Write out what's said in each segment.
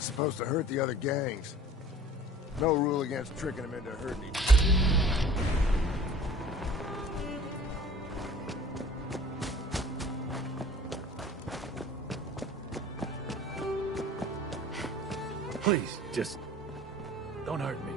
That's supposed to hurt the other gangs. No rule against tricking them into hurting each other. Please, just don't hurt me.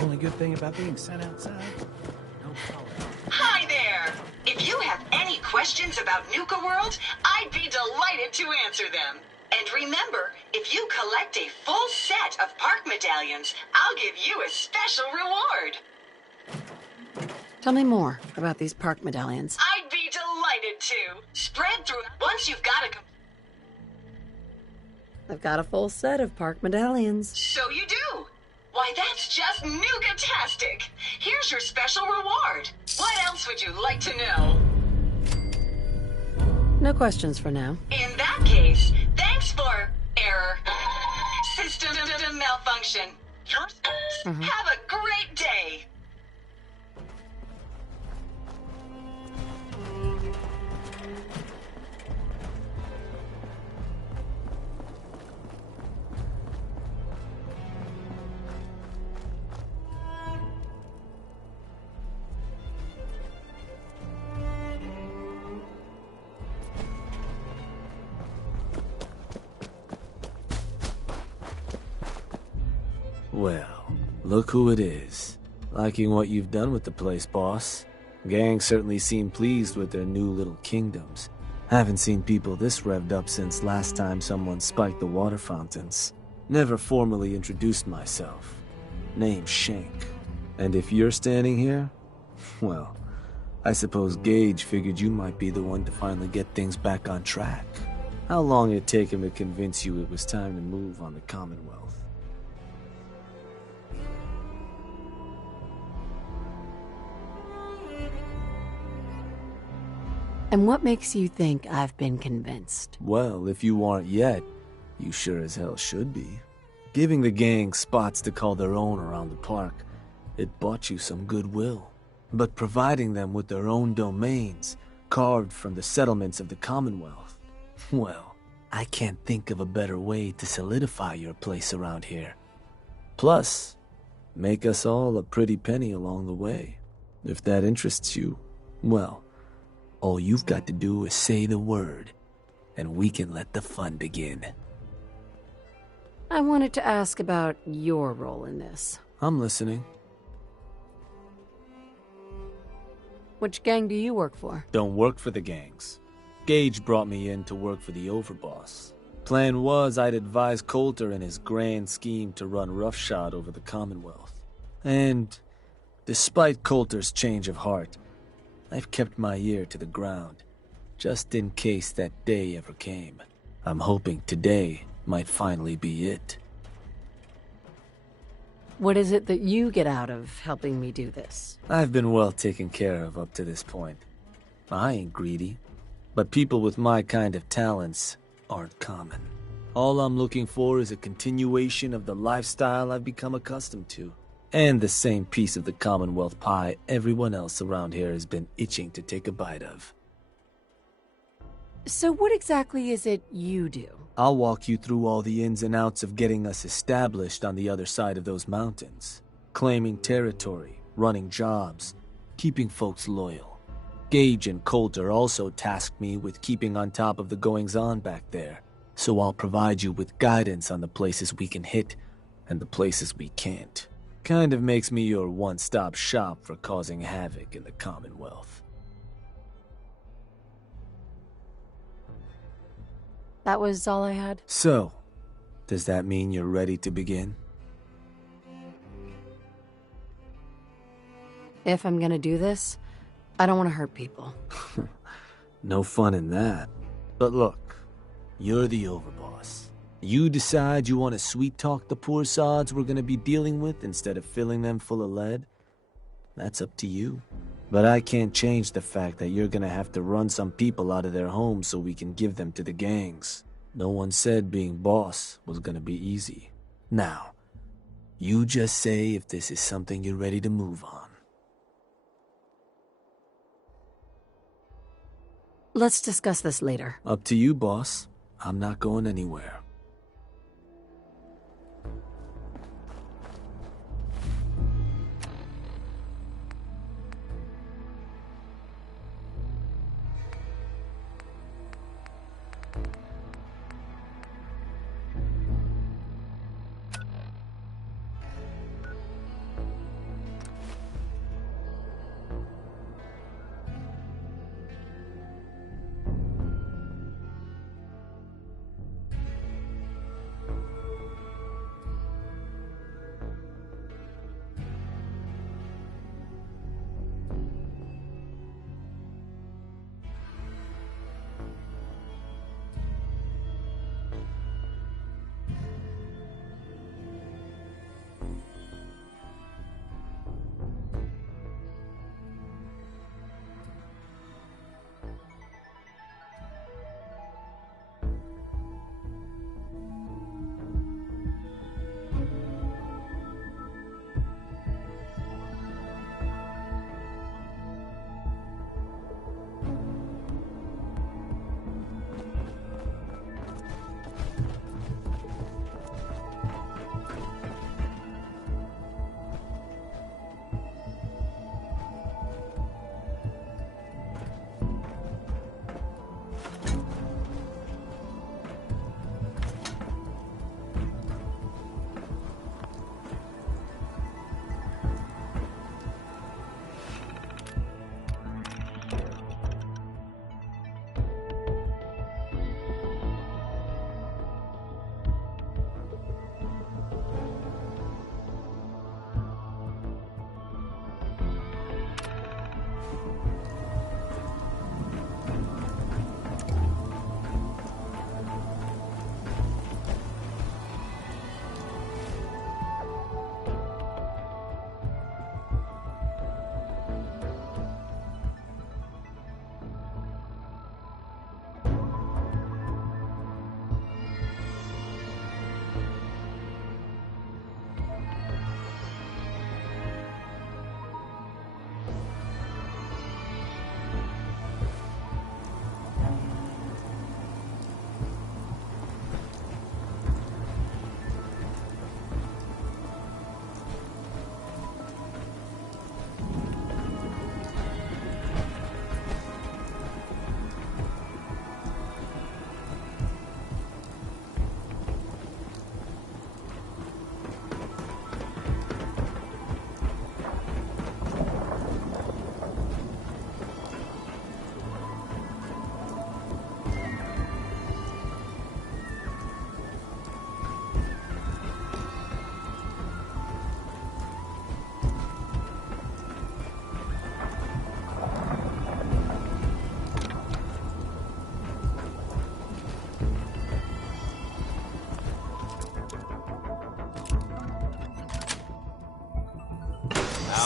Only good thing about being sent outside? No problem. Hi there! If you have any questions about Nuka World, I'd be delighted to answer them. And remember, if you collect a full set of park medallions, I'll give you a special reward. Tell me more about these park medallions. I'd be delighted to. Spread through once you've got a... I've got a full set of park medallions. So you do. Why, that's just Nuka-tastic. Here's your special reward. What else would you like to know? No questions for now. In that case, thanks for error. System malfunction. Have a great day. Well, look who it is. Liking what you've done with the place, boss. Gang certainly seem pleased with their new little kingdoms. Haven't seen people this revved up since last time someone spiked the water fountains. Never formally introduced myself. Name's Shank. And if you're standing here, well, I suppose Gage figured you might be the one to finally get things back on track. How long did it take him to convince you it was time to move on the Commonwealth? And what makes you think I've been convinced? Well, if you aren't yet, you sure as hell should be. Giving the gang spots to call their own around the park, it bought you some goodwill. But providing them with their own domains, carved from the settlements of the Commonwealth, well, I can't think of a better way to solidify your place around here. Plus, make us all a pretty penny along the way. If that interests you, well, all you've got to do is say the word, and we can let the fun begin. I wanted to ask about your role in this. I'm listening. Which gang do you work for? Don't work for the gangs. Gage brought me in to work for the overboss. Plan was I'd advise Coulter in his grand scheme to run roughshod over the Commonwealth. And despite Coulter's change of heart, I've kept my ear to the ground, just in case that day ever came. I'm hoping today might finally be it. What is it that you get out of helping me do this? I've been well taken care of up to this point. I ain't greedy, but people with my kind of talents aren't common. All I'm looking for is a continuation of the lifestyle I've become accustomed to. And the same piece of the Commonwealth pie everyone else around here has been itching to take a bite of. So what exactly is it you do? I'll walk you through all the ins and outs of getting us established on the other side of those mountains. Claiming territory, running jobs, keeping folks loyal. Gage and Coulter also tasked me with keeping on top of the goings-on back there. So I'll provide you with guidance on the places we can hit and the places we can't. Kind of makes me your one-stop shop for causing havoc in the Commonwealth. That was all I had? So, does that mean you're ready to begin? If I'm gonna do this, I don't want to hurt people. No fun in that. But look, you're the overboss. You decide you want to sweet-talk the poor sods we're going to be dealing with instead of filling them full of lead? that's up to you. But I can't change the fact that you're gonna have to run some people out of their homes so we can give them to the gangs. No one said being boss was gonna be easy. Now, you just say if this is something you're ready to move on. Let's discuss this later. Up to you, boss. I'm not going anywhere.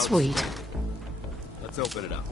Sweet. Let's open it up.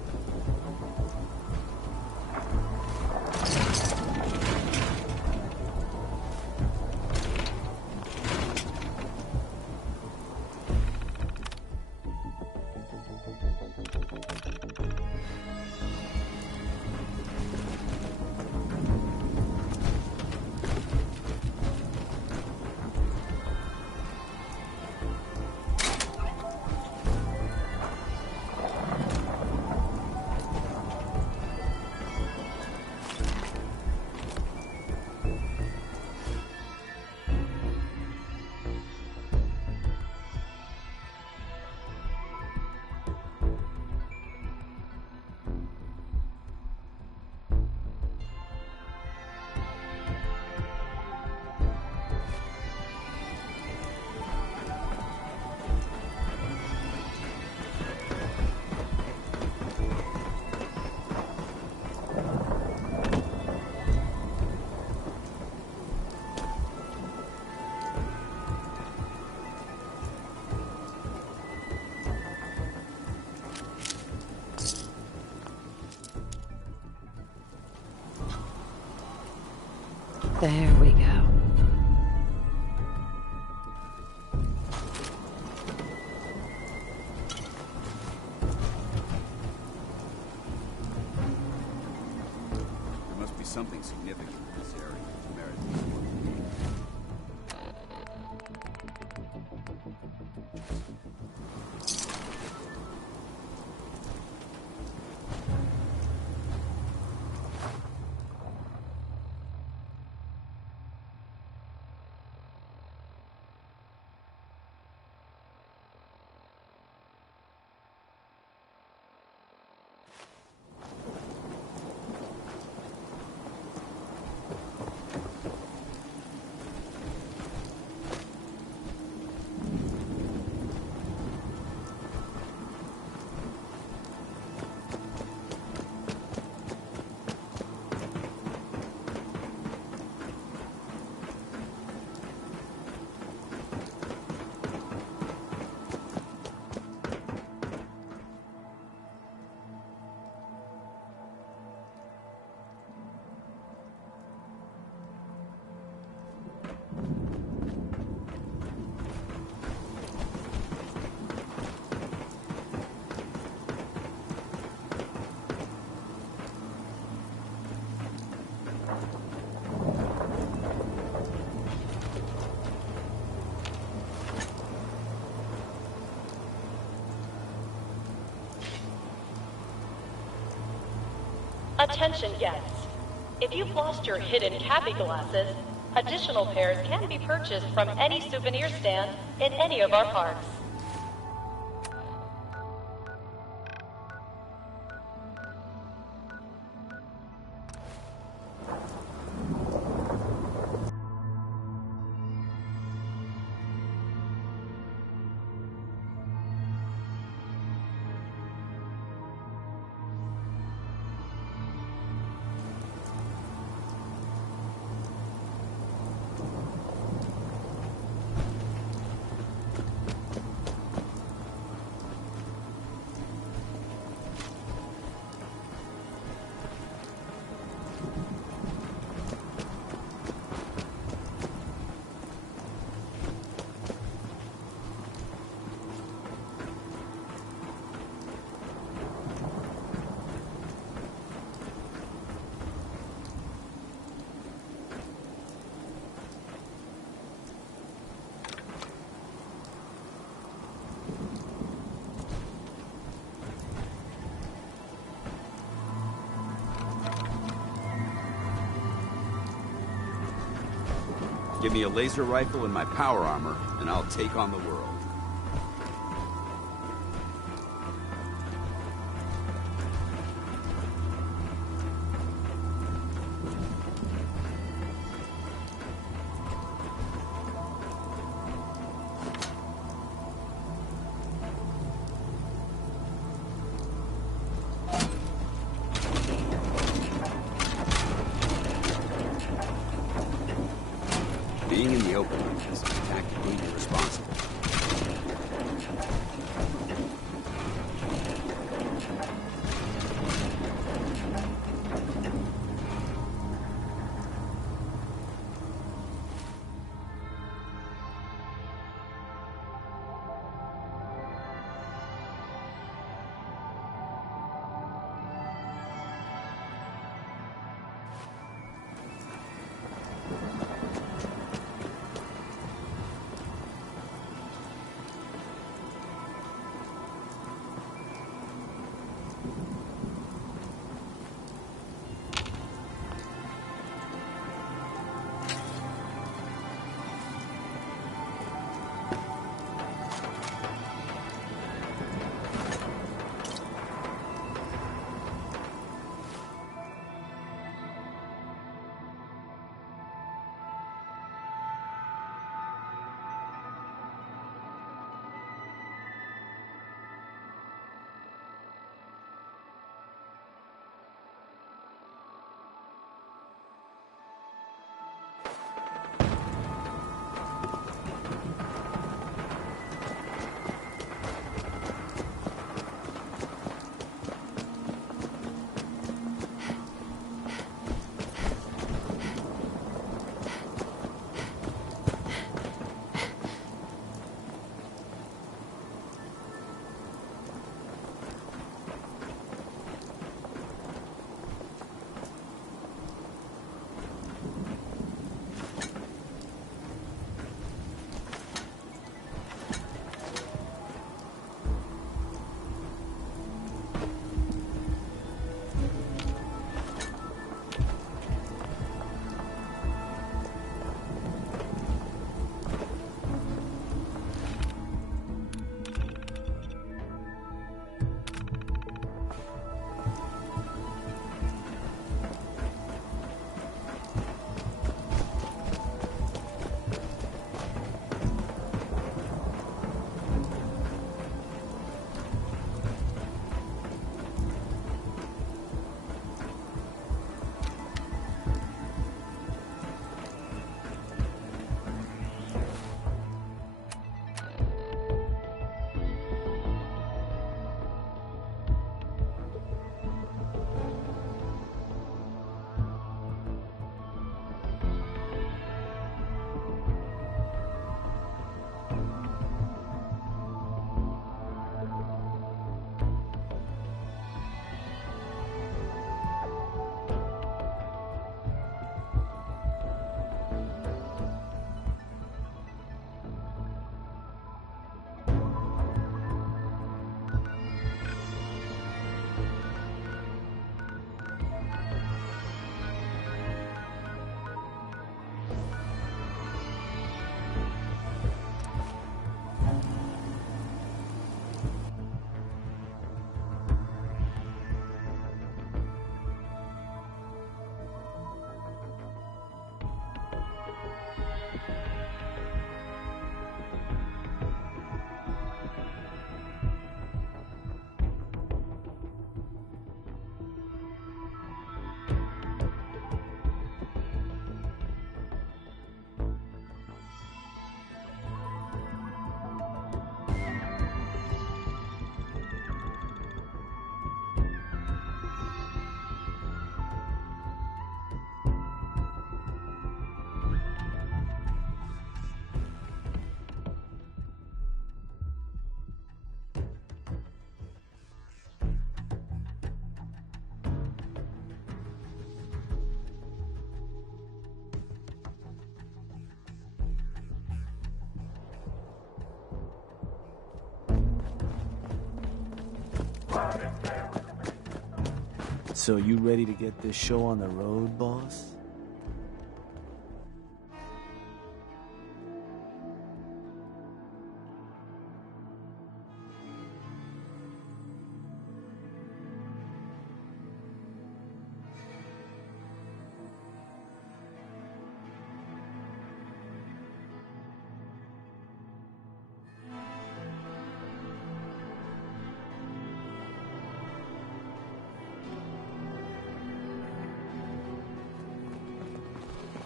There we go. There must be something significant in this area to merit these work. Attention guests. If you've lost your hidden Cappy glasses, additional pairs can be purchased from any souvenir stand in any of our parks. Give me a laser rifle and my power armor, and I'll take on the world. Being in the open is tactically irresponsible. So you ready to get this show on the road, boss?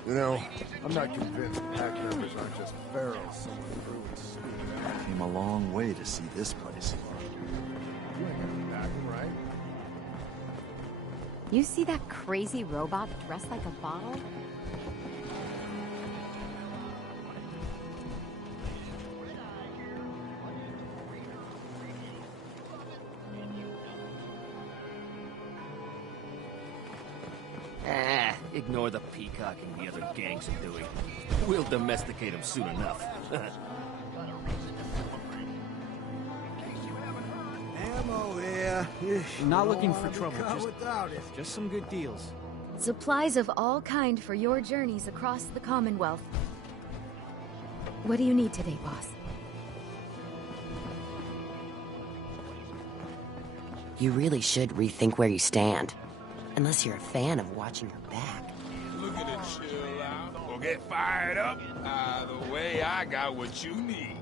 You know, I'm not convinced pack members aren't just ferals someone threw and stupid out. Came a long way to see this place. You ain't gonna be packing, right? You see that crazy robot dressed like a bottle? Ignore the peacocking the other gangs are doing. We'll domesticate them soon enough. Ammo here. Not looking for trouble, just some good deals. Supplies of all kind for your journeys across the Commonwealth. What do you need today, boss? You really should rethink where you stand. Unless you're a fan of watching your back. Look at it, chill out. Or get fired up. Either way, I got what you need.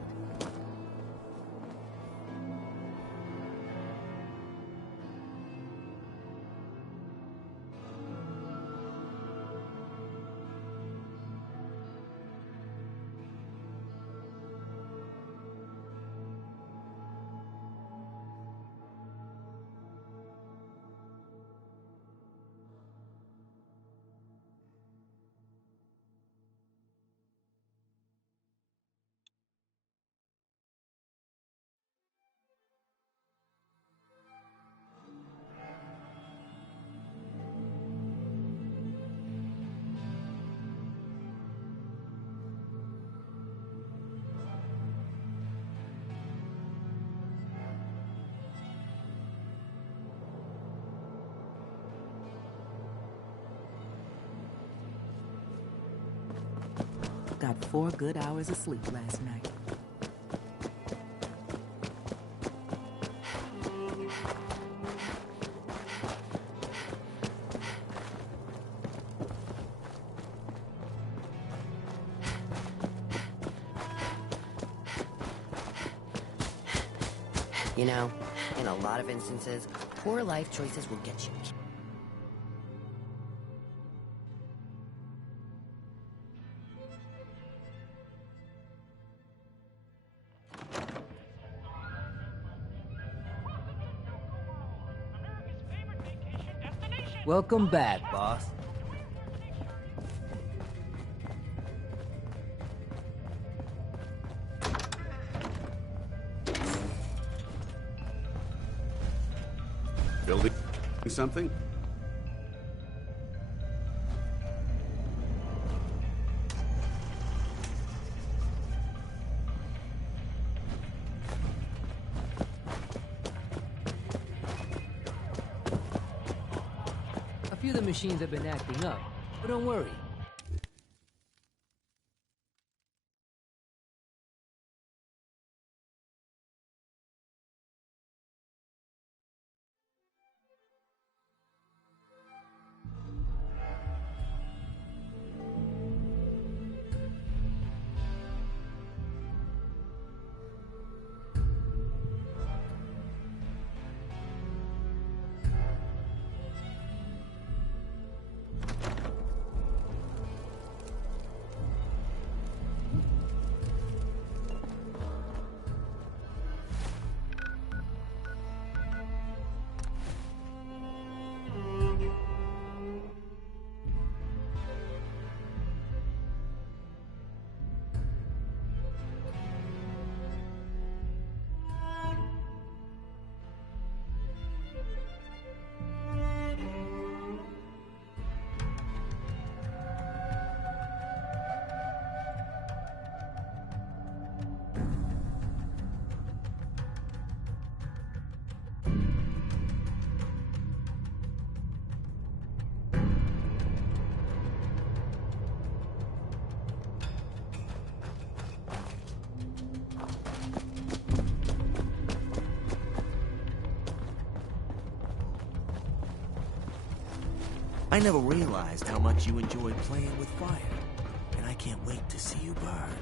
Got 4 good hours of sleep last night. You know, in a lot of instances, poor life choices will get you. Welcome back, boss. Building something? A few of the machines have been acting up, but don't worry. I never realized how much you enjoyed playing with fire. And I can't wait to see you burn.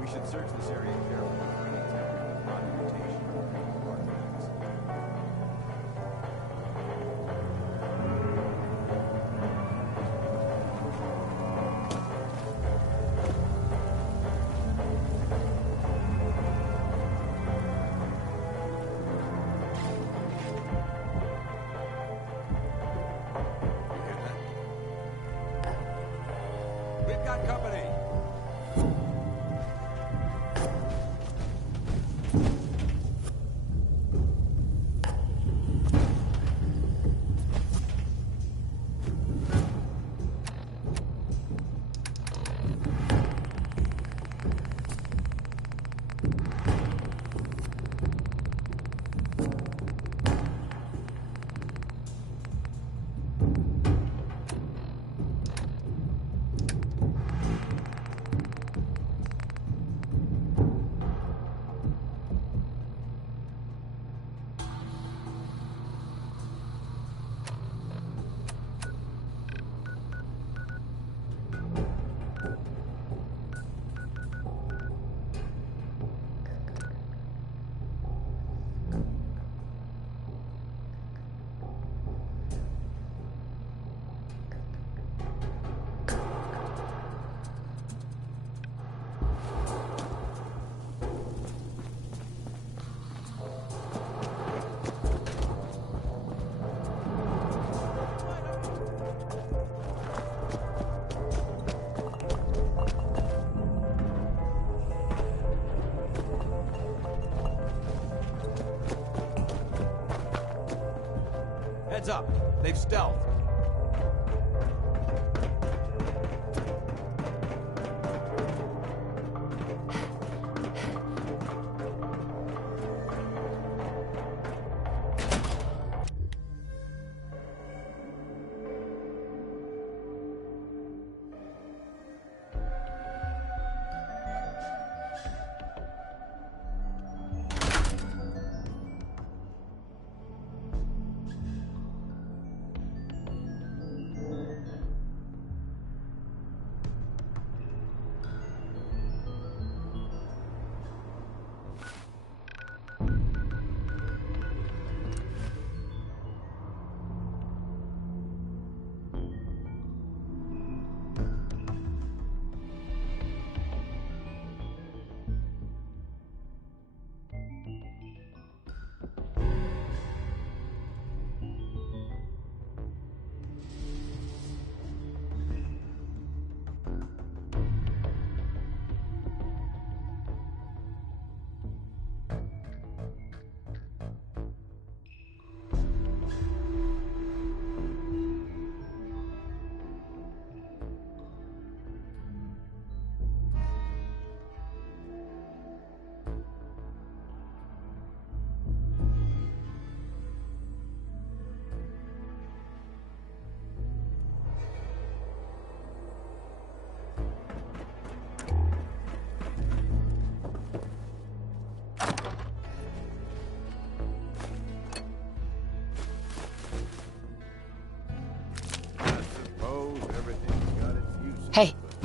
We should search this area carefully for any technical documentation or artifacts. We've got company. Heads up. They've stealthed.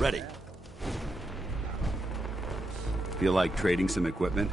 Ready. Feel like trading some equipment?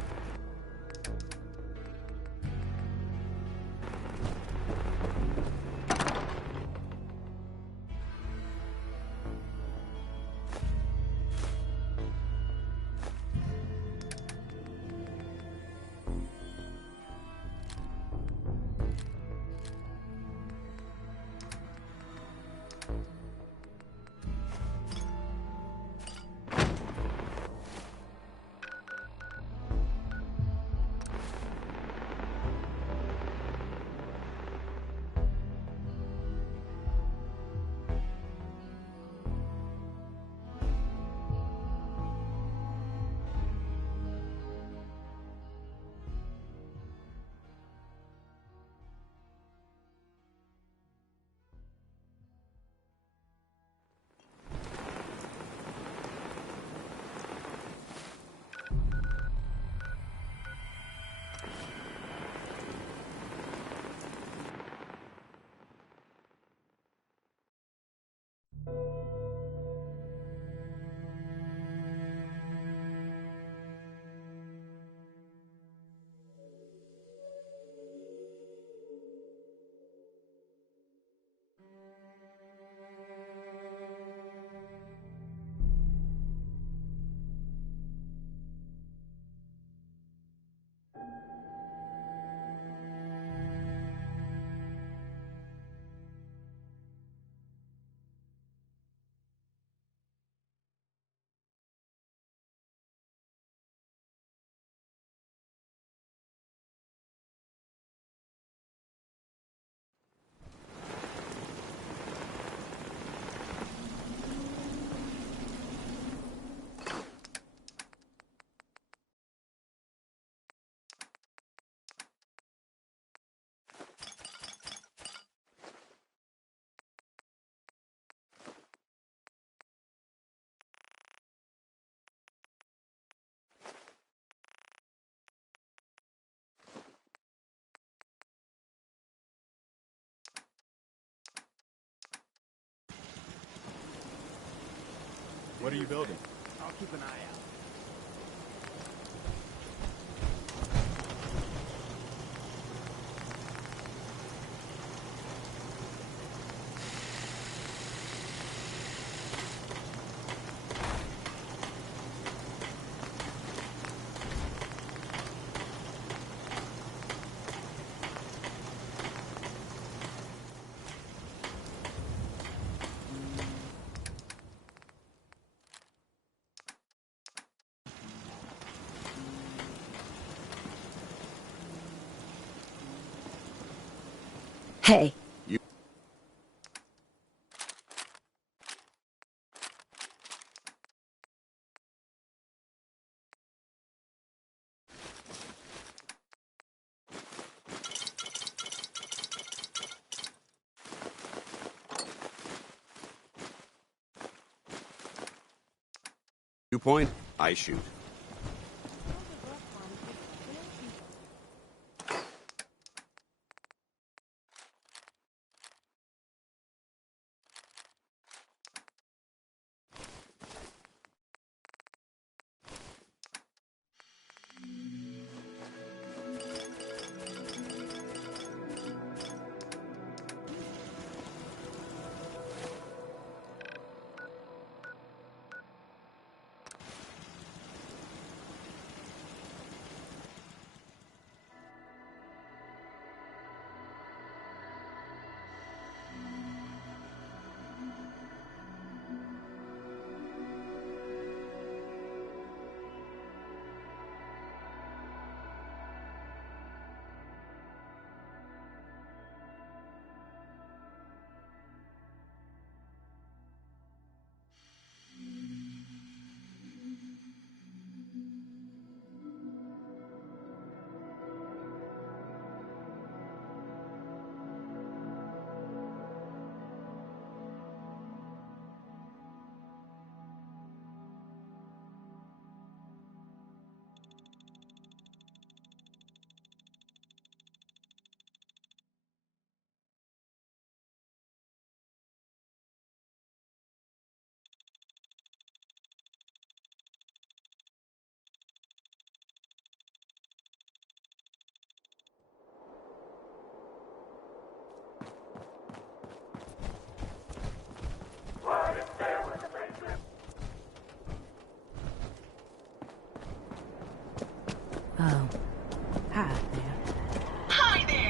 What are you building? I'll keep an eye out. Hey. You... You point, I shoot. Oh. Hi there. Hi there!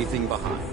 anything behind.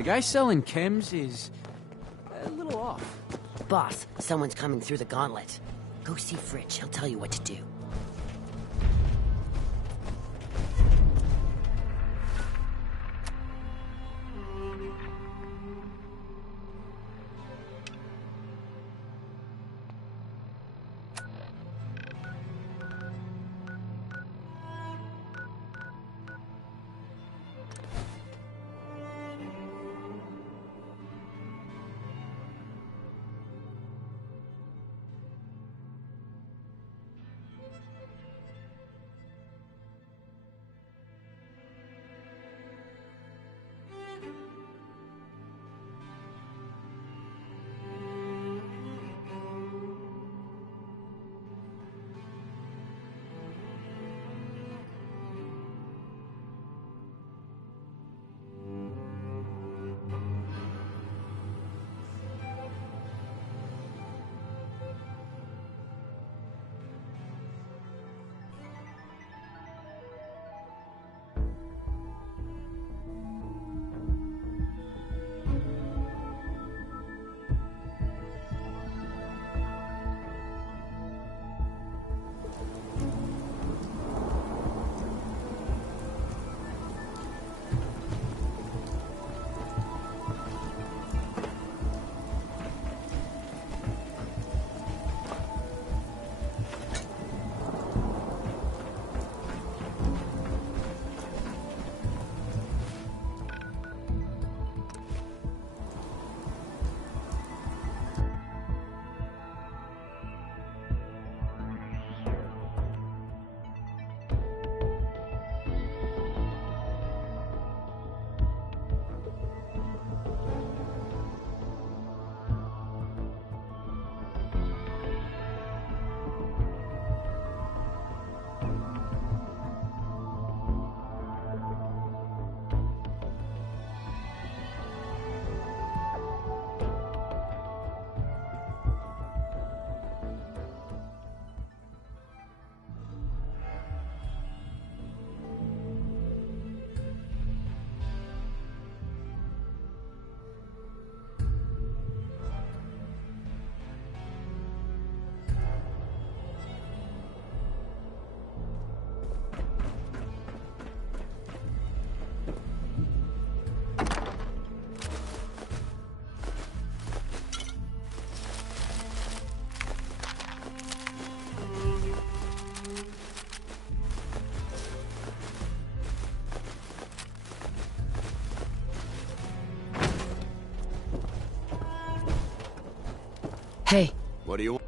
The guy selling chems is a little off. Boss, someone's coming through the gauntlet. Go see Fritch. He'll tell you what to do. Hey. What do you want?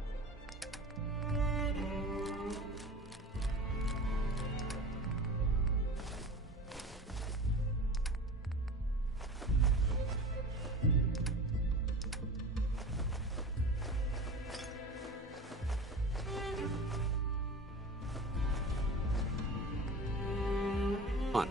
On.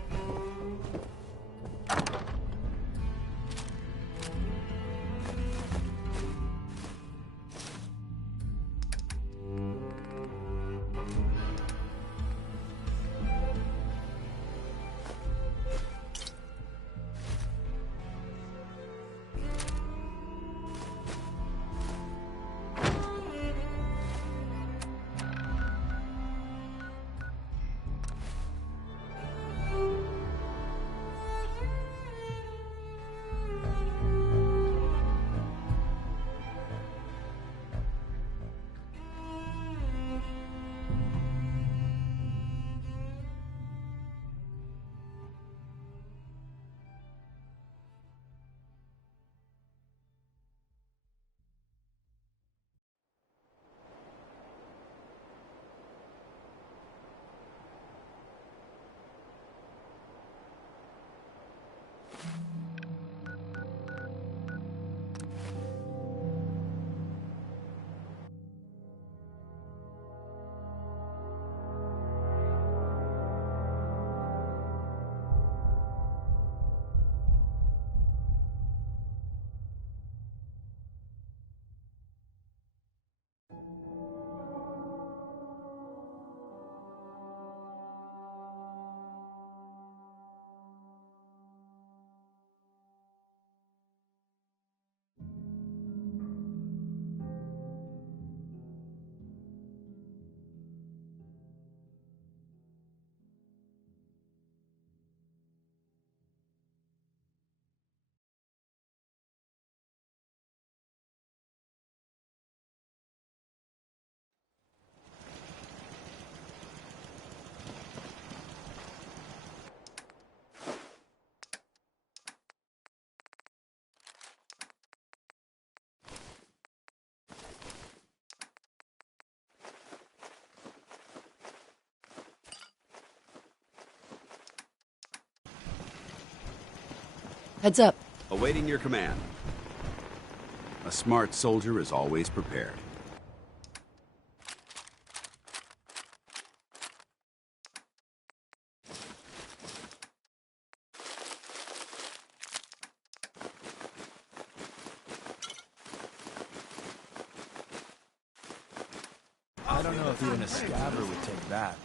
Heads up. Awaiting your command. A smart soldier is always prepared. I don't know if even a scabber would take that.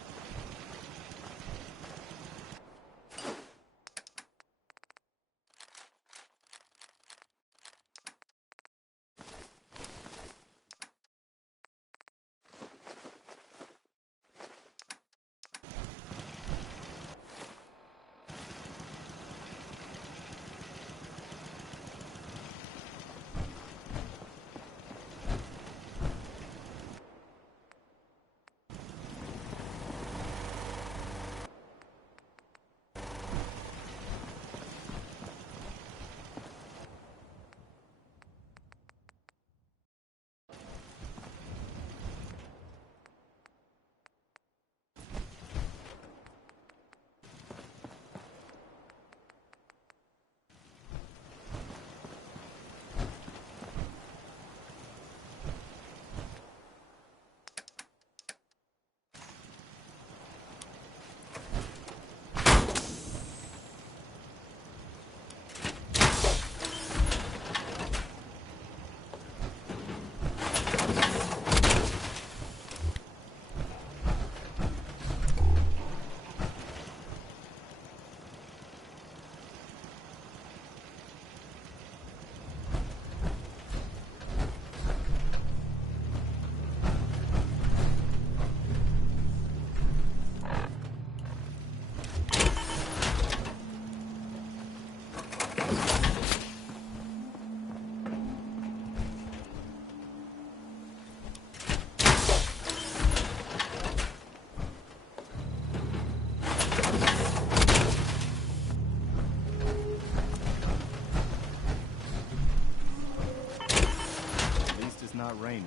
Not raining.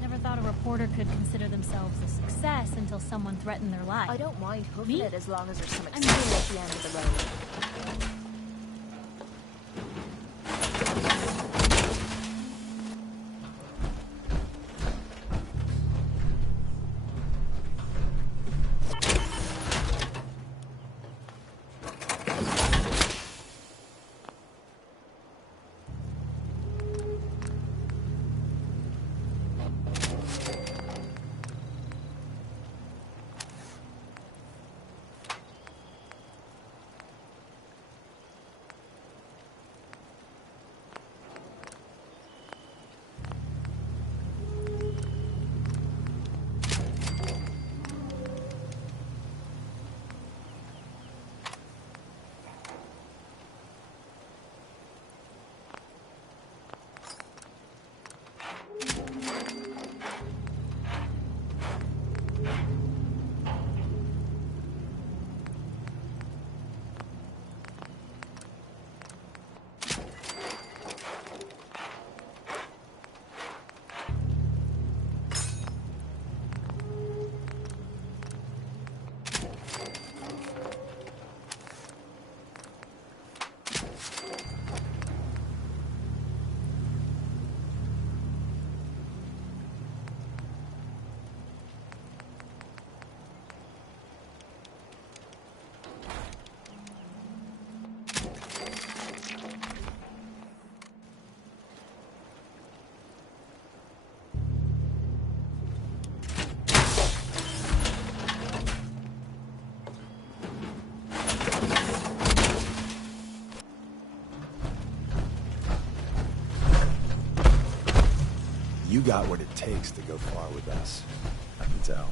Never thought a reporter could consider themselves a success until someone threatened their life. I don't mind hoofing Me? it as long as there's some I'm excitement at the end of the road. You got what it takes to go far with us. I can tell.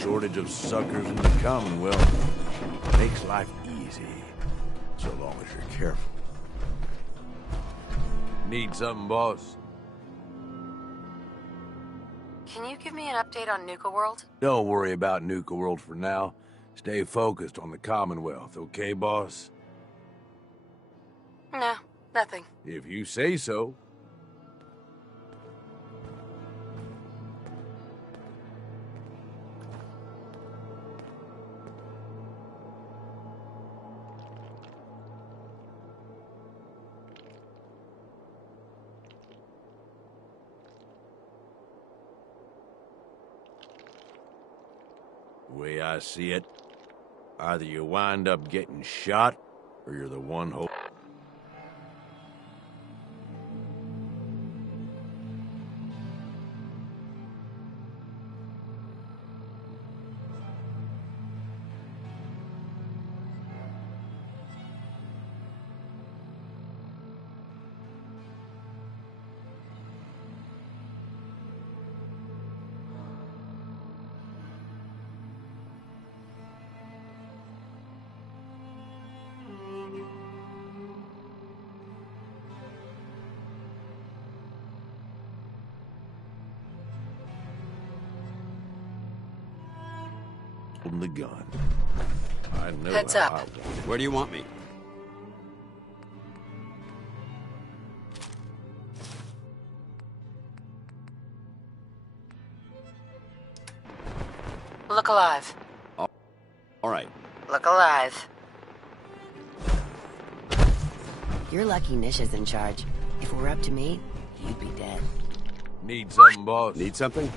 shortage of suckers in the Commonwealth. Makes life easy, so long as you're careful. Need something, boss? Can you give me an update on Nuka World? Don't worry about Nuka World for now. Stay focused on the Commonwealth, okay, boss? No, nothing. If you say so. The way I see it, either you wind up getting shot, or you're the one hope. The gun. I know Heads how up. I want it. Where do you want me? Look alive. All right. Look alive. You're lucky Nish is in charge. If it were up to me, you'd be dead. Need something, boss? Need something?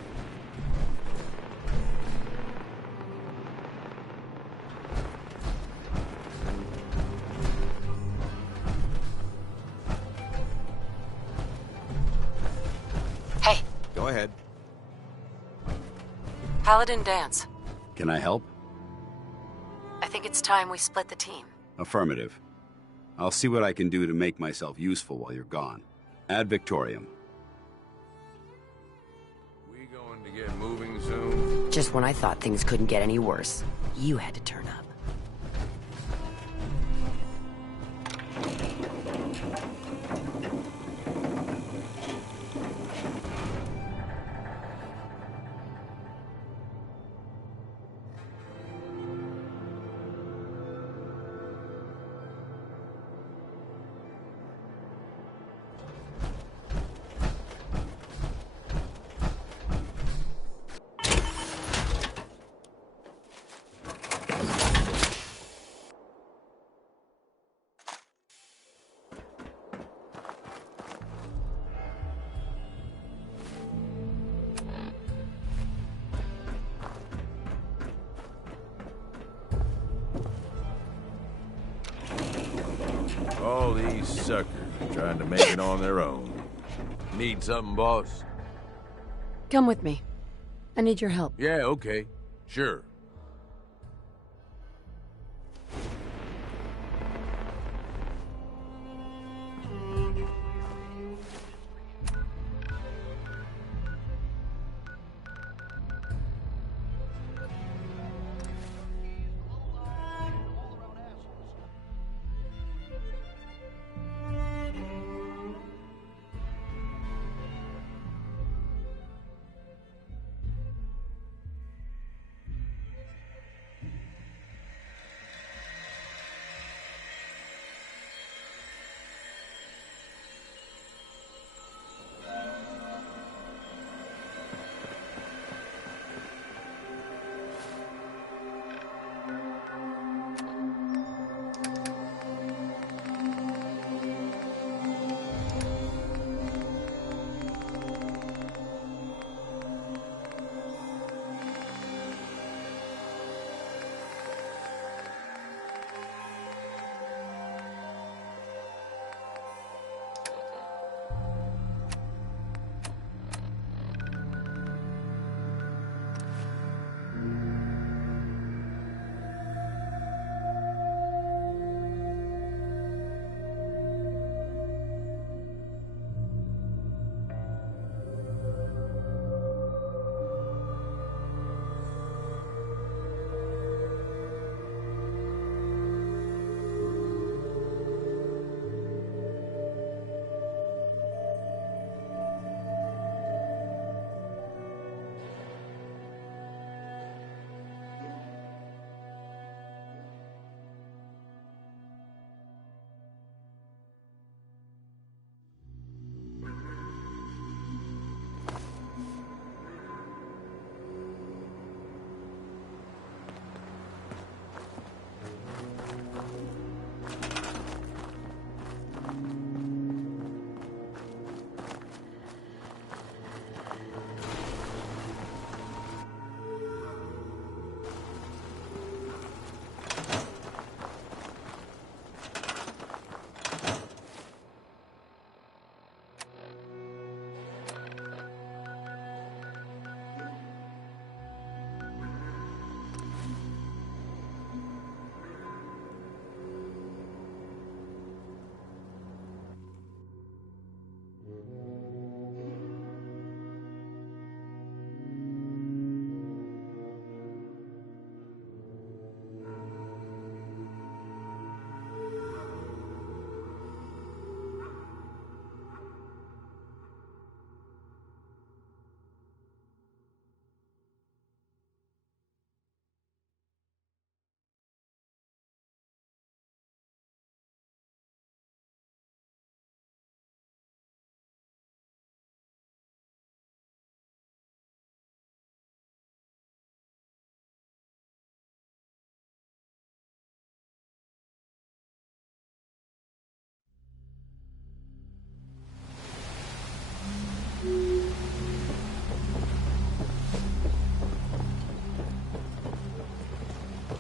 Hey, Go ahead. Paladin Dance. Can I help? I think it's time we split the team. Affirmative. I'll see what I can do to make myself useful while you're gone. Ad Victoriam. We going to get moving soon? Just when I thought things couldn't get any worse, you had to turn up. All these suckers trying to make it on their own. Need something, boss? Come with me. I need your help. Yeah, okay. Sure.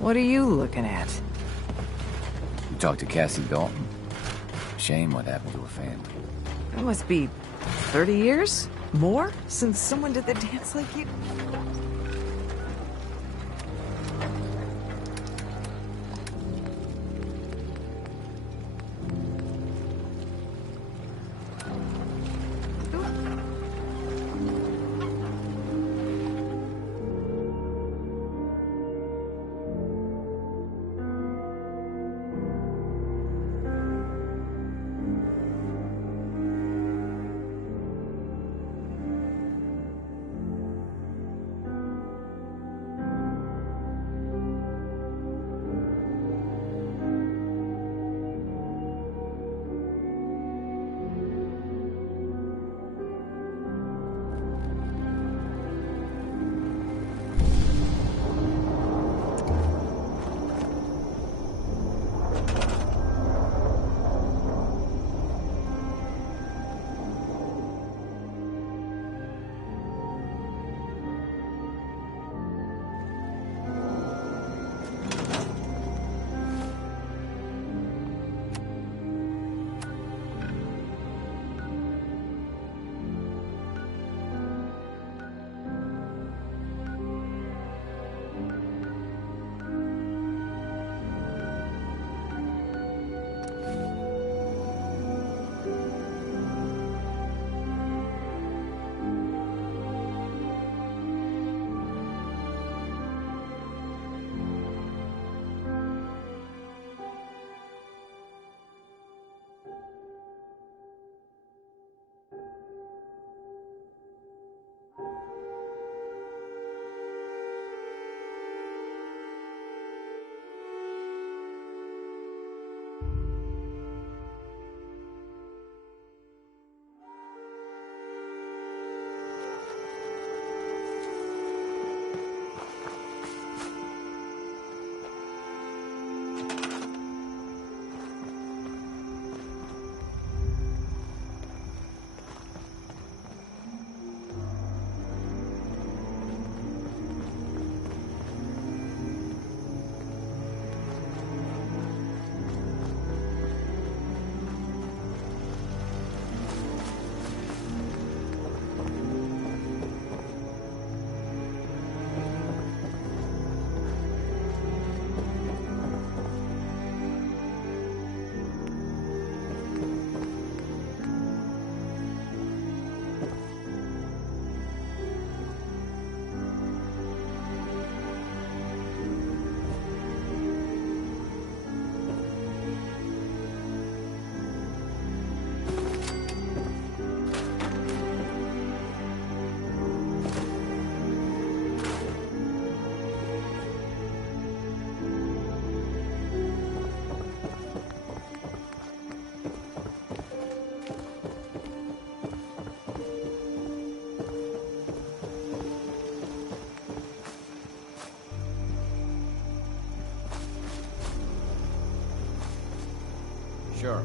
What are you looking at? You talked to Cassie Dalton? Shame what happened to her family. It must be 30 years? More? Since someone did the dance like you? Sure.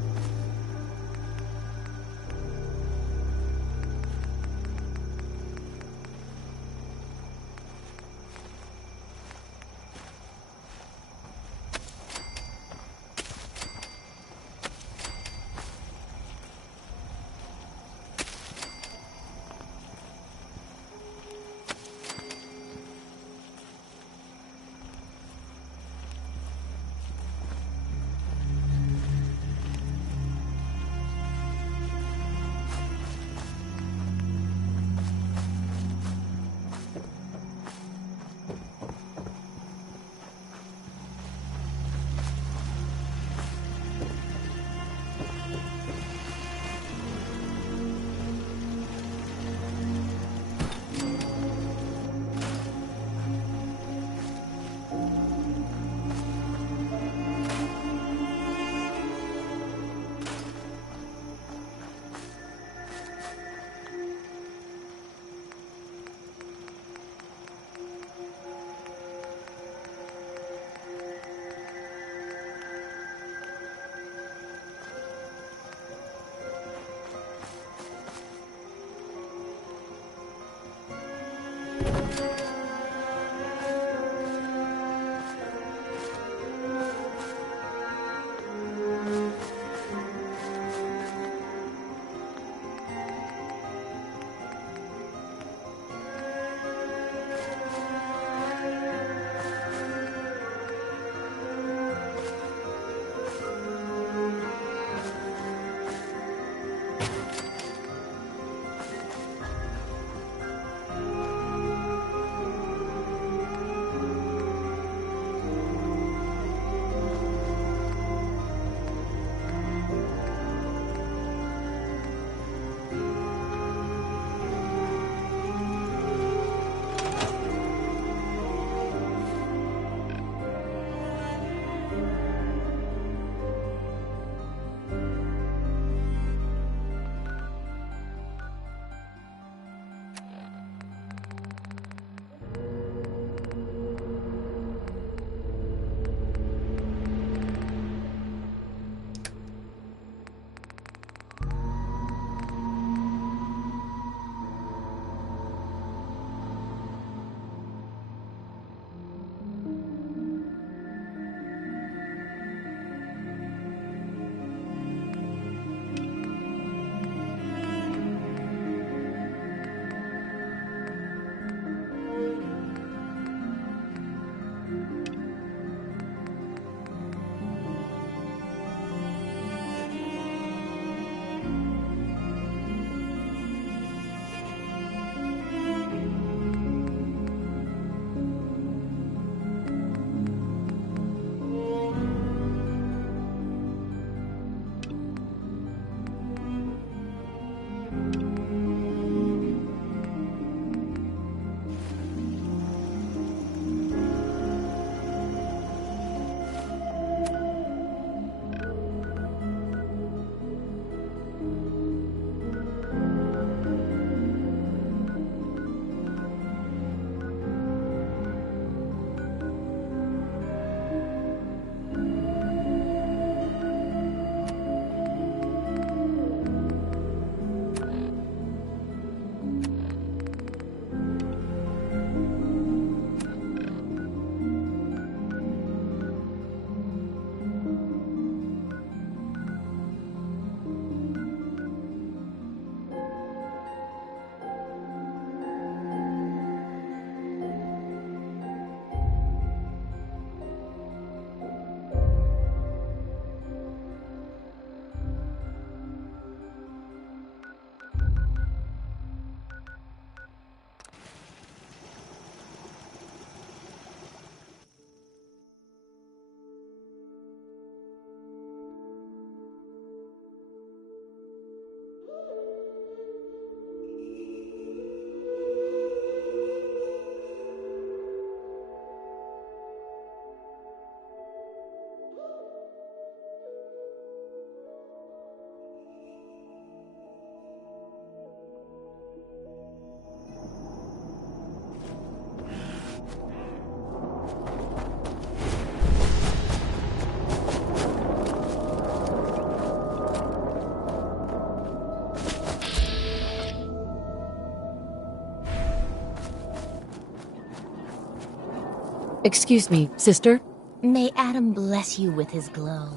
Excuse me, sister? May Adam bless you with his glow.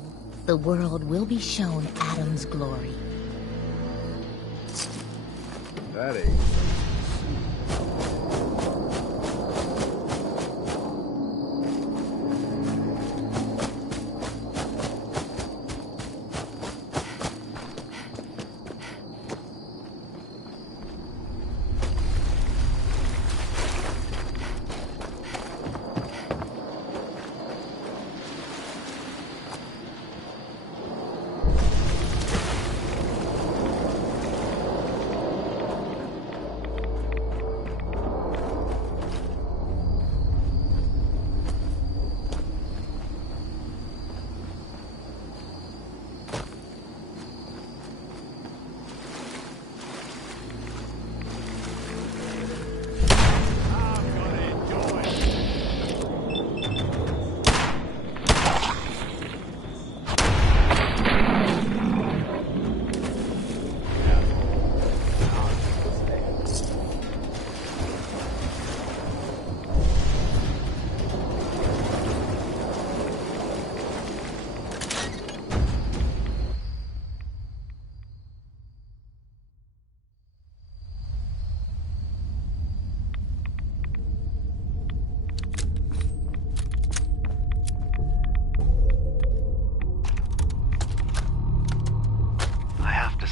The world will be shown Adam's glory. That ain't...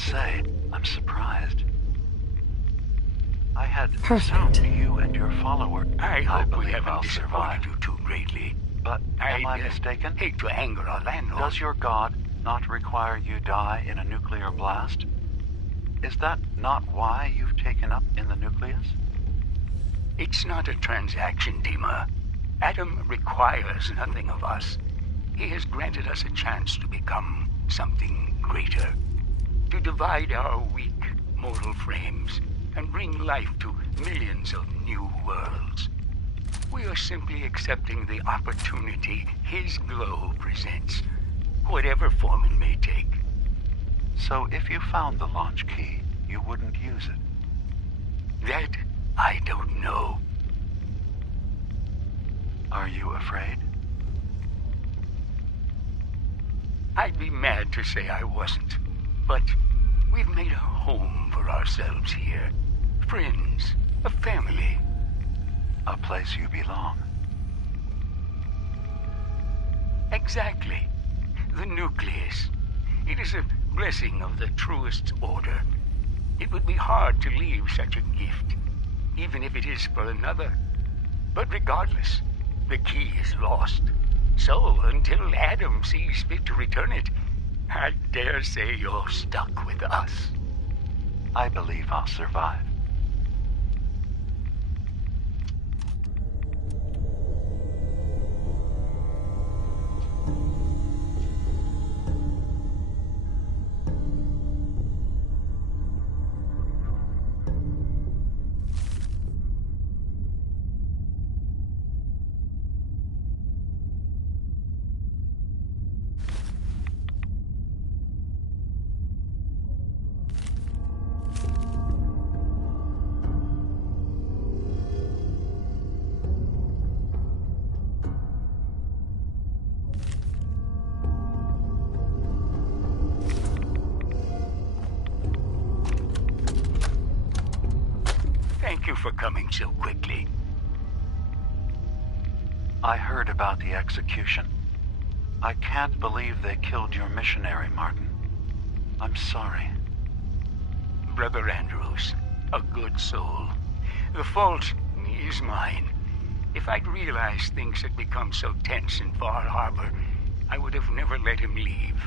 say, I'm surprised. I had Perfect. assumed you and your follower. I hope we haven't I'll survive. disappointed you too greatly. But am I mistaken? Hate to anger our landlord. Does your god not require you die in a nuclear blast? Is that not why you've taken up in the nucleus? It's not a transaction, Dima. Adam requires nothing of us. He has granted us a chance to become something greater. To divide our weak mortal frames and bring life to millions of new worlds. We are simply accepting the opportunity his glow presents, whatever form it may take. So if you found the launch key, you wouldn't use it? That I don't know. Are you afraid? I'd be mad to say I wasn't, but we've made a home for ourselves here. Friends, a family. A place you belong. Exactly. The nucleus. It is a blessing of the truest order. It would be hard to leave such a gift, even if it is for another. But regardless, the key is lost. So, until Adam sees fit to return it, I dare say you're stuck with us. I believe I'll survive. Thank you for coming so quickly. I heard about the execution. I can't believe they killed your missionary, Martin. I'm sorry. Brother Andrews, a good soul. The fault is mine. If I'd realized things had become so tense in Far Harbor, I would have never let him leave.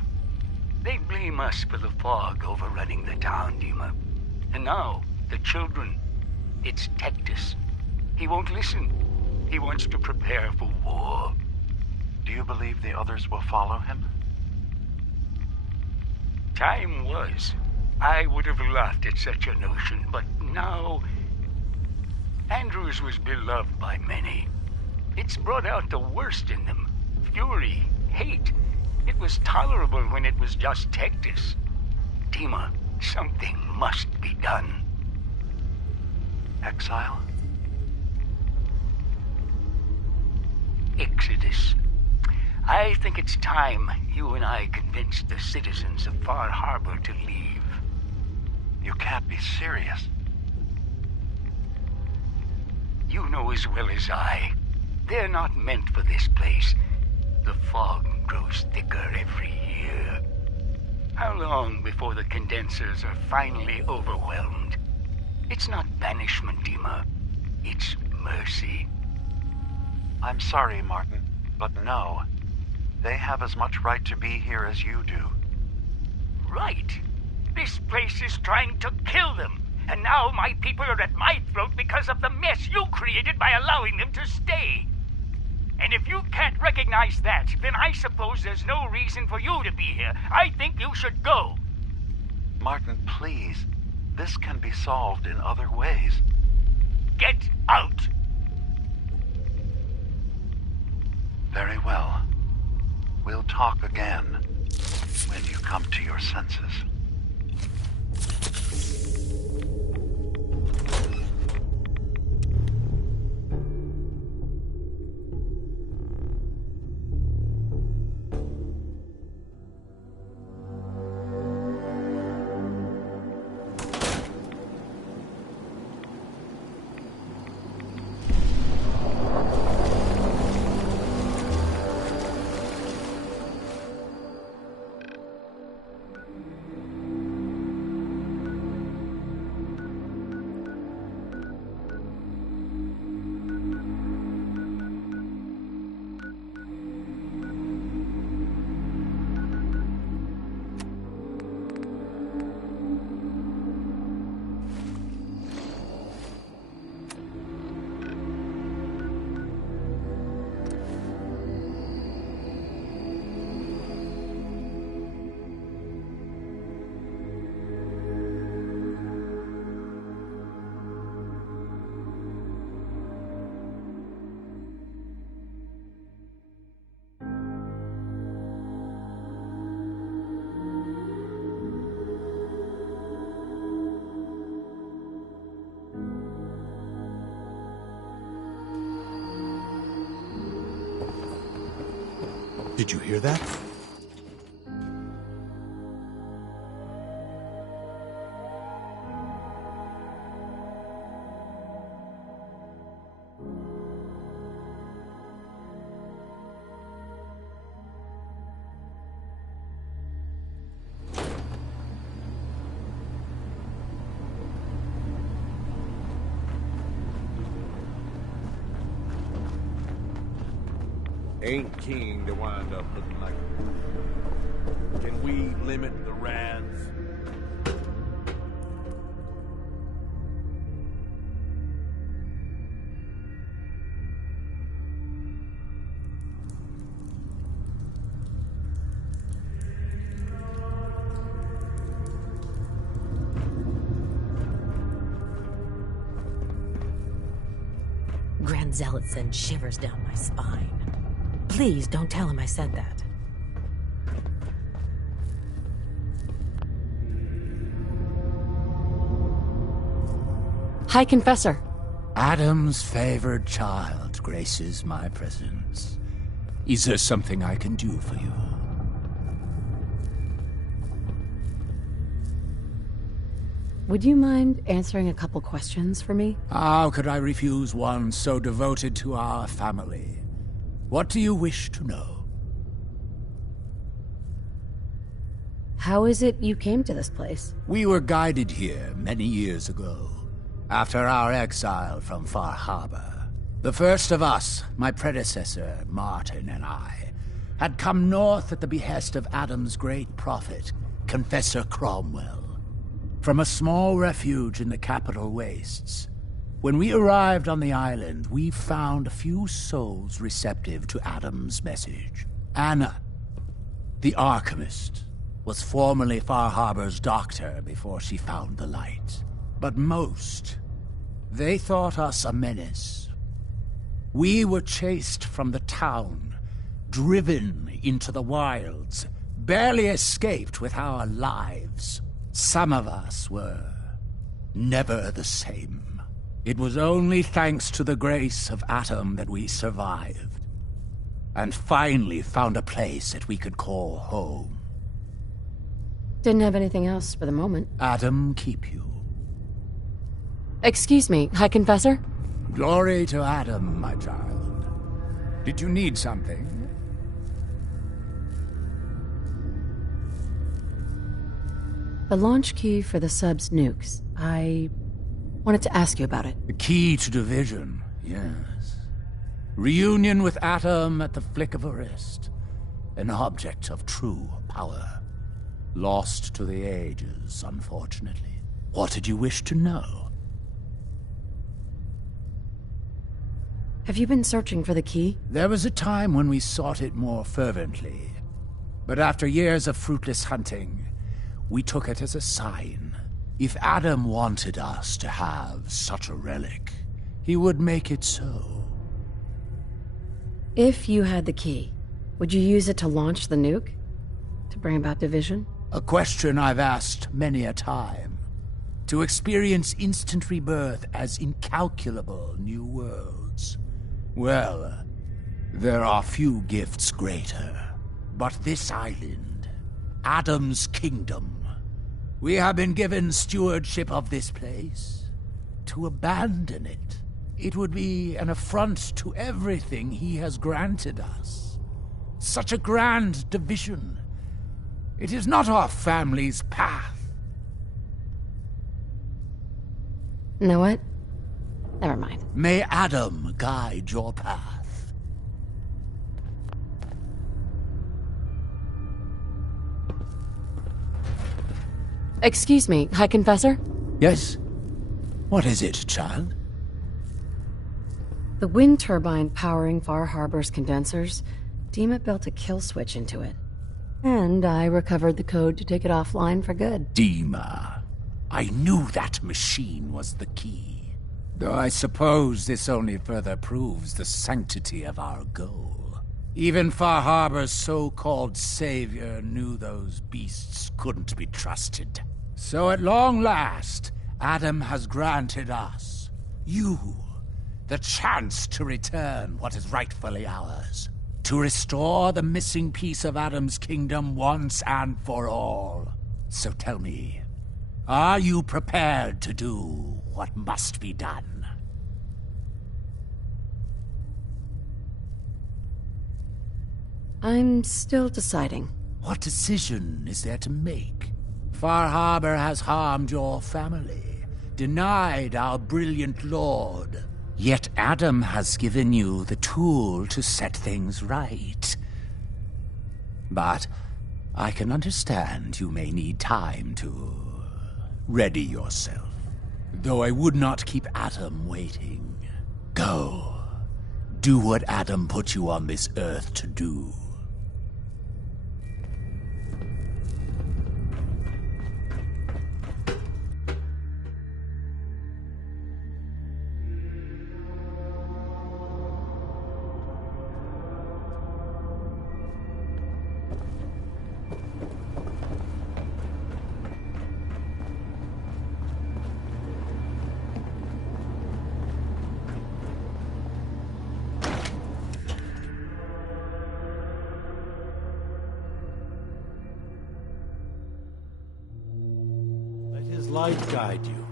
They'd blame us for the fog overrunning the town, Dima. And now, the children. It's Tectus. He won't listen. He wants to prepare for war. Do you believe the others will follow him? Time was. I would have laughed at such a notion, but now... Andrews was beloved by many. It's brought out the worst in them. Fury, hate. It was tolerable when it was just Tectus. Dima, something must be done. Exile? this. I think it's time you and I convinced the citizens of Far Harbor to leave. You can't be serious. You know as well as I, they're not meant for this place. The fog grows thicker every year. How long before the condensers are finally overwhelmed? It's not banishment, Dima. It's mercy. I'm sorry, Martin, but no. They have as much right to be here as you do. Right. This place is trying to kill them. And now my people are at my throat because of the mess you created by allowing them to stay. And if you can't recognize that, then I suppose there's no reason for you to be here. I think you should go. Martin, please. This can be solved in other ways. Get out! Very well. We'll talk again when you come to your senses. Did you hear that? Ain't keen to wind up looking like a fool. Can we limit the rads? Grand Zealot sends shivers down my spine. Please don't tell him I said that. Hi, Confessor. Adam's favored child graces my presence. Is there something I can do for you? Would you mind answering a couple questions for me? How could I refuse one so devoted to our family? What do you wish to know? How is it you came to this place? We were guided here many years ago, after our exile from Far Harbor. The first of us, my predecessor, Martin, and I, had come north at the behest of Adam's great prophet, Confessor Cromwell, from a small refuge in the capital wastes. When we arrived on the island, we found a few souls receptive to Adam's message. Anna, the Archimist, was formerly Far Harbor's doctor before she found the light. But most, they thought us a menace. We were chased from the town, driven into the wilds, barely escaped with our lives. Some of us were never the same. It was only thanks to the grace of Adam that we survived. and finally found a place that we could call home. Didn't have anything else for the moment. Adam keep you. Excuse me, High Confessor? Glory to Adam, my child. Did you need something? The launch key for the sub's nukes. I wanted to ask you about it. The key to division, yes. Reunion with Adam at the flick of a wrist. An object of true power. Lost to the ages, unfortunately. What did you wish to know? Have you been searching for the key? There was a time when we sought it more fervently. But after years of fruitless hunting, we took it as a sign. If Adam wanted us to have such a relic, he would make it so. If you had the key, would you use it to launch the nuke? To bring about division? A question I've asked many a time. To experience instant rebirth as incalculable new worlds. Well, there are few gifts greater. But this island, Adam's kingdom, we have been given stewardship of this place. To abandon it, it would be an affront to everything he has granted us. Such a grand division. It is not our family's path. Know what? Never mind. May Adam guide your path. Excuse me, High Confessor? Yes? What is it, child? The wind turbine powering Far Harbor's condensers, Dima built a kill switch into it. And I recovered the code to take it offline for good. Dima. I knew that machine was the key. Though I suppose this only further proves the sanctity of our goal. Even Far Harbor's so-called savior knew those beasts couldn't be trusted. So at long last, Adam has granted us, you, the chance to return what is rightfully ours. To restore the missing piece of Adam's kingdom once and for all. So tell me, are you prepared to do what must be done? I'm still deciding. What decision is there to make? Far Harbor has harmed your family, denied our brilliant lord. Yet Adam has given you the tool to set things right. But I can understand you may need time to ready yourself. Though I would not keep Adam waiting. Go. Do what Adam put you on this earth to do. Light guide you.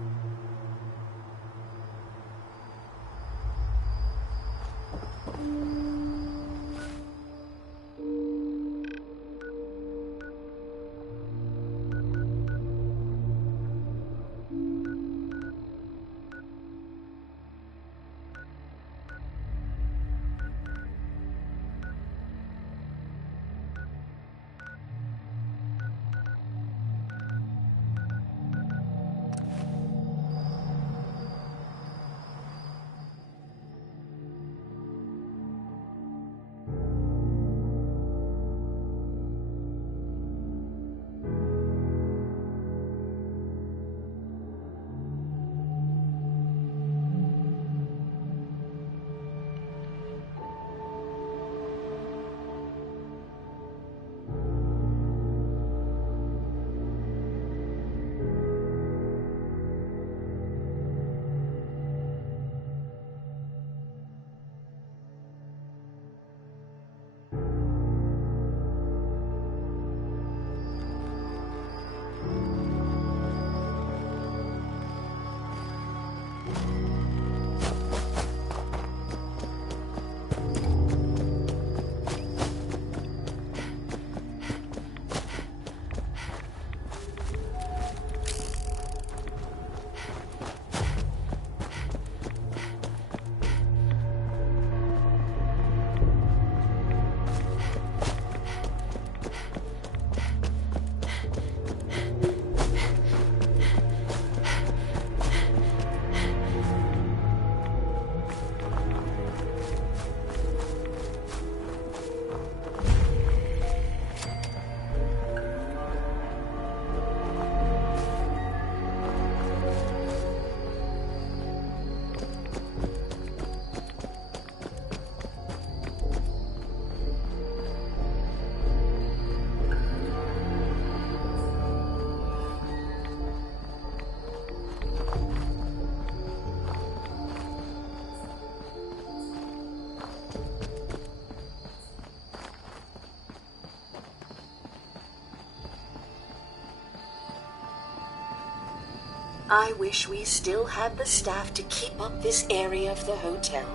I wish we still had the staff to keep up this area of the hotel.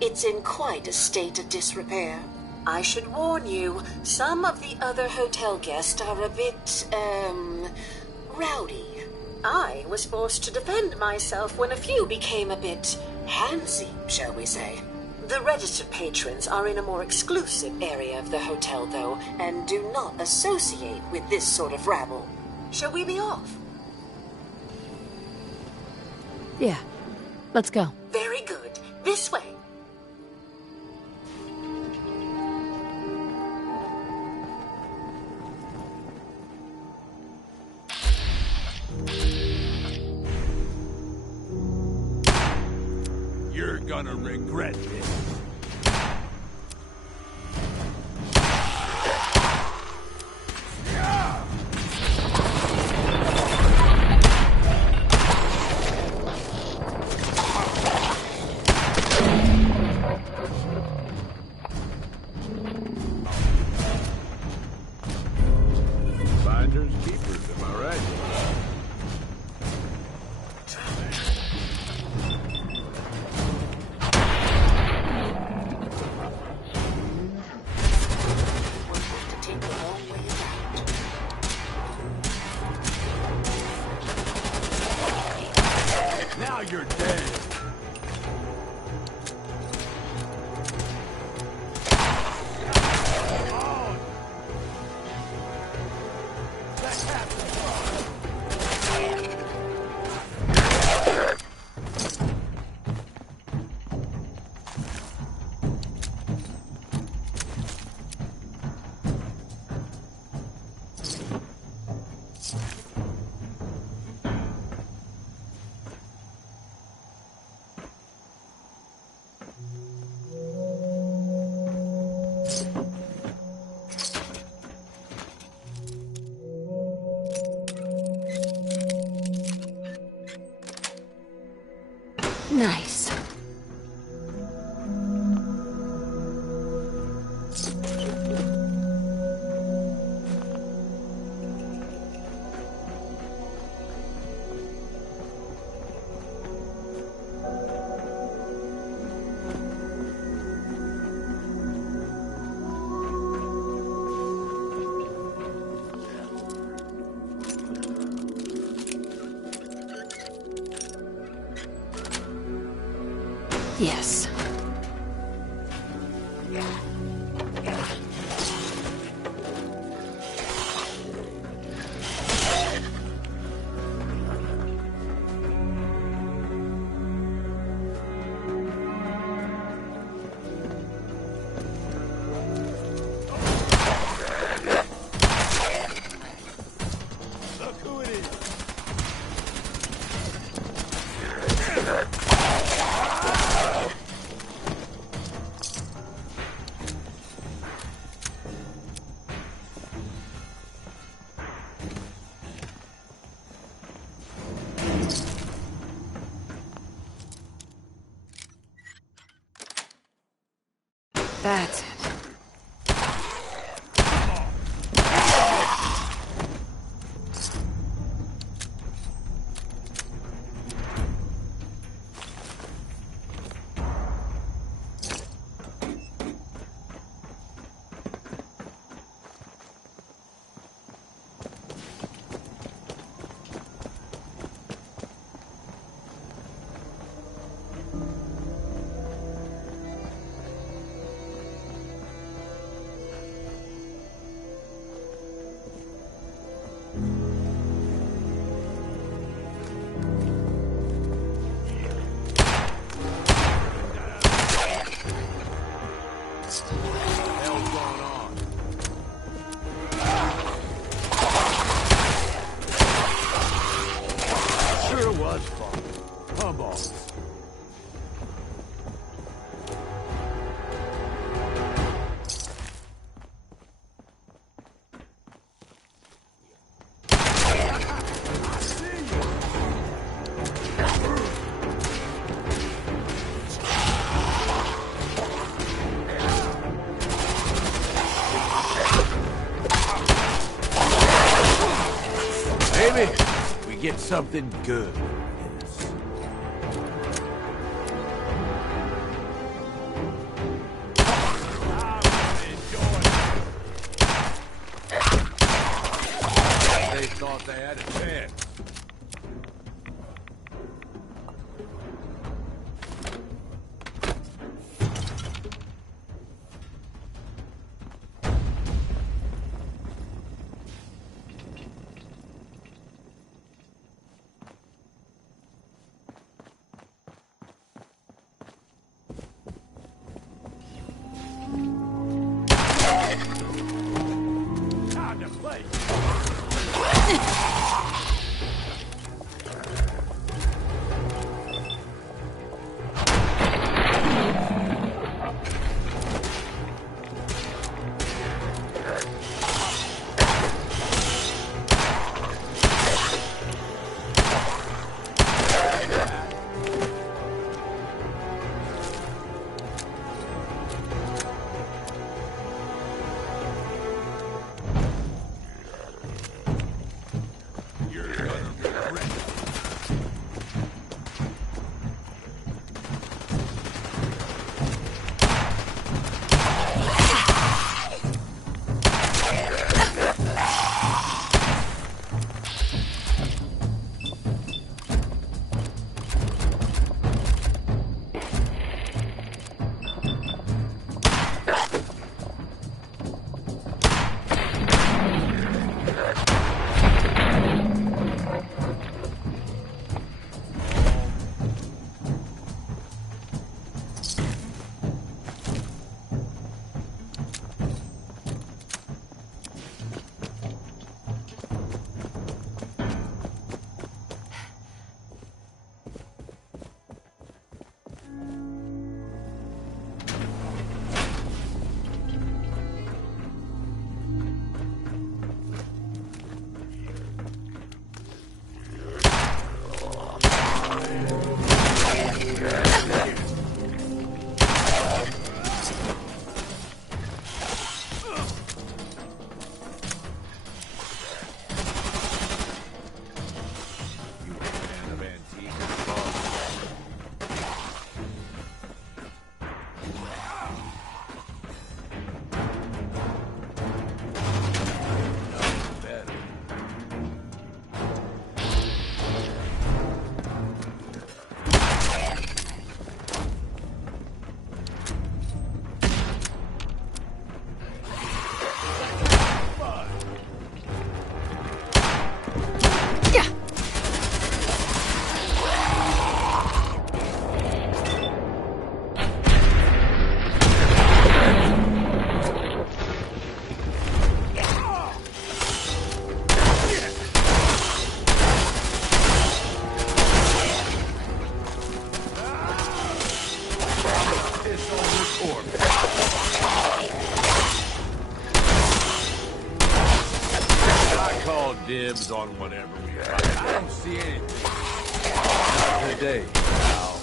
It's in quite a state of disrepair. I should warn you, some of the other hotel guests are a bit, rowdy. I was forced to defend myself when a few became a bit handsy, shall we say. The registered patrons are in a more exclusive area of the hotel, though, and do not associate with this sort of rabble. Shall we be off? Yeah, let's go. Very good. This way. You're gonna regret this. Finders keepers, am I right? Now you're dead. Nice. Yes. Look who it is. That's it. Come on. Maybe we get something good. They thought they had a chance. Time to play. Dibs on whatever we got. I don't see anything. Not today, pal.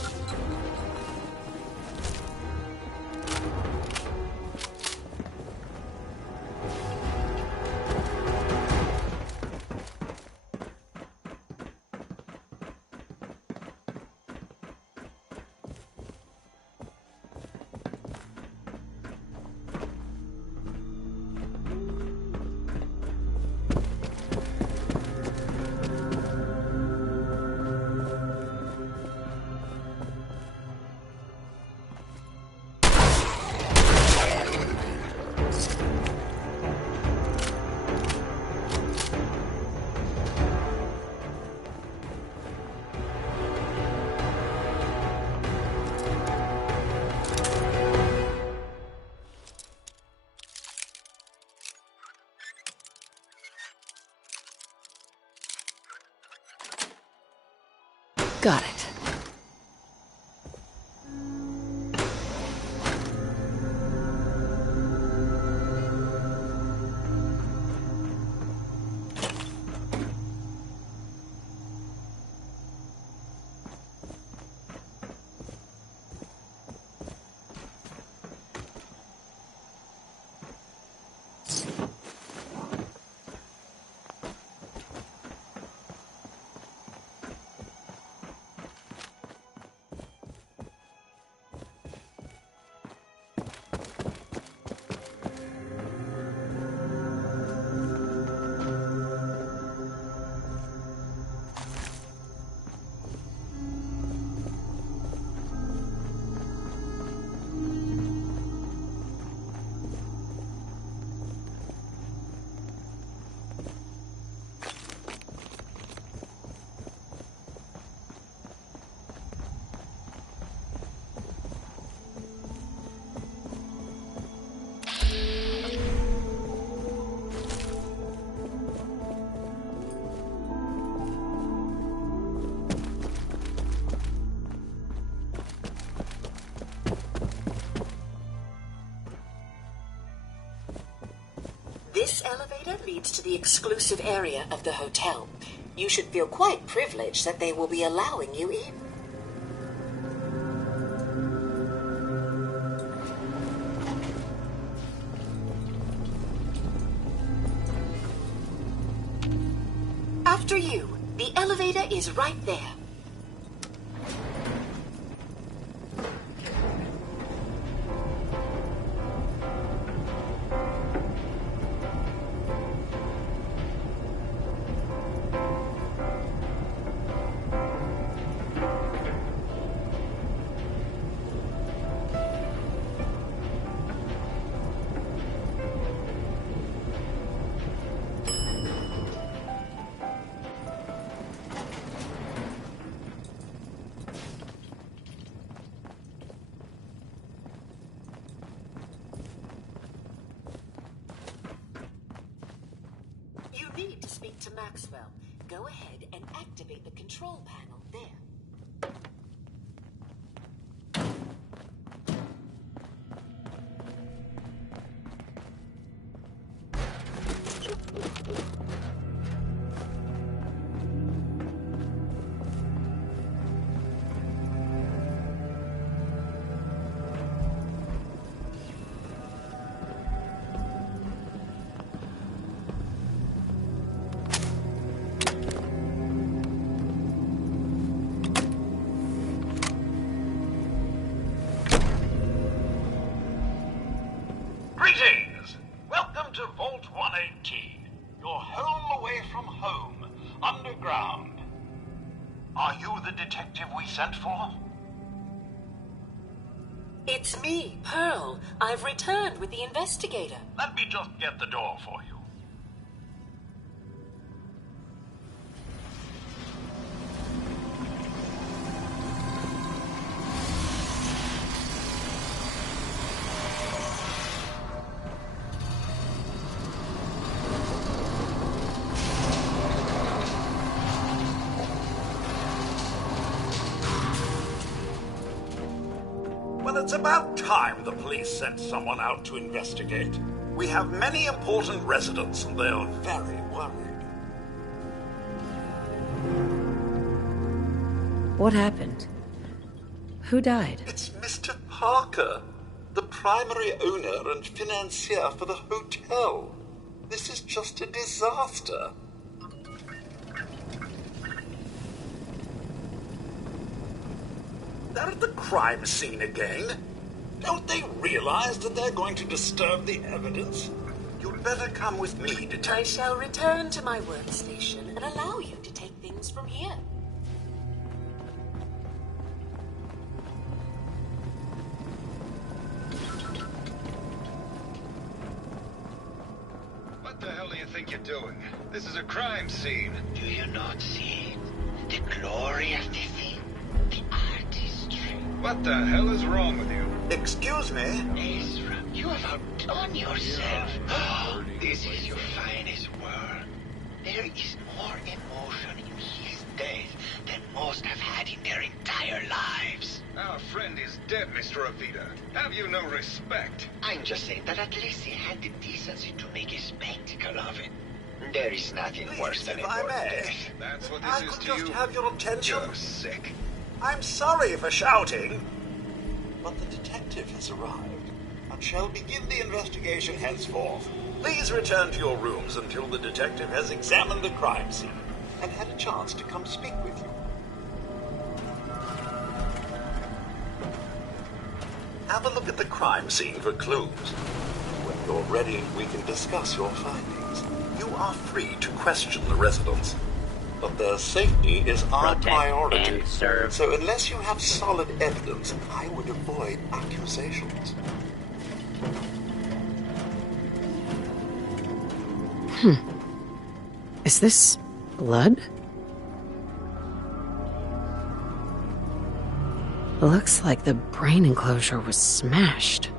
Got it. This elevator leads to the exclusive area of the hotel. You should feel quite privileged that they will be allowing you in. After you. The elevator is right there. You need to speak to Maxwell. Go ahead and activate the control panel there. Greetings! Welcome to Vault 118, your home away from home, underground. Are you the detective we sent for? It's me, Pearl. I've returned with the investigator. Let me just get the door for you. Well, it's about time the police sent someone out to investigate. We have many important residents, and they're very worried. What happened? Who died? It's Mr. Parker, the primary owner and financier for the hotel. This is just a disaster. They're at the crime scene again. Don't they realize that they're going to disturb the evidence? You'd better come with me, Detective. I shall return to my workstation and allow you to take things from here. What the hell do you think you're doing? This is a crime scene. Do you not see the glory of the scene? The artistry. What the hell is wrong with you? Excuse me? Ezra, you have outdone yourself. This is your finest work. There is more emotion in his death than most have had in their entire lives. Our friend is dead, Mr. Avita. Have you no respect? I'm just saying that at least he had the decency to make a spectacle of it. There is nothing worse than a bored death. That's what I this is could to just you? have your attention. You're sick. I'm sorry for shouting, but the detective has arrived and shall begin the investigation henceforth. Please return to your rooms until the detective has examined the crime scene and had a chance to come speak with you. Have a look at the crime scene for clues. When you're ready, we can discuss your findings. You are free to question the residents, but their safety is our priority. So unless you have solid evidence, I would avoid accusations. Is this blood? Looks like the brain enclosure was smashed.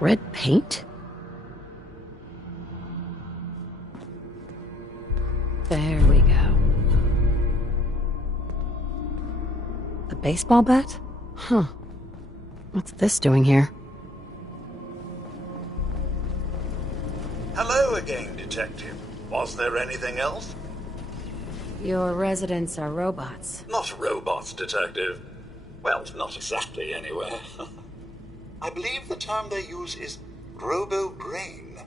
Red paint? There we go. baseball bat? Huh. What's this doing here? Hello again, Detective. Was there anything else? Your residents are robots. Not robots, Detective. Well, not exactly, anyway. I believe the term they use is robo-brain.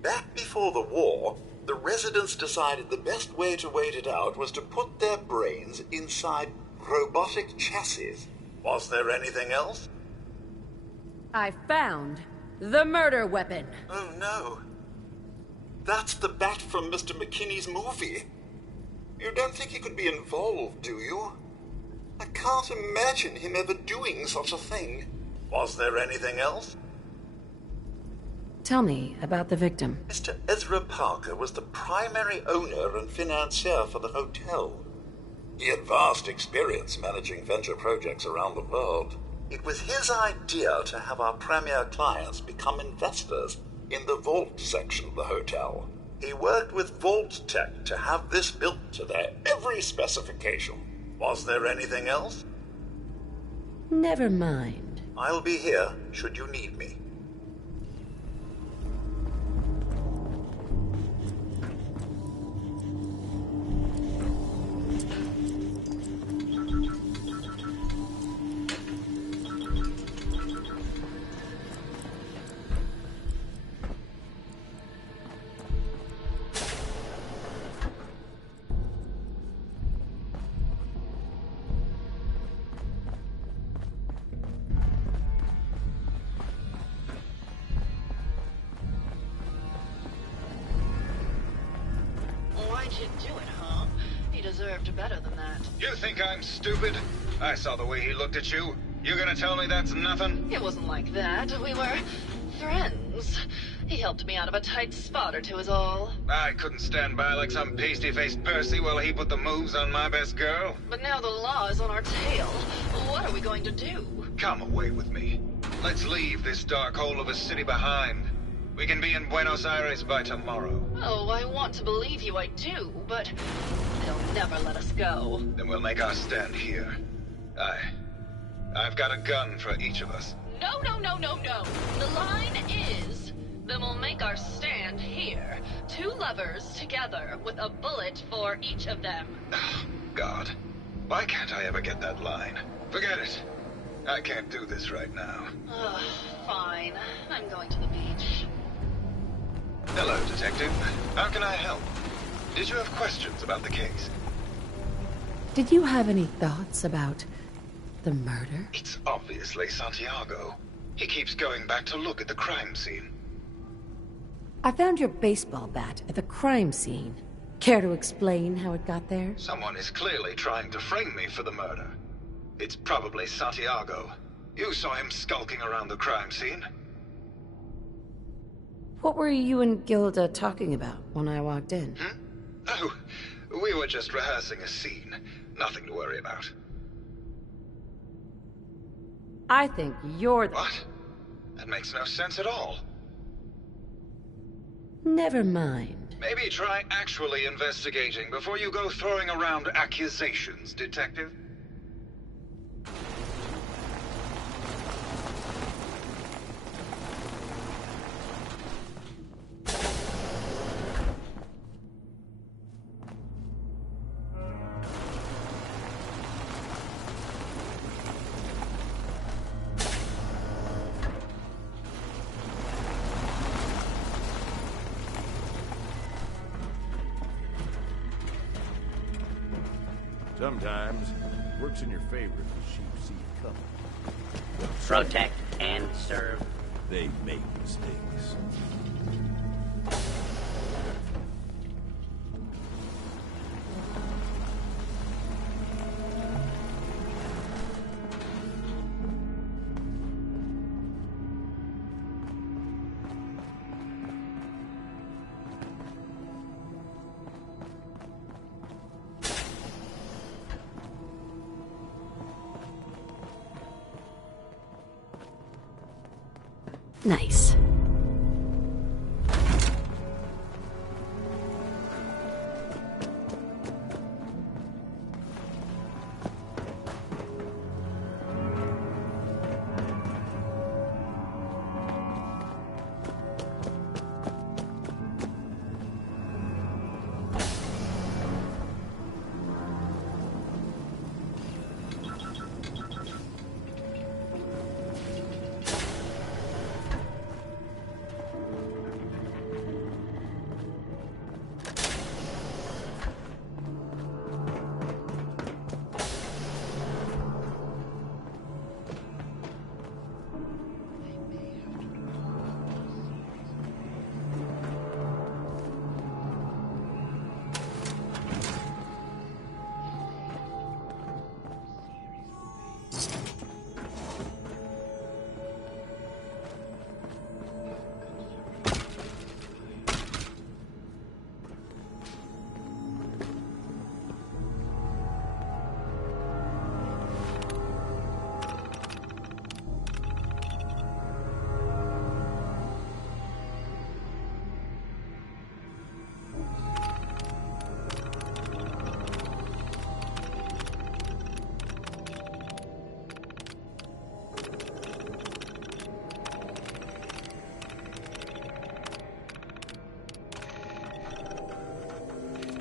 Back before the war, the residents decided the best way to wait it out was to put their brains inside robotic chassis. Was there anything else? I found the murder weapon. Oh, no. That's the bat from Mr. McKinney's movie. You don't think he could be involved, do you? I can't imagine him ever doing such a thing. Was there anything else? Tell me about the victim. Mr. Ezra Parker was the primary owner and financier for the hotel. He had vast experience managing venture projects around the world. It was his idea to have our premier clients become investors in the vault section of the hotel. He worked with Vault Tech to have this built to their every specification. Was there anything else? Never mind. I'll be here should you need me. Why'd you do it, huh? He deserved better than that. You think I'm stupid? I saw the way he looked at you. You gonna tell me that's nothing? It wasn't like that. We were friends. He helped me out of a tight spot or two is all. I couldn't stand by like some pasty-faced Percy while he put the moves on my best girl. But now the law is on our tail. What are we going to do? Come away with me. Let's leave this dark hole of a city behind. We can be in Buenos Aires by tomorrow. Oh, I want to believe you, I do, but they'll never let us go. Then we'll make our stand here. I've got a gun for each of us. No, no, no, no, no. The line is, then we'll make our stand here. 2 lovers together with a bullet for each of them. Oh, God. Why can't I ever get that line? Forget it. I can't do this right now. Fine. I'm going to the beach. Hello, Detective. How can I help? Did you have questions about the case? Did you have any thoughts about the murder? It's obviously Santiago. He keeps going back to look at the crime scene. I found your baseball bat at the crime scene. Care to explain how it got there? Someone is clearly trying to frame me for the murder. It's probably Santiago. You saw him skulking around the crime scene. What were you and Gilda talking about when I walked in? Oh, we were just rehearsing a scene. Nothing to worry about. I think you're the... What? That makes no sense at all. Never mind. Maybe try actually investigating before you go throwing around accusations, Detective. Sometimes, it works in your favor if the sheep see it coming. Protect and serve. They make mistakes. Nice.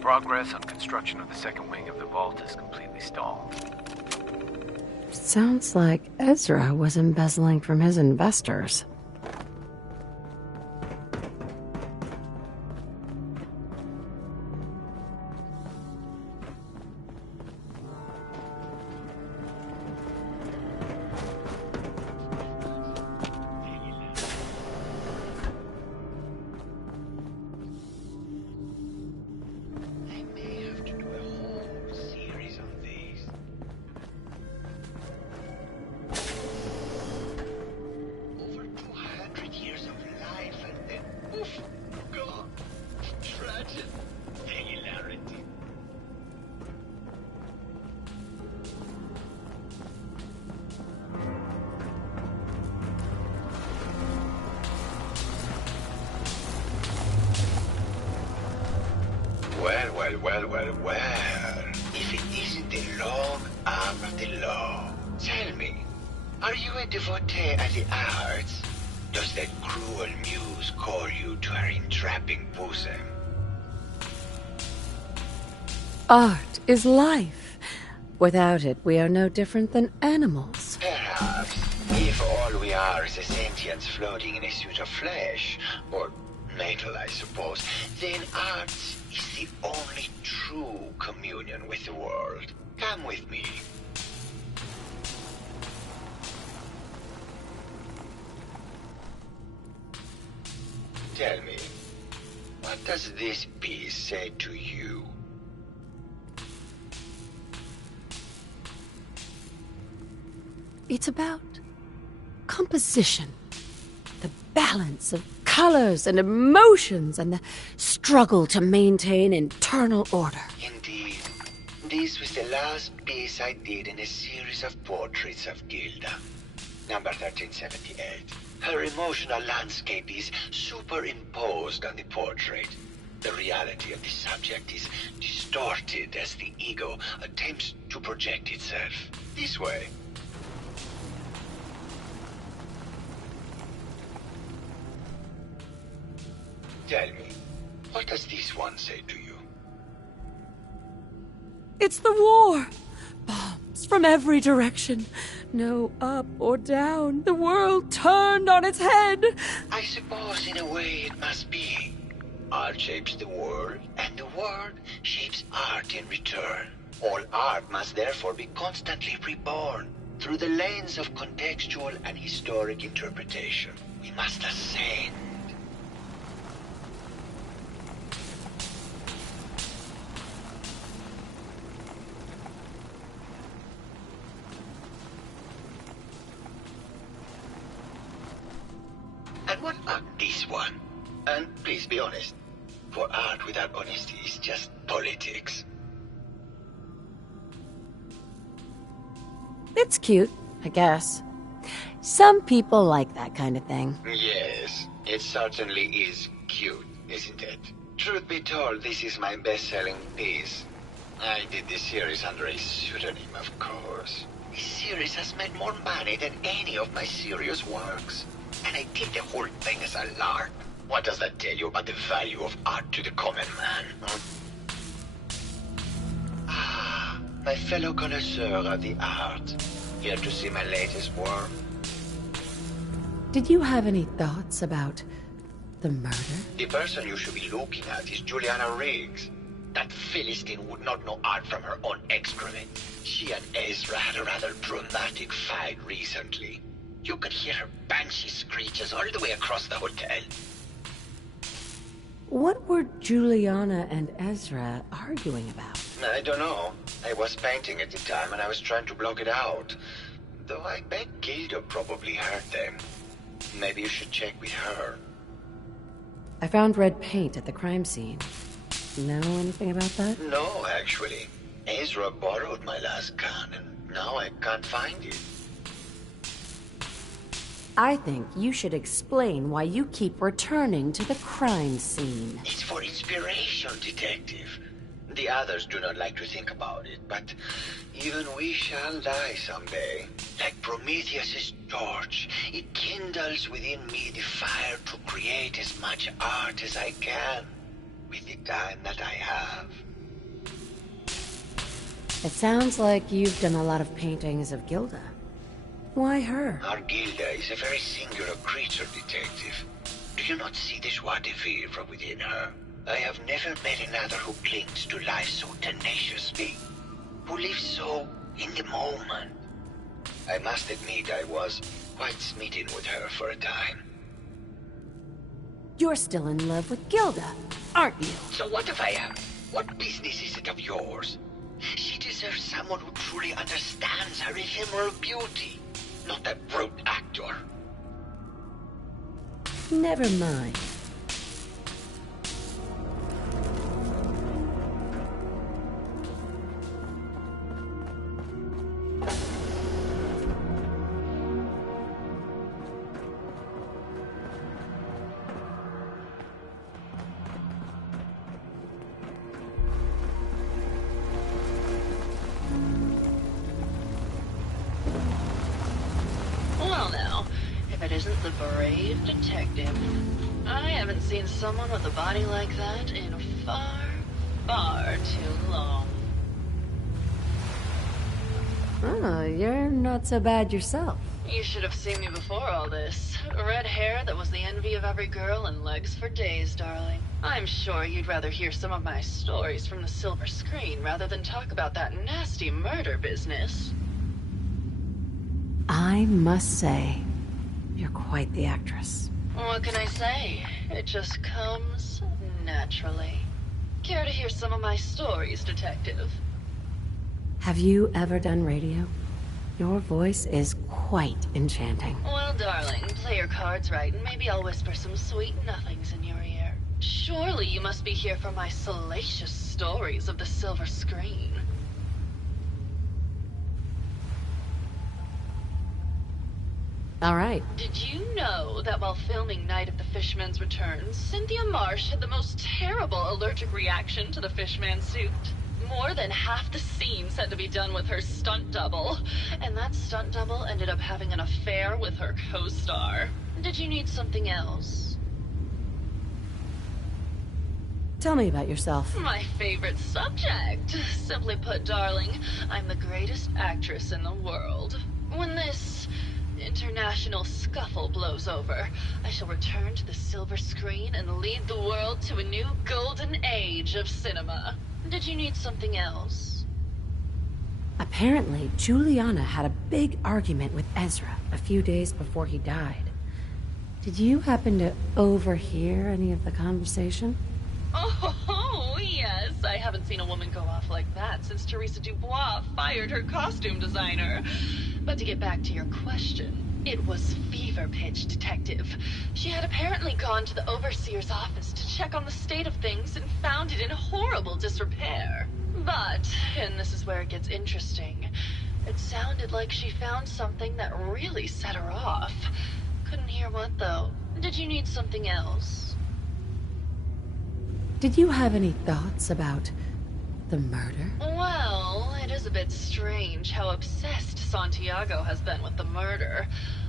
Progress on construction of the second wing of the vault is completely stalled. Sounds like Ezra was embezzling from his investors. Well. If it isn't the long arm of the law. Tell me, are you a devotee of the arts? Does that cruel muse call you to her entrapping bosom? Art is life. Without it, we are no different than animals. Perhaps. If all we are is a sentience floating in a suit of flesh, or metal, I suppose, then art is the only true communion with the world. Come with me. Tell me, what does this piece say to you? It's about composition, the balance of colors and emotions, and the struggle to maintain internal order. Indeed. This was the last piece I did in a series of portraits of Gilda. Number 1378. Her emotional landscape is superimposed on the portrait. The reality of the subject is distorted as the ego attempts to project itself. This way. Tell me, what does this one say to you? It's the war! Bombs from every direction. No up or down. The world turned on its head. I suppose in a way it must be. Art shapes the world, and the world shapes art in return. All art must therefore be constantly reborn through the lens of contextual and historic interpretation. We must ascend. And what about this one? And please be honest, for art without honesty is just politics. It's cute, I guess. Some people like that kind of thing. Yes, it certainly is cute, isn't it? Truth be told, this is my best-selling piece. I did this series under a pseudonym, of course. This series has made more money than any of my serious works. And I did the whole thing as a lark. What does that tell you about the value of art to the common man? Ah, my fellow connoisseur of the art. Here to see my latest work? Did you have any thoughts about the murder? The person you should be looking at is Juliana Riggs. That Philistine would not know art from her own excrement. She and Ezra had a rather dramatic fight recently. You could hear her banshee screeches all the way across the hotel. What were Juliana and Ezra arguing about? I don't know. I was painting at the time and I was trying to block it out. Though I bet Gilda probably heard them. Maybe you should check with her. I found red paint at the crime scene. Know anything about that? No, actually. Ezra borrowed my last gun and now I can't find it. I think you should explain why you keep returning to the crime scene. It's for inspiration, detective. The others do not like to think about it, but even we shall die someday. Like Prometheus's torch, it kindles within me the fire to create as much art as I can with the time that I have. It sounds like you've done a lot of paintings of Gilda. Why her? Our Gilda is a very singular creature, detective. Do you not see the joie de vivre within her? I have never met another who clings to life so tenaciously, who lives so in the moment. I must admit I was quite smitten with her for a time. You're still in love with Gilda, aren't you? So what if I am? What business is it of yours? She deserves someone who truly understands her ephemeral beauty, not a brute actor. Never mind. Isn't the brave detective. I haven't seen someone with a body like that in far, far too long. Oh, you're not so bad yourself. You should have seen me before all this. Red hair that was the envy of every girl and legs for days, darling. I'm sure you'd rather hear some of my stories from the silver screen rather than talk about that nasty murder business. I must say, you're quite the actress. What can I say? It just comes naturally. Care to hear some of my stories, detective? Have you ever done radio? Your voice is quite enchanting. Well, darling, play your cards right, and maybe I'll whisper some sweet nothings in your ear. Surely you must be here for my salacious stories of the silver screen. All right. Did you know that while filming Night of the Fishman's Return, Cynthia Marsh had the most terrible allergic reaction to the fishman suit? More than half the scenes had to be done with her stunt double, and that stunt double ended up having an affair with her co-star. Did you need something else? Tell me about yourself. My favorite subject. Simply put, darling, I'm the greatest actress in the world. When this international scuffle blows over, I shall return to the silver screen and lead the world to a new golden age of cinema. Did you need something else? Apparently, Juliana had a big argument with Ezra a few days before he died. Did you happen to overhear any of the conversation? Oh, yes. I haven't seen a woman go off like that since Teresa Dubois fired her costume designer. But to get back to your question, it was fever pitch, detective. She had apparently gone to the overseer's office to check on the state of things and found it in horrible disrepair. But, and this is where it gets interesting, it sounded like she found something that really set her off. Couldn't hear what, though. Did you need something else? Did you have any thoughts about the murder? Well, it is a bit strange how obsessed Santiago has been with the murder.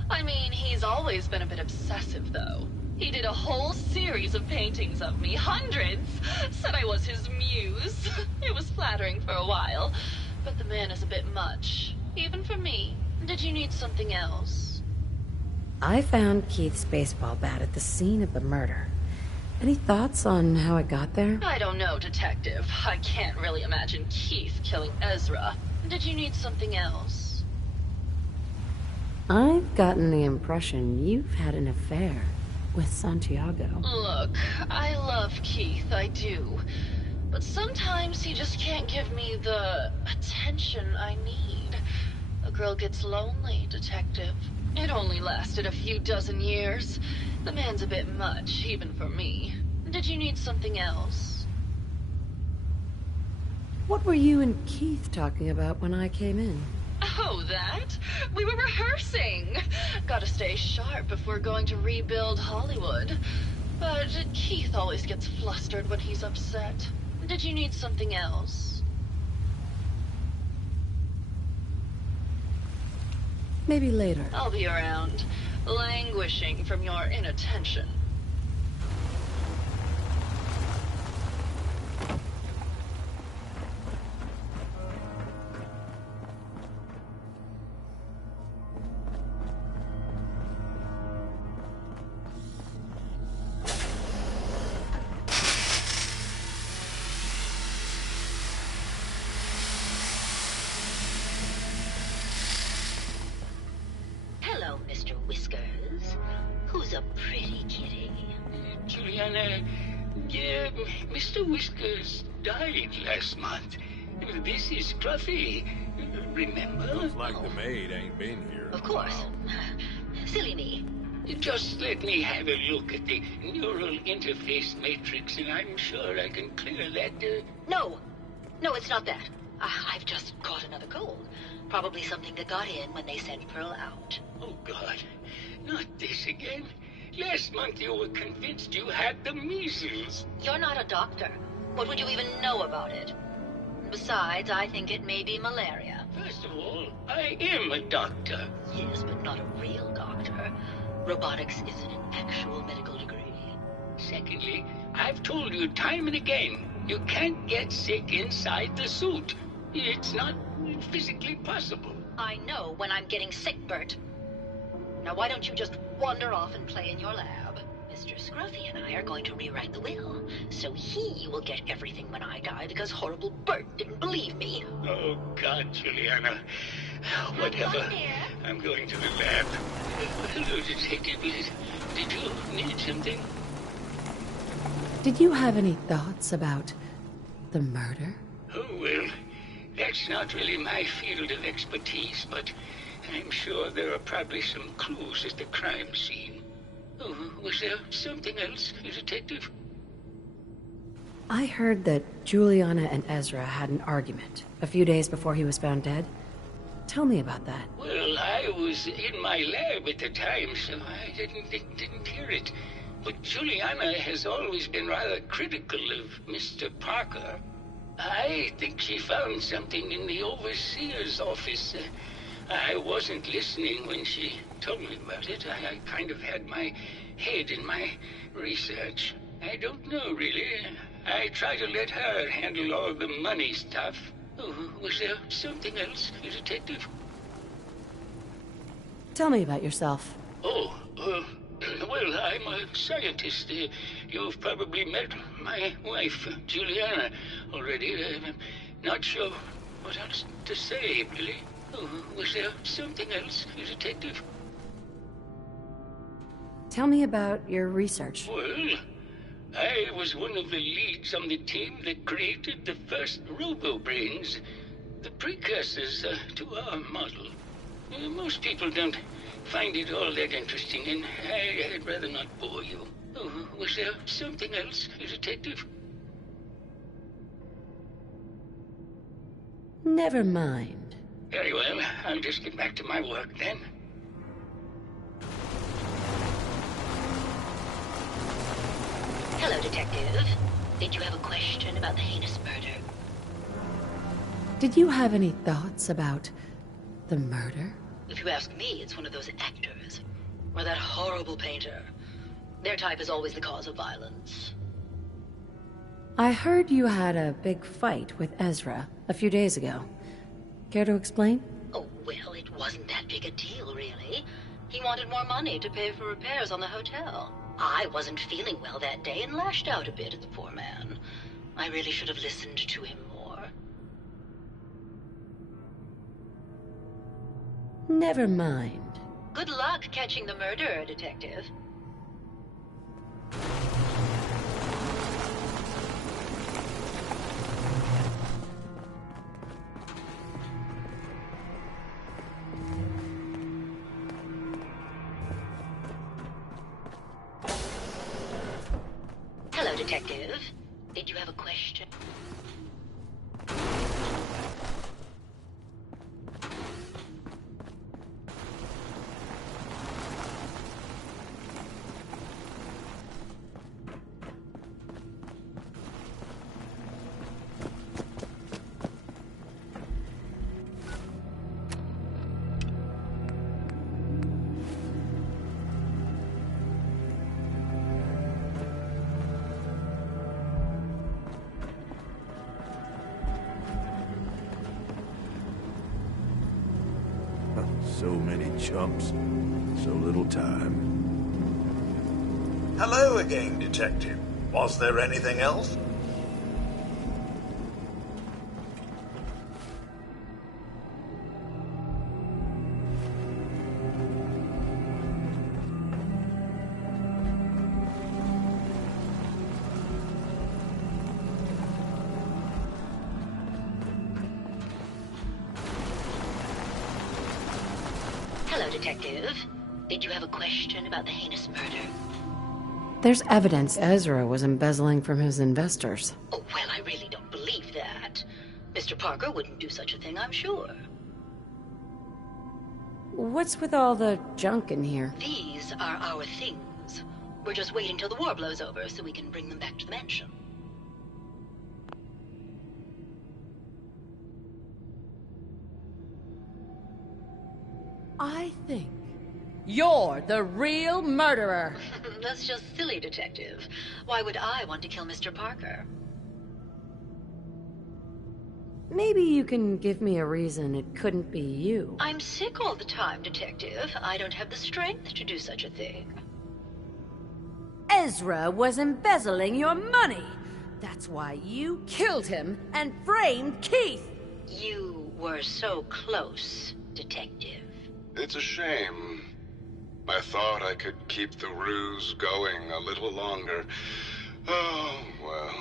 I mean, he's always been a bit obsessive, though. He did a whole series of paintings of me, hundreds, said I was his muse. It was flattering for a while, but the man is a bit much, even for me. Did you need something else? I found Keith's baseball bat at the scene of the murder. Any thoughts on how it got there? I don't know, detective. I can't really imagine Keith killing Ezra. Did you need something else? I've gotten the impression you've had an affair with Santiago. Look, I love Keith, I do. But sometimes he just can't give me the attention I need. A girl gets lonely, detective. It only lasted a few dozen years. The man's a bit much, even for me. Did you need something else? What were you and Keith talking about when I came in? Oh, that? We were rehearsing. Gotta stay sharp if we're going to rebuild Hollywood. But Keith always gets flustered when he's upset. Did you need something else? Maybe later. I'll be around, languishing from your inattention. Juliana, Mr. Whiskers died last month. This is Scruffy. Remember? Looks like the maid ain't been here. Of course. Silly me. Just let me have a look at the neural interface matrix, and I'm sure I can clear that. No, it's not that. I've just caught another cold. Probably something that got in when they sent Pearl out. Oh, God. Not this again. Last month you were convinced you had the measles. You're not a doctor. What would you even know about it? Besides, I think it may be malaria. First of all, I am a doctor. Yes, but not a real doctor. Robotics isn't an actual medical degree. Secondly, I've told you time and again, you can't get sick inside the suit. It's not physically possible. I know when I'm getting sick, Bert. Now why don't you just wander off and play in your lab? Mr. Scruffy and I are going to rewrite the will, so he will get everything when I die because horrible Bert didn't believe me. Oh, God, Juliana. Whatever. I'm going to the lab. Hello, Detective. Did you need something? Did you have any thoughts about the murder? Oh, well, that's not really my field of expertise, but I'm sure there are probably some clues at the crime scene. Oh, was there something else, Detective? I heard that Juliana and Ezra had an argument a few days before he was found dead. Tell me about that. Well, I was in my lab at the time, so I didn't hear it. But Juliana has always been rather critical of Mr. Parker. I think she found something in the overseer's office. I wasn't listening when she told me about it. I kind of had my head in my research. I don't know, really. I try to let her handle all the money stuff. Oh, was there something else, Detective? Tell me about yourself. Oh, well, I'm a scientist. You've probably met my wife, Juliana, already. I'm not sure what else to say, really. Oh, was there something else, Detective? Tell me about your research. Well, I was one of the leads on the team that created the first robo-brains, the precursors to our model. Most people don't find it all that interesting, and I'd rather not bore you. Oh, was there something else, Detective? Never mind. Very well. I'll just get back to my work then. Hello, Detective. Did you have a question about the heinous murder? Did you have any thoughts about the murder? If you ask me, it's one of those actors. Or that horrible painter. Their type is always the cause of violence. I heard you had a big fight with Ezra a few days ago. Care to explain? Oh, well, it wasn't that big a deal, really. He wanted more money to pay for repairs on the hotel. I wasn't feeling well that day and lashed out a bit at the poor man. I really should have listened to him more. Never mind. Good luck catching the murderer, Detective. Hello, Detective. Did you have a question? So many chumps, so little time. Hello again, Detective. Was there anything else? Detective. Did you have a question about the heinous murder? There's evidence Ezra was embezzling from his investors. Oh, well, I really don't believe that. Mr. Parker wouldn't do such a thing, I'm sure. What's with all the junk in here? These are our things. We're just waiting till the war blows over so we can bring them back to the mansion. I think you're the real murderer. That's just silly, Detective. Why would I want to kill Mr. Parker? Maybe you can give me a reason it couldn't be you. I'm sick all the time, Detective. I don't have the strength to do such a thing. Ezra was embezzling your money. That's why you killed him and framed Keith. You were so close, Detective. It's a shame. I thought I could keep the ruse going a little longer. Oh, well.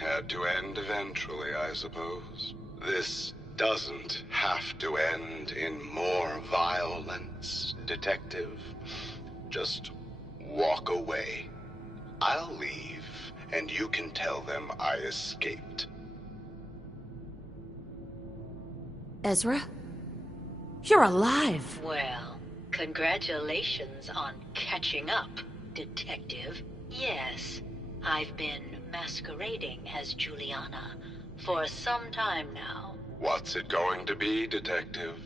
Had to end eventually, I suppose. This doesn't have to end in more violence, Detective. Just walk away. I'll leave, and you can tell them I escaped. Ezra? You're alive. Well, congratulations on catching up, Detective. Yes, I've been masquerading as Juliana for some time now. What's it going to be, Detective?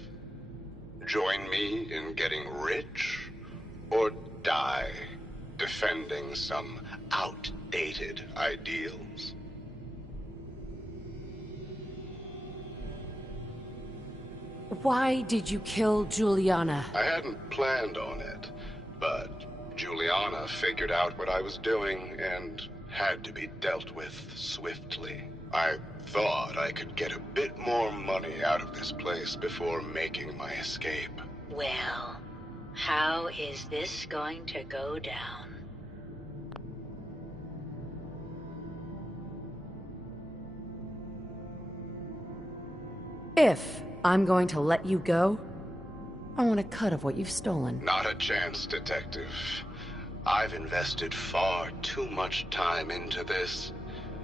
Join me in getting rich? Or die defending some outdated ideals? Why did you kill Juliana? I hadn't planned on it, but Juliana figured out what I was doing and had to be dealt with swiftly. I thought I could get a bit more money out of this place before making my escape. Well, how is this going to go down? If I'm going to let you go, I want a cut of what you've stolen. Not a chance, Detective. I've invested far too much time into this.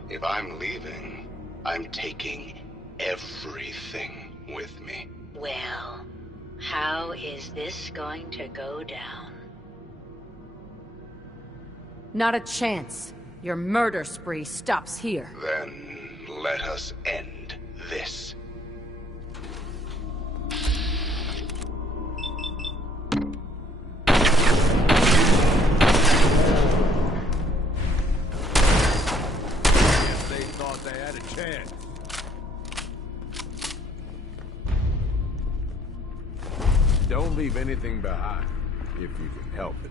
If I'm leaving, I'm taking everything with me. Well, how is this going to go down? Not a chance. Your murder spree stops here. Then let us end this. They had a chance. Don't leave anything behind, if you can help it.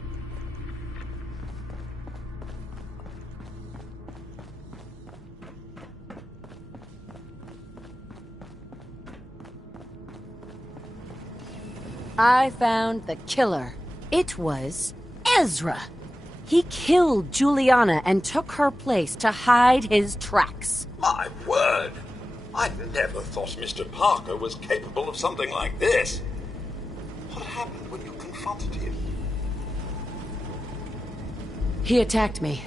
I found the killer. It was Ezra. He killed Juliana and took her place to hide his tracks. My word! I never thought Mr. Parker was capable of something like this. What happened when you confronted him? He attacked me.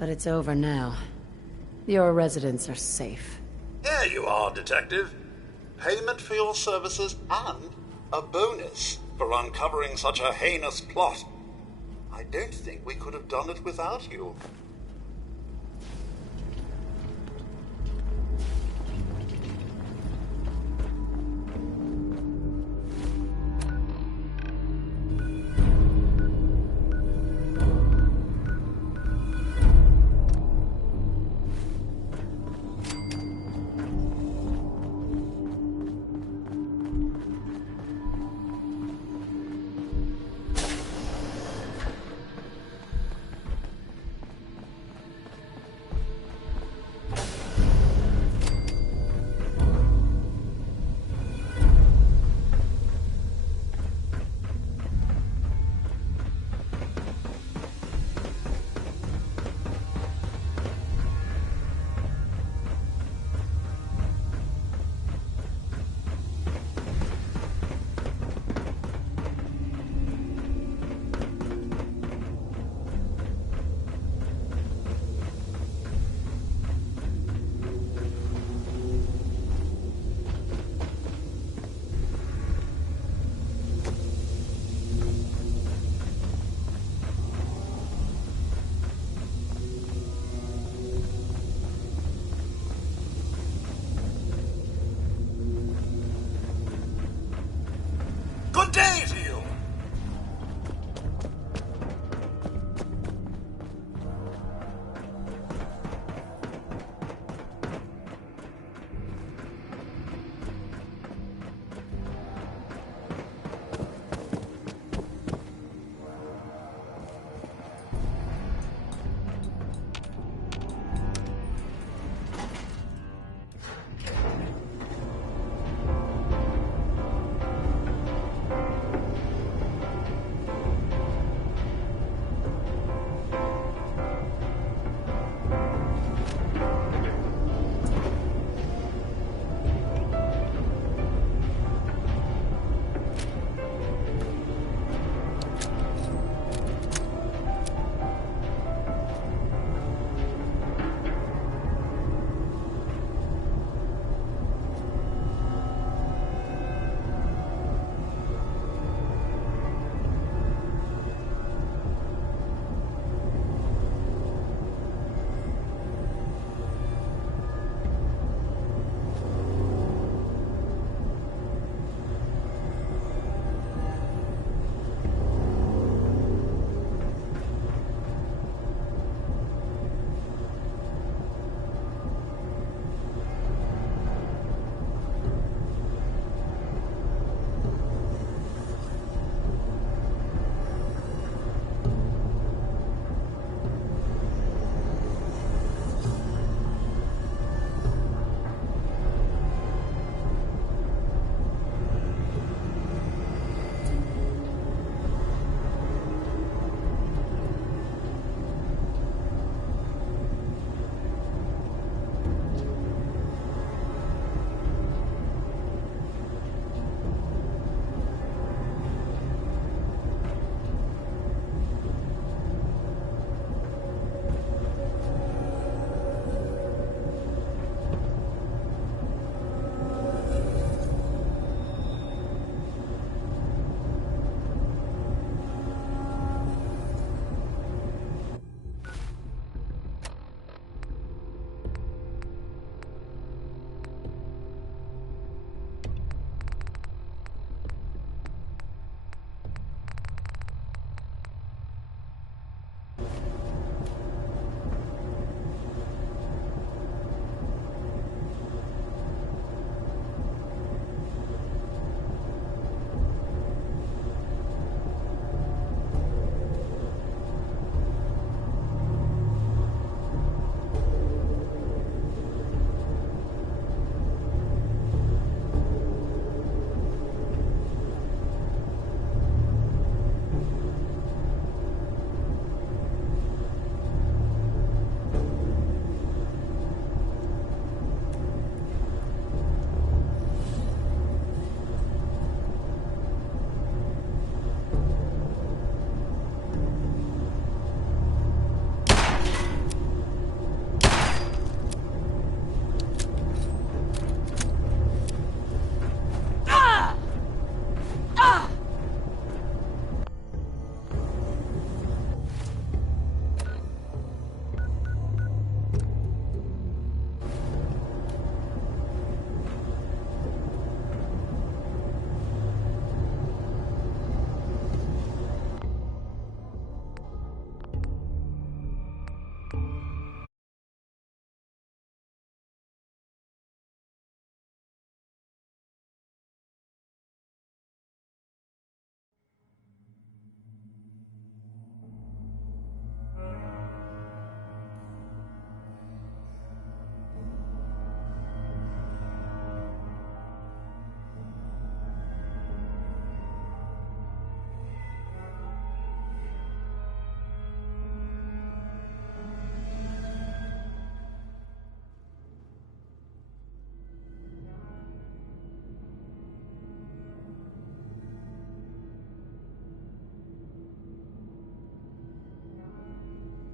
But it's over now. Your residents are safe. There you are, Detective. Payment for your services and a bonus for uncovering such a heinous plot. I don't think we could have done it without you. Good day to you!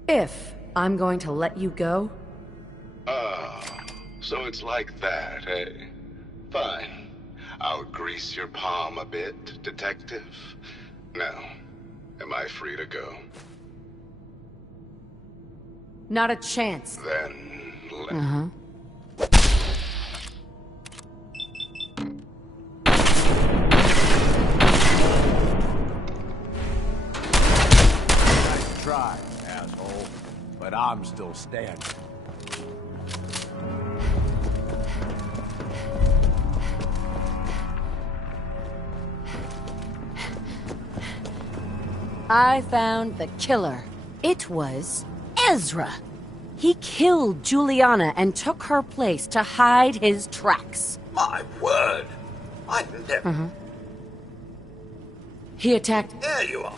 If I'm going to let you go? Ah, so it's like that, eh? Fine. I'll grease your palm a bit, detective. Now, am I free to go? Not a chance. Then let... Uh-huh. asshole. But I'm still standing. I found the killer. It was Ezra. He killed Juliana and took her place to hide his tracks. My word. I never... He attacked... There you are.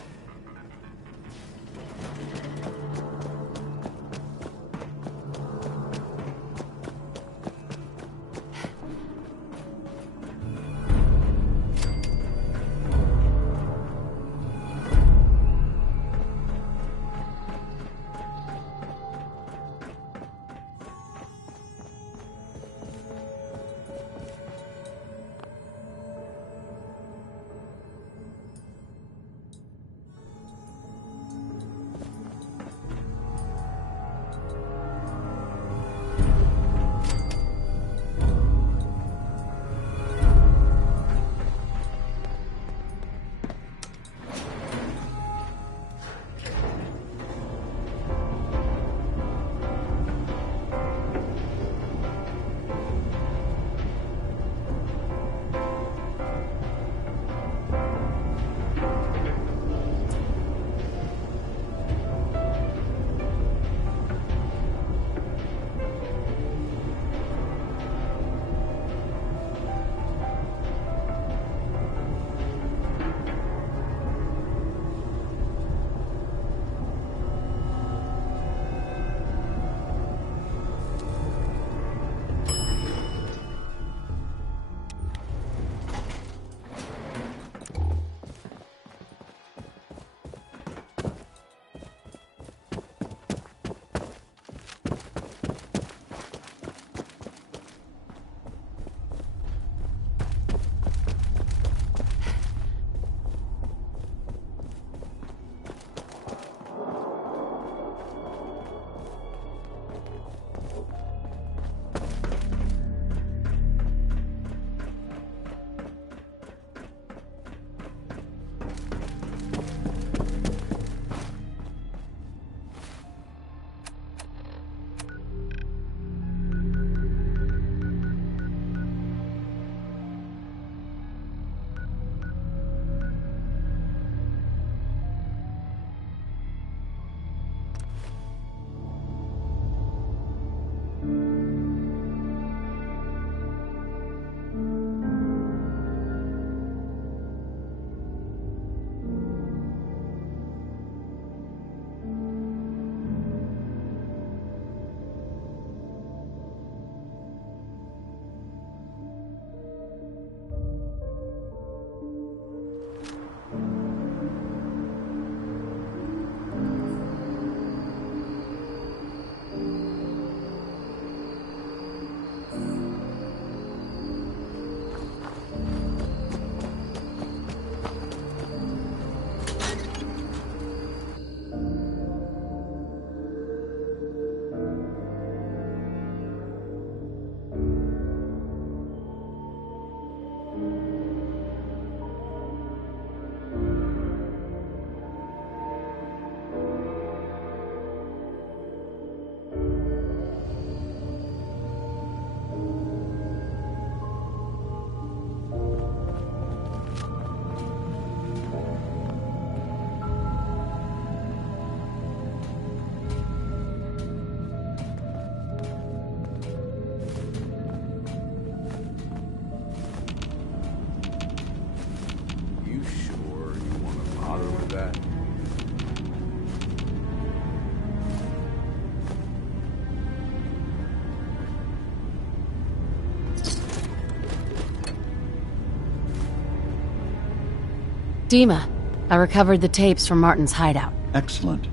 Dima, I recovered the tapes from Martin's hideout. Excellent.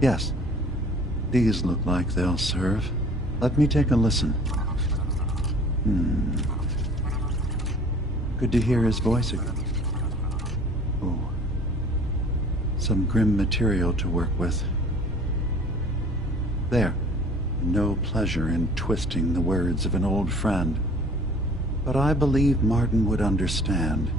Yes. These look like they'll serve. Let me take a listen. Good to hear his voice again. Oh. Some grim material to work with. There. No pleasure in twisting the words of an old friend. But I believe Martin would understand.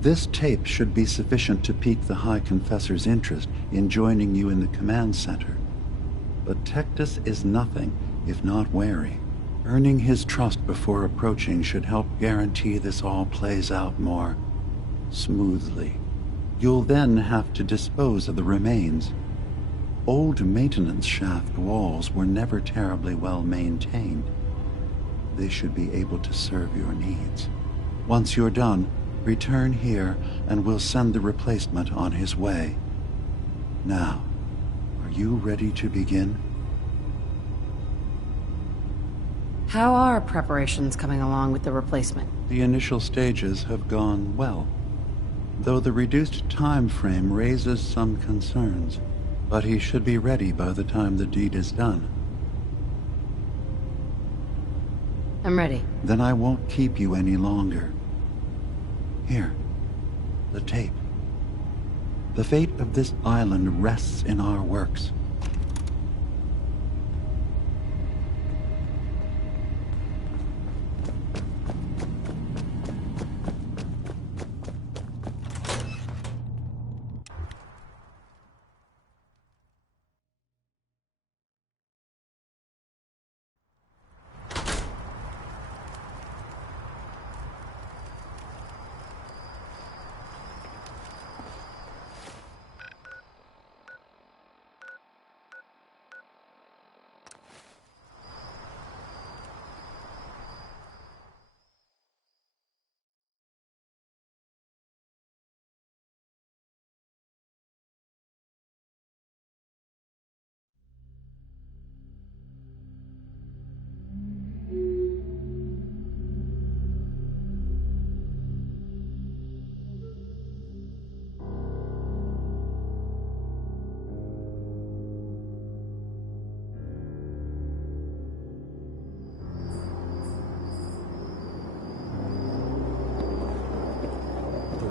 This tape should be sufficient to pique the High Confessor's interest in joining you in the command center. But Tectus is nothing if not wary. Earning his trust before approaching should help guarantee this all plays out more smoothly. You'll then have to dispose of the remains. Old maintenance shaft walls were never terribly well maintained. They should be able to serve your needs. Once you're done, return here and we'll send the replacement on his way. Now, are you ready to begin? How are preparations coming along with the replacement? The initial stages have gone well, though the reduced time frame raises some concerns. But he should be ready by the time the deed is done. I'm ready. Then I won't keep you any longer. Here, the tape. The fate of this island rests in our works.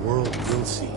World will see.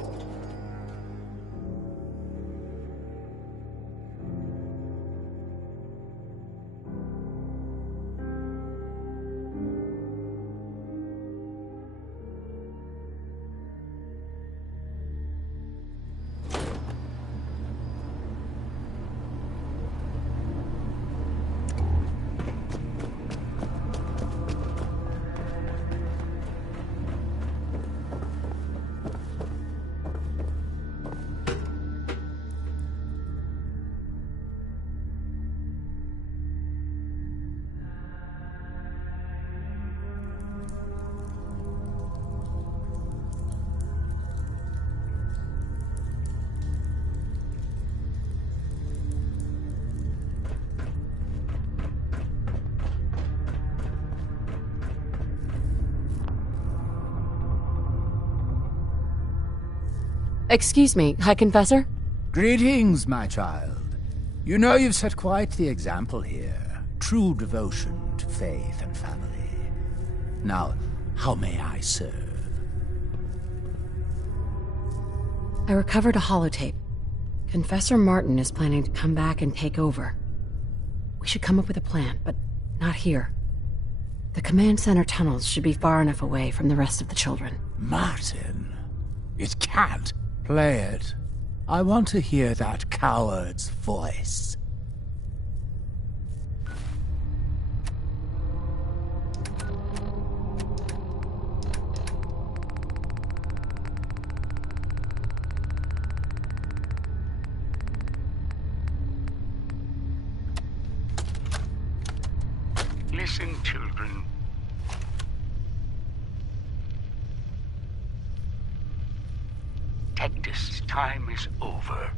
Excuse me, High Confessor? Greetings, my child. You know you've set quite the example here. True devotion to faith and family. Now, how may I serve? I recovered a holotape. Confessor Martin is planning to come back and take over. We should come up with a plan, but not here. The command center tunnels should be far enough away from the rest of the children. Martin? It can't. Play it. I want to hear that coward's voice. Listen, children. Tectus' time is over.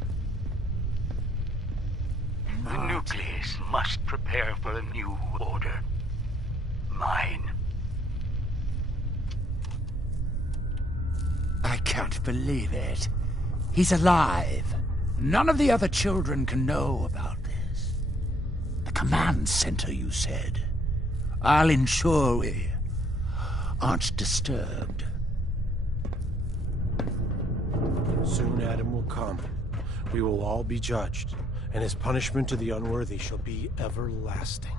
The nucleus must prepare for a new order. Mine. I can't believe it. He's alive. None of the other children can know about this. The command center, you said. I'll ensure we aren't disturbed. Soon Adam will come. We will all be judged, and his punishment to the unworthy shall be everlasting.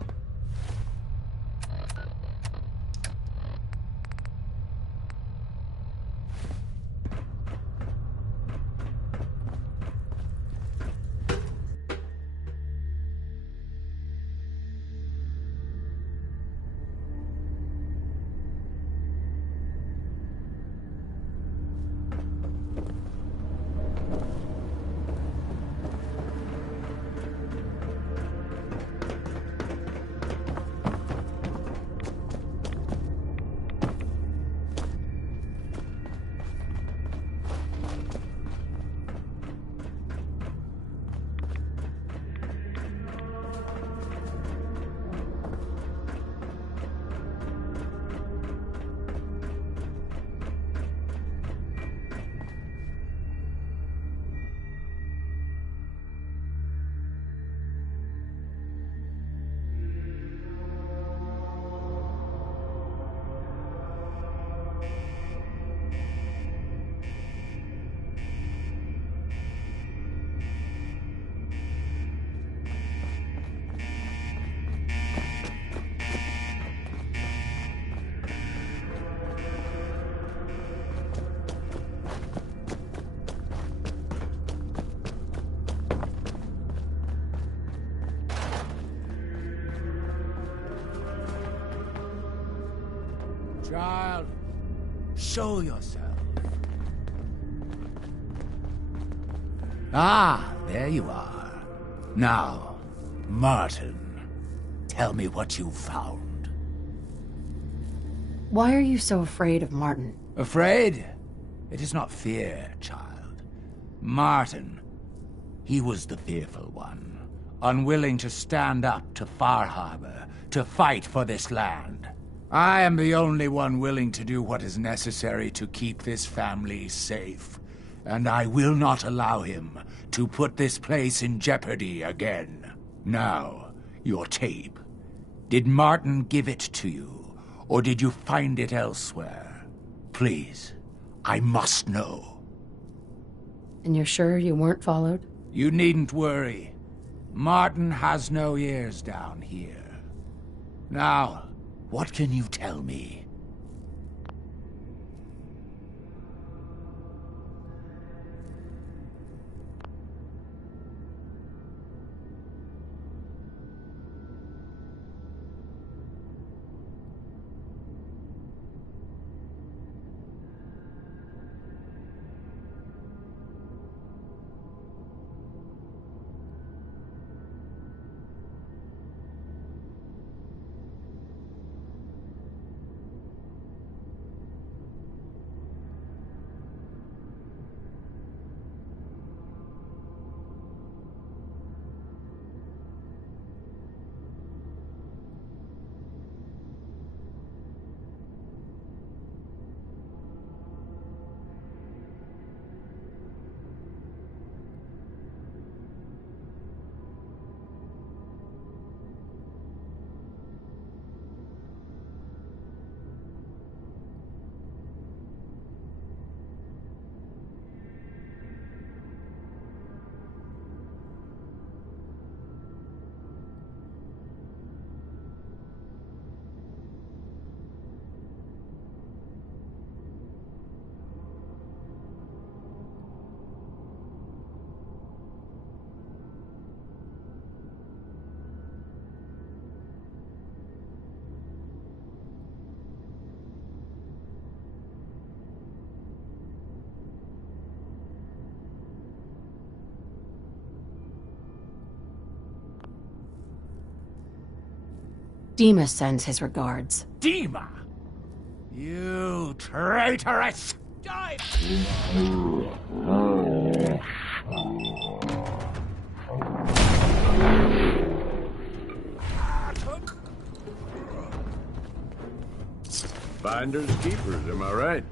Child, show yourself. Ah, there you are. Now, Martin, tell me what you found. Why are you so afraid of Martin? Afraid? It is not fear, child. Martin, he was the fearful one, unwilling to stand up to Far Harbor, to fight for this land. I am the only one willing to do what is necessary to keep this family safe, and I will not allow him to put this place in jeopardy again. Now, your tape. Did Martin give it to you, or did you find it elsewhere? Please, I must know. And you're sure you weren't followed? You needn't worry. Martin has no ears down here. Now, what can you tell me? Dima sends his regards. Dima! You traitorous! Die! Finders keepers, am I right?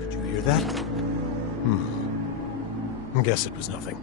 Did you hear that? I guess it was nothing.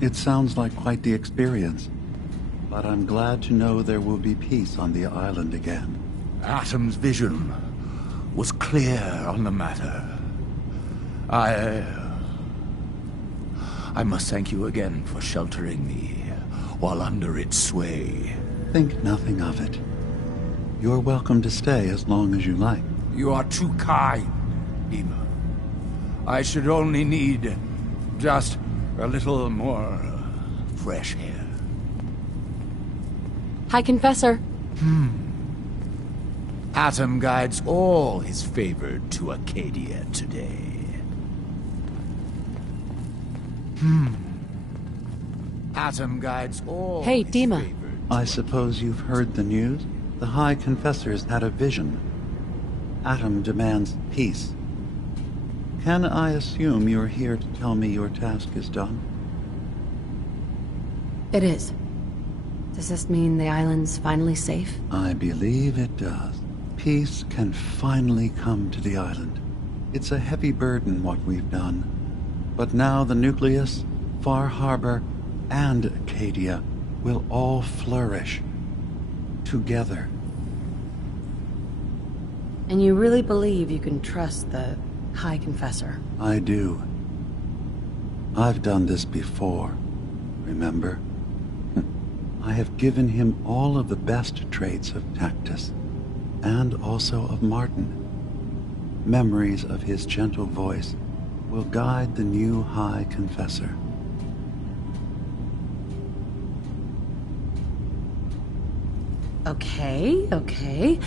It sounds like quite the experience, but I'm glad to know there will be peace on the island again. Atom's vision was clear on the matter. I must thank you again for sheltering me while under its sway. Think nothing of it. You're welcome to stay as long as you like. You are too kind, Dima. I should only need just a little more fresh air. High Confessor. Atom guides all his favored to Acadia today. Atom guides all. Hey, Dima. I suppose you've heard the news? The High Confessor's had a vision. Atom demands peace. Can I assume you're here to tell me your task is done? It is. Does this mean the island's finally safe? I believe it does. Peace can finally come to the island. It's a heavy burden what we've done. But now the Nucleus, Far Harbor, and Acadia will all flourish together. And you really believe you can trust the High Confessor? I do. I've done this before, remember? I have given him all of the best traits of Tactus, and also of Martin. Memories of his gentle voice will guide the new High Confessor. Okay.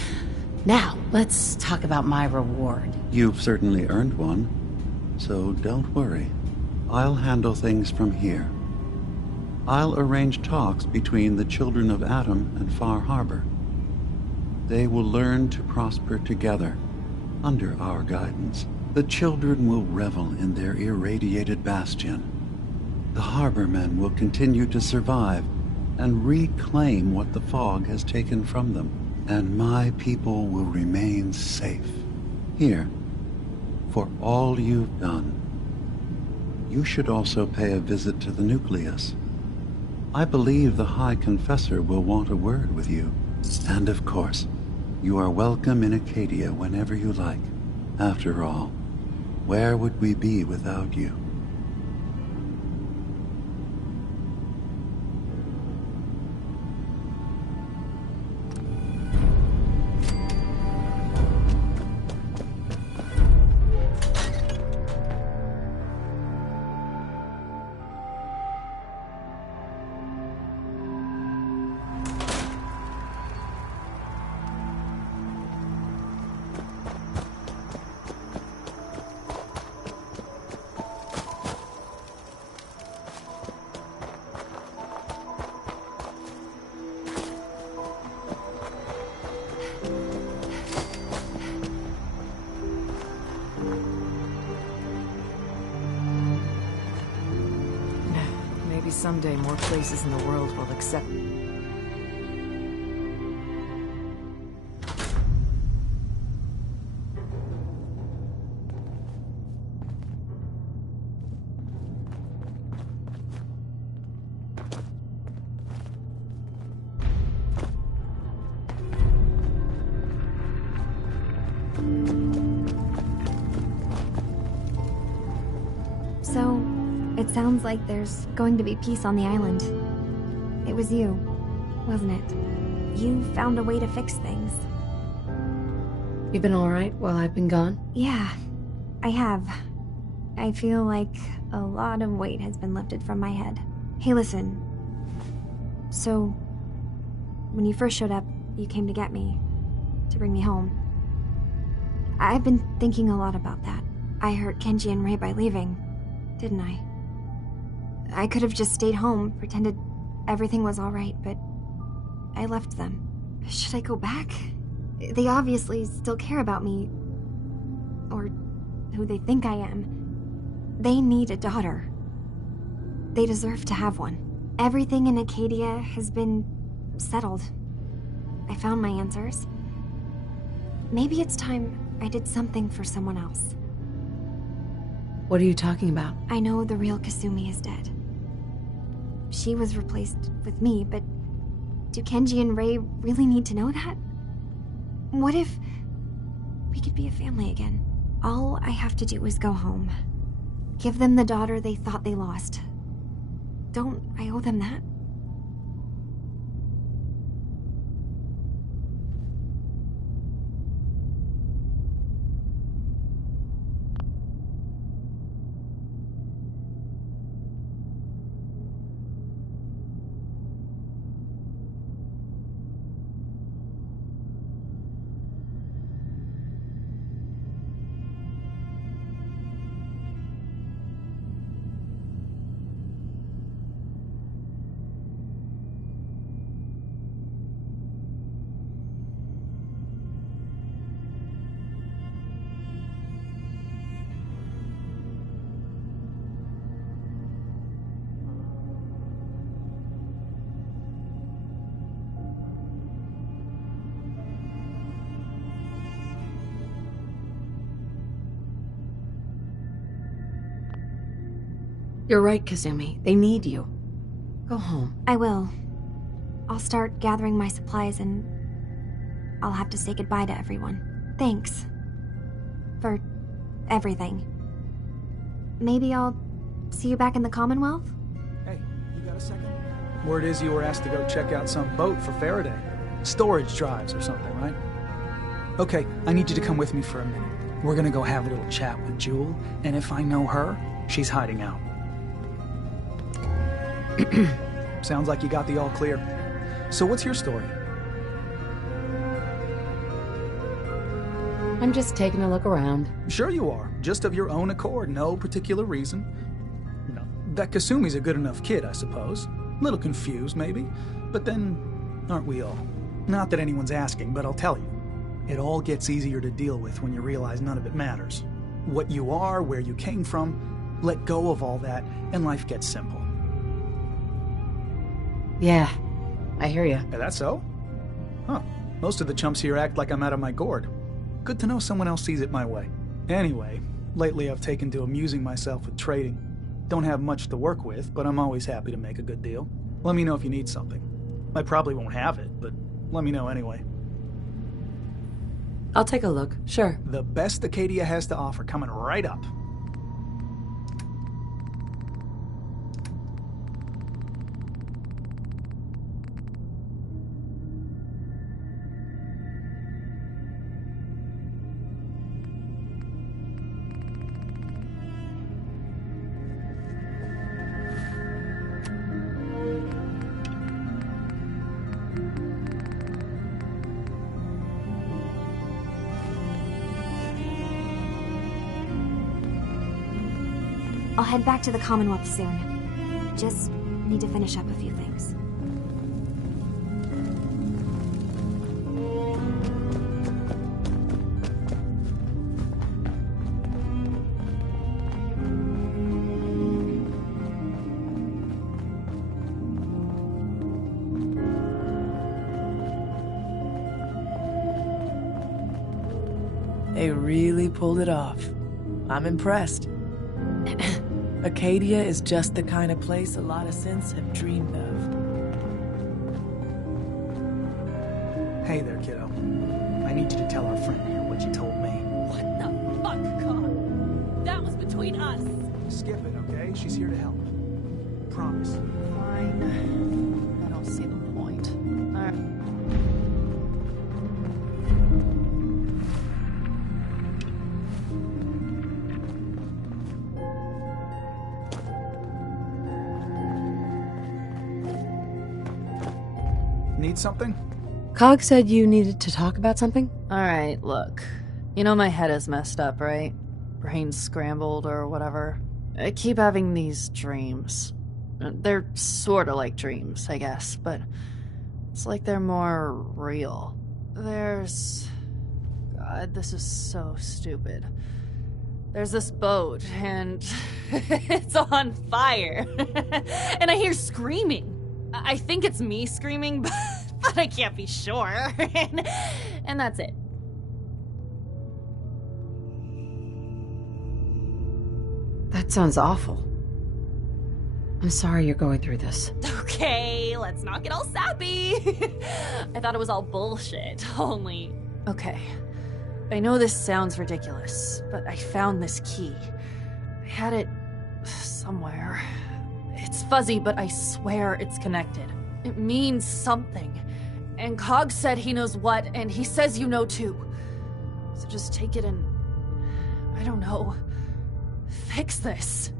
Now, let's talk about my reward. You've certainly earned one, so don't worry. I'll handle things from here. I'll arrange talks between the children of Atom and Far Harbor. They will learn to prosper together, under our guidance. The children will revel in their irradiated bastion. The Harbormen will continue to survive and reclaim what the fog has taken from them. And my people will remain safe. Here, for all you've done. You should also pay a visit to the Nucleus. I believe the High Confessor will want a word with you. And of course, you are welcome in Acadia whenever you like. After all, where would we be without you? Maybe someday more places in the world will accept me. Sounds like there's going to be peace on the island. It was you, wasn't it? You found a way to fix things. You been alright while I've been gone? Yeah, I have. I feel like a lot of weight has been lifted from my head. Hey, listen. So, when you first showed up, you came to get me, to bring me home. I've been thinking a lot about that. I hurt Kenji and Rei by leaving, didn't I? I could have just stayed home, pretended everything was alright, but I left them. Should I go back? They obviously still care about me. Or who they think I am. They need a daughter. They deserve to have one. Everything in Acadia has been settled. I found my answers. Maybe it's time I did something for someone else. What are you talking about? I know the real Kasumi is dead. She was replaced with me, but do Kenji and Rei really need to know that? What if we could be a family again? All I have to do is go home. Give them the daughter they thought they lost. Don't I owe them that? You're right, Kasumi. They need you. Go home. I will. I'll start gathering my supplies and I'll have to say goodbye to everyone. Thanks. For everything. Maybe I'll see you back in the Commonwealth? Hey, you got a second? Word is you were asked to go check out some boat for Faraday. Storage drives or something, right? Okay, I need you to come with me for a minute. We're gonna go have a little chat with Jewel, and if I know her, she's hiding out. Sounds like you got the all clear. So what's your story? I'm just taking a look around. Sure you are. Just of your own accord, no particular reason. No. That Kasumi's a good enough kid, I suppose. Little confused, maybe. But then, aren't we all? Not that anyone's asking, but I'll tell you. It all gets easier to deal with when you realize none of it matters. What you are, where you came from, let go of all that, and life gets simple. Yeah, I hear you. Is that so? Huh. Most of the chumps here act like I'm out of my gourd. Good to know someone else sees it my way. Anyway, lately I've taken to amusing myself with trading. Don't have much to work with, but I'm always happy to make a good deal. Let me know if you need something. I probably won't have it, but let me know anyway. I'll take a look, sure. The best Acadia has to offer coming right up. I'll head back to the Commonwealth soon. Just need to finish up a few things. They really pulled it off. I'm impressed. Acadia is just the kind of place a lot of synths have dreamed of. Hey there, kiddo. I need you to tell our friend here what you told me. What the fuck, Con? That was between us. Skip it, okay? She's here to help. promise. Fine. I don't see the point. Alright. Need something? Cog said you needed to talk about something? Alright, look. You know my head is messed up, right? Brain's scrambled or whatever. I keep having these dreams. They're sorta like dreams, I guess, but it's like they're more real. There's... God, this is so stupid. There's this boat, and it's on fire. And I hear screaming. I think it's me screaming, but I can't be sure. And that's it. That sounds awful. I'm sorry you're going through this. Okay, let's not get all sappy. I thought it was all bullshit, only... Okay, I know this sounds ridiculous, but I found this key. I had it somewhere. It's fuzzy, but I swear it's connected. It means something. And Cog said he knows what, and he says you know too. So just take it and... I don't know... fix this.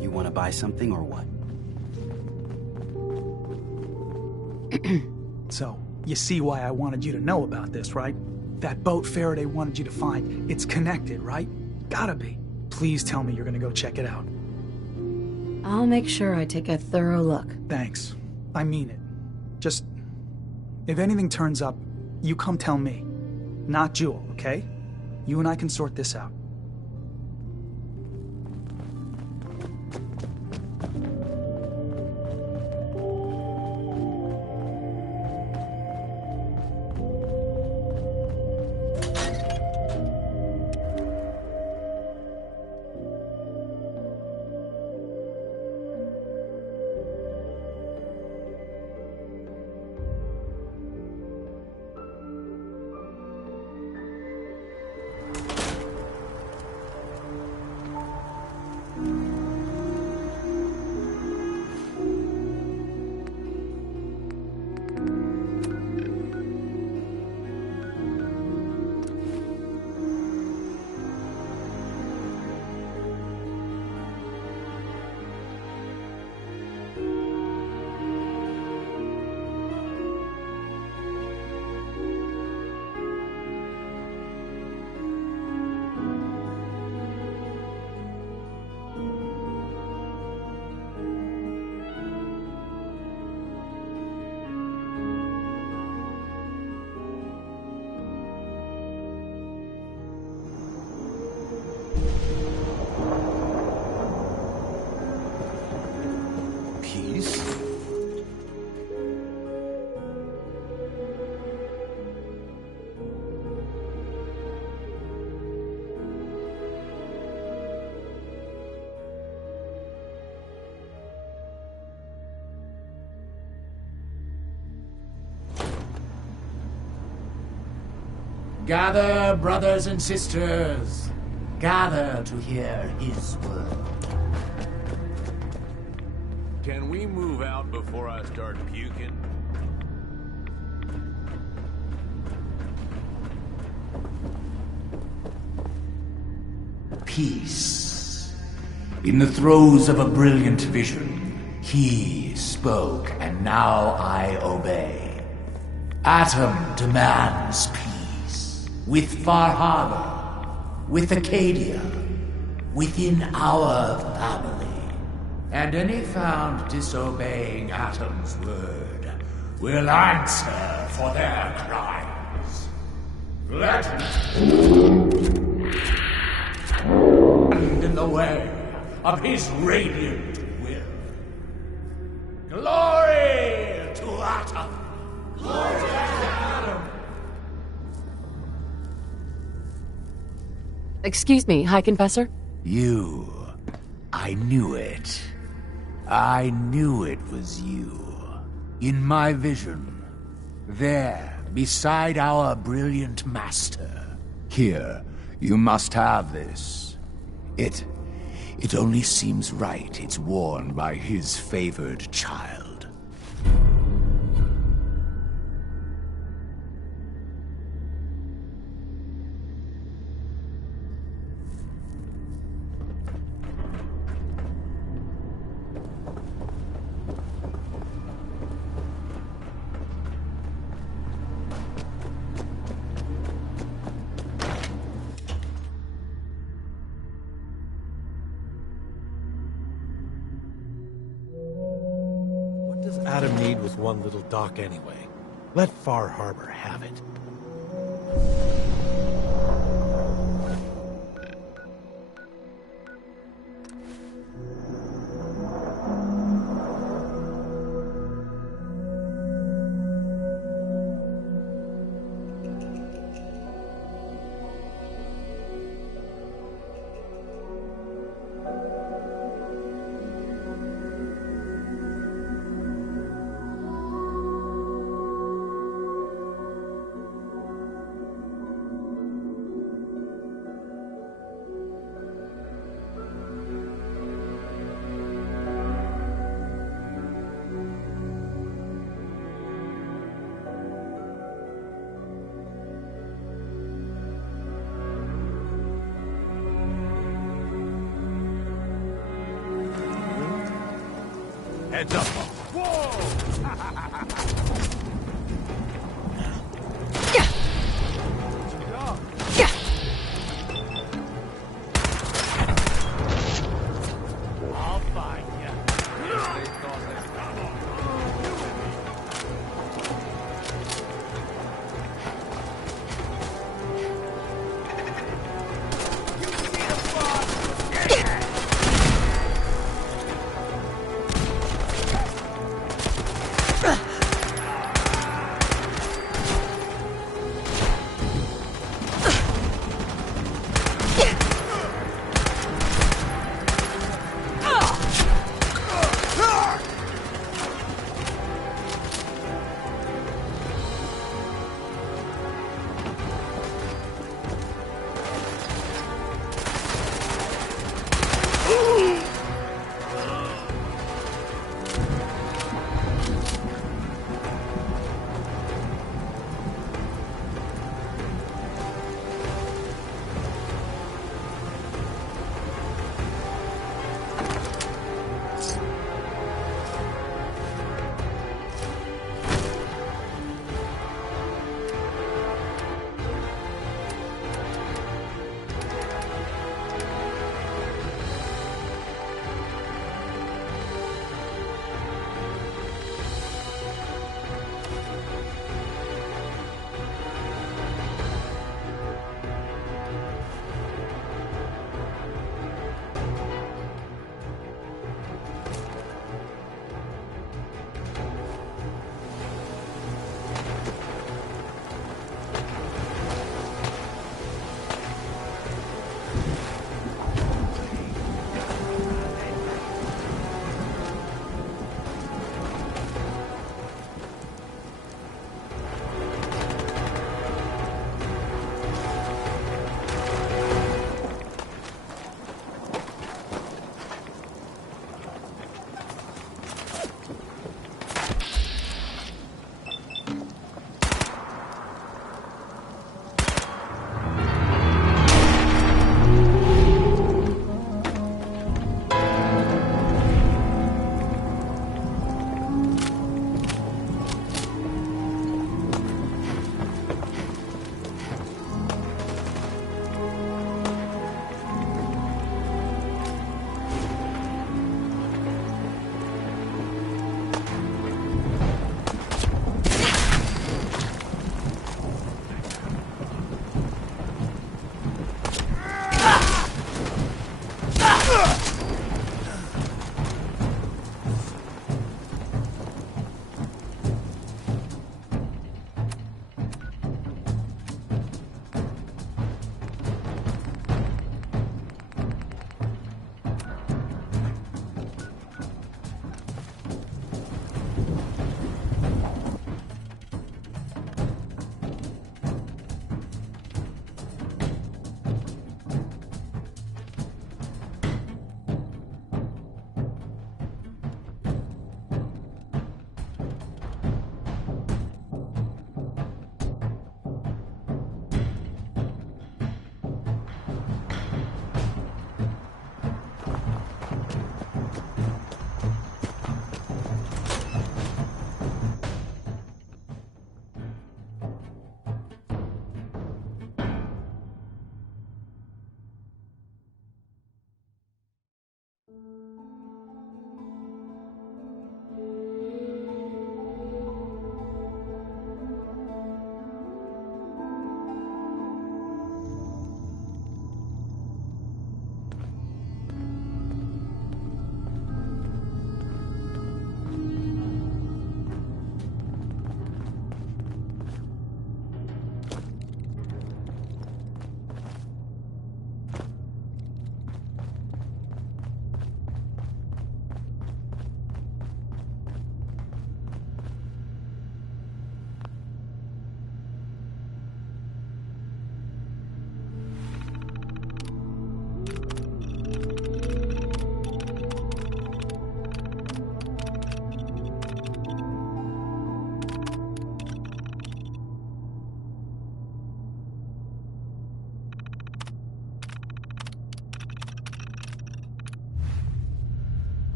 You want to buy something or what? So, you see why I wanted you to know about this, right? That boat Faraday wanted you to find, it's connected, right? Gotta be. Please tell me you're gonna go check it out. I'll make sure I take a thorough look. Thanks. I mean it. Just, if anything turns up, you come tell me. Not Jewel, okay? You and I can sort this out. Gather, brothers and sisters. Gather to hear his word. Can we move out before I start puking? Peace. In the throes of a brilliant vision, he spoke, and now I obey. Atom demands peace. With Far Harbor, with Acadia, within our family. And any found disobeying Atom's word will answer for their crimes. Let it stand in the way of his radiant will. Glory to Atom! Glory to Atom! Excuse me, High Confessor? You. I knew it. I knew it was you. In my vision. There, beside our brilliant master. Here, you must have this. It only seems right it's worn by his favored child. Adam need with one little dock anyway. Let Far Harbor have it. Heads up. I'll find you.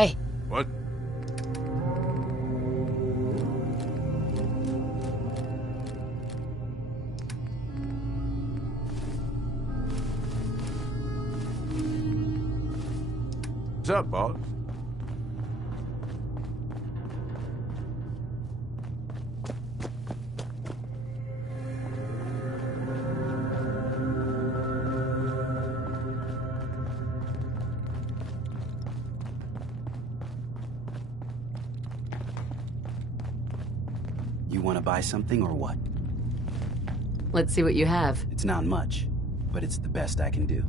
Hey. What? What's up, boss? You want to buy something or what? Let's see what you have. It's not much, but it's the best I can do.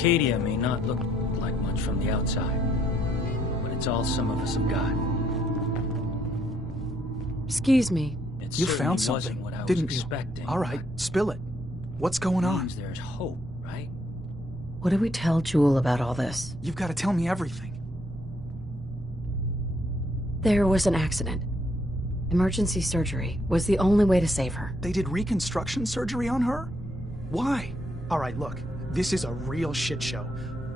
Acadia may not look like much from the outside, but it's all some of us have got. Excuse me. It You certainly found wasn't something, what I was didn't you? expecting. All right, spill it. What's going on? Means there's hope, right? What did we tell Jewel about all this? You've got to tell me everything. There was an accident. Emergency surgery was the only way to save her. They did reconstruction surgery on her? Why? All right, look. This is a real shit show.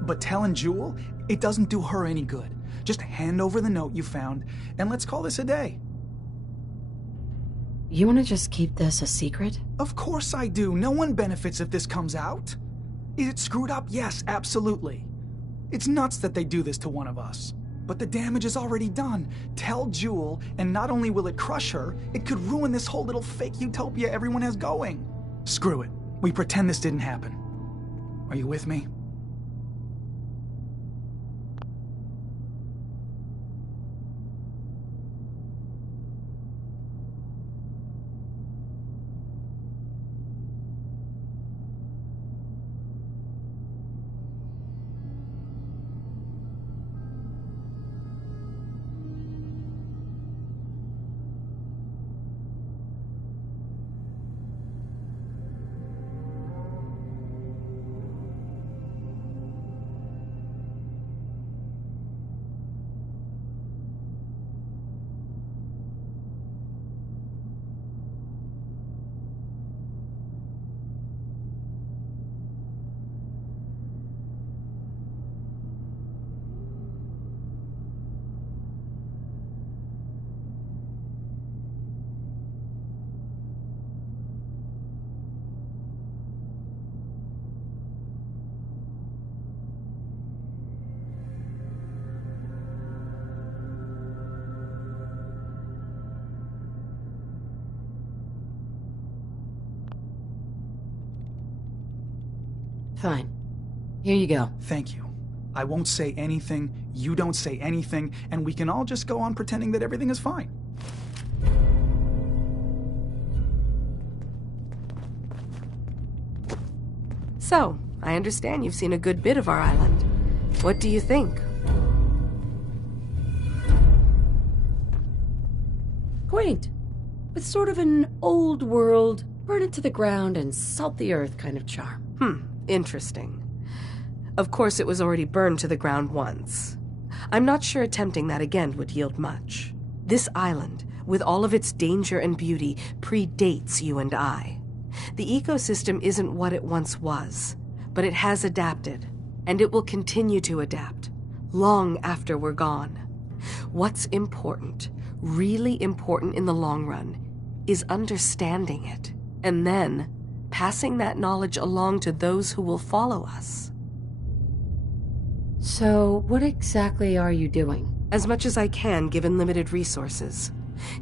But telling Jewel, it doesn't do her any good. Just hand over the note you found, and let's call this a day. You want to just keep this a secret? Of course I do. No one benefits if this comes out. Is it screwed up? Yes, absolutely. It's nuts that they do this to one of us. But the damage is already done. Tell Jewel, and not only will it crush her, it could ruin this whole little fake utopia everyone has going. Screw it. We pretend this didn't happen. Are you with me? Fine. Here you go. Thank you. I won't say anything, you don't say anything, and we can all just go on pretending that everything is fine. So, I understand you've seen a good bit of our island. What do you think? Quaint. With sort of an old world, burn it to the ground and salt the earth kind of charm. Interesting. Of course, it was already burned to the ground once. I'm not sure attempting that again would yield much. This island, with all of its danger and beauty, predates you and I. The ecosystem isn't what it once was, but it has adapted, and it will continue to adapt, long after we're gone. What's important, really important in the long run, is understanding it, and then passing that knowledge along to those who will follow us. So, what exactly are you doing? As much as I can, given limited resources.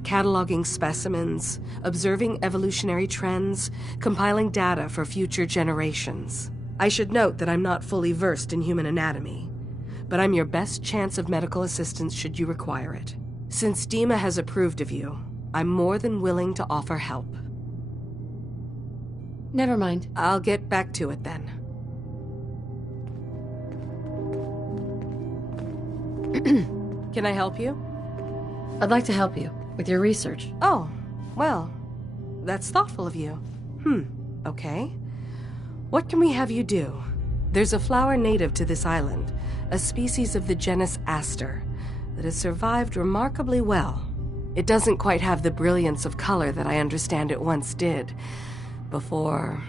Cataloging specimens, observing evolutionary trends, compiling data for future generations. I should note that I'm not fully versed in human anatomy, but I'm your best chance of medical assistance should you require it. Since Dima has approved of you, I'm more than willing to offer help. Never mind. I'll get back to it then. Can I help you? I'd like to help you with your research. Oh, well, that's thoughtful of you. Okay. What can we have you do? There's a flower native to this island, a species of the genus Aster, that has survived remarkably well. It doesn't quite have the brilliance of color that I understand it once did. Before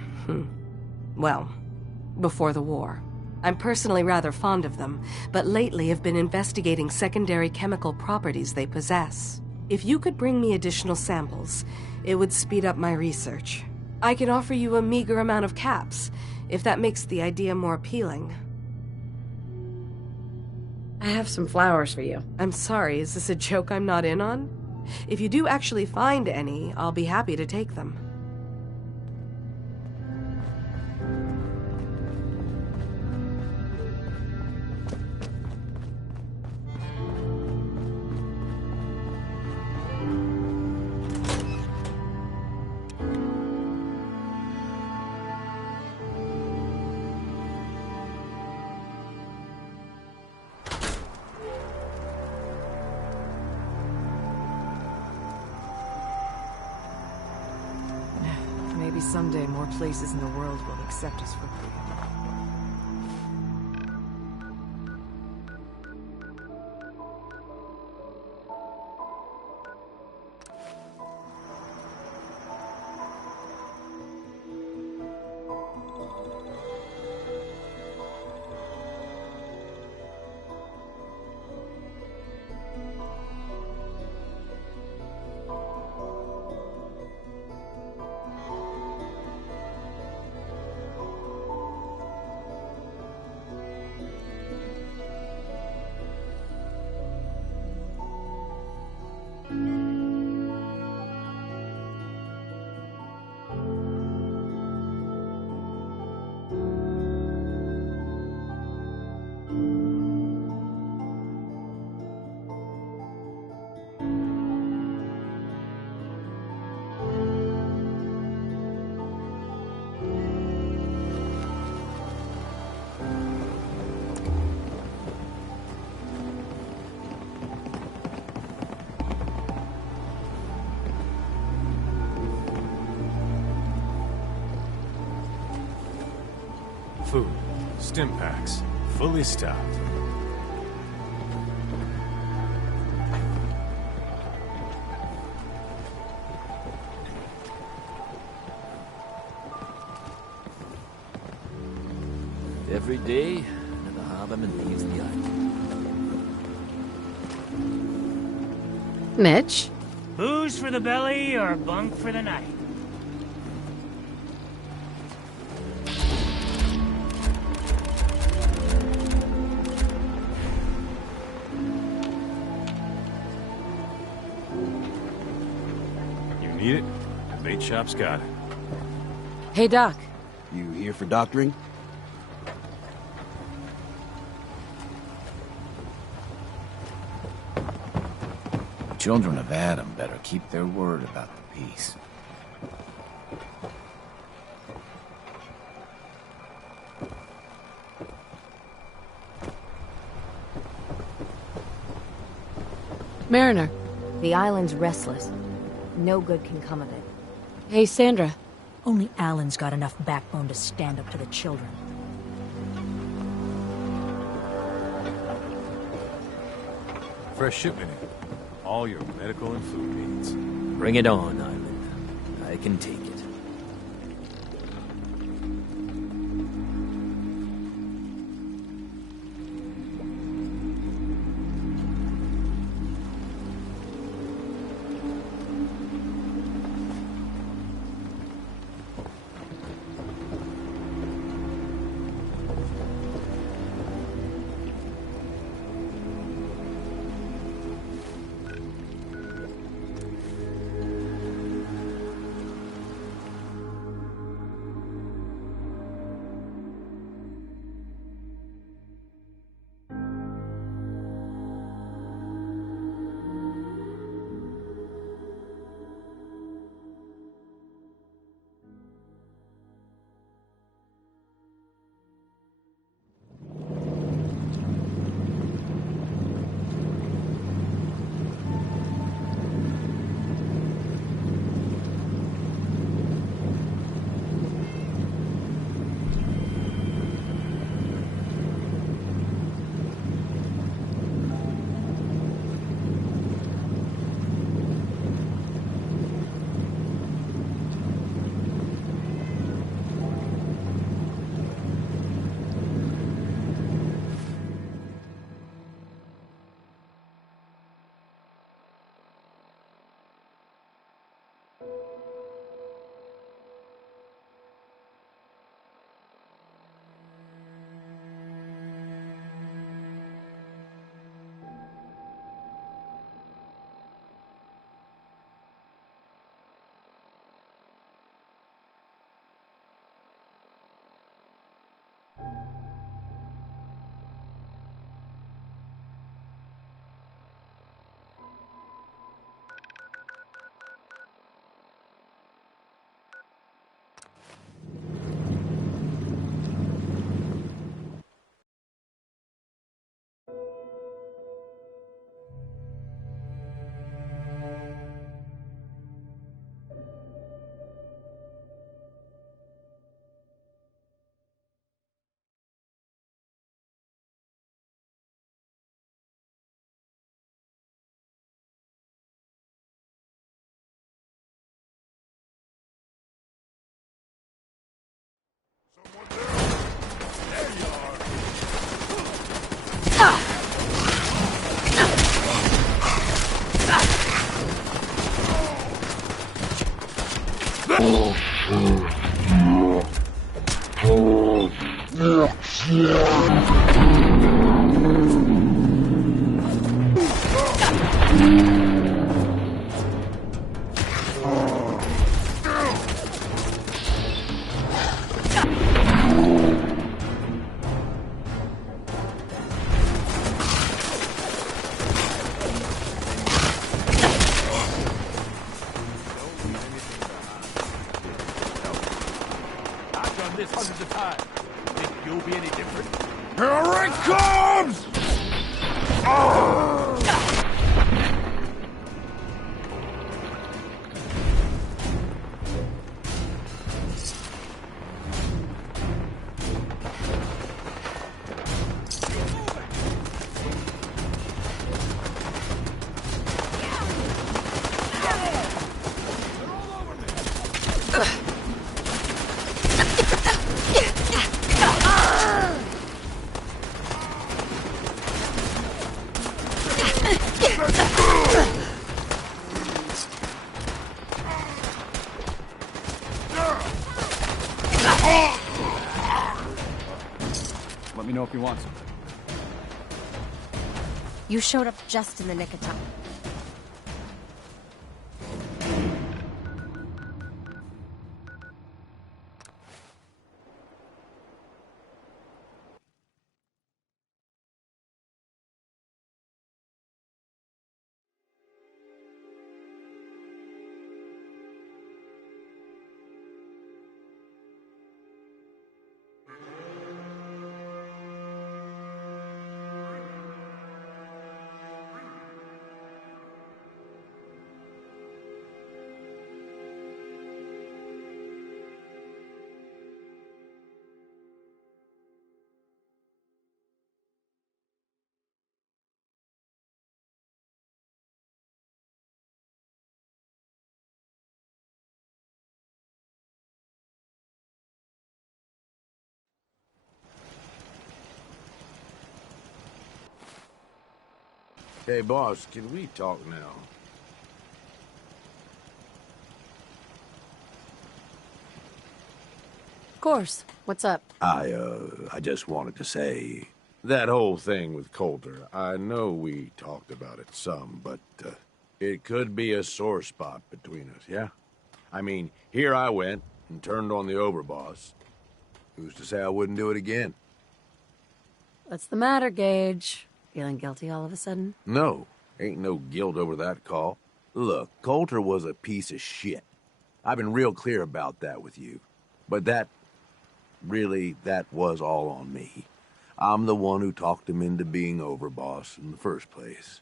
the war. I'm personally rather fond of them, but lately have been investigating secondary chemical properties they possess. If you could bring me additional samples, it would speed up my research. I can offer you a meager amount of caps, if that makes the idea more appealing. I have some flowers for you. I'm sorry, is this a joke I'm not in on? If you do actually find any, I'll be happy to take them. Maybe someday more places in the world will accept us for free. Food. Stim packs. Fully stocked. Every day, another Haberman leaves the island. Mitch? Booze for the belly or bunk for the night? Need it? The bait shop's got it. Hey, Doc. You here for doctoring? The children of Adam better keep their word about the peace. Mariner. The island's restless. No good can come of it. Hey, Sandra. Only Alan's got enough backbone to stand up to the children. Fresh shipment in. All your medical and food needs. Bring it on, Island. I can take it. I've done this hundreds of times. Think you'll be any different? Here it comes! Let me know if you want something. You showed up just in the nick of time. Hey, boss, can we talk now? Of course. What's up? I just wanted to say, that whole thing with Coulter, I know we talked about it some, but it could be a sore spot between us, yeah? I mean, here I went and turned on the overboss. Who's to say I wouldn't do it again? What's the matter, Gage? Feeling guilty all of a sudden? No, ain't no guilt over that call. Look, Coulter was a piece of shit. I've been real clear about that with you. But that was all on me. I'm the one who talked him into being overboss in the first place.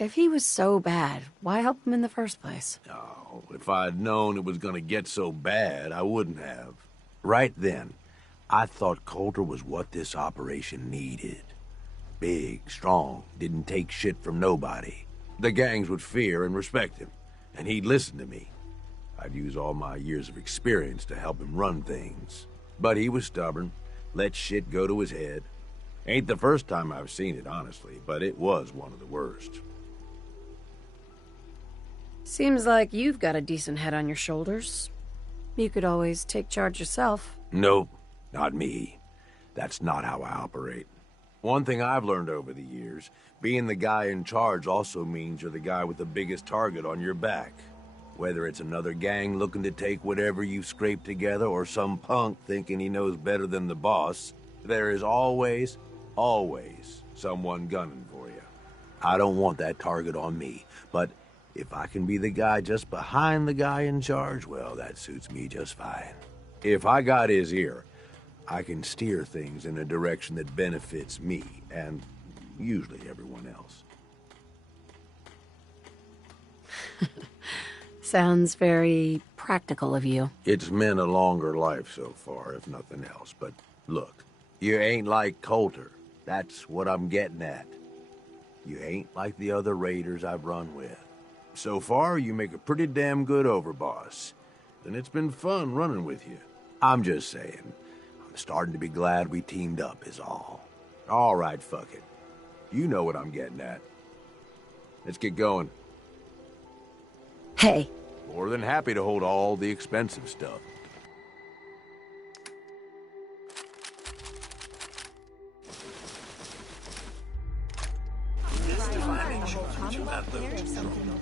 If he was so bad, why help him in the first place? Oh, if I'd known it was gonna get so bad, I wouldn't have. Right then, I thought Coulter was what this operation needed. Big, strong, didn't take shit from nobody. The gangs would fear and respect him, and he'd listen to me. I'd use all my years of experience to help him run things. But he was stubborn, let shit go to his head. Ain't the first time I've seen it, honestly, but it was one of the worst. Seems like you've got a decent head on your shoulders. You could always take charge yourself. Nope. Not me. That's not how I operate. One thing I've learned over the years, being the guy in charge also means you're the guy with the biggest target on your back. Whether it's another gang looking to take whatever you've scraped together or some punk thinking he knows better than the boss, there is always someone gunning for you. I don't want that target on me, but if I can be the guy just behind the guy in charge, well, that suits me just fine. If I got his ear, I can steer things in a direction that benefits me, and usually everyone else. Sounds very practical of you. It's meant a longer life so far, if nothing else. But look, you ain't like Coulter. That's what I'm getting at. You ain't like the other raiders I've run with. So far, you make a pretty damn good overboss. And it's been fun running with you. I'm just saying, I'm starting to be glad we teamed up is all. All right, fuck it. You know what I'm getting at. Let's get going. Hey, More than happy to hold all the expensive stuff.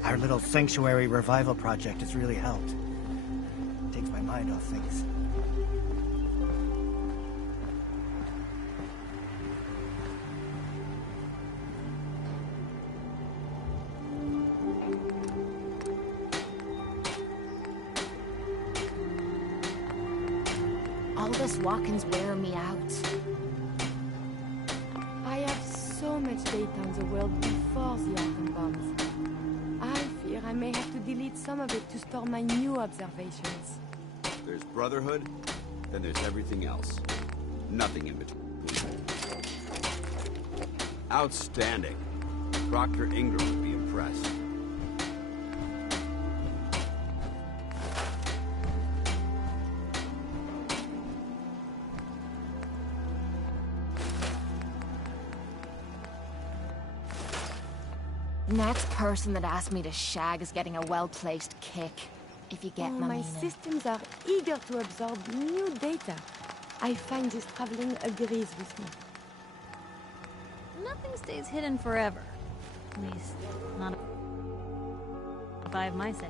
Our little sanctuary revival project has really helped. Takes my mind off things. All this walking's wearing me out. I have so much data on the world before the atom bombs. I fear I may have to delete some of it to store my new observations. There's Brotherhood, then there's everything else. Nothing in between. Outstanding. Proctor Ingram would be impressed. Next person that asked me to shag is getting a well-placed kick. If you get my my meaning. systems are eager to absorb new data. I find this traveling agrees with me. Nothing stays hidden forever. At least, not if I have my say.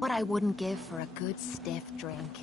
What I wouldn't give for a good stiff drink.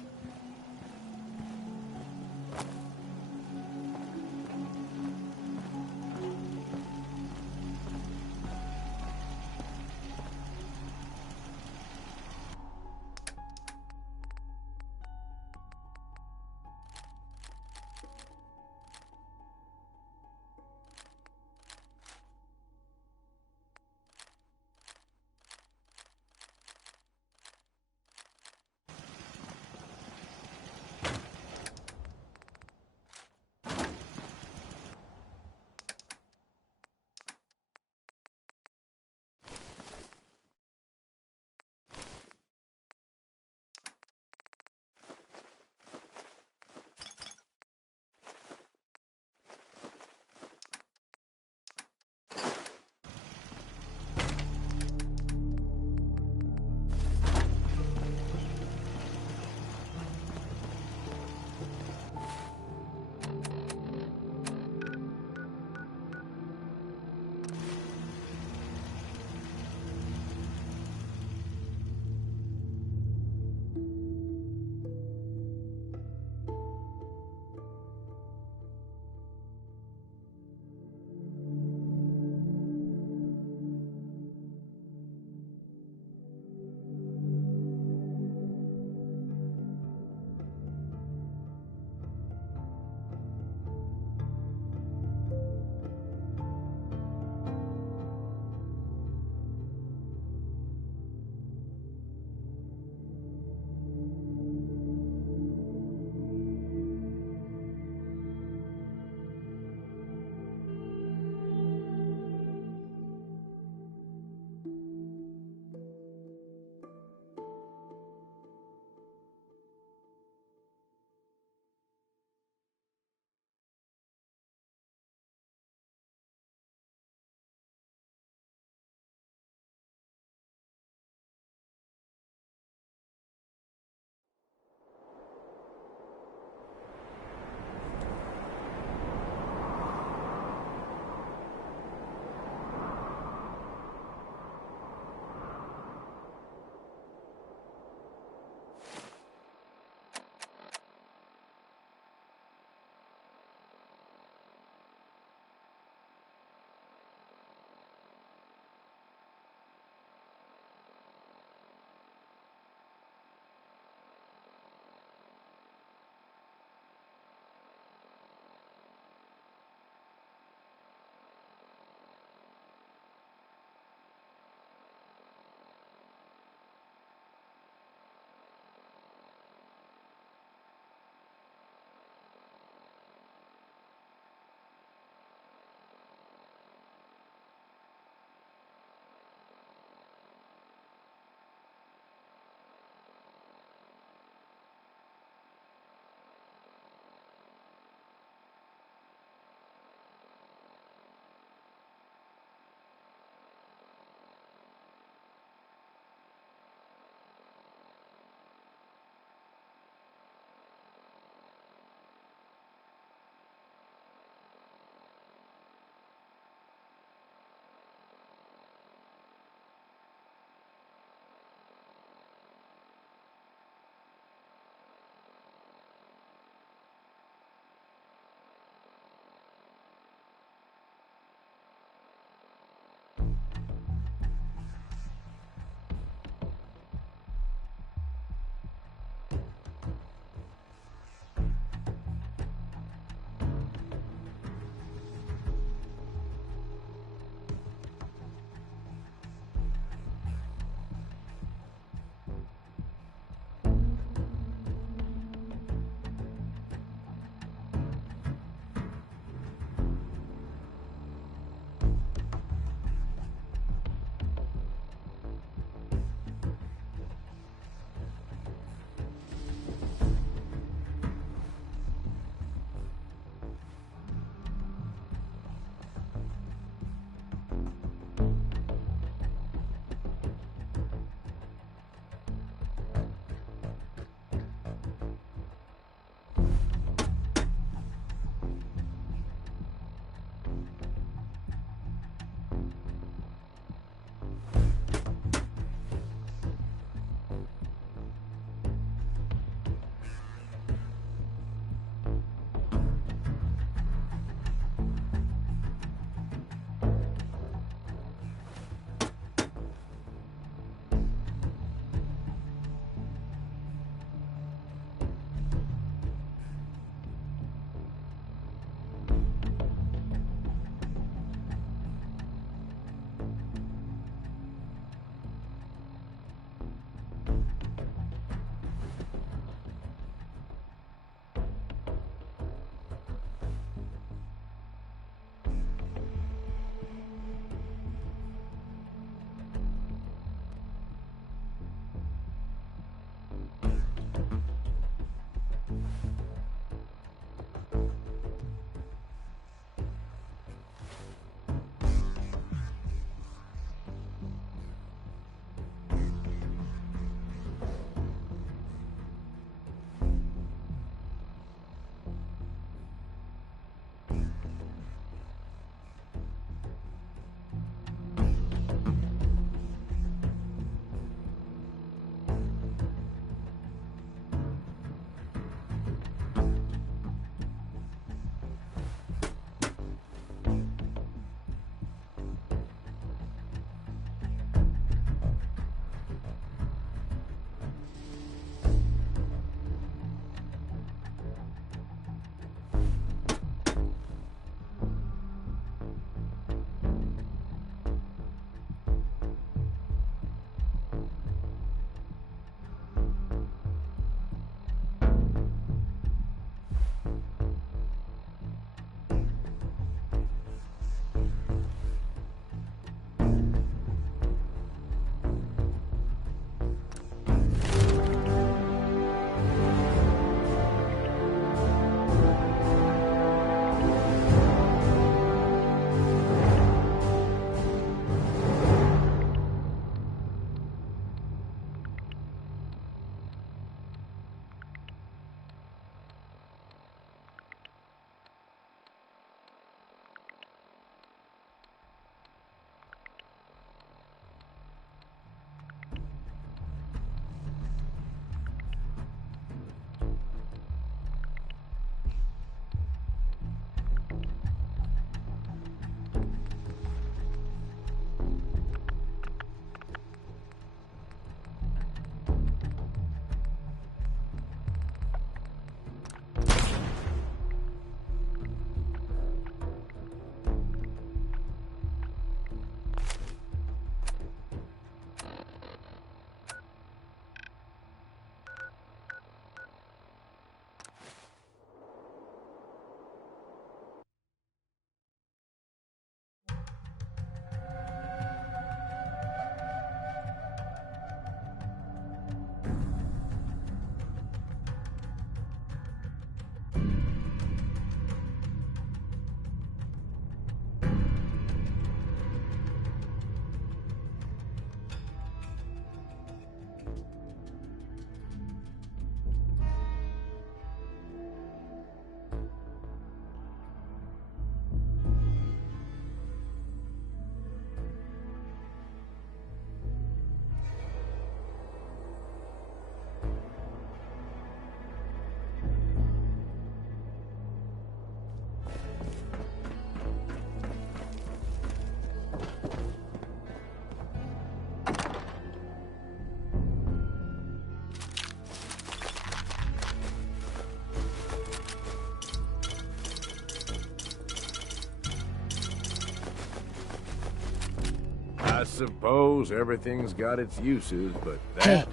I suppose everything's got its uses, but that...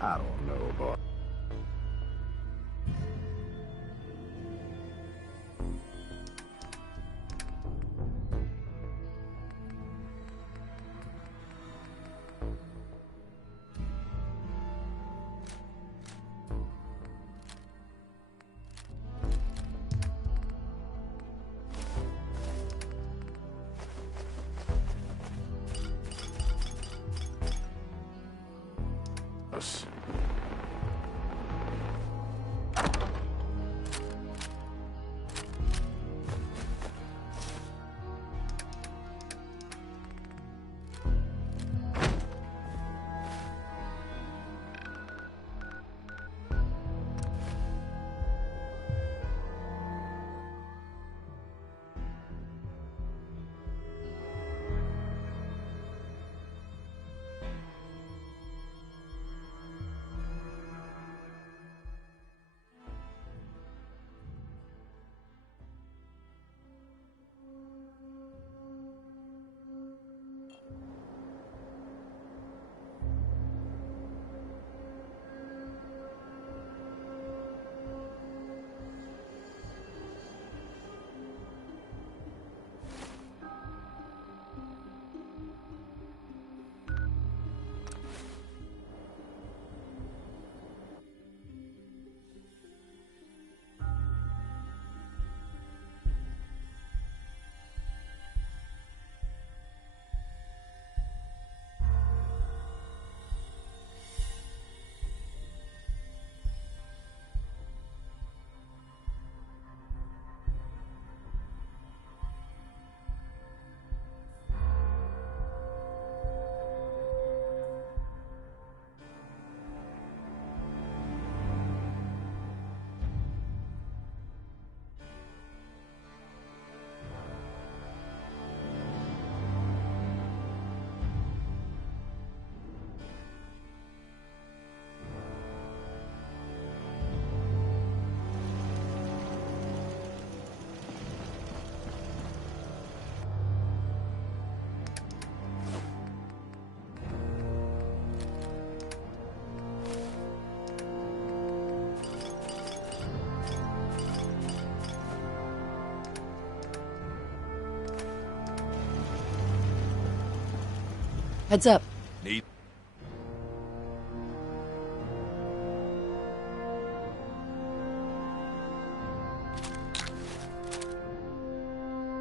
I don't know, boy. Heads up. Need.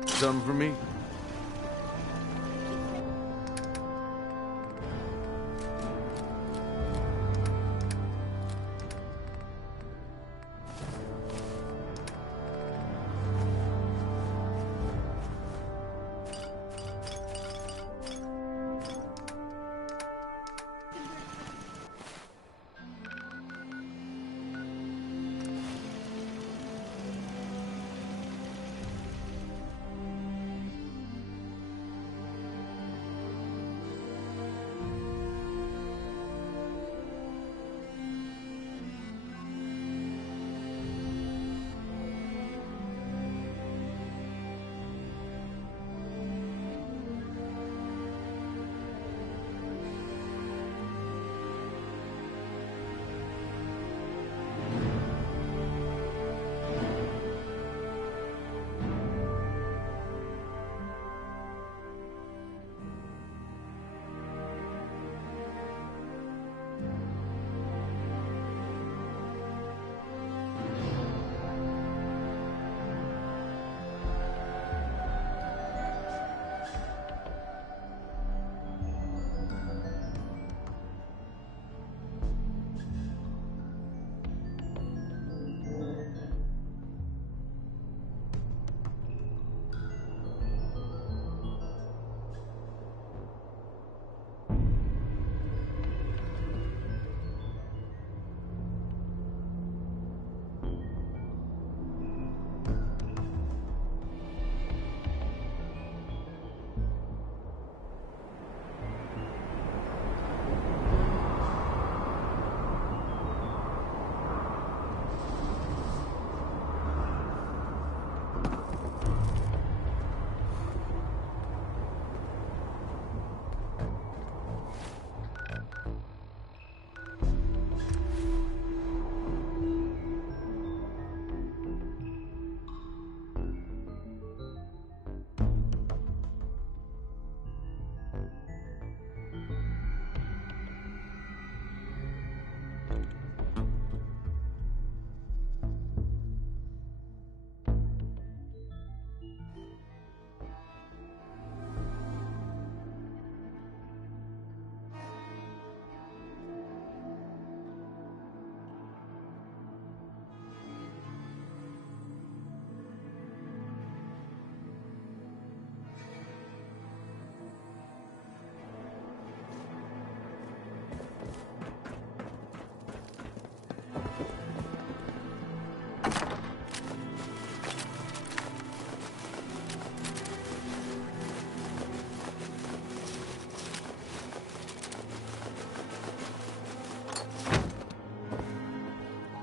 Something for me?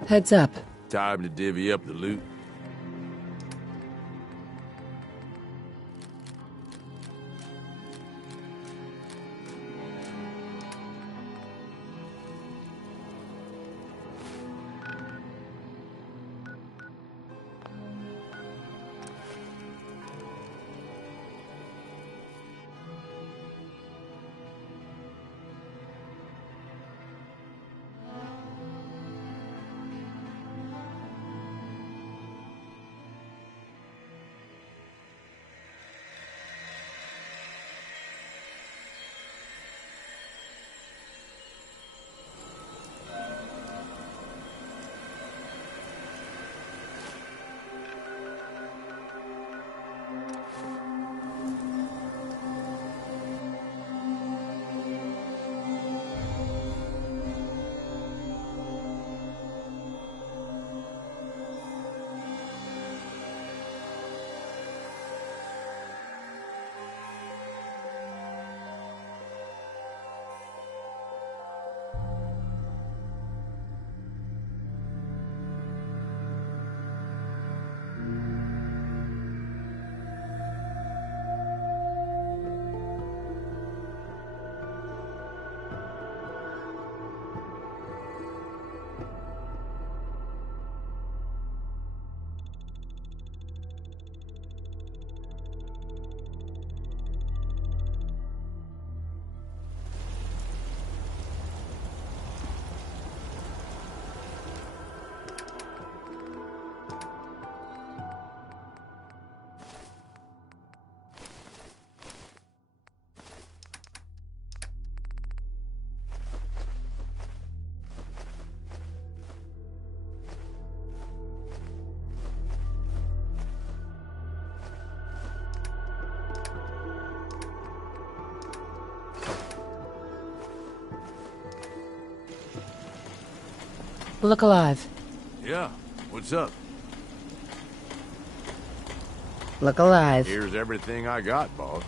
Heads up. Time to divvy up the loot. Look alive. Yeah, what's up? Look alive. Here's everything I got, boss.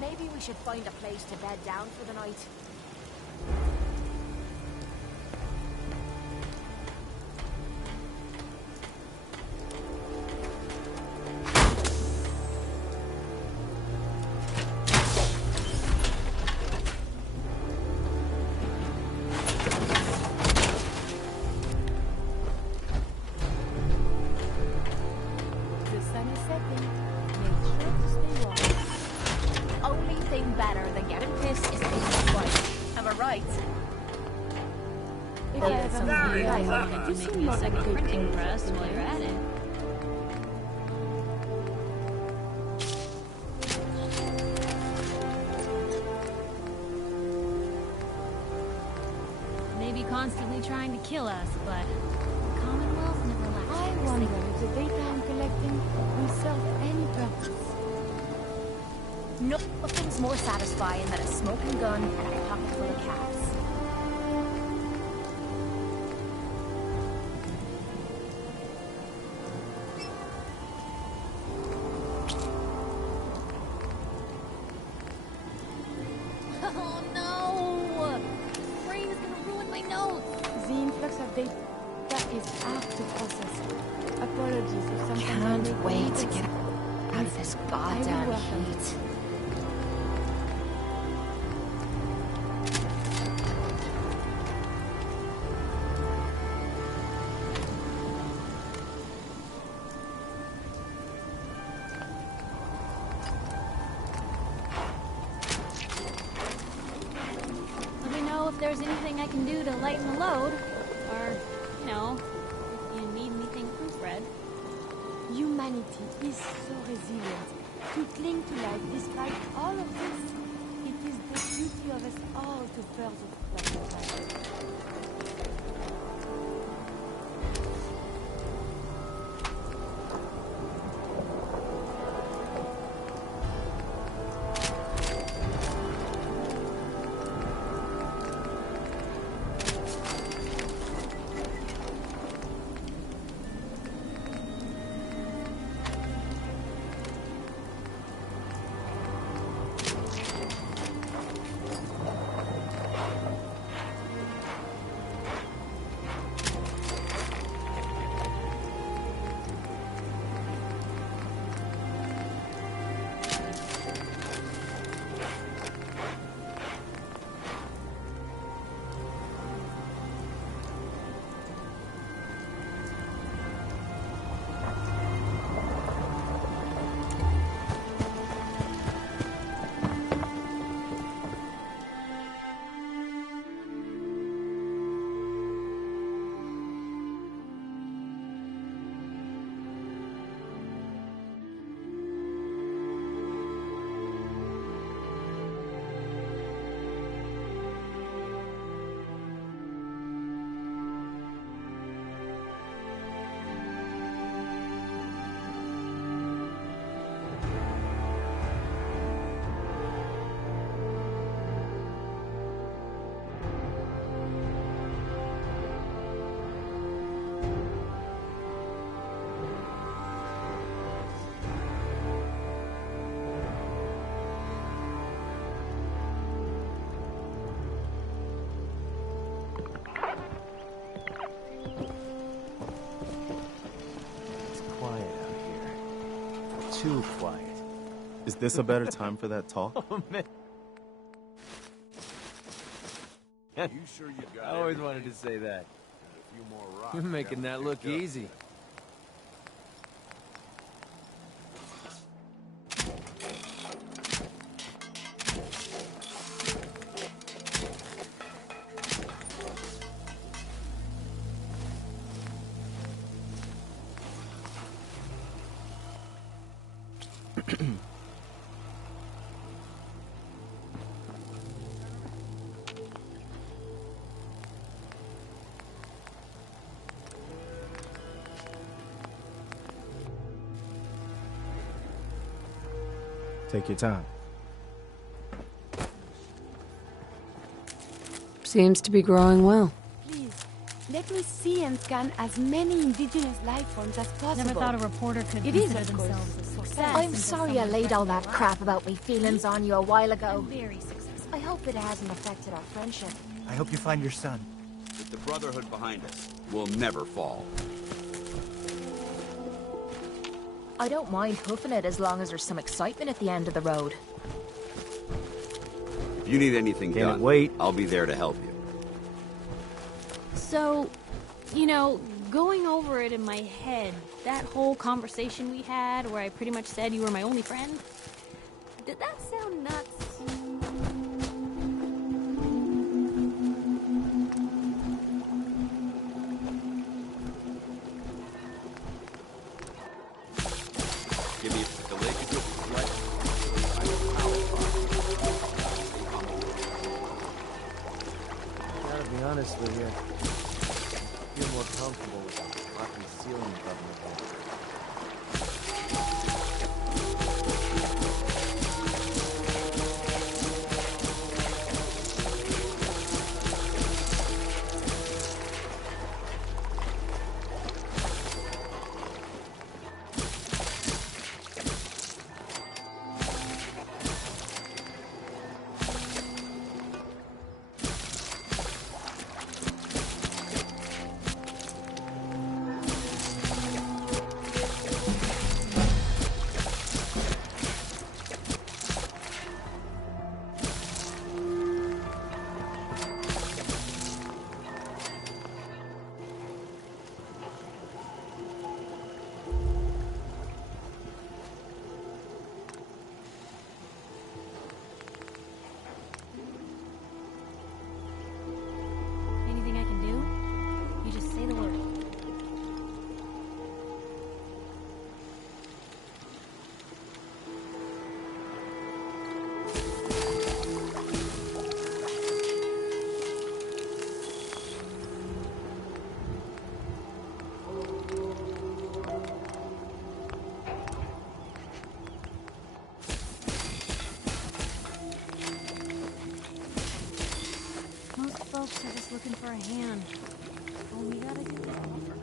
Maybe we should find a place to bed down for the night. The sun is setting. Make sure to stay warm. Only thing better than getting pissed is being quiet. Am I right? If I ever Sorry, I I wanted to make me a second printing press while you're at it. Maybe constantly trying to kill us, but the Commonwealth never lacks. I wonder if the data I'm collecting will serve any purpose. Nothing's more satisfying than a smoking gun and a pocket full of cats. Oh no! Brain is gonna ruin my notes! The influx of data is hard to process. Apologies if something Can't wait to get out of this goddamn heat. Let me know if there's anything I can do to lighten the load. Or, you know, if you need anything proofread. Humanity is so resilient. To cling to life despite all of this. It is the duty of us all to further life. too quiet. Is this a better time for that talk? Oh, man. You sure you got I always wanted to say that. A few more rocks. You're making that look easy. Take your time. Seems to be growing well. Please, let me see and scan as many indigenous life forms as possible. Never thought a reporter could It is, consider of course, themselves a success. I'm until sorry I someone laid all brings that it crap about me feelings on you a while ago. Very successful. I hope it hasn't affected our friendship. I hope you find your son. With the Brotherhood behind us, we'll never fall. I don't mind hoofing it as long as there's some excitement at the end of the road. If you need anything done, I'll be there to help you. So, you know, going over it in my head, that whole conversation we had where I pretty much said you were my only friend, did that sound nuts? Give me a delay to do right. Gotta be honest with you. I feel more comfortable with a rocky ceiling above my head. Anything I can do? You just say the word. Most folks are just looking for a hand. All we gotta do is offer.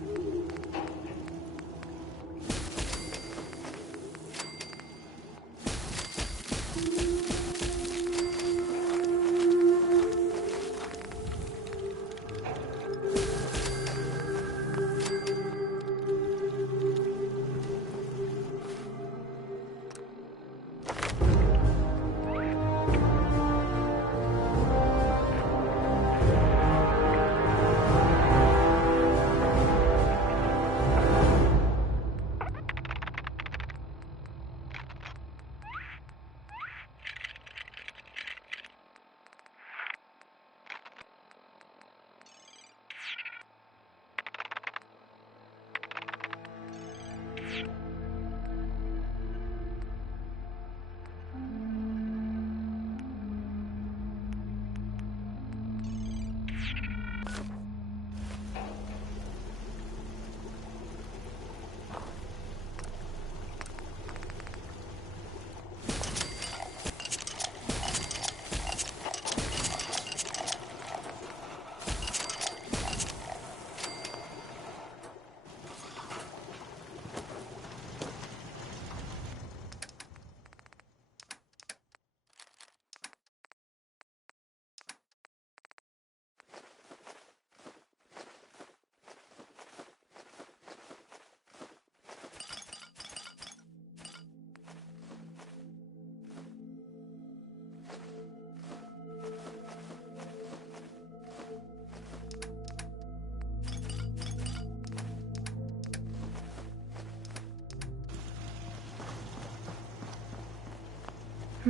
I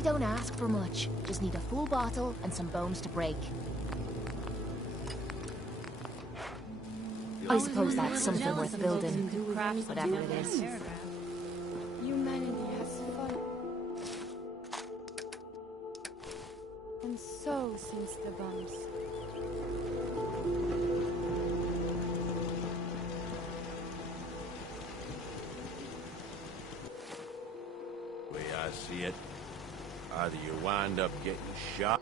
don't ask for much. Just need a full bottle and some bones to break. I suppose that's something worth building, whatever it is. Humanity has fallen. And so since the bombs. The way I see it, either you wind up getting shot.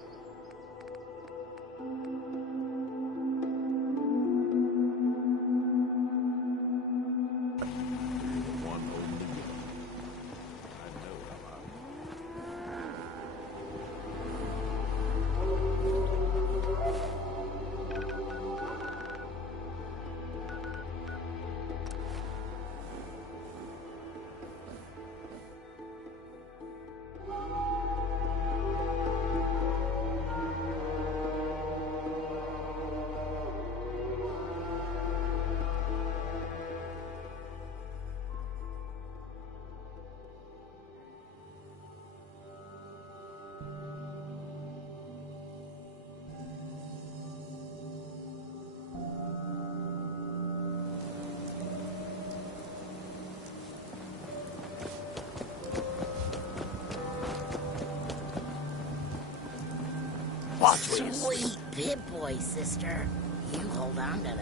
Sweet Pip-Boy, sister. You hold on to that.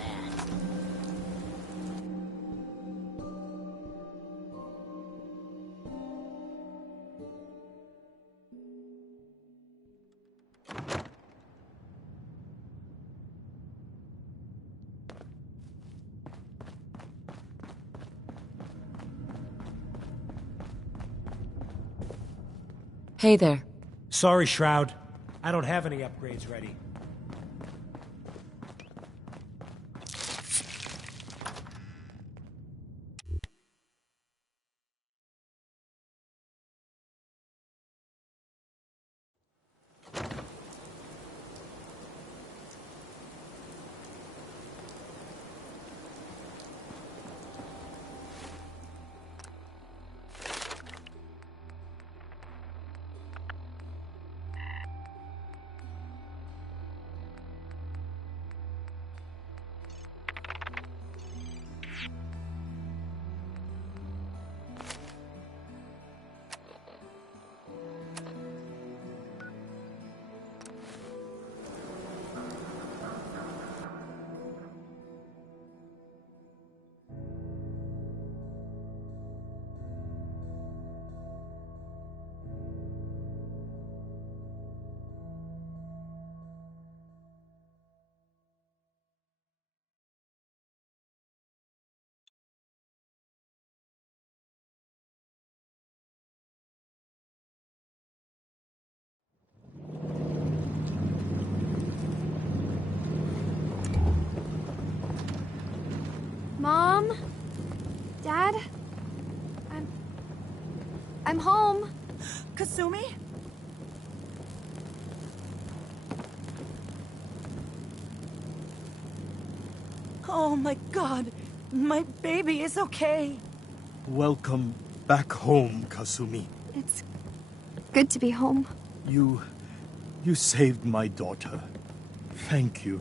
Hey there. Sorry, Shroud. I don't have any upgrades ready. Mom? Dad? I'm home. Kasumi? Oh my god, my baby is okay. Welcome back home, Kasumi. It's good to be home. You saved my daughter. Thank you.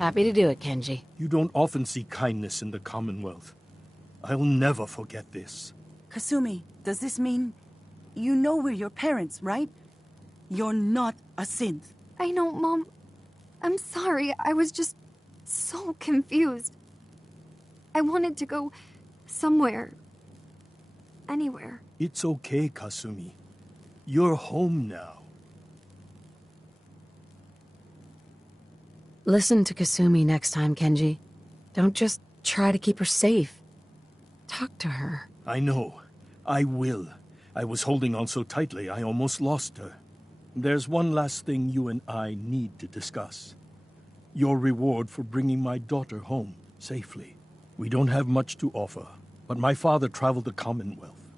Happy to do it, Kenji. You don't often see kindness in the Commonwealth. I'll never forget this. Kasumi, does this mean you know we're your parents, right? You're not a synth. I know, Mom. I'm sorry. I was just so confused. I wanted to go somewhere. Anywhere. It's okay, Kasumi. You're home now. Listen to Kasumi next time, Kenji. Don't just try to keep her safe. Talk to her. I know. I will. I was holding on so tightly I almost lost her. There's one last thing you and I need to discuss. Your reward for bringing my daughter home safely. We don't have much to offer, but my father traveled the Commonwealth.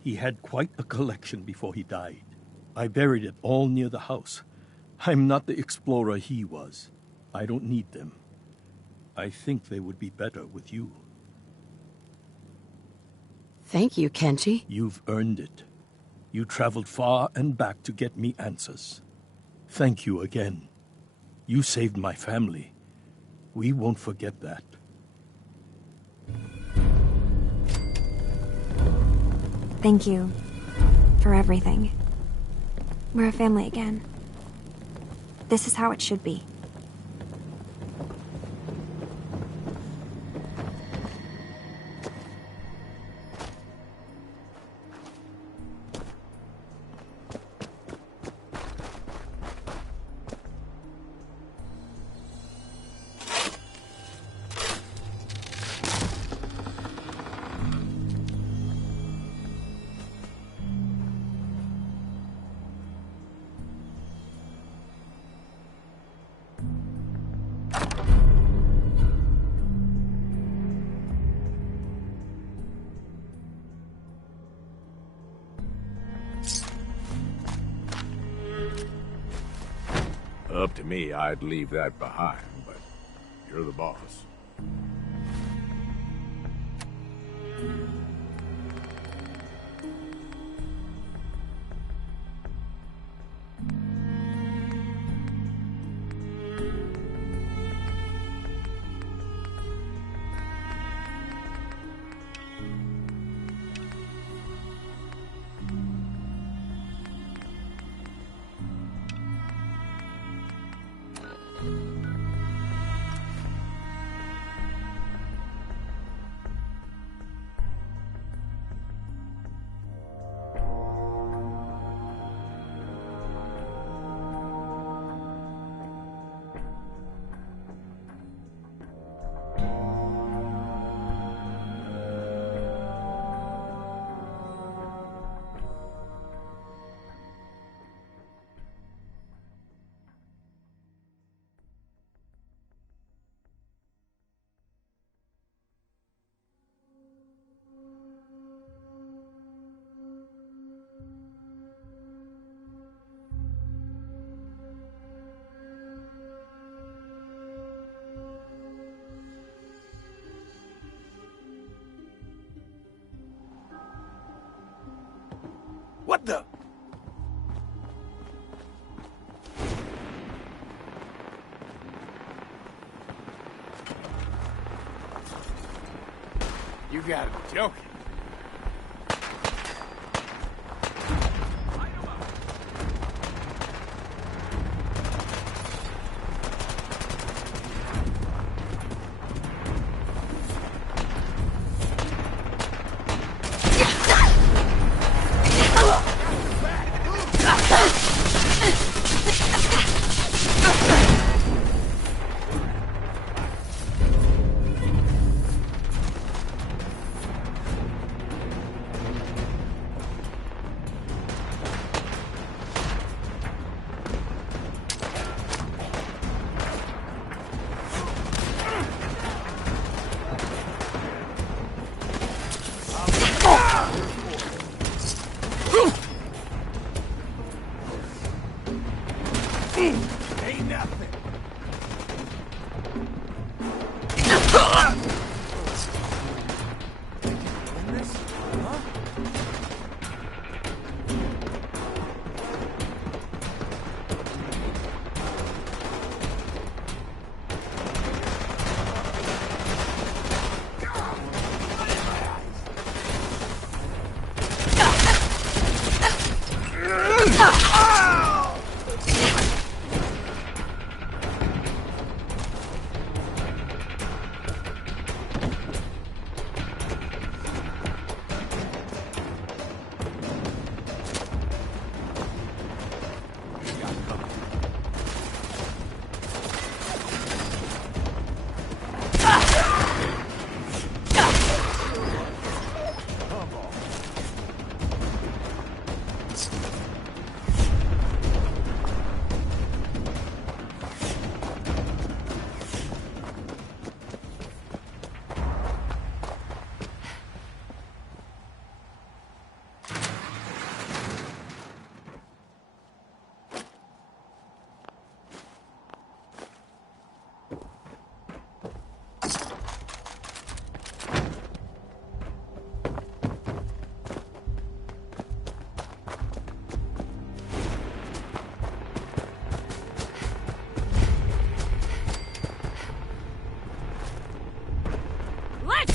He had quite a collection before he died. I buried it all near the house. I'm not the explorer he was. I don't need them. I think they would be better with you. Thank you, Kenji. You've earned it. You traveled far and back to get me answers. Thank you again. You saved my family. We won't forget that. Thank you for everything. We're a family again. This is how it should be. Up to me, I'd leave that behind, but you're the boss. What the? You gotta be joking. This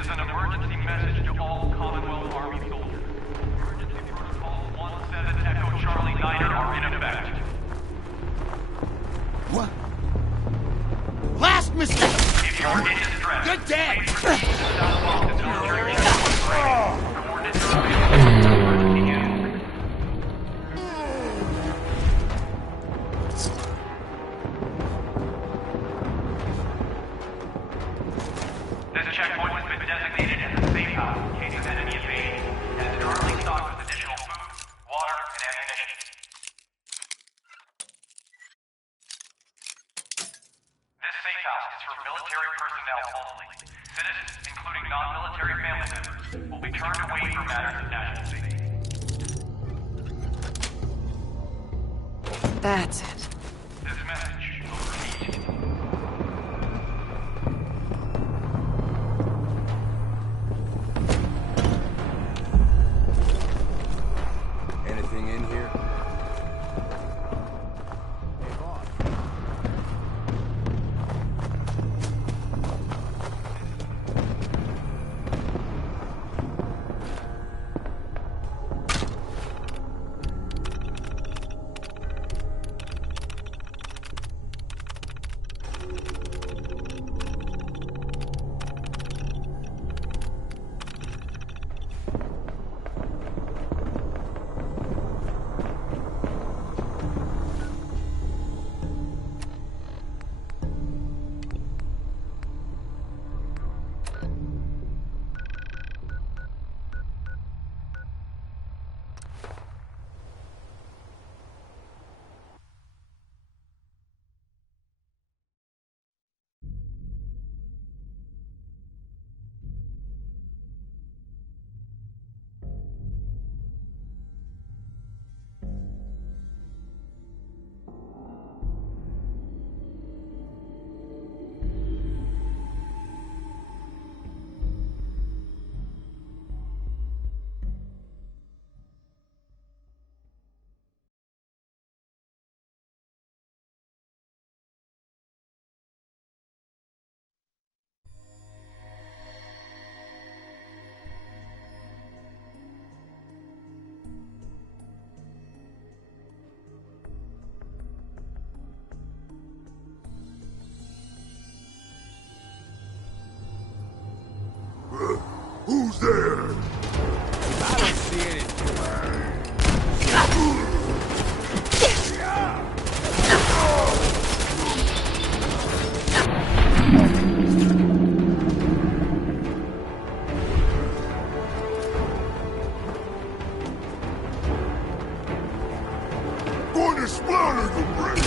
is an emergency message to all Commonwealth Army soldiers. Emergency protocols 17 Echo Charlie Niner are in effect. What? Last mistake! If you are in distress, good day! This checkpoint has been designated as a safe house in case of enemy invasion, and is currently stocked with additional food, water, and ammunition. This safe house is for military personnel only. Citizens, including non-military family members, will be turned away for matters of national safety. That's it. This message will repeat. Anything in here? Who's there? I don't see anything. Going to splatter the bridge!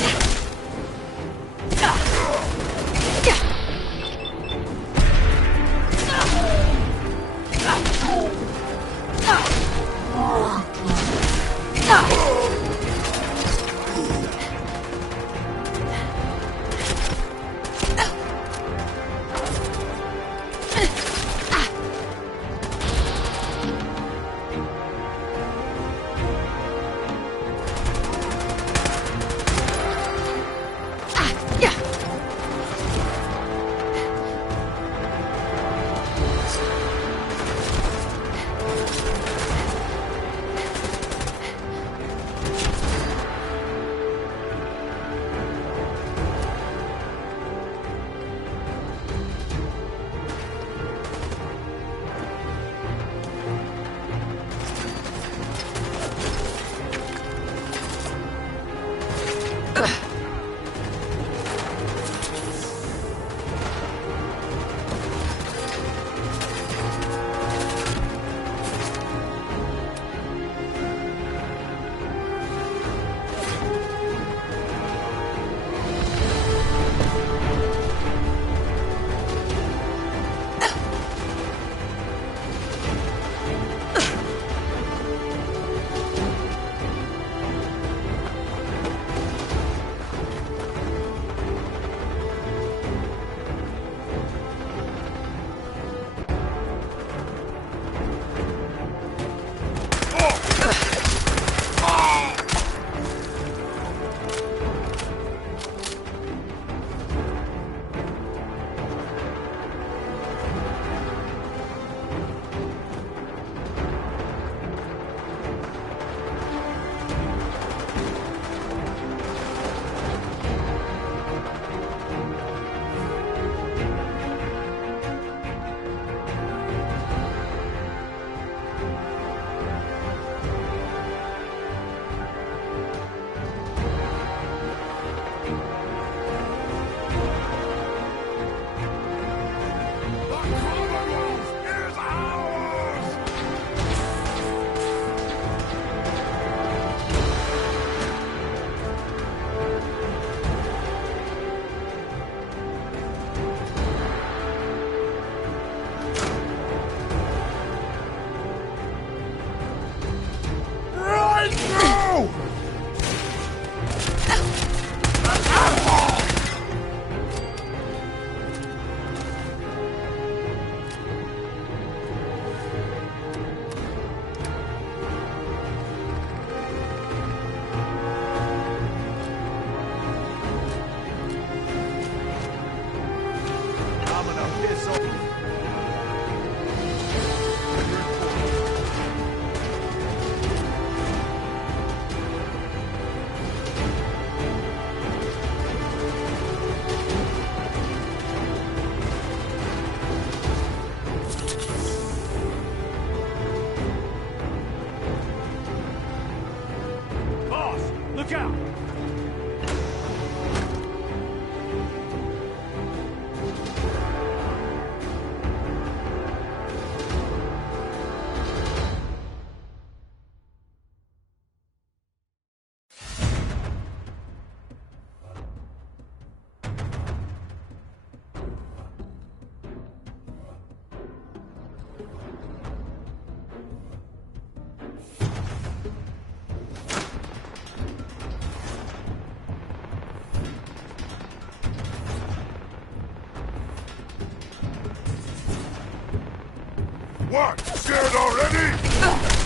What? Scared already?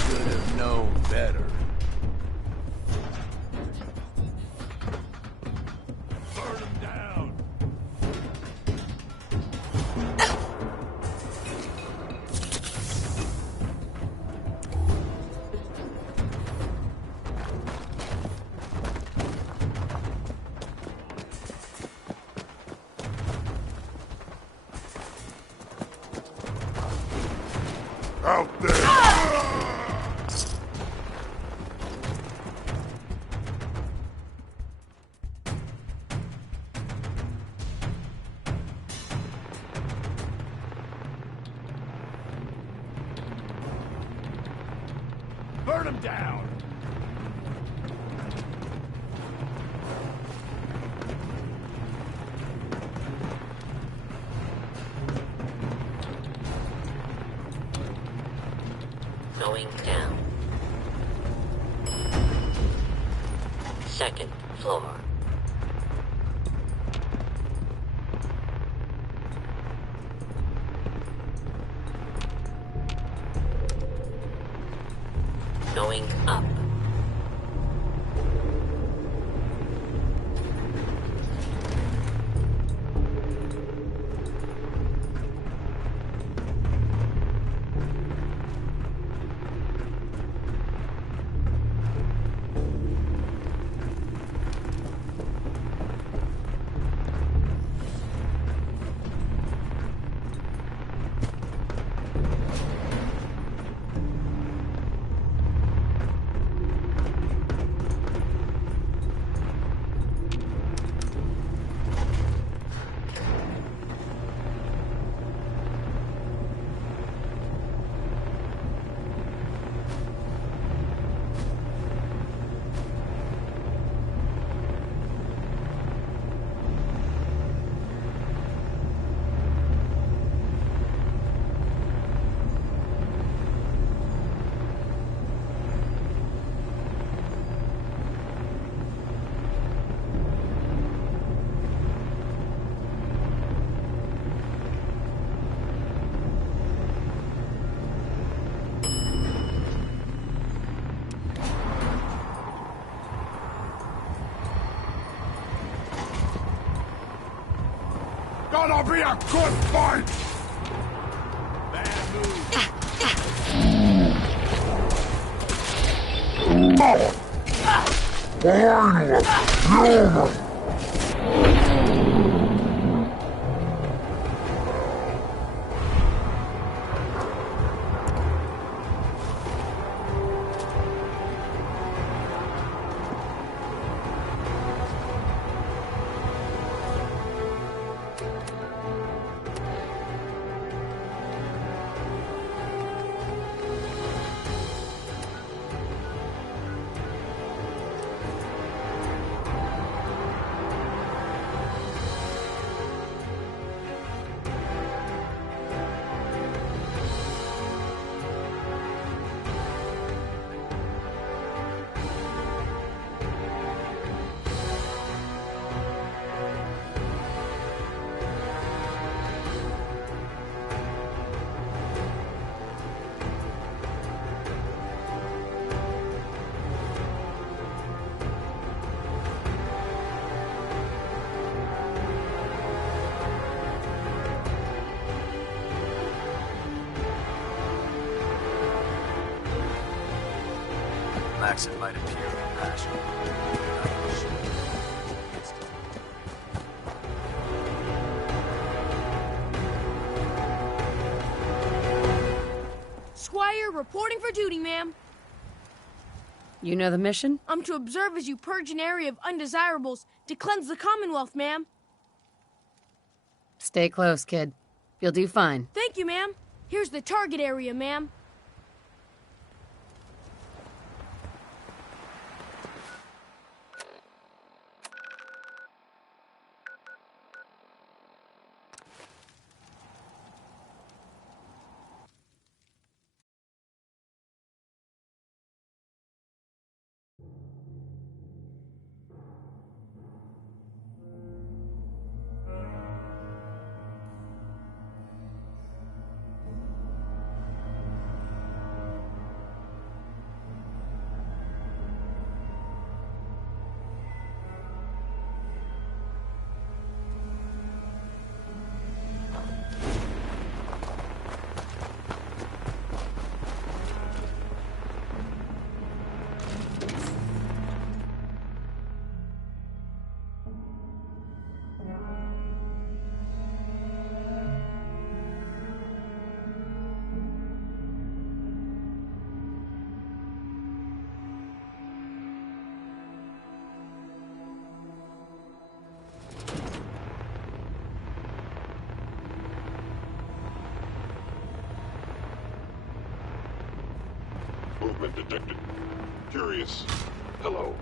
Should have known better. Burn him down. Out there! Burn him down! Going down. Second floor. Going up. Gonna be a good fight! Maxon might appear impassioned. Squire, reporting for duty, ma'am. You know the mission? I'm to observe as you purge an area of undesirables to cleanse the Commonwealth, ma'am. Stay close, kid. You'll do fine. Thank you, ma'am. Here's the target area, ma'am. movement detected. Curious. Hello.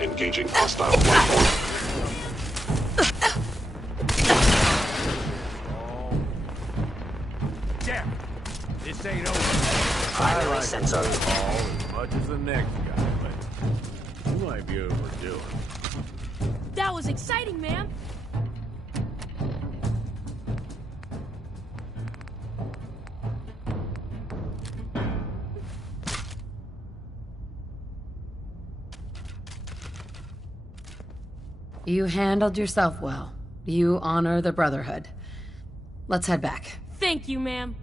Engaging hostile platform. Damn! This ain't over. I like sensor. the ball as much as the next guy, but you might be overdoing. That was exciting, ma'am. You handled yourself well. You honor the Brotherhood. Let's head back. Thank you, ma'am.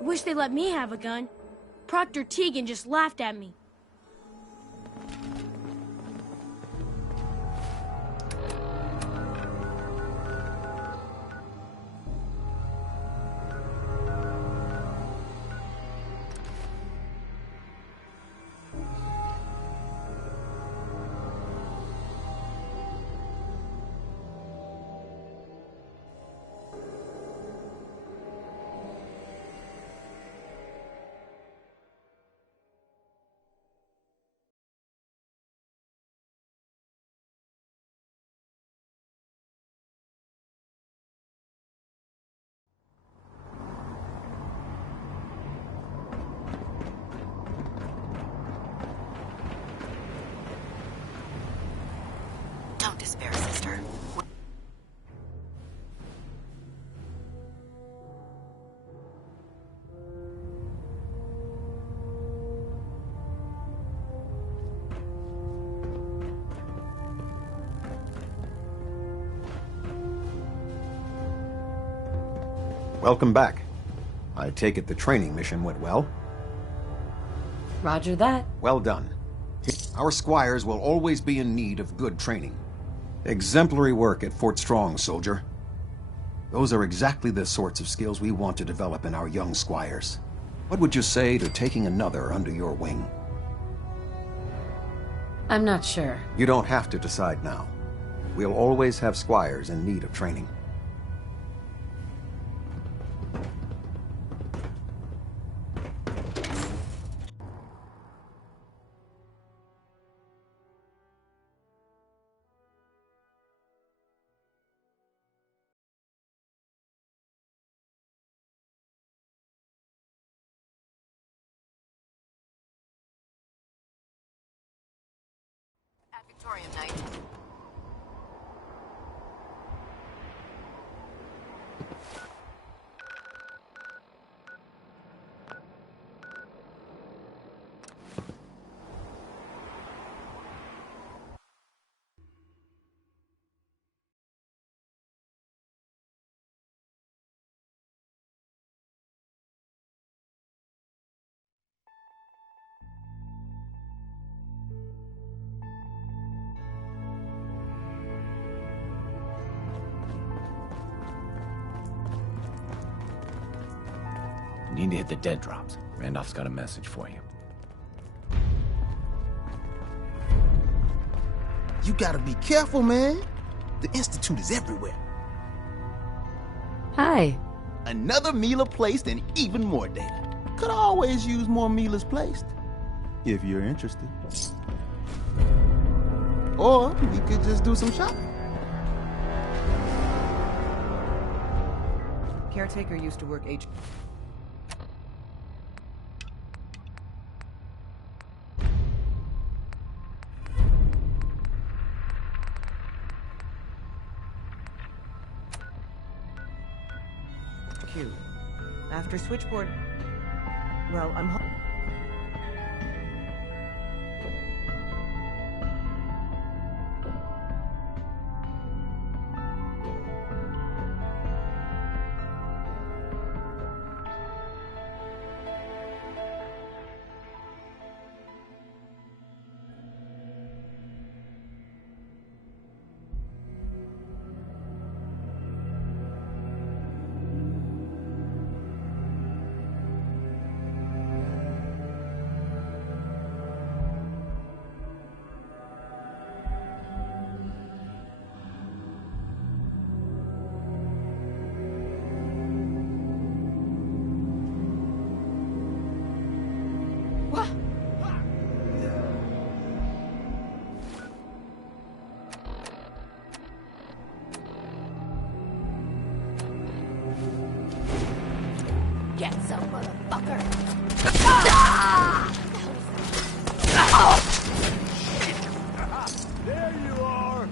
Wish they let me have a gun. Proctor Tegan just laughed at me. Don't despair, sister. Welcome back. I take it the training mission went well? Roger that. Well done. Our squires will always be in need of good training. Exemplary work at Fort Strong, soldier. Those are exactly the sorts of skills we want to develop in our young squires. What would you say to taking another under your wing? I'm not sure. You don't have to decide now. We'll always have squires in need of training. Victorian Knight. You need to hit the dead drops. Randolph's got a message for you. You gotta be careful, man. The Institute is everywhere. Hi. Another Mila placed and even more data. Could always use more Milas placed. If you're interested. Or we could just do some shopping. Caretaker used to work H. Q. After switchboard. Well, I'm home. get some, motherfucker. There you are!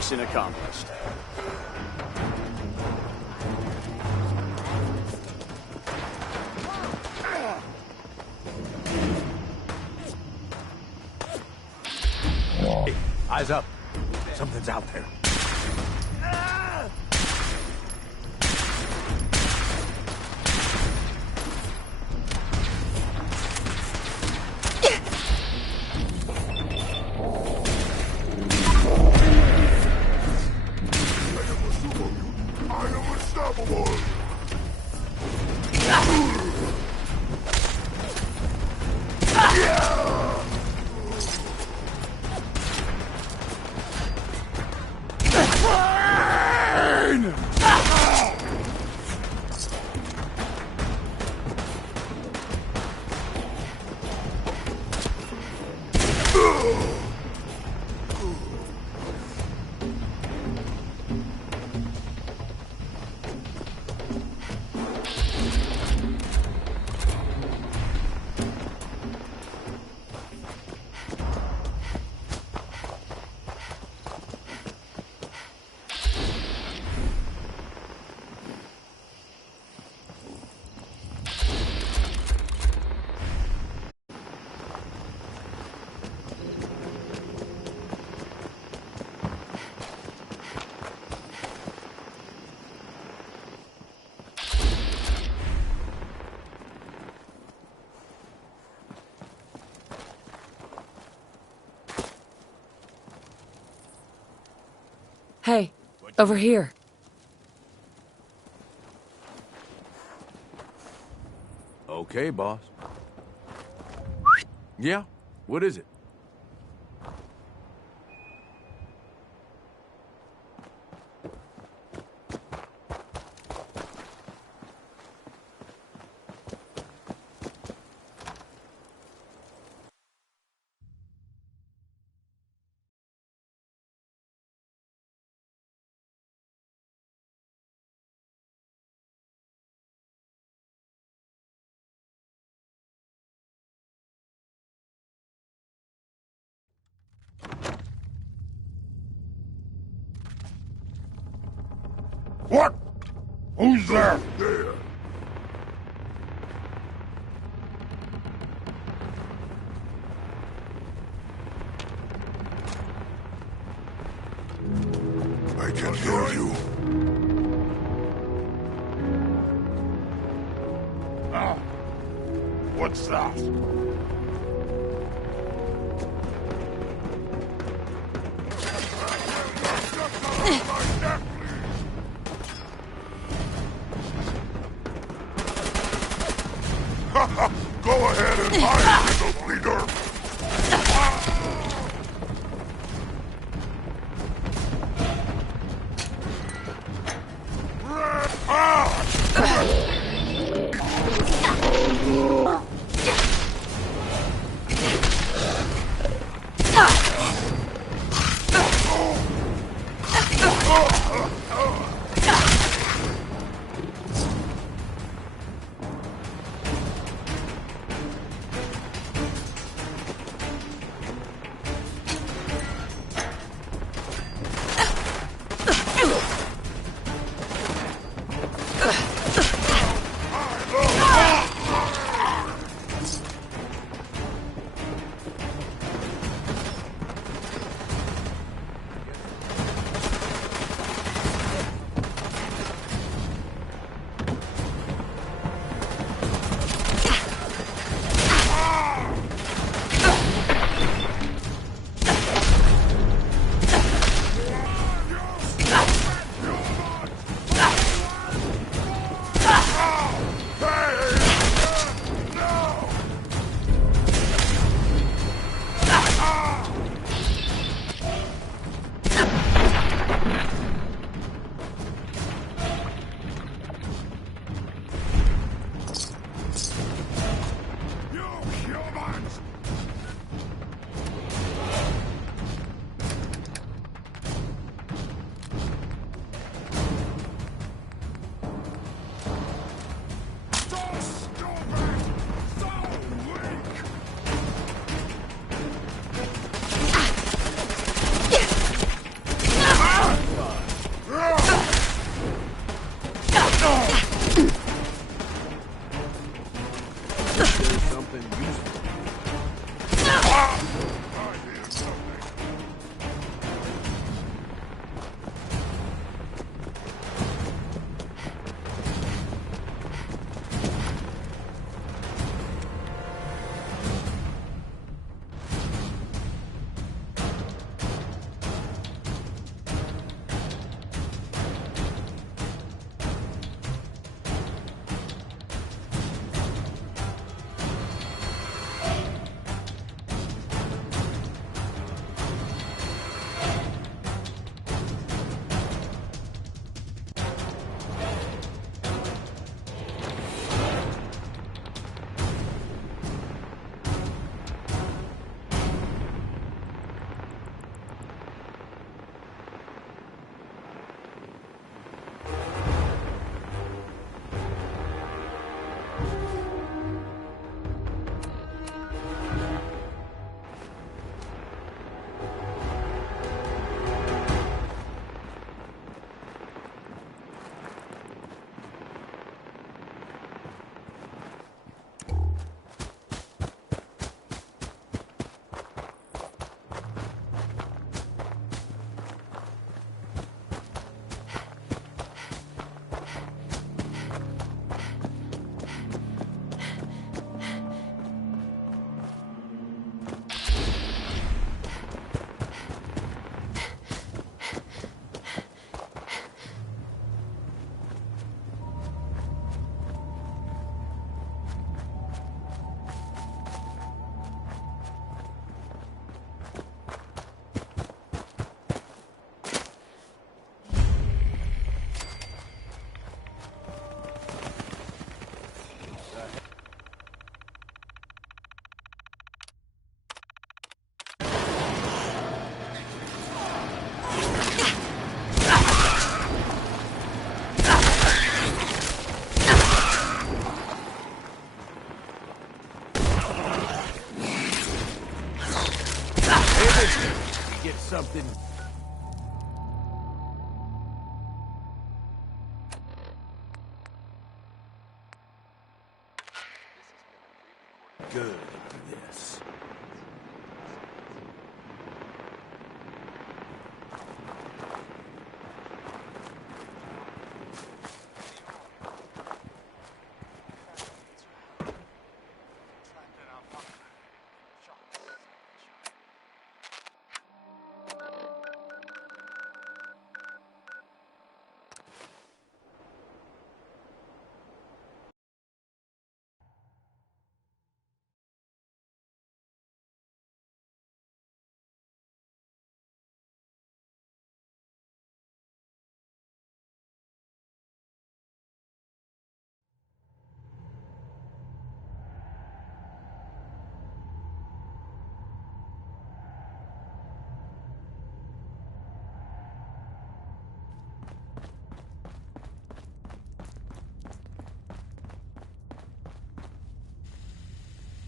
Mission accomplished. Hey, eyes up. Something's out there. Hey, over here. Okay, boss. Yeah? What is it? What? Who's there? There. I can hear you. Ah. What's that? Go ahead and hide, little bleeder!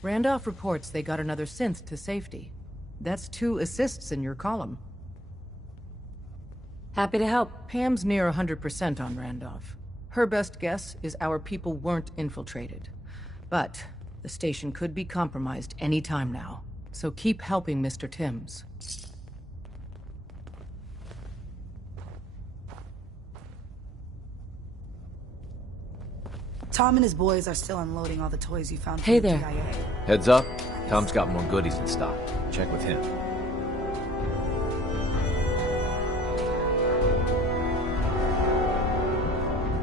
Randolph reports they got another synth to safety. That's 2 assists in your column. Happy to help. Pam's near 100% on Randolph. Her best guess is our people weren't infiltrated. But the station could be compromised any time now. So keep helping Mr. Timms. Tom and his boys are still unloading all the toys you found. Hey from the there. DIA. Heads up, Tom's got more goodies in stock. Check with him.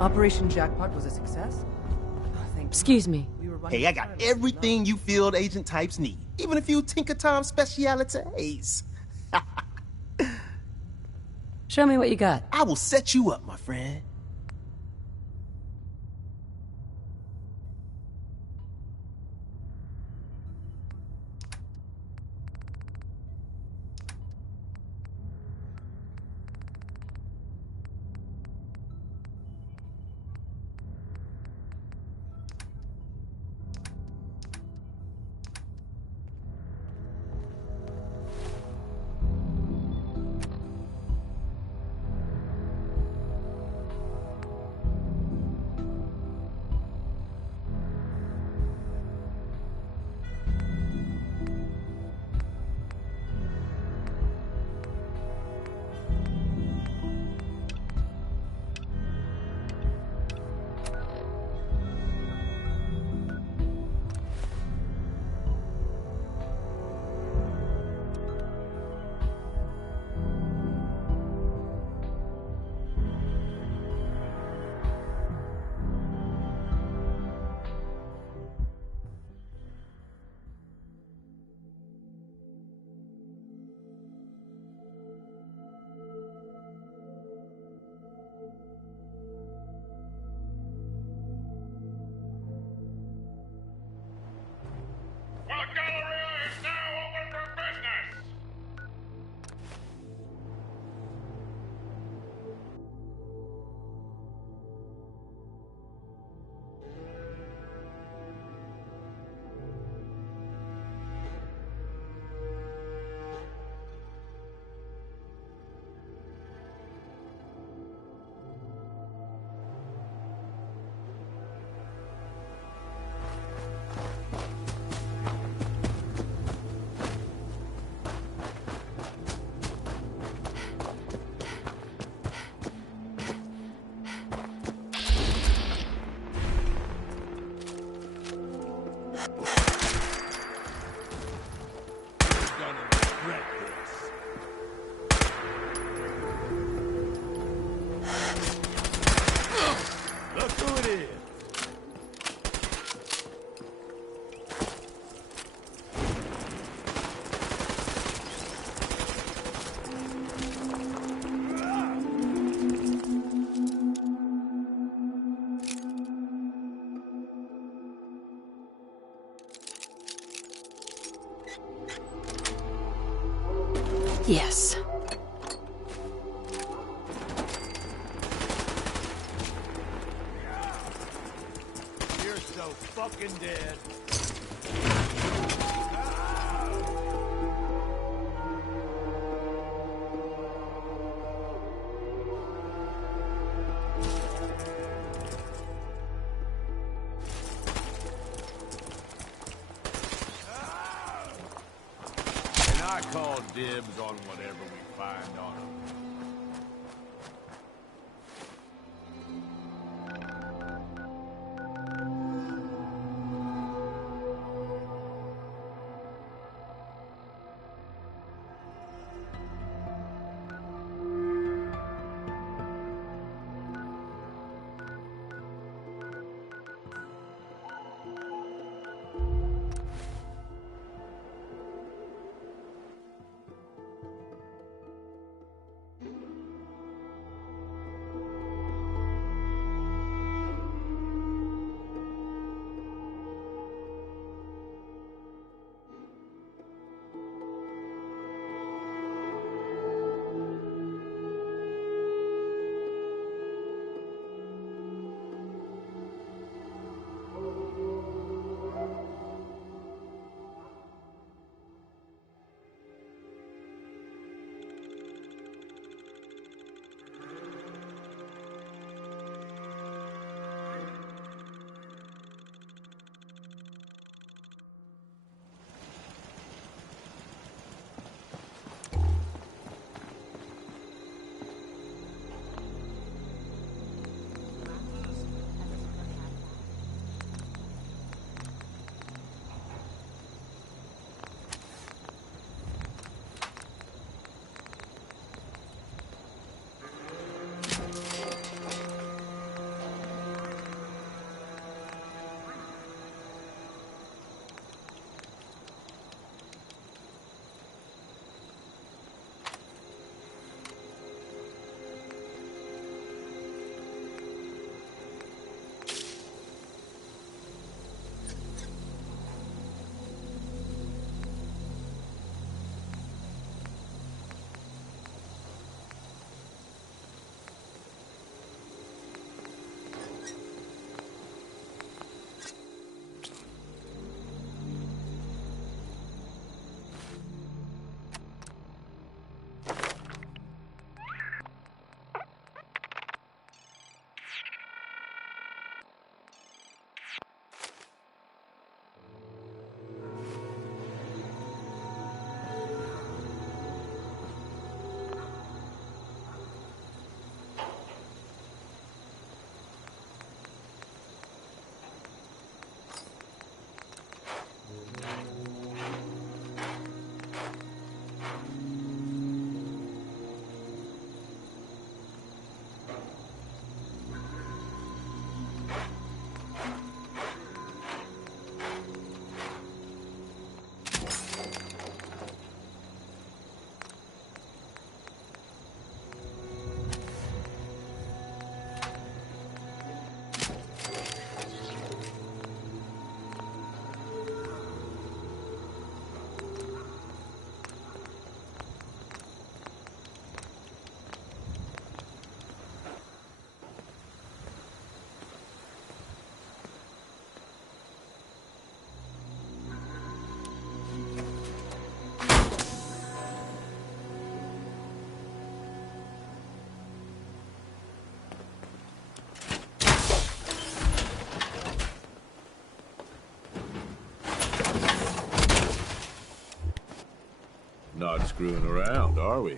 Operation Jackpot was a success? Excuse me. Hey, I got everything you field agent types need. Even a few Tinker Tom specialities. Show me what you got. I will set you up, my friend. Yes. You're so fucking dead. And I call dibs on whatever we find on him. not screwing around, are we?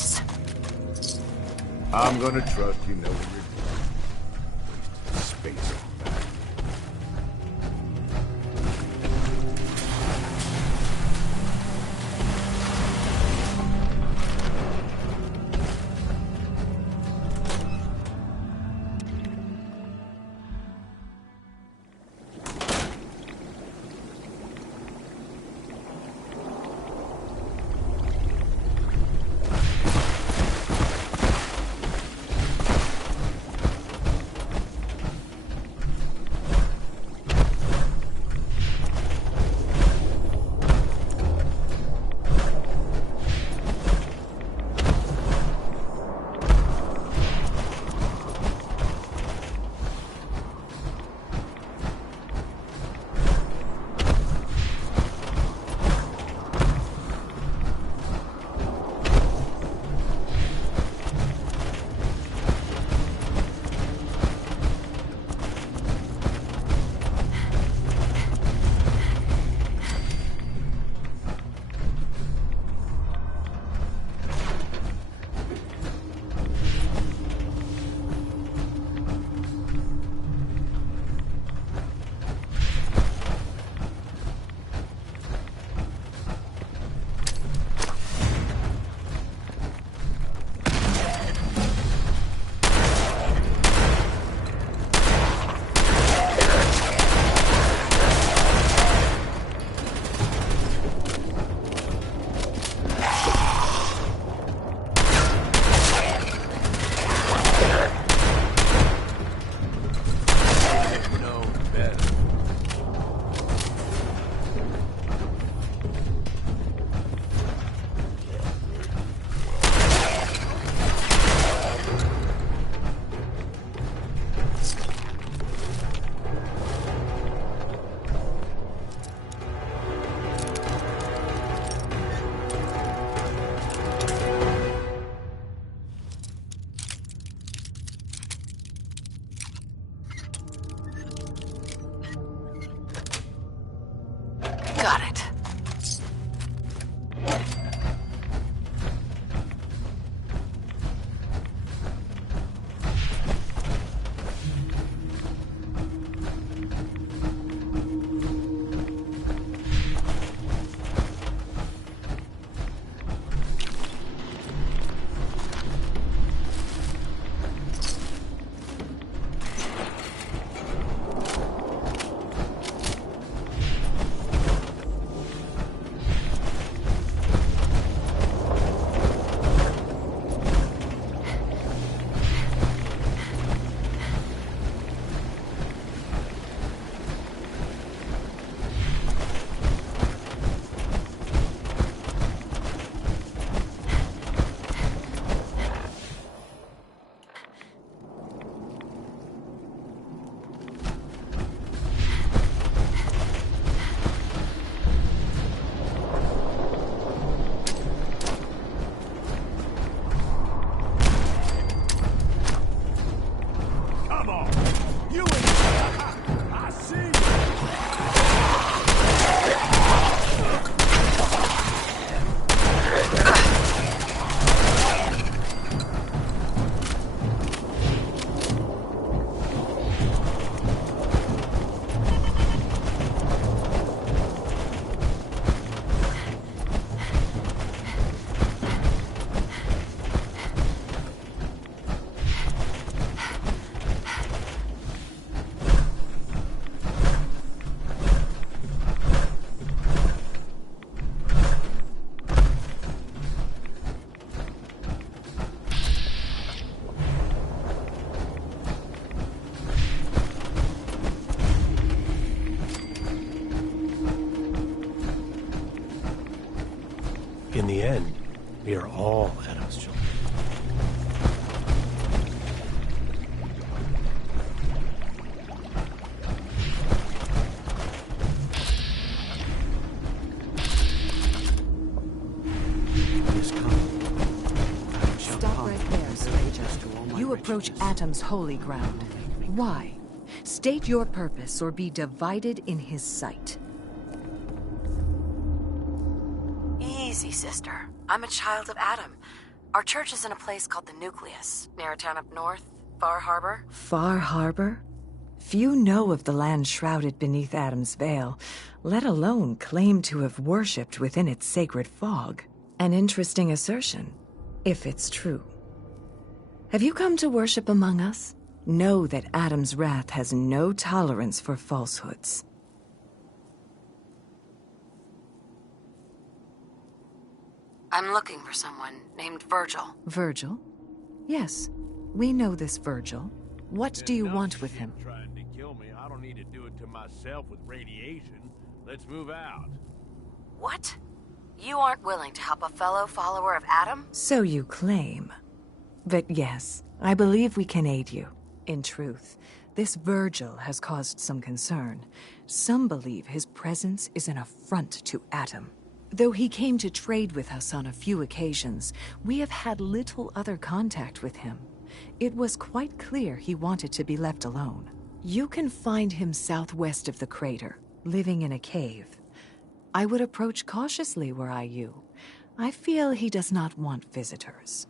Nice. I'm gonna trust you know what you're doing. Wasting space on that. Got it. In the end, we are all Adam's children. Stop right there, Stranger. You approach Atom's holy ground. Why? State your purpose or be divided in his sight. Easy, sister. I'm a child of Adam. Our church is in a place called the Nucleus, near a town up north, Far Harbor. Far Harbor? Few know of the land shrouded beneath Adam's veil, let alone claim to have worshipped within its sacred fog. An interesting assertion, if it's true. Have you come to worship among us? Know that Adam's wrath has no tolerance for falsehoods. I'm looking for someone named Virgil. Virgil? Yes, we know this Virgil. What do you want with him? Trying to kill me. I don't need to do it to myself with radiation. Let's move out. What? You aren't willing to help a fellow follower of Adam? So you claim. But yes, I believe we can aid you. In truth, this Virgil has caused some concern. Some believe his presence is an affront to Adam. Though he came to trade with us on a few occasions, we have had little other contact with him. It was quite clear he wanted to be left alone. You can find him southwest of the crater, living in a cave. I would approach cautiously were I you. I feel he does not want visitors.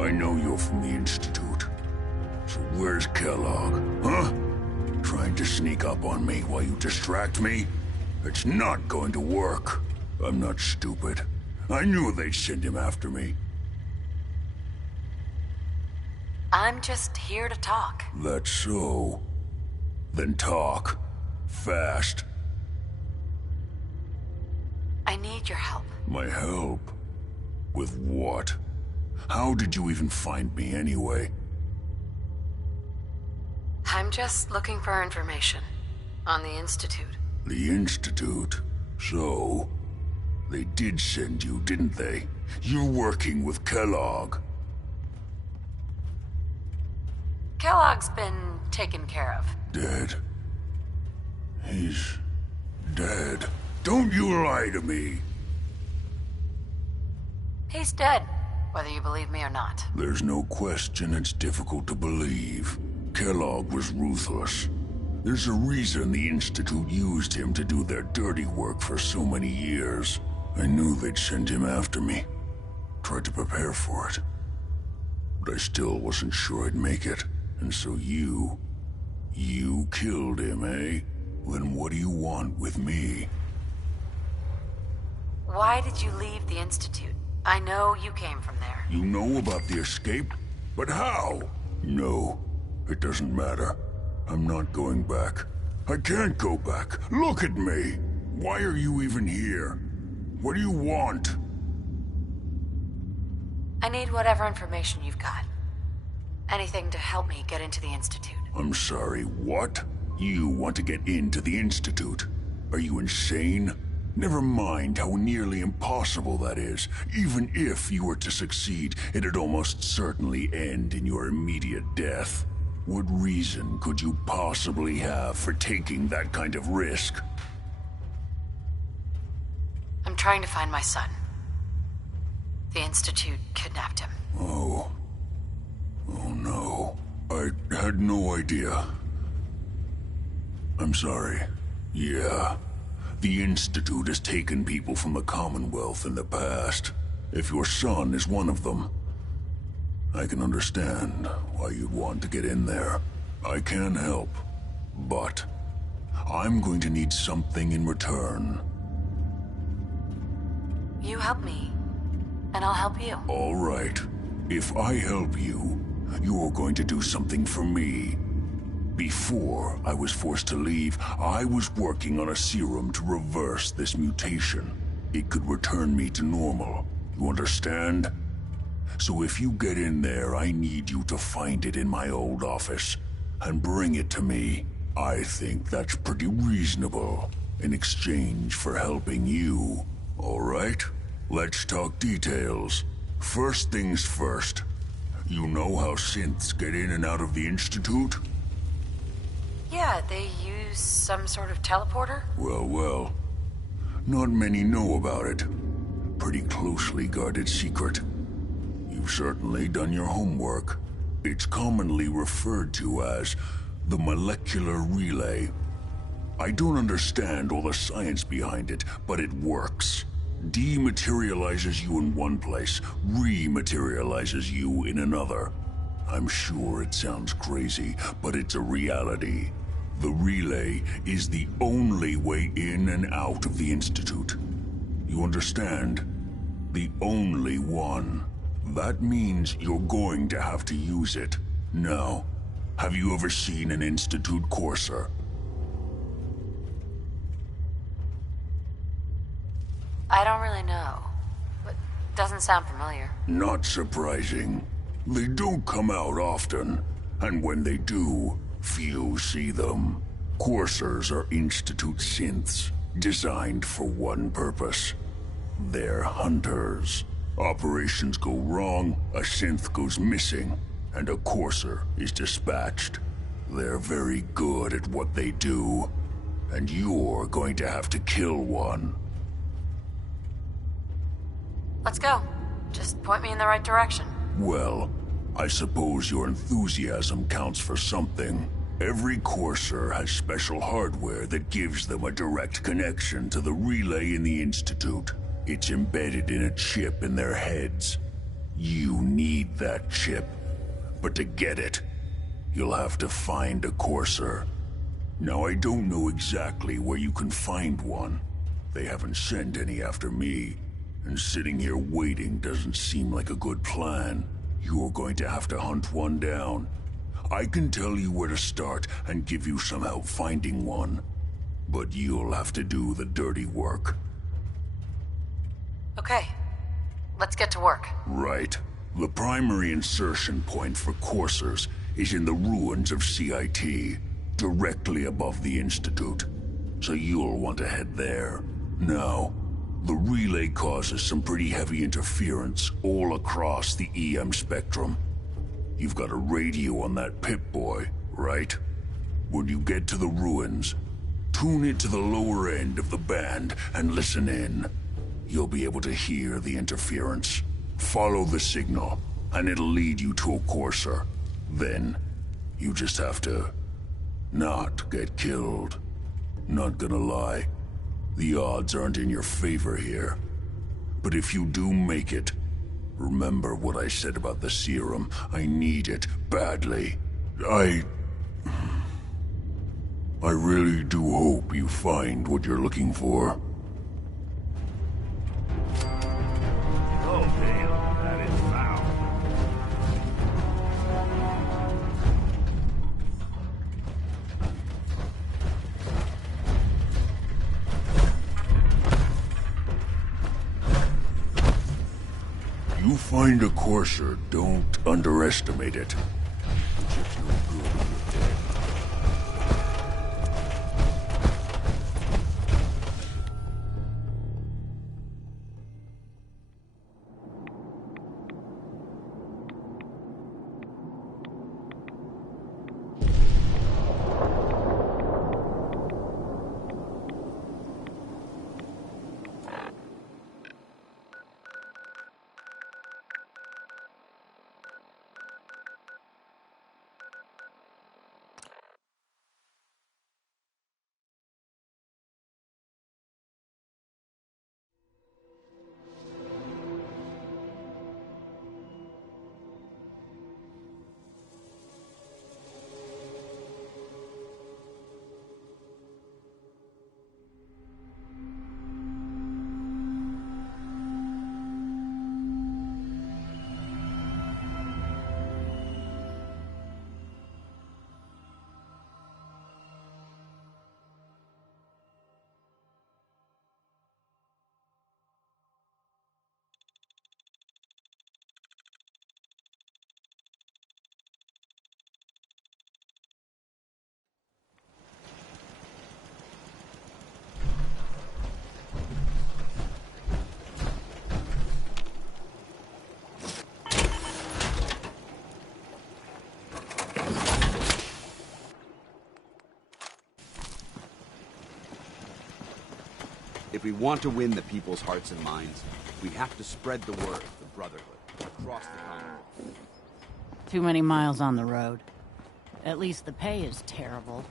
I know you're from the Institute. So where's Kellogg, huh? Trying to sneak up on me while you distract me? It's not going to work. I'm not stupid. I knew they'd send him after me. I'm just here to talk. That's so. Then talk. Fast. I need your help. My help? With what? How did you even find me anyway? I'm just looking for information on the Institute. The Institute? So? They did send you, didn't they? You're working with Kellogg. Kellogg's been taken care of. Dead? He's dead. Don't you lie to me! He's dead, whether you believe me or not. There's no question it's difficult to believe. Kellogg was ruthless. There's a reason the Institute used him to do their dirty work for so many years. I knew they'd send him after me. Tried to prepare for it. But I still wasn't sure I'd make it. And so you killed him, eh? Then what do you want with me? Why did you leave the Institute? I know you came from there. You know about the escape? But how? No, it doesn't matter. I'm not going back. I can't go back. Look at me! Why are you even here? What do you want? I need whatever information you've got. Anything to help me get into the Institute. I'm sorry, what? You want to get into the Institute? Are you insane? Never mind how nearly impossible that is. Even if you were to succeed, it'd almost certainly end in your immediate death. What reason could you possibly have for taking that kind of risk? I'm trying to find my son. The Institute kidnapped him. Oh. Oh no. I had no idea. I'm sorry. Yeah. The Institute has taken people from the Commonwealth in the past. If your son is one of them, I can understand why you'd want to get in there. I can help, but I'm going to need something in return. You help me, and I'll help you. All right. If I help you, you're going to do something for me. Before I was forced to leave, I was working on a serum to reverse this mutation. It could return me to normal. You understand? So if you get in there, I need you to find it in my old office and bring it to me. I think that's pretty reasonable in exchange for helping you. All right? Let's talk details. First things first. You know how synths get in and out of the Institute? Yeah, they use some sort of teleporter? Well. Not many know about it. Pretty closely guarded secret. You've certainly done your homework. It's commonly referred to as the molecular relay. I don't understand all the science behind it, but it works. Dematerializes you in one place, rematerializes you in another. I'm sure it sounds crazy, but it's a reality. The relay is the only way in and out of the Institute. You understand? The only one. That means you're going to have to use it. Now, have you ever seen an Institute courser? I don't really know, but doesn't sound familiar. Not surprising. They don't come out often, and when they do, few see them. Coursers are Institute synths, designed for one purpose. They're hunters. Operations go wrong, a synth goes missing, and a courser is dispatched. They're very good at what they do, and you're going to have to kill one. Let's go. Just point me in the right direction. Well, I suppose your enthusiasm counts for something. Every courser has special hardware that gives them a direct connection to the relay in the Institute. It's embedded in a chip in their heads. You need that chip. But to get it, you'll have to find a Courser. Now, I don't know exactly where you can find one. They haven't sent any after me, and sitting here waiting doesn't seem like a good plan. You're going to have to hunt one down. I can tell you where to start and give you some help finding one, but you'll have to do the dirty work. Okay, let's get to work. Right. The primary insertion point for coursers is in the ruins of CIT, directly above the Institute. So you'll want to head there. Now, the relay causes some pretty heavy interference all across the EM spectrum. You've got a radio on that Pip-Boy, right? When you get to the ruins, tune it to the lower end of the band and listen in. You'll be able to hear the interference. Follow the signal, and it'll lead you to a Courser. Then, you just have to not get killed. Not gonna lie, the odds aren't in your favor here. But if you do make it, remember what I said about the serum. I need it badly. I really do hope you find what you're looking for. Oh, damn, that is foul. You find a Courser, don't underestimate it. Chip's no good when you're dead. If we want to win the people's hearts and minds, we have to spread the word of the Brotherhood across the Commonwealth. Too many miles on the road. At least the pay is terrible.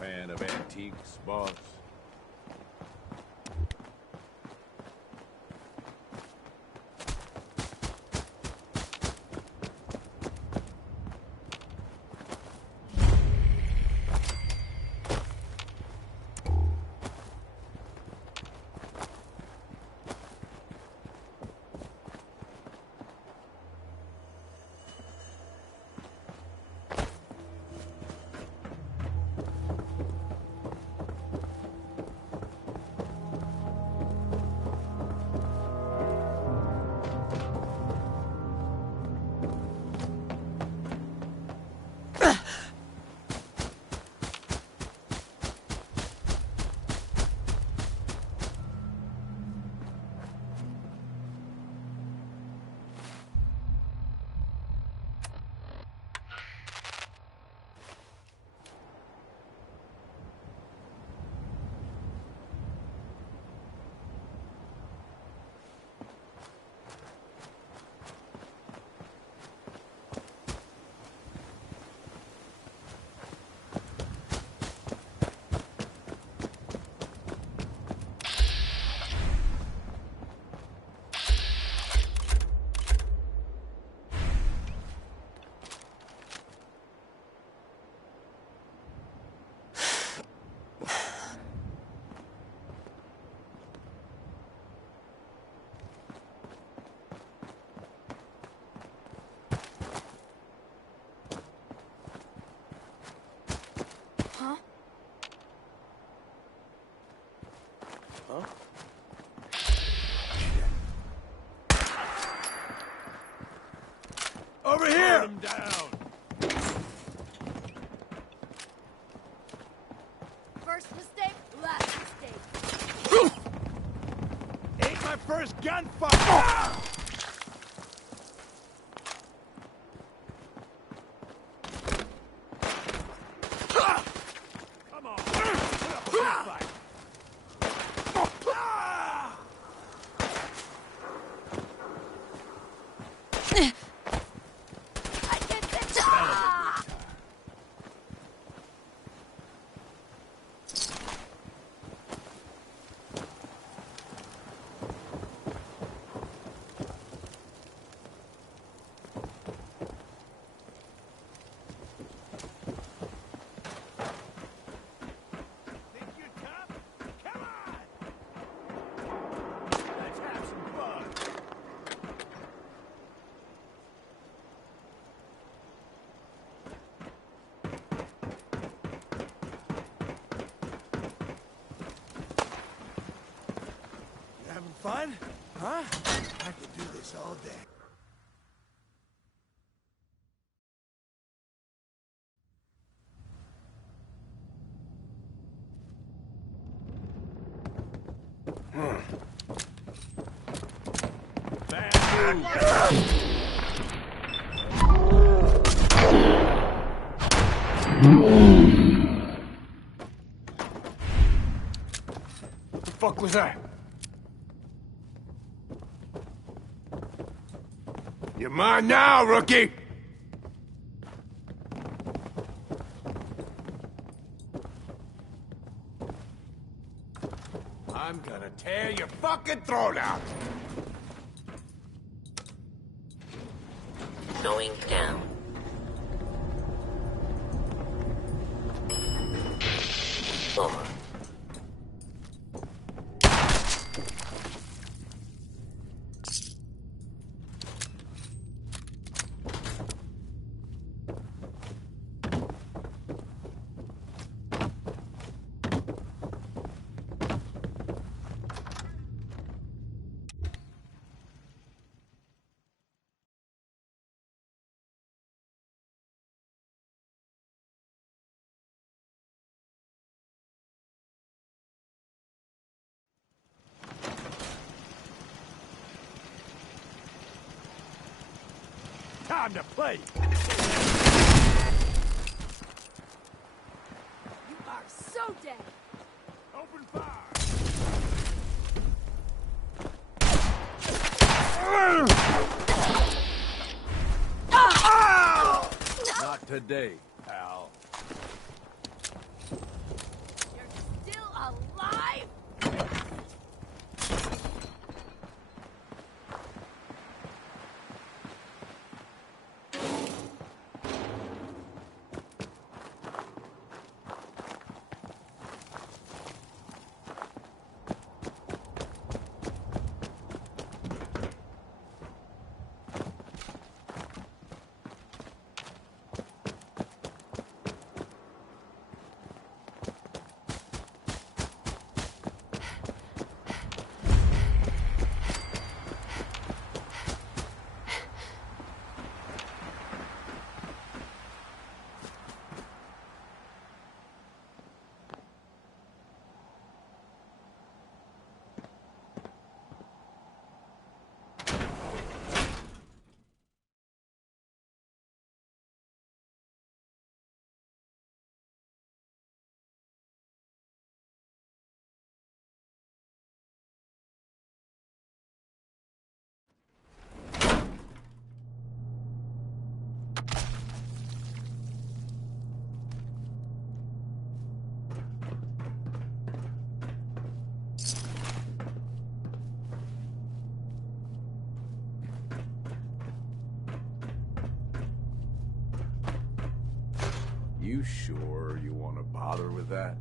Fan of antiques, boss? Over here! Him down. First mistake, last mistake. Ain't my first gunfight! Come on. Put up a good fight. Fun? Huh? I could do this all day. What the fuck was that? You're mine now, rookie! I'm gonna tear your fucking throat out! Going down. Floor. Time to play. You are so dead. Open fire. Not today, pal. You're still alive? You sure you want to bother with that?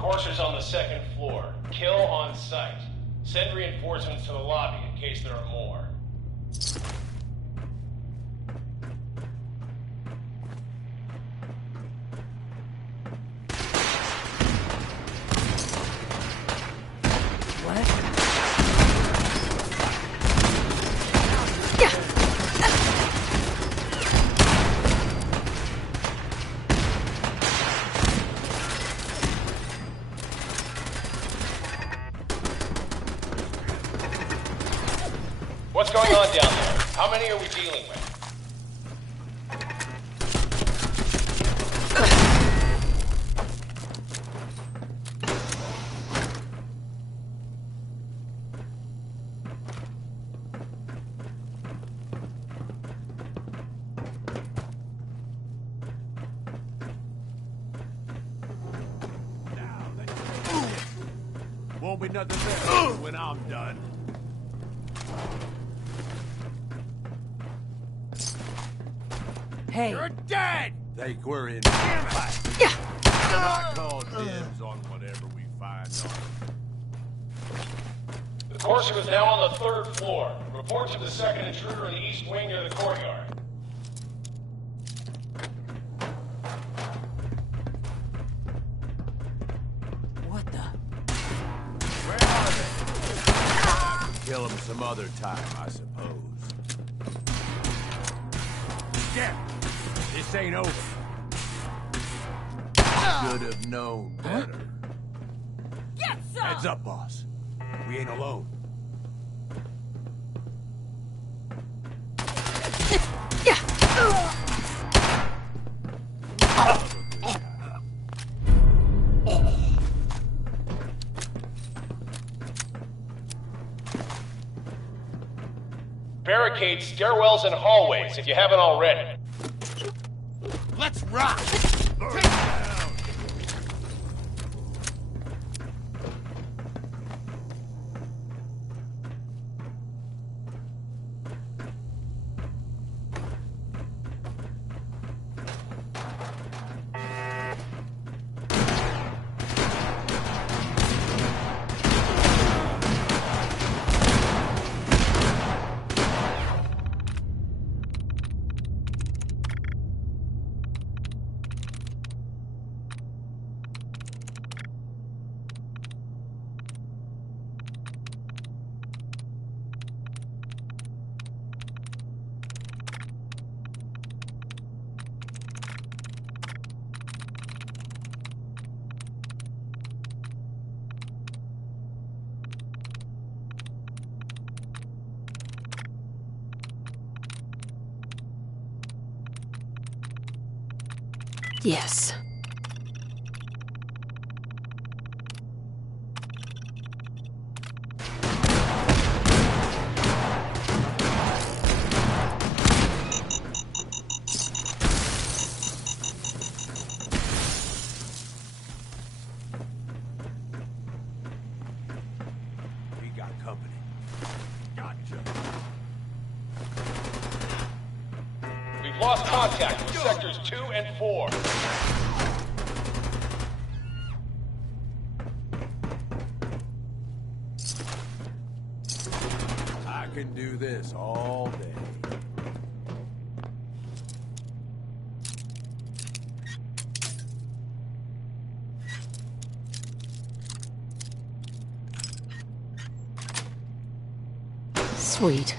Courser's on the 2nd floor. Kill on sight. Send reinforcements to the lobby in case there are more. What's going on down there? How many are we dealing with? Won't be nothing better when I'm done. Hey. You're dead! Think we're in fight. Yeah. I call dibs on whatever we find on. The Courser is now on the 3rd floor. Report to the 2nd intruder in the east wing near the courtyard. What the? Where are they? Kill them some other time, I suppose. Yeah. This ain't over. Should have known better. Get some! Heads up, boss. We ain't alone. Barricade stairwells and hallways if you haven't already. Let's rock! Yes. We got company. Gotcha. We've lost contact with sectors 2 and 4. I can do this all day. Sweet.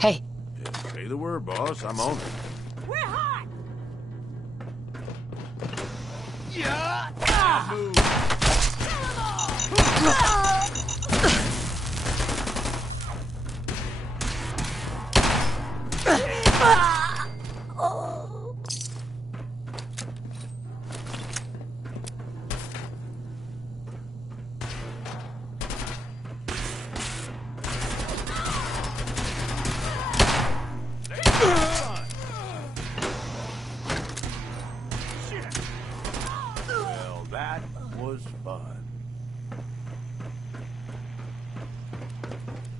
Hey. Say the word, boss. I'm on it. We're hot! Yeah! Move! was fun.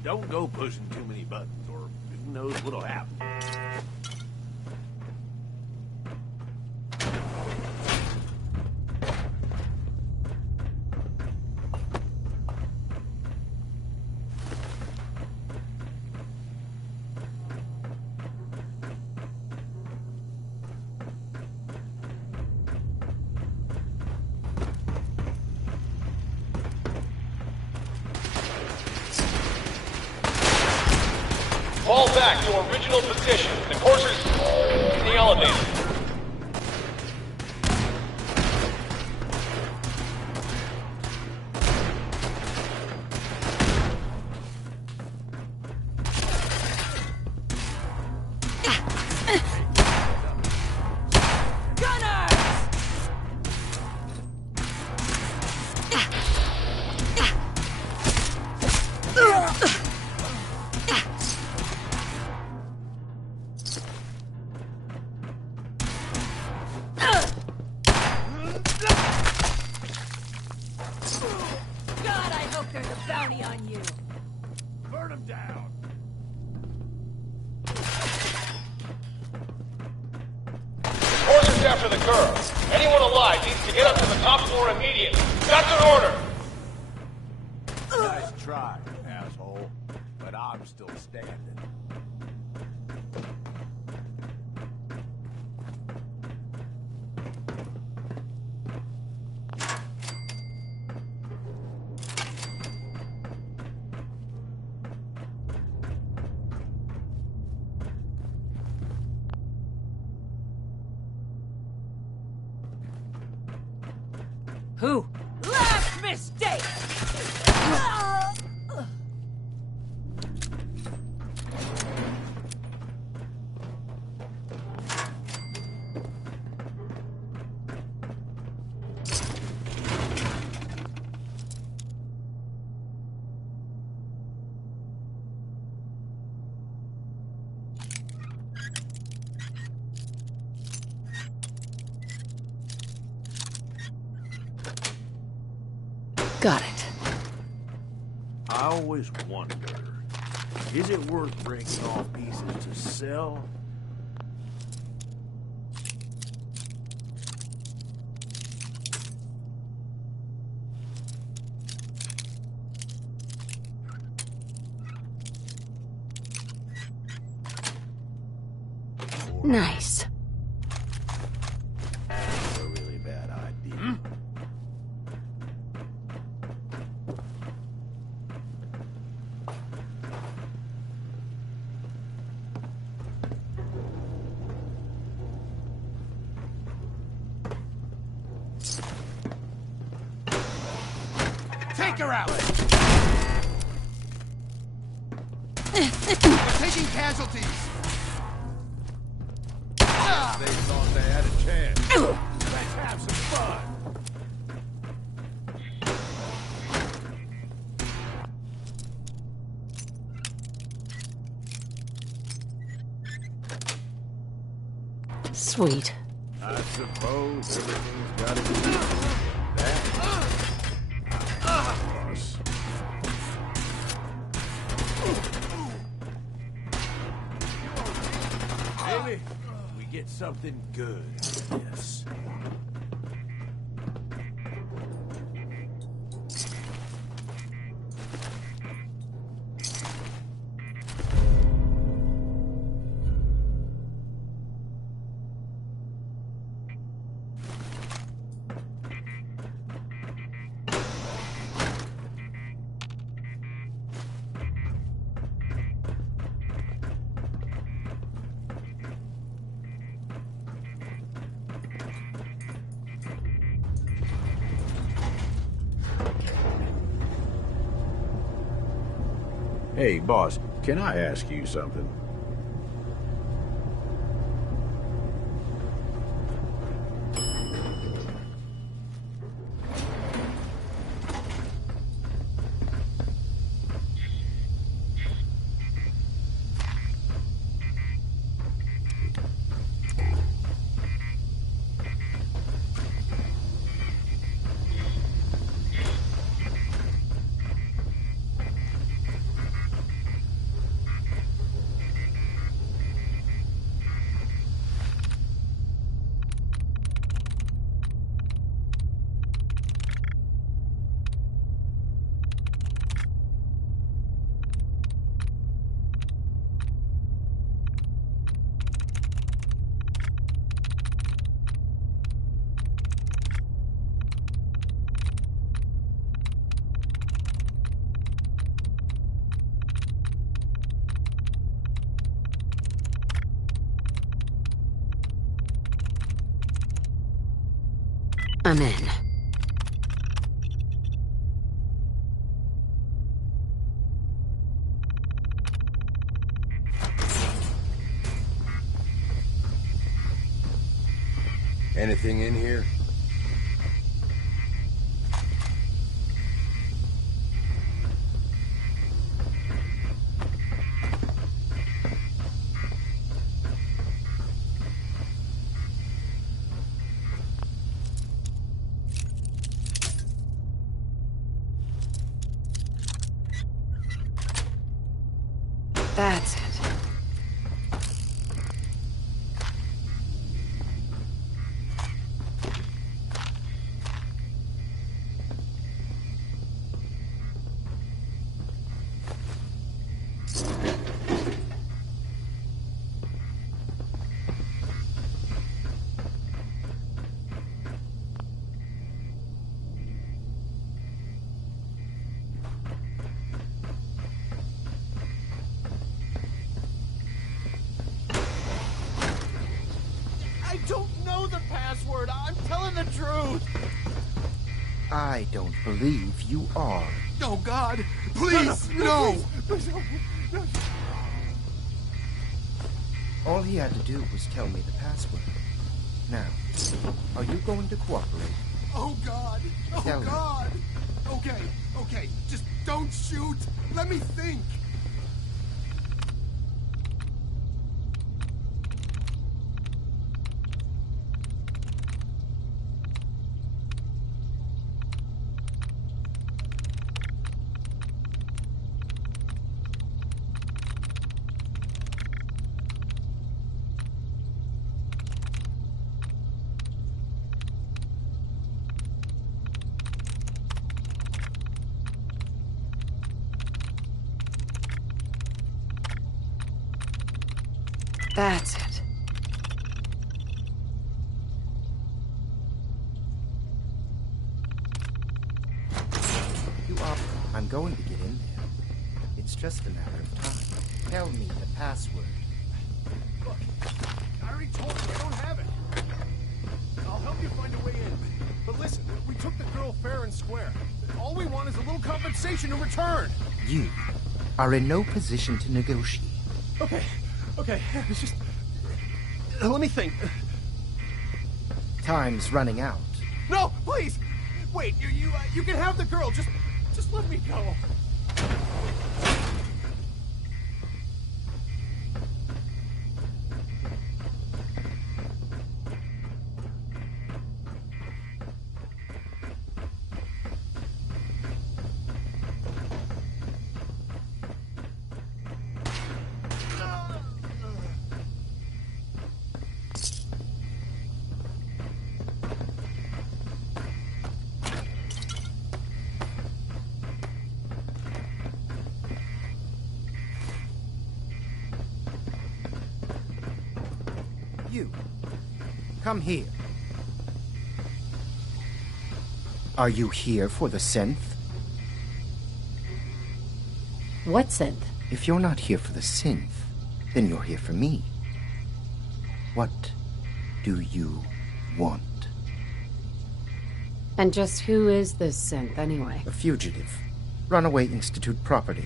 Don't go pushing too many buttons, or who knows what'll happen. Fall back to original position. The courser's in the elevator. After the girl. Anyone alive needs to get up to the top floor immediately. That's an order! Nice try, asshole. But I'm still standing. Who? Last mistake! Got it. I always wonder, is it worth breaking off pieces to sell? Nice. That's a really bad idea. Take her out! We're taking casualties! They thought they had a chance. Let's have some fun! Sweet. I suppose everything's gotta be that. Maybe we get something good. Yes. Hey, boss, can I ask you something? I'm in. Anything in here? That's it. I don't know the password. I'm telling the truth. I don't believe you are. Oh, God. Please, no. Please. All he had to do was tell me the password. Now, are you going to cooperate? Oh, God. Oh, Tell me. God. Okay. Just don't shoot. Let me think. That's it. You are. I'm going to get in there. It's just a matter of time. Tell me the password. Look, I already told you I don't have it. I'll help you find a way in. But listen, we took the girl fair and square. All we want is a little compensation in return. You are in no position to negotiate. Okay, it's just... let me think. Time's running out. No, please! Wait, you can have the girl, just let me go. You. Come here. Are you here for the synth? What synth? If you're not here for the synth, then you're here for me. What do you want? And just who is this synth, anyway? A fugitive. Runaway Institute property.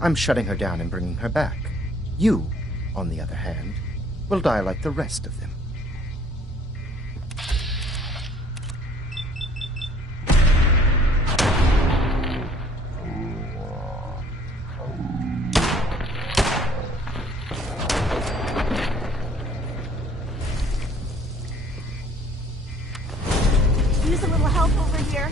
I'm shutting her down and bringing her back. You, on the other hand, will die like the rest of them. Use a little help over here.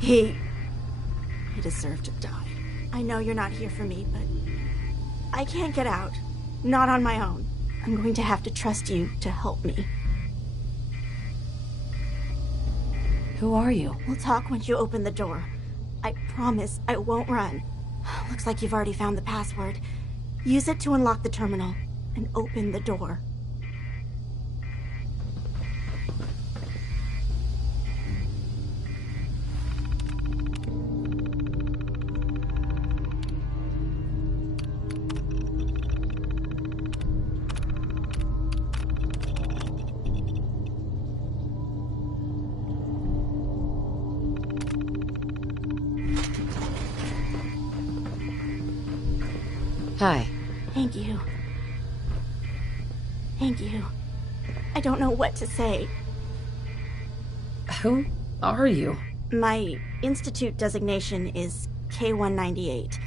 He deserved to die. I know you're not here for me, but I can't get out. Not on my own. I'm going to have to trust you to help me. Who are you? We'll talk when you open the door. I promise I won't run. Looks like you've already found the password. Use it to unlock the terminal and open the door. Hi. Thank you. Thank you. I don't know what to say. Who are you? My institute designation is K-198,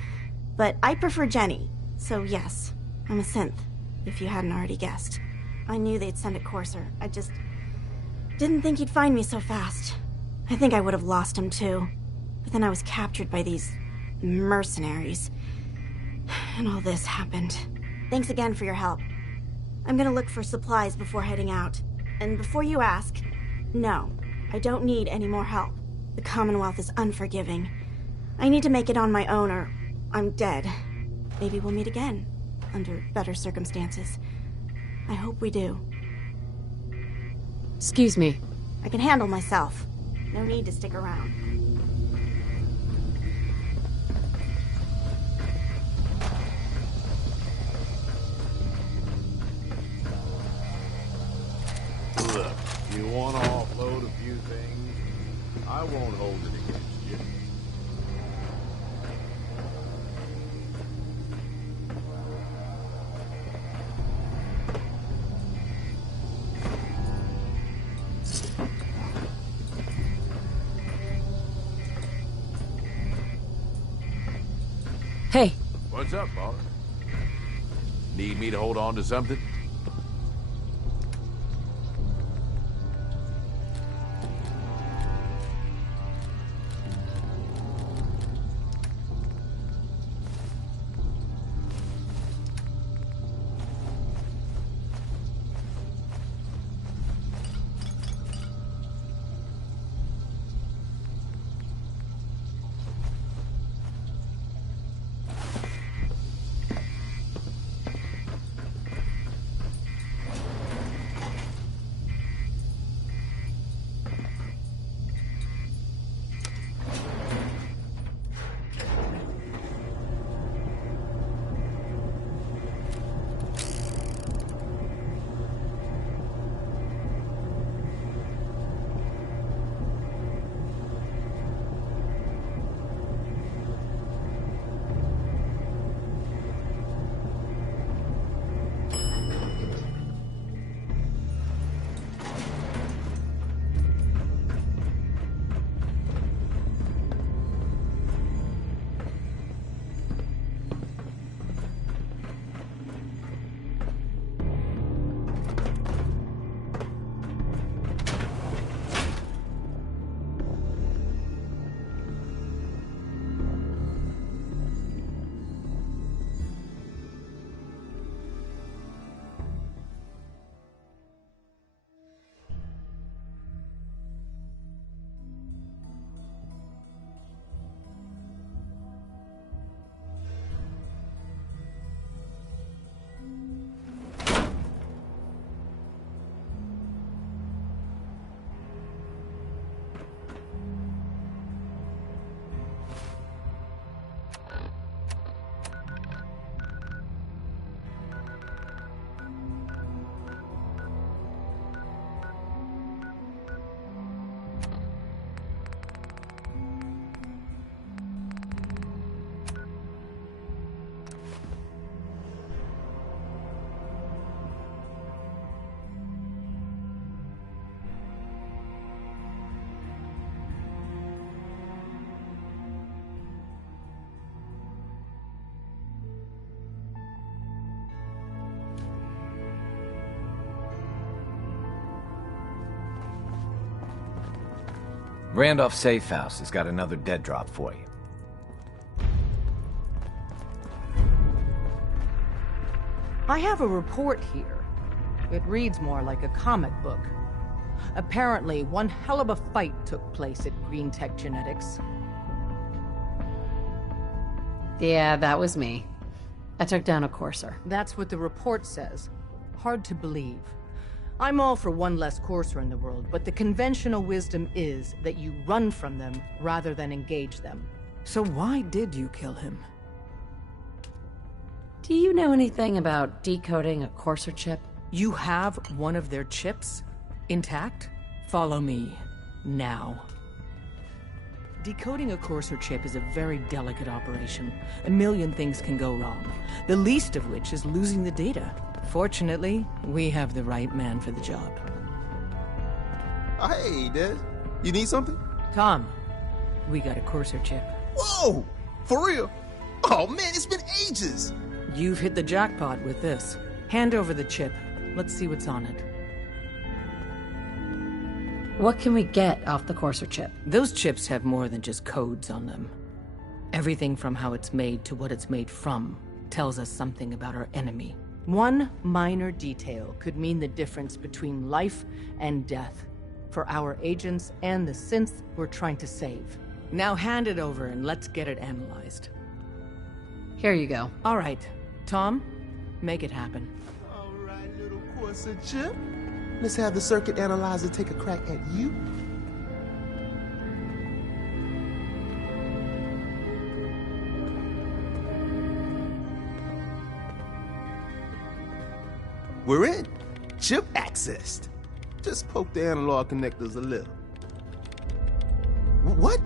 but I prefer Jenny, so yes, I'm a synth, if you hadn't already guessed. I knew they'd send a courser. I just didn't think he'd find me so fast. I think I would have lost him too, but then I was captured by these mercenaries. And all this happened. Thanks again for your help. I'm gonna look for supplies before heading out. And before you ask, no, I don't need any more help. The Commonwealth is unforgiving. I need to make it on my own or I'm dead. Maybe we'll meet again, under better circumstances. I hope we do. Excuse me. I can handle myself. No need to stick around. Look, you want to offload a few things? I won't hold it against you. Hey. What's up, boss? Need me to hold on to something? Randolph Safe House has got another dead drop for you. I have a report here. It reads more like a comic book. Apparently, one hell of a fight took place at Green Tech Genetics. Yeah, that was me. I took down a Courser. That's what the report says. Hard to believe. I'm all for one less Courser in the world, but the conventional wisdom is that you run from them rather than engage them. So why did you kill him? Do you know anything about decoding a Courser chip? You have one of their chips? Intact? Follow me. Now. Decoding a Courser chip is a very delicate operation. A million things can go wrong, the least of which is losing the data. Fortunately, we have the right man for the job. Hey, Des. You need something? Tom, we got a Courser chip. Whoa! For real? Oh man, it's been ages! You've hit the jackpot with this. Hand over the chip. Let's see what's on it. What can we get off the Courser chip? Those chips have more than just codes on them. Everything from how it's made to what it's made from tells us something about our enemy. One minor detail could mean the difference between life and death for our agents and the synth we're trying to save. Now hand it over and let's get it analyzed. Here you go. All right. Tom, make it happen. All right, little Courser chip. Let's have the circuit analyzer take a crack at you. We're in. Chip accessed. Just poke the analog connectors a little. What?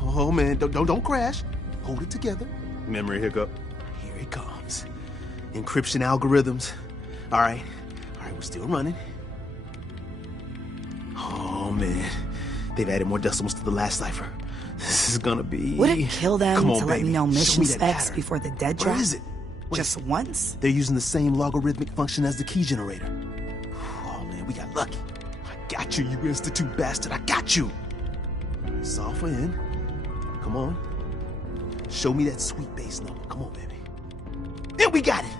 Oh man, don't crash. Hold it together. Memory hiccup. Here it comes. Encryption algorithms. All right, we're still running. Oh man, they've added more decimals to the last cipher. This is gonna be... Would it kill them Come on, to let baby. me know mission Show me that specs pattern. before the dead drop? Where is it? Wait. Just once? They're using the same logarithmic function as the key generator. Oh man, we got lucky. I got you, you Institute bastard. I got you. Software in. Come on. Show me that sweet bass number. Come on, baby. Then we got it.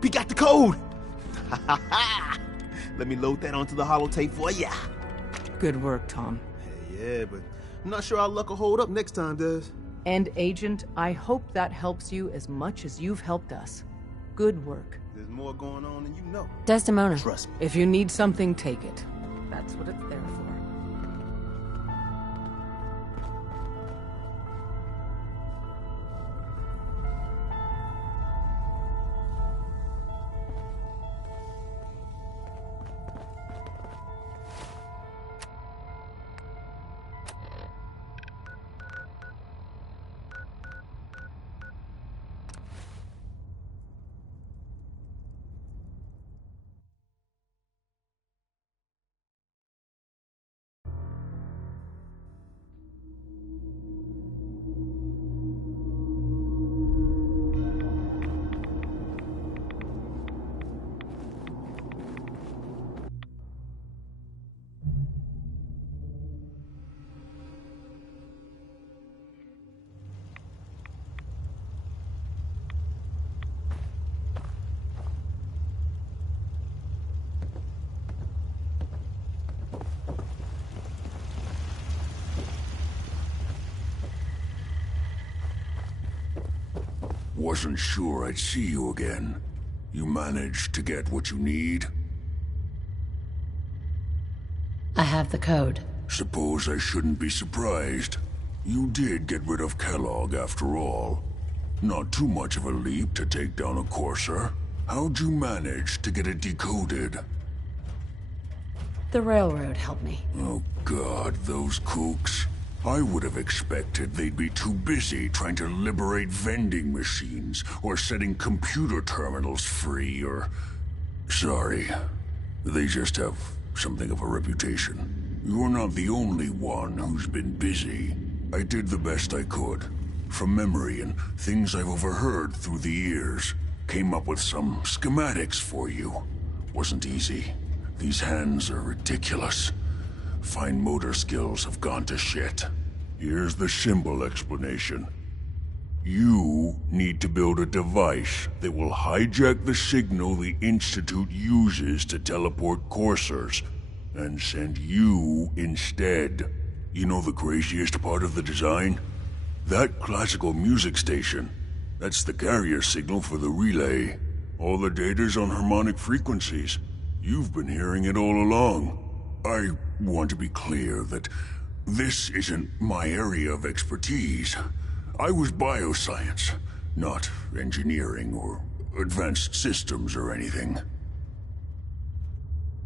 We got the code. Let me load that onto the holotape for ya. Good work, Tom. Hey, yeah, but I'm not sure our luck will hold up next time, Des. And Agent, I hope that helps you as much as you've helped us. Good work. There's more going on than you know. Desdemona. Trust me. If you need something, take it. That's what it's there for. Wasn't sure I'd see you again. You managed to get what you need? I have the code. Suppose I shouldn't be surprised. You did get rid of Kellogg after all. Not too much of a leap to take down a Courser. How'd you manage to get it decoded? The railroad helped me. Oh God, those kooks. I would have expected they'd be too busy trying to liberate vending machines or setting computer terminals free or... Sorry. They just have something of a reputation. You're not the only one who's been busy. I did the best I could. From memory and things I've overheard through the years. Came up with some schematics for you. Wasn't easy. These hands are ridiculous. Fine motor skills have gone to shit. Here's the simple explanation. You need to build a device that will hijack the signal the Institute uses to teleport coursers, and send you instead. You know the craziest part of the design? That classical music station. That's the carrier signal for the relay. All the data's on harmonic frequencies. You've been hearing it all along. I want to be clear that this isn't my area of expertise. I was bioscience, not engineering or advanced systems or anything.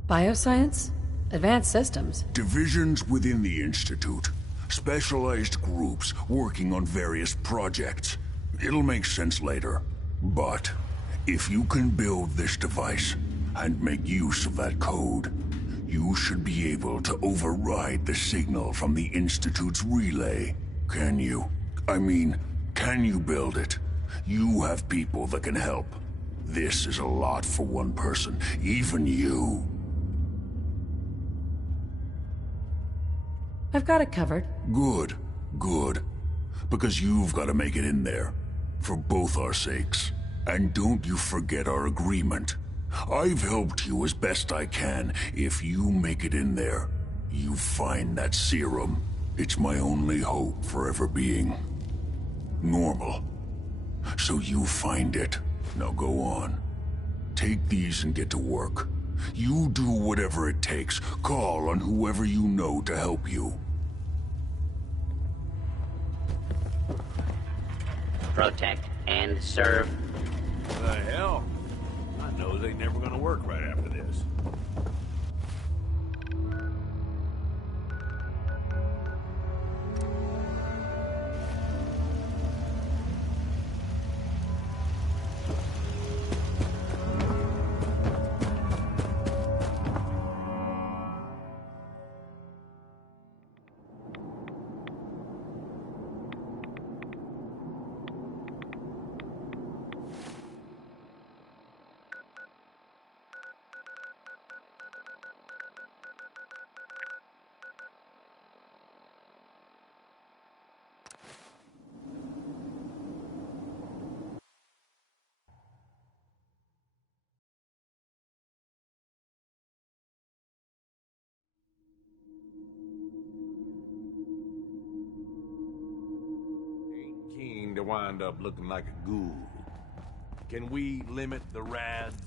Bioscience? Advanced systems? Divisions within the Institute. Specialized groups working on various projects. It'll make sense later. But if you can build this device and make use of that code, you should be able to override the signal from the Institute's relay. Can you? I mean, can you build it? You have people that can help. This is a lot for one person, even you. I've got it covered. Good, good. Because you've got to make it in there. For both our sakes. And don't you forget our agreement. I've helped you as best I can. If you make it in there, you find that serum. It's my only hope for ever being normal. So you find it. Now go on. Take these and get to work. You do whatever it takes. Call on whoever you know to help you. Protect and serve. The hell? I know they never gonna work right after this. To wind up looking like a ghoul. Can we limit the rads?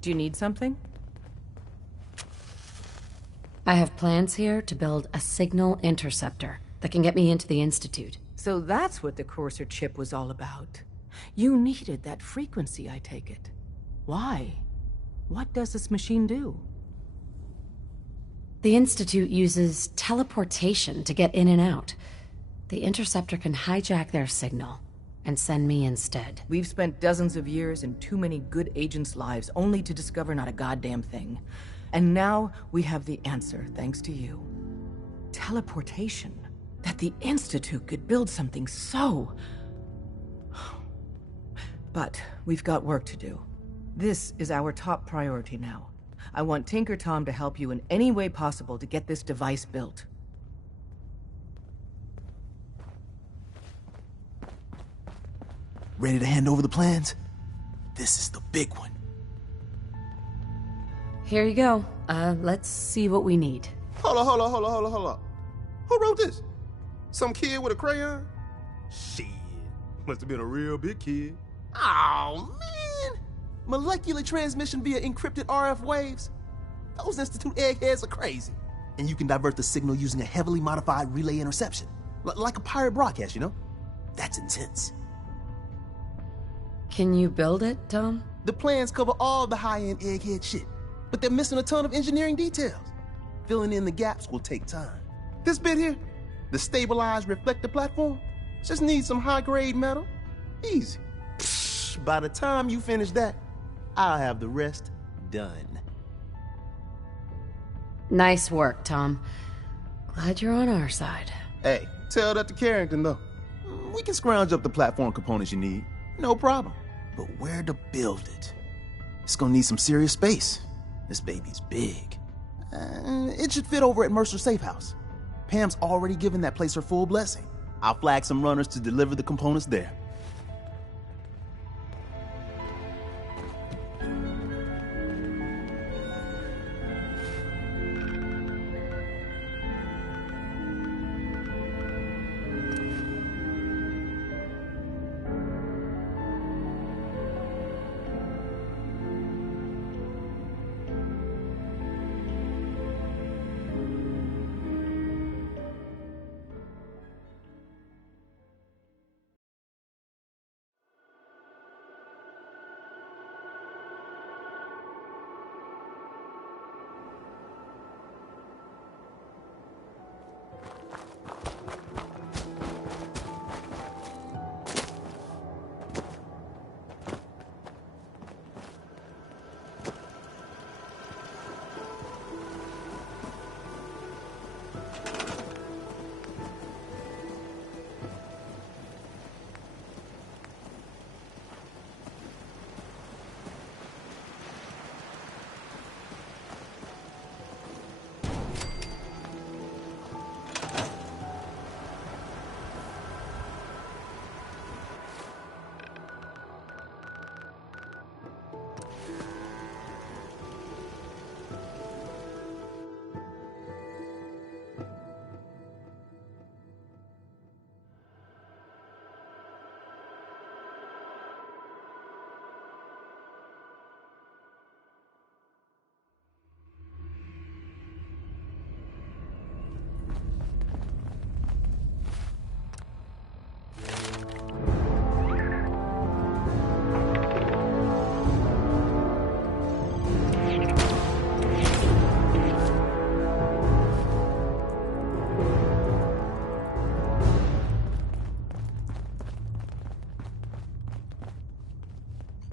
Do you need something? I have plans here to build a signal interceptor that can get me into the Institute. So that's what the Courser chip was all about. You needed that frequency, I take it. Why? What does this machine do? The Institute uses teleportation to get in and out. The interceptor can hijack their signal and send me instead. We've spent dozens of years and too many good agents' lives only to discover not a goddamn thing. And now we have the answer, thanks to you. Teleportation. That the Institute could build something so... But we've got work to do. This is our top priority now. I want Tinker Tom to help you in any way possible to get this device built. Ready to hand over the plans? This is the big one. Here you go. Let's see what we need. Hold on. Who wrote this? Some kid with a crayon? Shit. Must have been a real big kid. Oh, man! Molecular transmission via encrypted RF waves? Those Institute eggheads are crazy. And you can divert the signal using a heavily modified relay interception. Like a pirate broadcast, you know? That's intense. Can you build it, Tom? The plans cover all the high-end egghead shit, but they're missing a ton of engineering details. Filling in the gaps will take time. This bit here, the stabilized reflector platform, just needs some high-grade metal. Easy. Psh, by the time you finish that, I'll have the rest done. Nice work, Tom. Glad you're on our side. Hey, tell that to Carrington, though. We can scrounge up the platform components you need. No problem. But where to build it? It's gonna need some serious space. This baby's big. It should fit over at Mercer Safe House. Pam's already given that place her full blessing. I'll flag some runners to deliver the components there.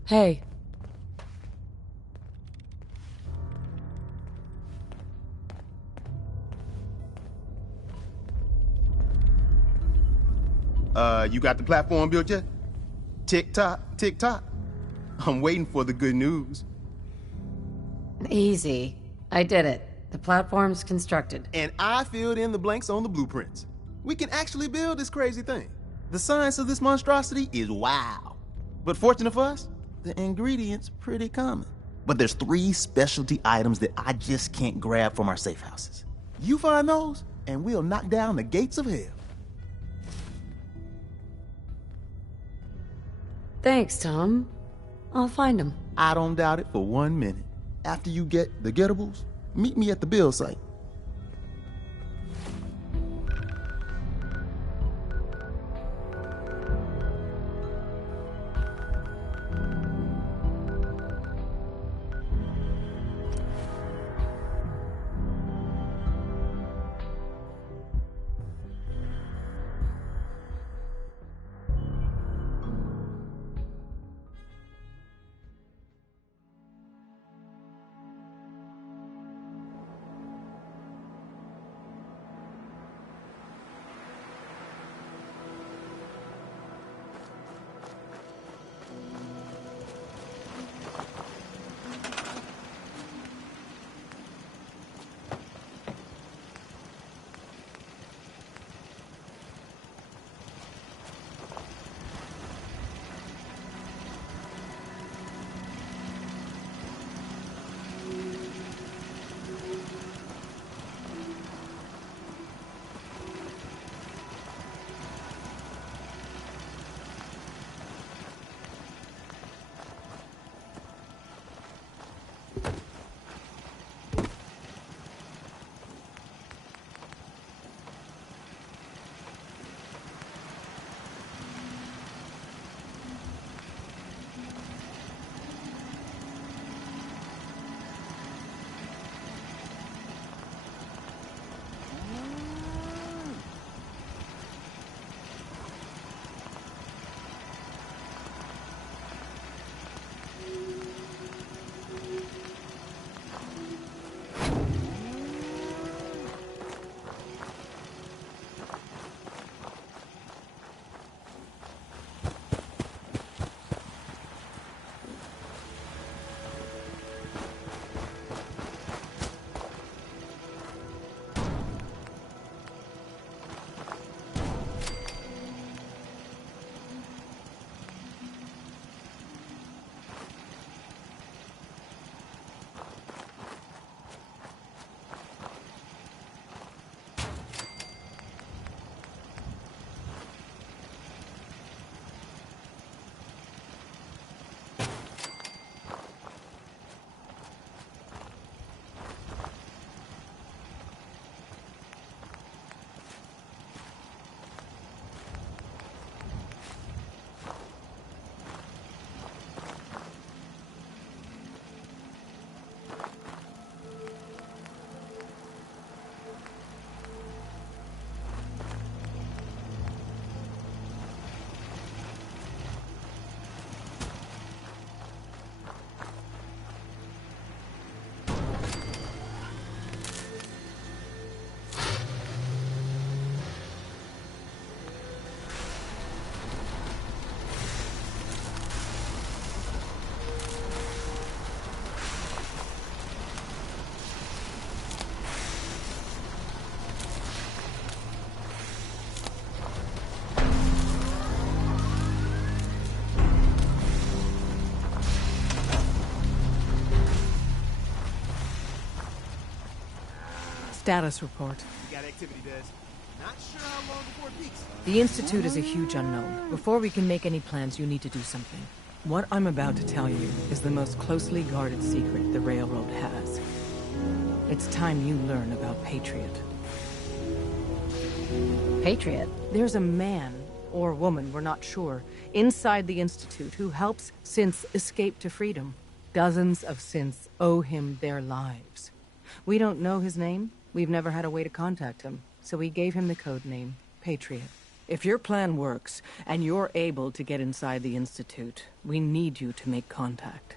Hey. You got the platform built yet? Tick-tock, tick-tock. I'm waiting for the good news. Easy. I did it. The platform's constructed. And I filled in the blanks on the blueprints. We can actually build this crazy thing. The science of this monstrosity is wow. But fortunate for us, the ingredients pretty common. But there's 3 specialty items that I just can't grab from our safe houses. You find those, and we'll knock down the gates of hell. Thanks, Tom. I'll find them. I don't doubt it for 1 minute. After you get the getables, meet me at the build site. Status report. We got activity, Des. Not sure how long before it peaks. The Institute is a huge unknown. Before we can make any plans, you need to do something. What I'm about to tell you is the most closely guarded secret the Railroad has. It's time you learn about Patriot. Patriot? There's a man, or woman, we're not sure, inside the Institute who helps synths escape to freedom. Dozens of synths owe him their lives. We don't know his name. We've never had a way to contact him, so we gave him the code name, Patriot. If your plan works, and you're able to get inside the Institute, we need you to make contact.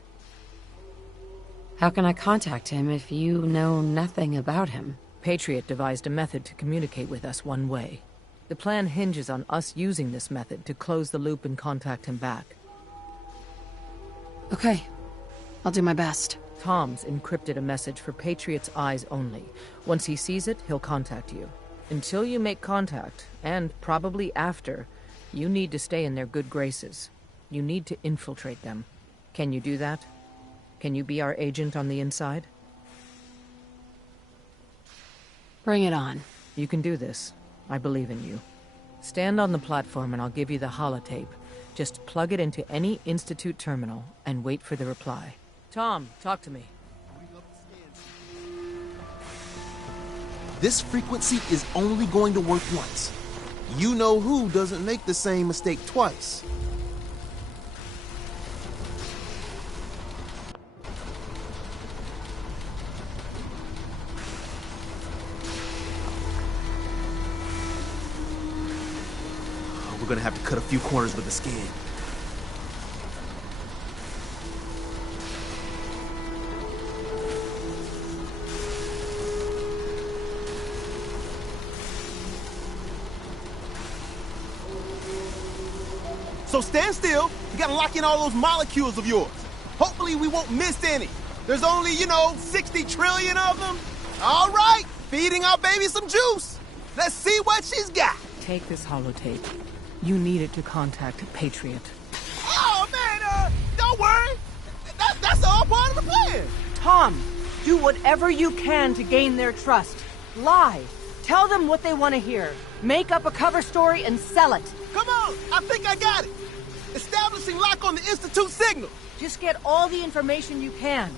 How can I contact him if you know nothing about him? Patriot devised a method to communicate with us one way. The plan hinges on us using this method to close the loop and contact him back. Okay. I'll do my best. Tom's encrypted a message for Patriot's eyes only. Once he sees it, he'll contact you. Until you make contact, and probably after, you need to stay in their good graces. You need to infiltrate them. Can you do that? Can you be our agent on the inside? Bring it on. You can do this. I believe in you. Stand on the platform and I'll give you the holotape. Just plug it into any Institute terminal and wait for the reply. Tom, talk to me. This frequency is only going to work once. You know who doesn't make the same mistake twice. We're gonna have to cut a few corners with the scan. So stand still. You gotta lock in all those molecules of yours. Hopefully we won't miss any. There's only, 60 trillion of them. All right, feeding our baby some juice. Let's see what she's got. Take this holotape. You need it to contact Patriot. Oh, man, don't worry. That's all part of the plan. Tom, do whatever you can to gain their trust. Lie. Tell them what they want to hear. Make up a cover story and sell it. Come on, I think I got it. Establishing lock on the Institute signal. Just get all the information you can.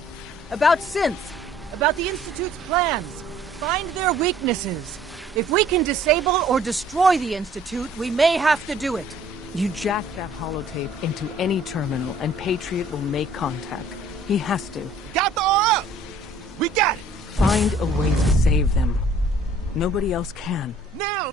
About synths, about the Institute's plans. Find their weaknesses. If we can disable or destroy the Institute, we may have to do it. You jack that holotape into any terminal and Patriot will make contact. He has to. Got the RF! We got it! Find a way to save them. Nobody else can. Now!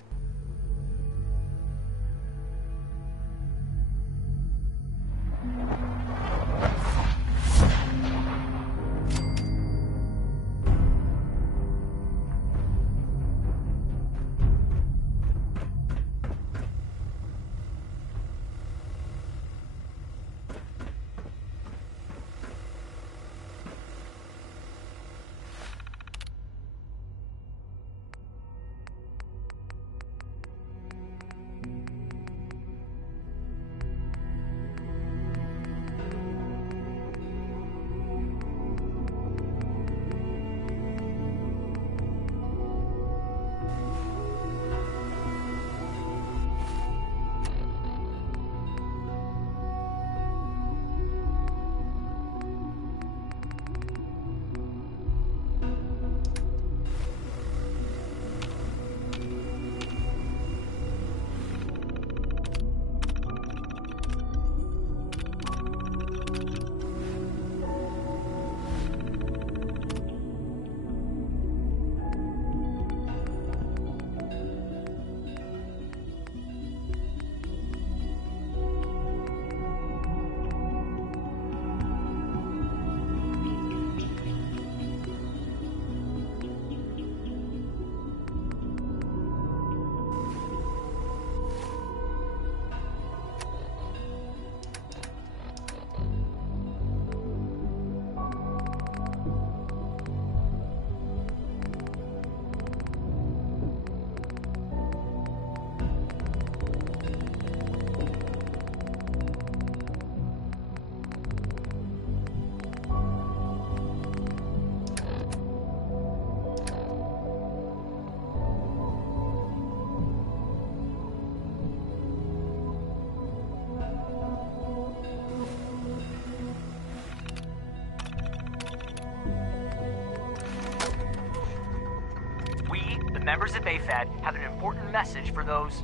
Members of AFAD have an important message for those...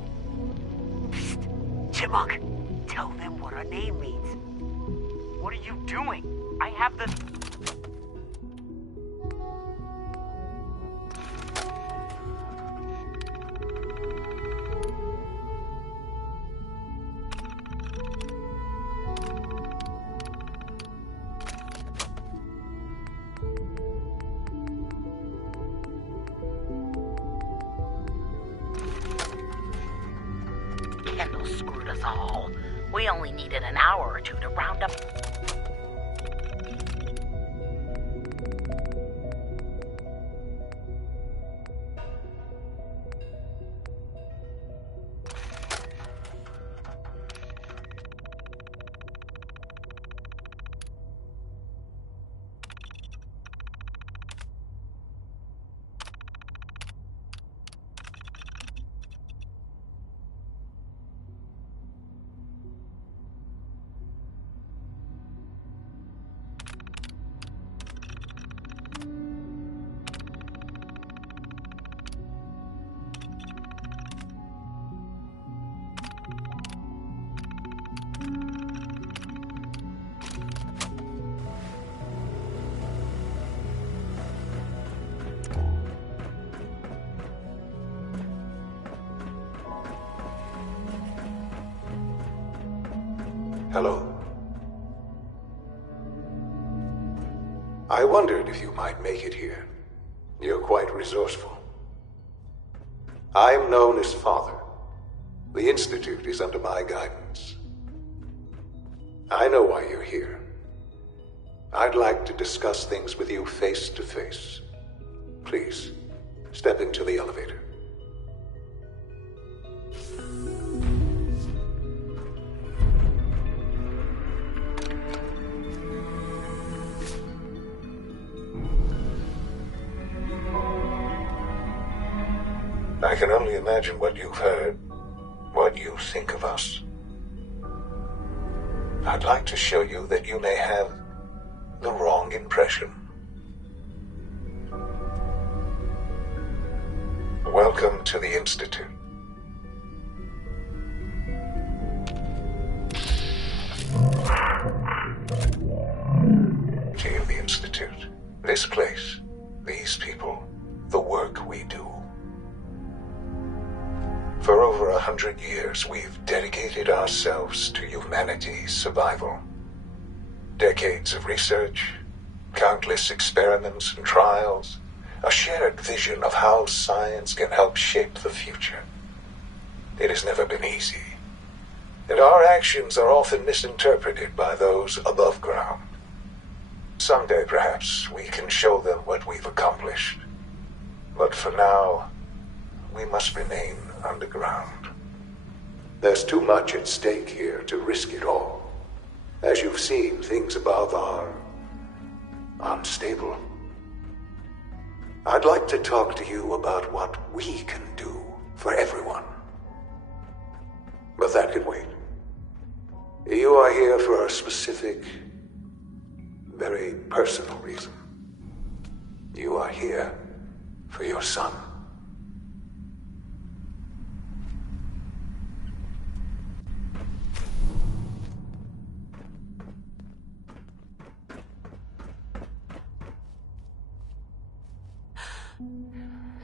Chipmunk, tell them what our name means. What are you doing? I have the... that's all. We only needed an hour or two to round up... Hello. I wondered if you might make it here. You're quite resourceful. I'm known as Father. The Institute is under my guidance. I know why you're here. I'd like to discuss things with you face to face. Please, step into the elevator. I can only imagine what you've heard, what you think of us. I'd like to show you that you may have the wrong impression. Welcome to the Institute. To the Institute. This place, these people, the work we do. For over 100 years, we've dedicated ourselves to humanity's survival. Decades of research, countless experiments and trials, a shared vision of how science can help shape the future. It has never been easy, and our actions are often misinterpreted by those above ground. Someday, perhaps, we can show them what we've accomplished. But for now, we must remain underground. There's too much at stake here to risk it all. As you've seen, things above are unstable. I'd like to talk to you about what we can do for everyone. But that can wait. You are here for a specific, very personal reason. You are here for your son.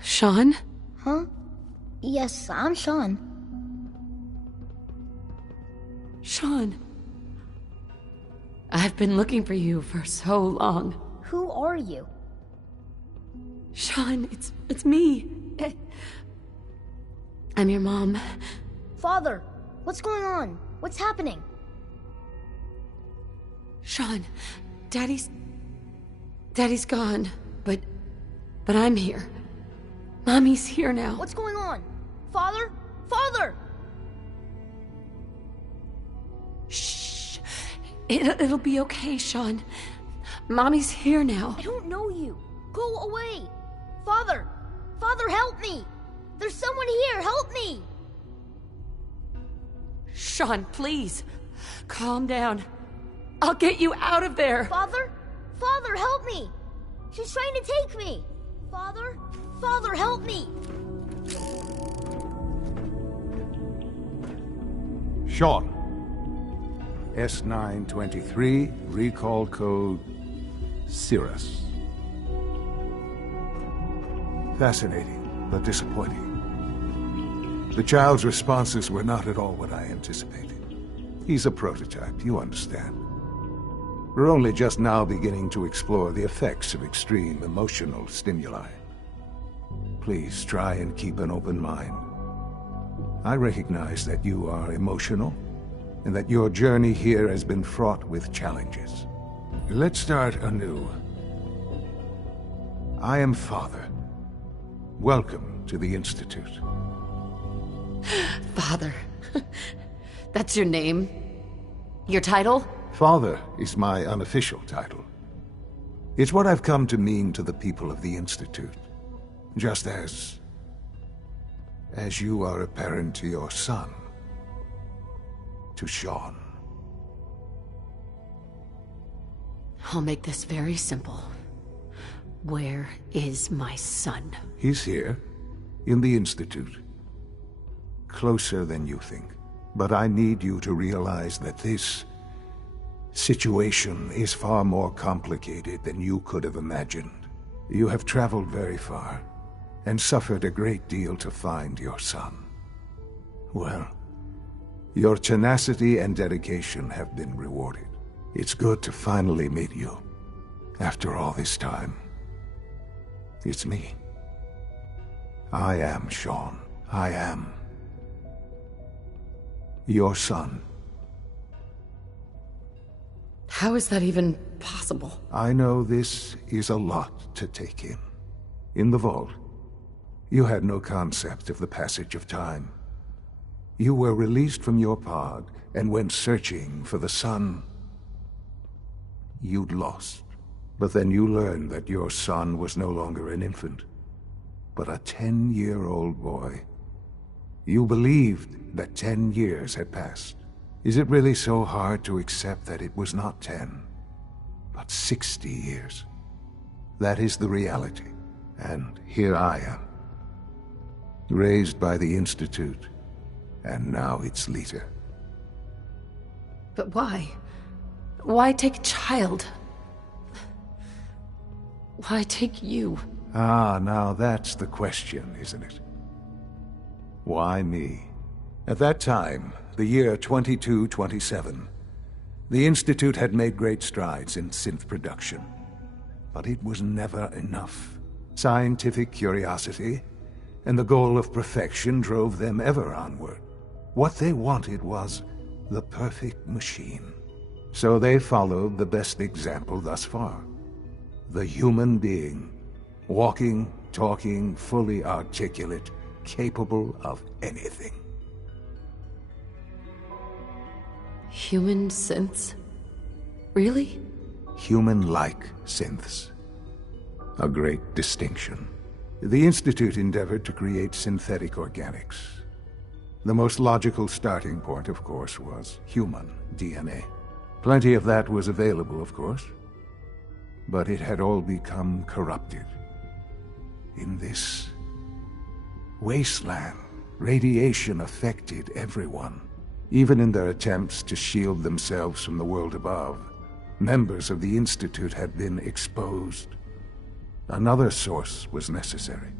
Sean? Huh? Yes, I'm Sean. Sean. I've been looking for you for so long. Who are you? Sean, it's me. I'm your mom. Father, what's going on? What's happening? Sean, Daddy's gone, but I'm here. Mommy's here now. What's going on? Father? Father! Shh. It'll be okay, Sean. Mommy's here now. I don't know you. Go away. Father! Father, help me! There's someone here. Help me! Sean, please. Calm down. I'll get you out of there. Father? Father, help me! She's trying to take me! Father? Father, help me! Sean. S923, recall code Cirrus. Fascinating, but disappointing. The child's responses were not at all what I anticipated. He's a prototype, you understand. We're only just now beginning to explore the effects of extreme emotional stimuli. Please try and keep an open mind. I recognize that you are emotional and that your journey here has been fraught with challenges. Let's start anew. I am Father. Welcome to the Institute. Father. That's your name? Your title? Father is my unofficial title. It's what I've come to mean to the people of the Institute. Just as you are a parent to your son. To Sean. I'll make this very simple. Where is my son? He's here, in the Institute. Closer than you think. But I need you to realize that this situation is far more complicated than you could have imagined. You have traveled very far, and suffered a great deal to find your son. Well, your tenacity and dedication have been rewarded. It's good to finally meet you. After all this time. It's me. I am Sean. I am your son. How is that even possible? I know this is a lot to take in. In the vault, you had no concept of the passage of time. You were released from your pod and went searching for the son you'd lost. But then you learned that your son was no longer an infant, but a 10-year-old boy. You believed that 10 years had passed. Is it really so hard to accept that it was not 10, but 60 years? That is the reality, and here I am. Raised by the Institute, and now its leader. But why? Why take a child? Why take you? Ah, now that's the question, isn't it? Why me? At that time, the year 2227, the Institute had made great strides in synth production. But it was never enough. Scientific curiosity and the goal of perfection drove them ever onward. What they wanted was the perfect machine. So they followed the best example thus far. The human being. Walking, talking, fully articulate, capable of anything. Human synths? Really? Human-like synths. A great distinction. The Institute endeavored to create synthetic organics. The most logical starting point, of course, was human DNA. Plenty of that was available, of course. But it had all become corrupted. In this wasteland, radiation affected everyone. Even in their attempts to shield themselves from the world above, members of the Institute had been exposed. Another source was necessary.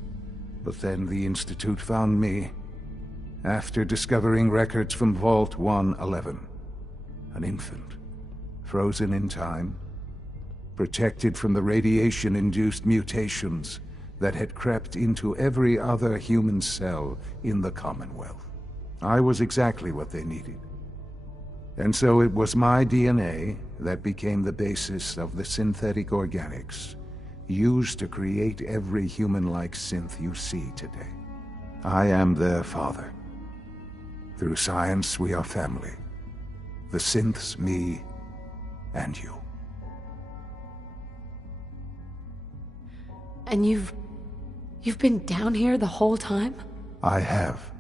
But then the Institute found me, after discovering records from Vault 111. An infant, frozen in time, protected from the radiation-induced mutations that had crept into every other human cell in the Commonwealth. I was exactly what they needed. And so it was my DNA that became the basis of the synthetic organics used to create every human-like synth you see today. I am their father. Through science, we are family. The synths, me, and you. And you've been down here the whole time? I have.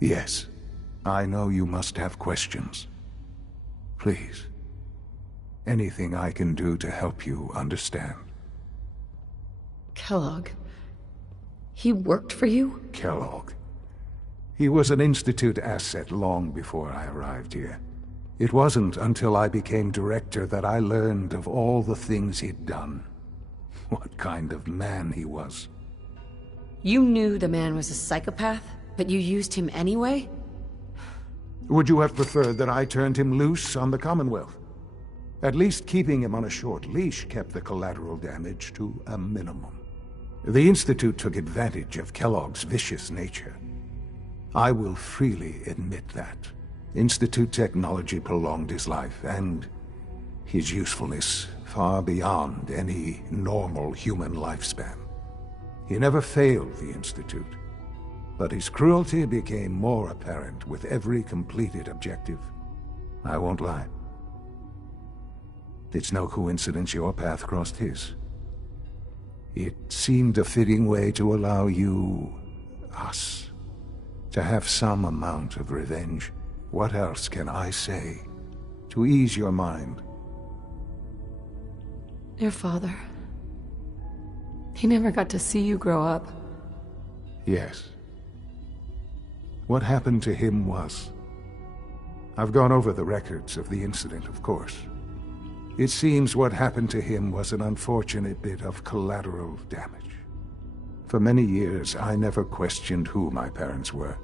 Yes. I know you must have questions. Please. Anything I can do to help you understand. Kellogg. He worked for you? Kellogg. He was an Institute asset long before I arrived here. It wasn't until I became director that I learned of all the things he'd done. What kind of man he was. You knew the man was a psychopath, but you used him anyway? Would you have preferred that I turned him loose on the Commonwealth? At least keeping him on a short leash kept the collateral damage to a minimum. The Institute took advantage of Kellogg's vicious nature. I will freely admit that. Institute technology prolonged his life, and his usefulness far beyond any normal human lifespan. He never failed the Institute, but his cruelty became more apparent with every completed objective. I won't lie. It's no coincidence your path crossed his. It seemed a fitting way to allow you, us, to have some amount of revenge. What else can I say to ease your mind? Your father. He never got to see you grow up. Yes. What happened to him was... I've gone over the records of the incident, of course. It seems what happened to him was an unfortunate bit of collateral damage. For many years, I never questioned who my parents were.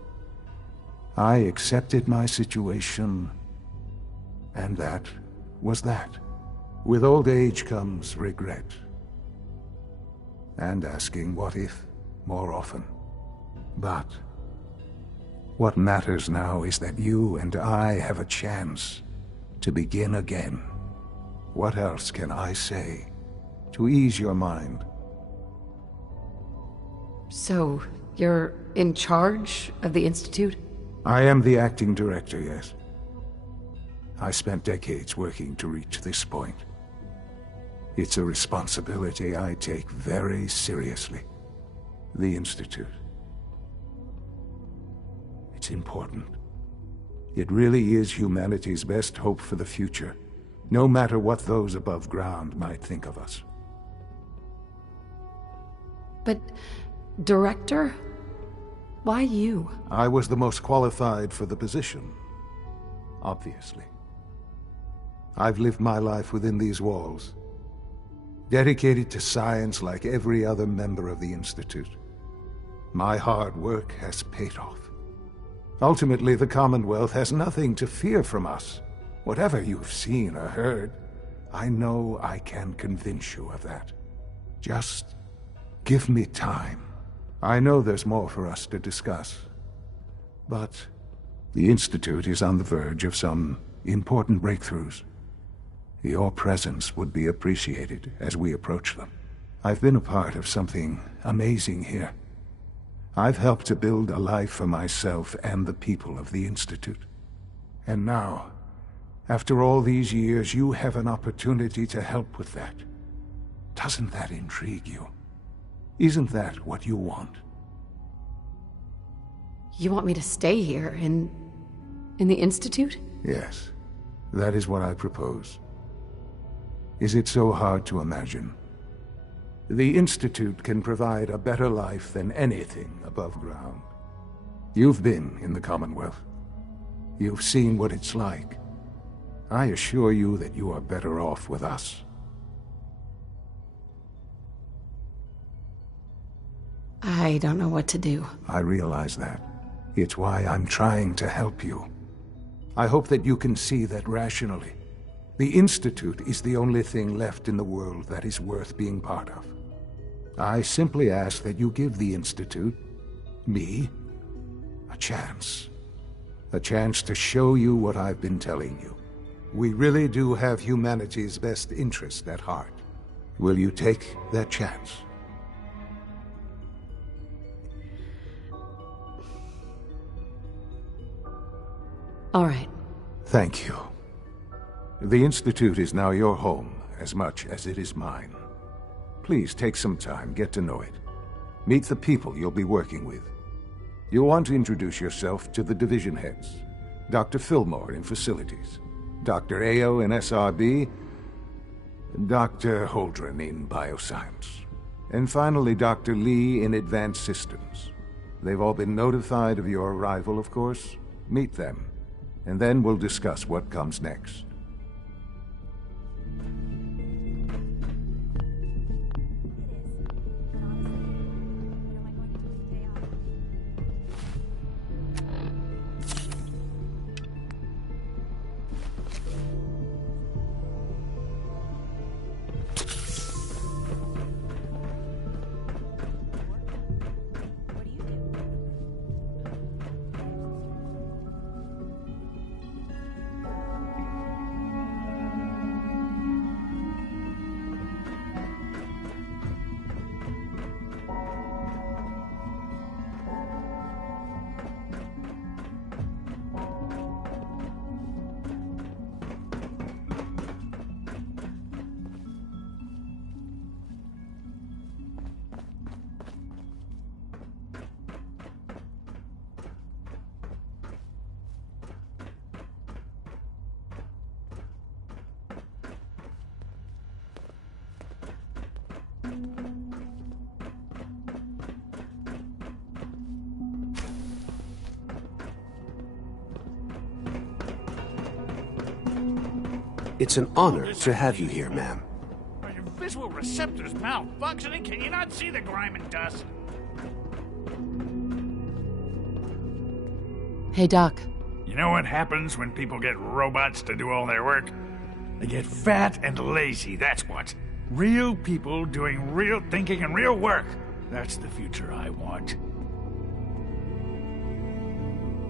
I accepted my situation, and that was that. With old age comes regret. And asking what if more often. But what matters now is that you and I have a chance to begin again. What else can I say to ease your mind? So, you're in charge of the Institute? I am the acting director, yes. I spent decades working to reach this point. It's a responsibility I take very seriously. The Institute. It's important. It really is humanity's best hope for the future, no matter what those above ground might think of us. But, Director? Why you? I was the most qualified for the position, obviously. I've lived my life within these walls, dedicated to science like every other member of the Institute. My hard work has paid off. Ultimately, the Commonwealth has nothing to fear from us. Whatever you've seen or heard, I know I can convince you of that. Just give me time. I know there's more for us to discuss. But the Institute is on the verge of some important breakthroughs. Your presence would be appreciated as we approach them. I've been a part of something amazing here. I've helped to build a life for myself and the people of the Institute. And now, after all these years, you have an opportunity to help with that. Doesn't that intrigue you? Isn't that what you want? You want me to stay here, in the Institute? Yes, that is what I propose. Is it so hard to imagine? The Institute can provide a better life than anything above ground. You've been in the Commonwealth. You've seen what it's like. I assure you that you are better off with us. I don't know what to do. I realize that. It's why I'm trying to help you. I hope that you can see that rationally. The Institute is the only thing left in the world that is worth being part of. I simply ask that you give the Institute, me, a chance. A chance to show you what I've been telling you. We really do have humanity's best interest at heart. Will you take that chance? All right. Thank you. The Institute is now your home as much as it is mine. Please take some time, get to know it. Meet the people you'll be working with. You'll want to introduce yourself to the division heads. Dr. Fillmore in Facilities, Dr. Ayo in SRB, Dr. Holdren in Bioscience, and finally Dr. Lee in Advanced Systems. They've all been notified of your arrival, of course. Meet them, and then we'll discuss what comes next. It's an honor to have you here, ma'am. Are your visual receptors malfunctioning? Can you not see the grime and dust? Hey, Doc. You know what happens when people get robots to do all their work? They get fat and lazy, that's what. Real people doing real thinking and real work. That's the future I want.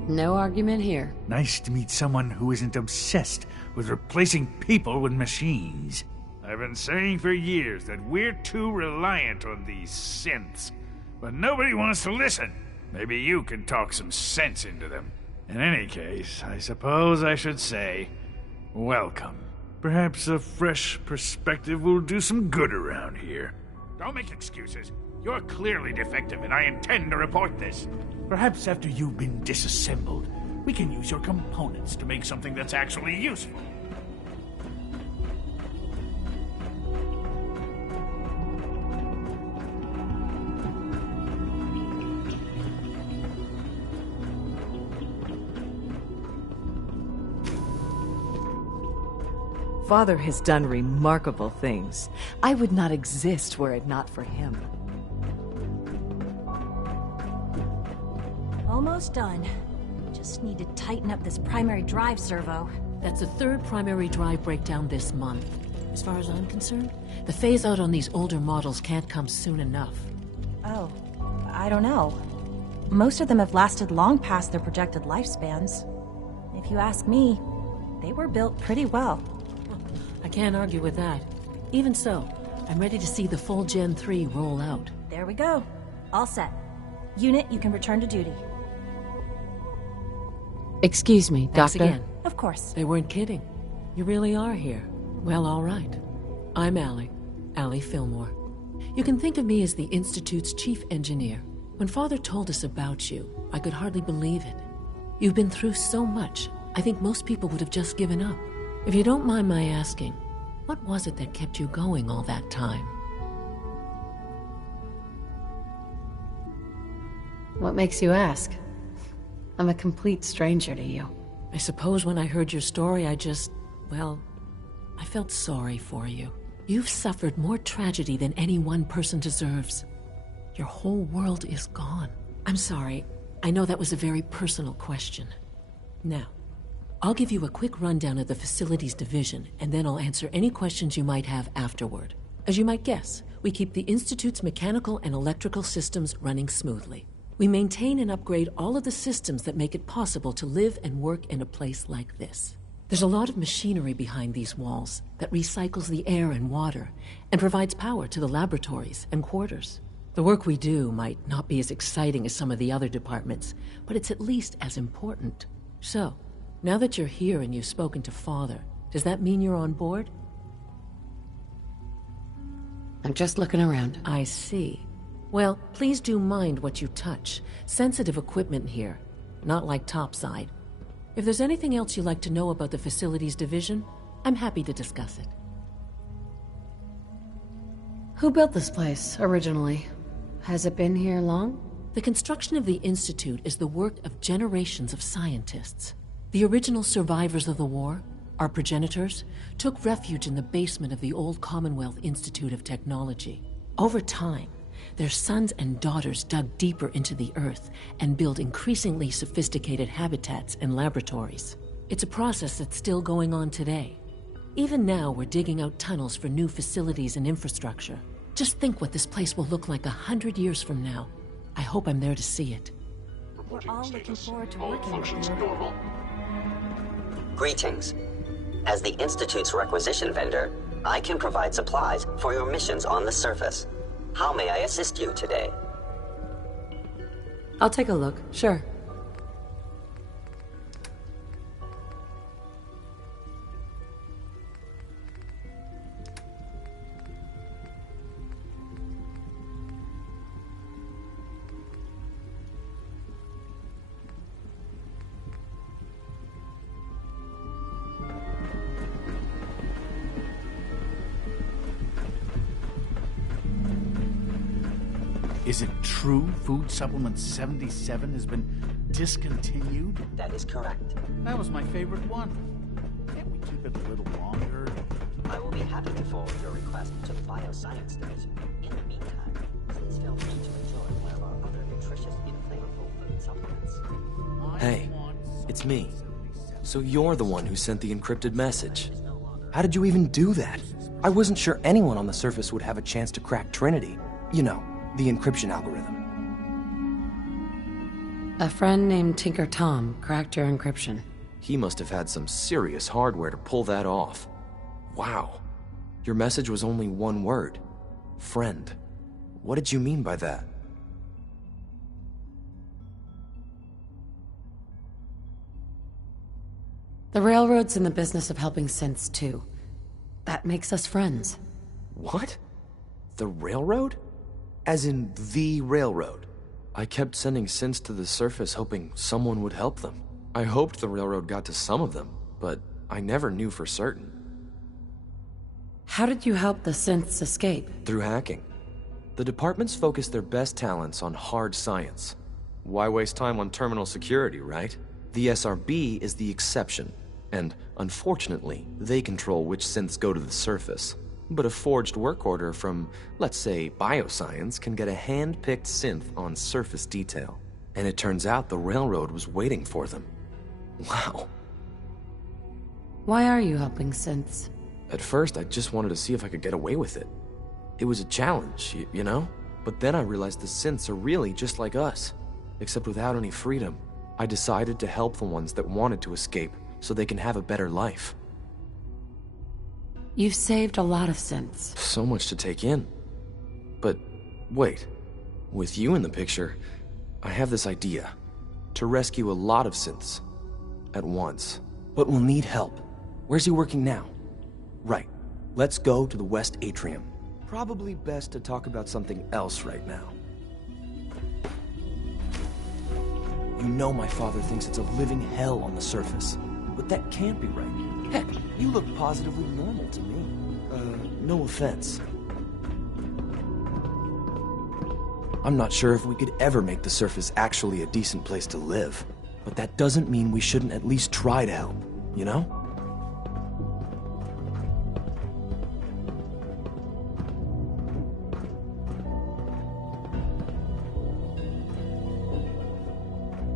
No argument here. Nice to meet someone who isn't obsessed with replacing people with machines. I've been saying for years that we're too reliant on these synths, but nobody wants to listen. Maybe you can talk some sense into them. In any case, I suppose I should say, welcome. Perhaps a fresh perspective will do some good around here. Don't make excuses. You're clearly defective, and I intend to report this. Perhaps after you've been disassembled, we can use your components to make something that's actually useful. Father has done remarkable things. I would not exist were it not for him. Almost done. Just need to tighten up this primary drive servo. That's the third primary drive breakdown this month. As far as I'm concerned, the phase-out on these older models can't come soon enough. Oh, I don't know. Most of them have lasted long past their projected lifespans. If you ask me, they were built pretty well. I can't argue with that. Even so, I'm ready to see the full Gen 3 roll out. There we go. All set. Unit, you can return to duty. Excuse me, Thanks Doctor. again. Of course. They weren't kidding. You really are here. Well, all right. I'm Allie Fillmore. You can think of me as the Institute's chief engineer. When Father told us about you, I could hardly believe it. You've been through so much, I think most people would have just given up. If you don't mind my asking, what was it that kept you going all that time? What makes you ask? I'm a complete stranger to you. I suppose when I heard your story, I felt sorry for you. You've suffered more tragedy than any one person deserves. Your whole world is gone. I'm sorry. I know that was a very personal question. Now, I'll give you a quick rundown of the Facilities Division, and then I'll answer any questions you might have afterward. As you might guess, we keep the Institute's mechanical and electrical systems running smoothly. We maintain and upgrade all of the systems that make it possible to live and work in a place like this. There's a lot of machinery behind these walls that recycles the air and water and provides power to the laboratories and quarters. The work we do might not be as exciting as some of the other departments, but it's at least as important. So, now that you're here and you've spoken to Father, does that mean you're on board? I'm just looking around. I see. Well, please do mind what you touch. Sensitive equipment here, not like topside. If there's anything else you'd like to know about the Facilities Division, I'm happy to discuss it. Who built this place, originally? Has it been here long? The construction of the Institute is the work of generations of scientists. The original survivors of the war, our progenitors, took refuge in the basement of the old Commonwealth Institute of Technology. Over time, their sons and daughters dug deeper into the earth and built increasingly sophisticated habitats and laboratories. It's a process that's still going on today. Even now, we're digging out tunnels for new facilities and infrastructure. Just think what this place will look like 100 years from now. I hope I'm there to see it. We're all looking forward to working with you. Greetings. As the Institute's requisition vendor, I can provide supplies for your missions on the surface. How may I assist you today? I'll take a look, sure. Is it true Food Supplement 77 has been discontinued? That is correct. That was my favorite one. Can't we keep it a little longer? happily forward your request to the Bioscience Division. In the meantime, please feel free to enjoy one of our other nutritious and flavorful food supplements. Hey, it's me. So you're the one who sent the encrypted message. How did you even do that? I wasn't sure anyone on the surface would have a chance to crack Trinity. You know, the encryption algorithm. A friend named Tinker Tom cracked your encryption. He must have had some serious hardware to pull that off. Wow. Your message was only one word. Friend. What did you mean by that? The Railroad's in the business of helping synths, too. That makes us friends. What? The Railroad? As in the Railroad? I kept sending synths to the surface hoping someone would help them. I hoped the Railroad got to some of them, but I never knew for certain. How did you help the synths escape? Through hacking. The departments focus their best talents on hard science. Why waste time on terminal security, right? The SRB is the exception, and unfortunately, they control which synths go to the surface. But a forged work order from, let's say, Bioscience can get a hand-picked synth on surface detail. And it turns out the Railroad was waiting for them. Wow. Why are you helping synths? At first, I just wanted to see if I could get away with it. It was a challenge, you know? But then I realized the synths are really just like us, except without any freedom. I decided to help the ones that wanted to escape so they can have a better life. You've saved a lot of synths. So much to take in. But wait, with you in the picture, I have this idea. To rescue a lot of synths at once. But we'll need help. Where's he working now? Right. Let's go to the West Atrium. Probably best to talk about something else right now. You know my father thinks it's a living hell on the surface. But that can't be right. Heck, you look positively normal to me. No offense. I'm not sure if we could ever make the surface actually a decent place to live. But that doesn't mean we shouldn't at least try to help, you know?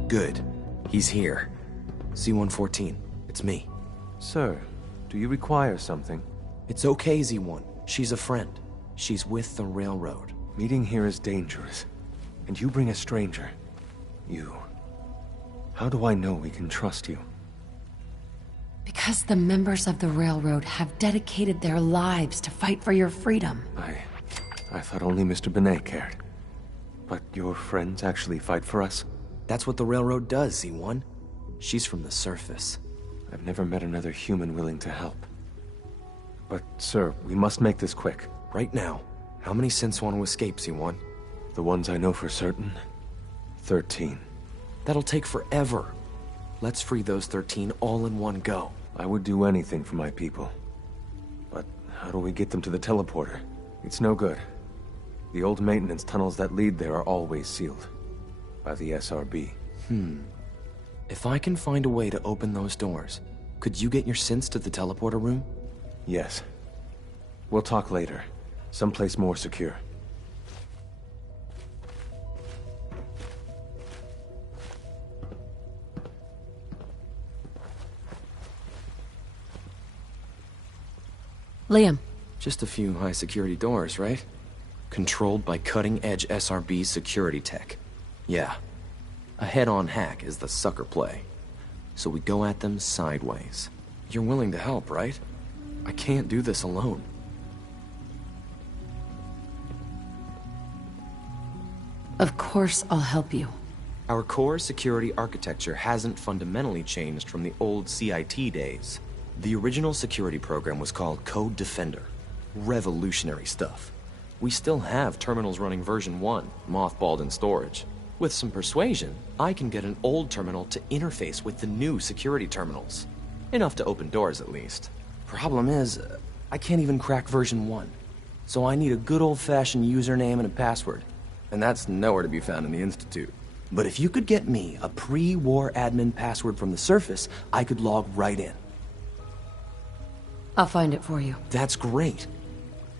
Good. He's here. Z-114. It's me. Sir, do you require something? It's okay, Z-1. She's a friend. She's with the Railroad. Meeting here is dangerous. And you bring a stranger. You. How do I know we can trust you? Because the members of the Railroad have dedicated their lives to fight for your freedom. I thought only Mr. Benet cared. But your friends actually fight for us? That's what the Railroad does, Z-1. She's from the surface. I've never met another human willing to help. But, sir, we must make this quick. Right now. How many synths want to escape, Z-1? The ones I know for certain? 13. That'll take forever. Let's free those 13 all in one go. I would do anything for my people. But how do we get them to the teleporter? It's no good. The old maintenance tunnels that lead there are always sealed. By the SRB. If I can find a way to open those doors, could you get your synths to the teleporter room? Yes. We'll talk later. Someplace more secure. Liam. Just a few high-security doors, right? Controlled by cutting-edge SRB security tech. Yeah. A head-on hack is the sucker play. So we go at them sideways. You're willing to help, right? I can't do this alone. Of course I'll help you. Our core security architecture hasn't fundamentally changed from the old CIT days. The original security program was called Code Defender. Revolutionary stuff. We still have terminals running version 1, mothballed in storage. With some persuasion, I can get an old terminal to interface with the new security terminals. Enough to open doors, at least. Problem is, I can't even crack version 1. So I need a good old-fashioned username and a password. And that's nowhere to be found in the Institute. But if you could get me a pre-war admin password from the surface, I could log right in. I'll find it for you. That's great.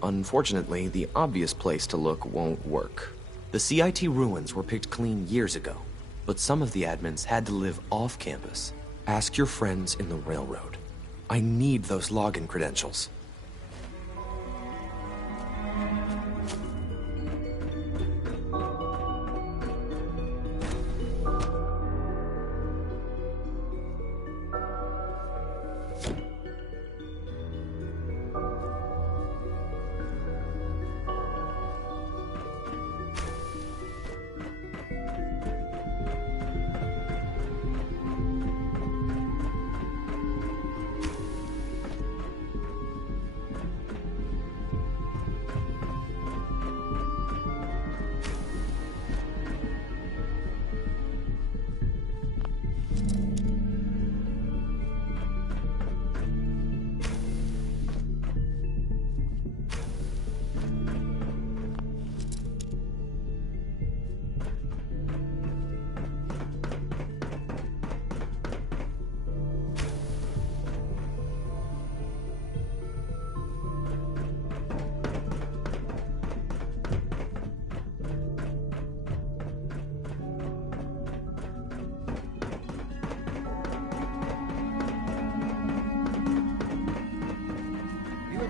Unfortunately, the obvious place to look won't work. The CIT ruins were picked clean years ago, but some of the admins had to live off campus. Ask your friends in the railroad. I need those login credentials.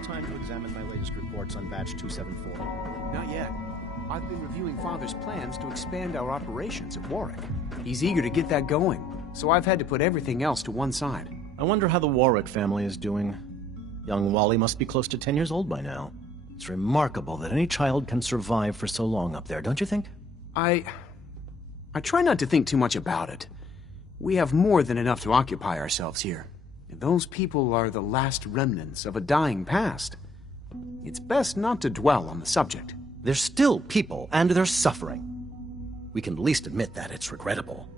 Time to examine my latest reports on Batch 274? Not yet. I've been reviewing Father's plans to expand our operations at Warwick. He's eager to get that going, so I've had to put everything else to one side. I wonder how the Warwick family is doing. Young Wally must be close to 10 years old by now. It's remarkable that any child can survive for so long up there, don't you think? I try not to think too much about it. We have more than enough to occupy ourselves here. Those people are the last remnants of a dying past. It's best not to dwell on the subject. They're still people, and they're suffering. We can at least admit that it's regrettable.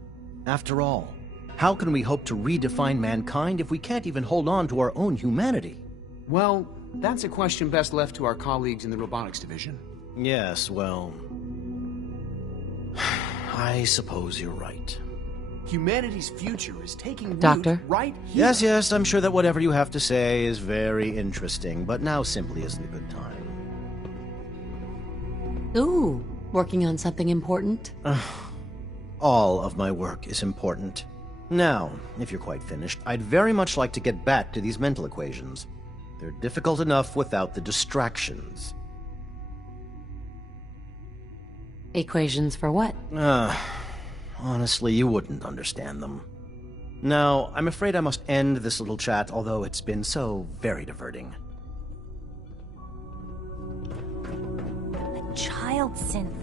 After all, how can we hope to redefine mankind if we can't even hold on to our own humanity? Well, that's a question best left to our colleagues in the robotics division. Yes, well... I suppose you're right. Humanity's future is taking root Doctor? right here. Yes, I'm sure that whatever you have to say is very interesting, but now simply isn't a good time. Ooh, working on something important? All of my work is important. Now, if you're quite finished, I'd very much like to get back to these mental equations. They're difficult enough without the distractions. Equations for what? Honestly, you wouldn't understand them. Now, I'm afraid I must end this little chat, although it's been so very diverting. A child synth.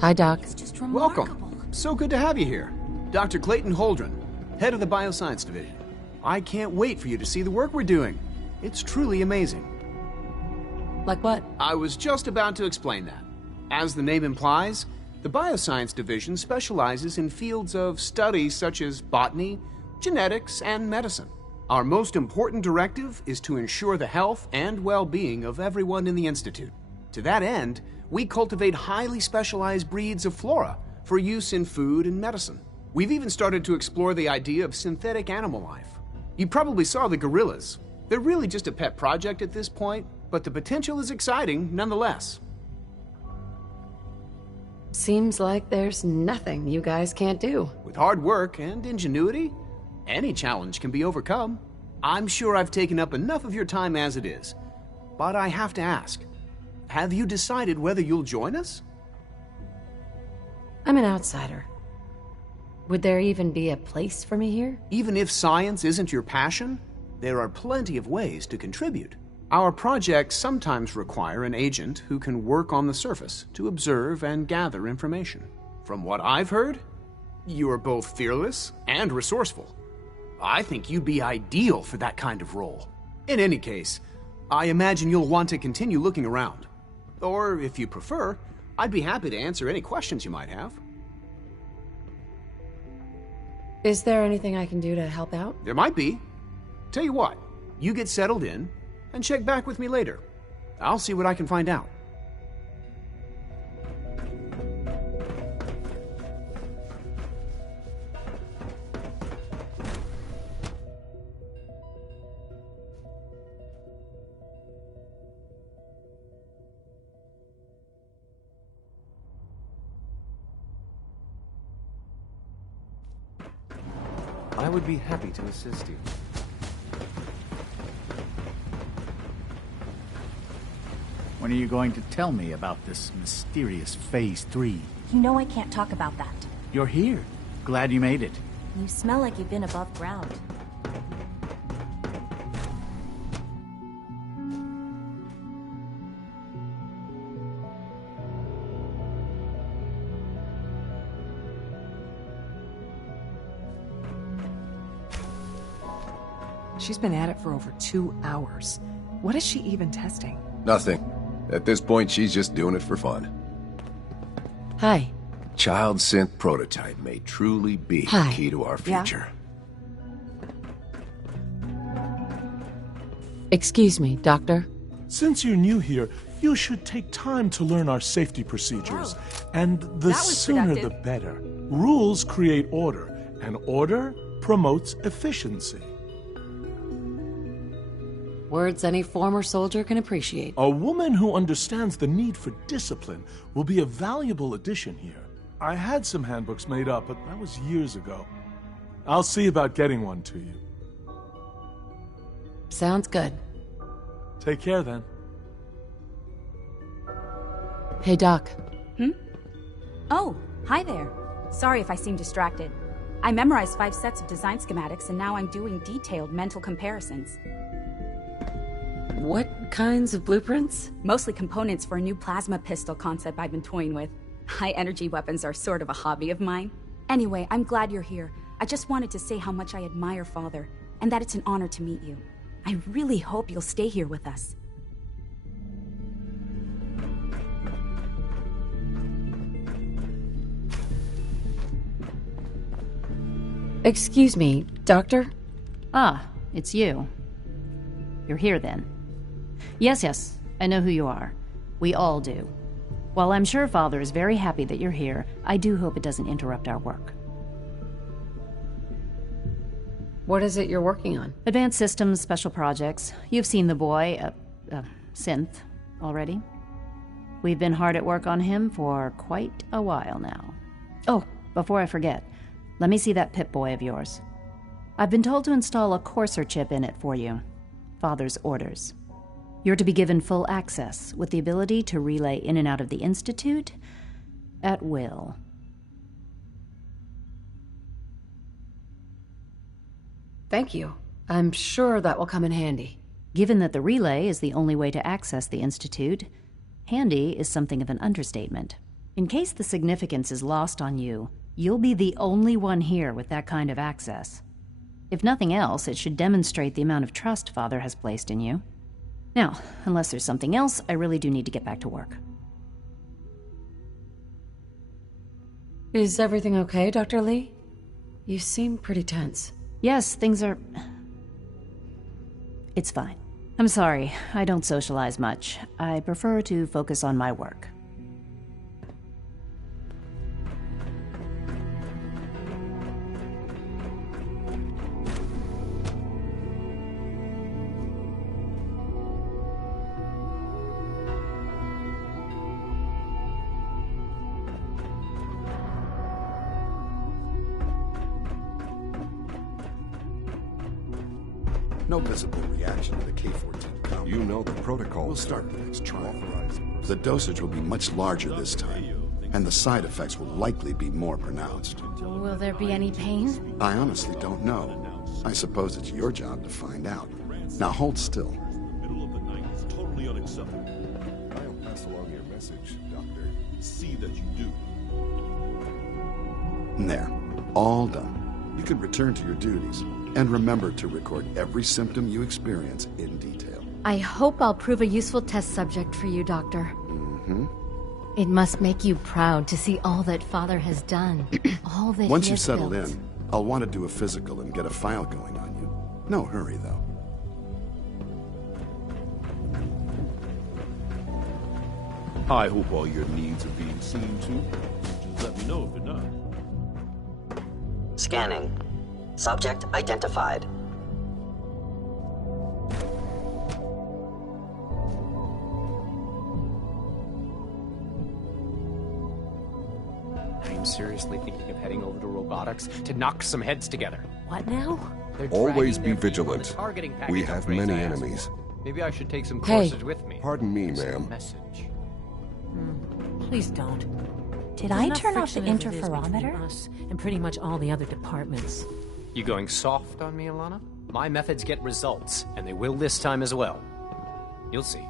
Hi, Doc. It's just remarkable. Welcome. So good to have you here. Dr. Clayton Holdren, head of the Bioscience Division. I can't wait for you to see the work we're doing. It's truly amazing. Like what? I was just about to explain that. As the name implies, the Bioscience Division specializes in fields of study such as botany, genetics, and medicine. Our most important directive is to ensure the health and well-being of everyone in the Institute. To that end, we cultivate highly specialized breeds of flora for use in food and medicine. We've even started to explore the idea of synthetic animal life. You probably saw the gorillas. They're really just a pet project at this point, but the potential is exciting nonetheless. Seems like there's nothing you guys can't do. With hard work and ingenuity, any challenge can be overcome. I'm sure I've taken up enough of your time as it is, but I have to ask, have you decided whether you'll join us? I'm an outsider. Would there even be a place for me here? Even if science isn't your passion, there are plenty of ways to contribute. Our projects sometimes require an agent who can work on the surface to observe and gather information. From what I've heard, you are both fearless and resourceful. I think you'd be ideal for that kind of role. In any case, I imagine you'll want to continue looking around. Or, if you prefer, I'd be happy to answer any questions you might have. Is there anything I can do to help out? There might be. Tell you what, you get settled in, and check back with me later. I'll see what I can find out. would be happy to assist you. When are you going to tell me about this mysterious Phase 3? You know I can't talk about that. You're here. Glad you made it. You smell like you've been above ground. She's been at it for over 2 hours. What is she even testing? Nothing. At this point, she's just doing it for fun. Hi. Child synth prototype may truly be Hi. the key to our future. Excuse me, Doctor. Since you're new here, you should take time to learn our safety procedures. And the sooner the better. Rules create order, and order promotes efficiency. Words any former soldier can appreciate. A woman who understands the need for discipline will be a valuable addition here. I had some handbooks made up, but that was years ago. I'll see about getting one to you. Sounds good. Take care, then. Hey, Doc. Oh, hi there. Sorry if I seem distracted. I memorized 5 sets of design schematics, and now I'm doing detailed mental comparisons. What kinds of blueprints? Mostly components for a new plasma pistol concept I've been toying with. High-energy weapons are sort of a hobby of mine. Anyway, I'm glad you're here. I just wanted to say how much I admire Father, and that it's an honor to meet you. I really hope you'll stay here with us. Excuse me, Doctor? Ah, it's you. You're here then. Yes, I know who you are. We all do. While I'm sure Father is very happy that you're here, I do hope it doesn't interrupt our work. What is it you're working on? Advanced systems, special projects. You've seen the boy, Synth, already. We've been hard at work on him for quite a while now. Oh, before I forget, let me see that Pip-Boy of yours. I've been told to install a Courser chip in it for you. Father's orders. You're to be given full access, with the ability to relay in and out of the Institute at will. Thank you. I'm sure that will come in handy. Given that the relay is the only way to access the Institute, handy is something of an understatement. In case the significance is lost on you, you'll be the only one here with that kind of access. If nothing else, it should demonstrate the amount of trust Father has placed in you. Now, unless there's something else, I really do need to get back to work. Is everything okay, Dr. Lee? You seem pretty tense. Yes, things are... It's fine. I'm sorry, I don't socialize much. I prefer to focus on my work. No visible reaction to the K-14 compound. You know the protocol. We'll start the next trial. The dosage will be much larger this time, and the side effects will likely be more pronounced. Will there be any pain? I honestly don't know. I suppose it's your job to find out. Now hold still. Middle of the night is totally unacceptable. I'll pass along your message, Doctor. See that you do. There. All done. You can return to your duties. And remember to record every symptom you experience in detail. I hope I'll prove a useful test subject for you, Doctor. Mm-hmm. It must make you proud to see all that Father has done. All that Once he you've has settled built. in, I'll want to do a physical and get a file going on you. No hurry, though. I hope all your needs are being seen to. Just let me know if they're not. Scanning. Subject identified. I'm seriously thinking of heading over to robotics to knock some heads together. What now? Always be vigilant. We have many enemies. Maybe I should take some Hey. courses with me. Pardon me, ma'am. Message. Please don't. Did There's I enough turn off the friction as it is between interferometer? us and pretty much all the other departments. You going soft on me, Alana? My methods get results, and they will this time as well. You'll see.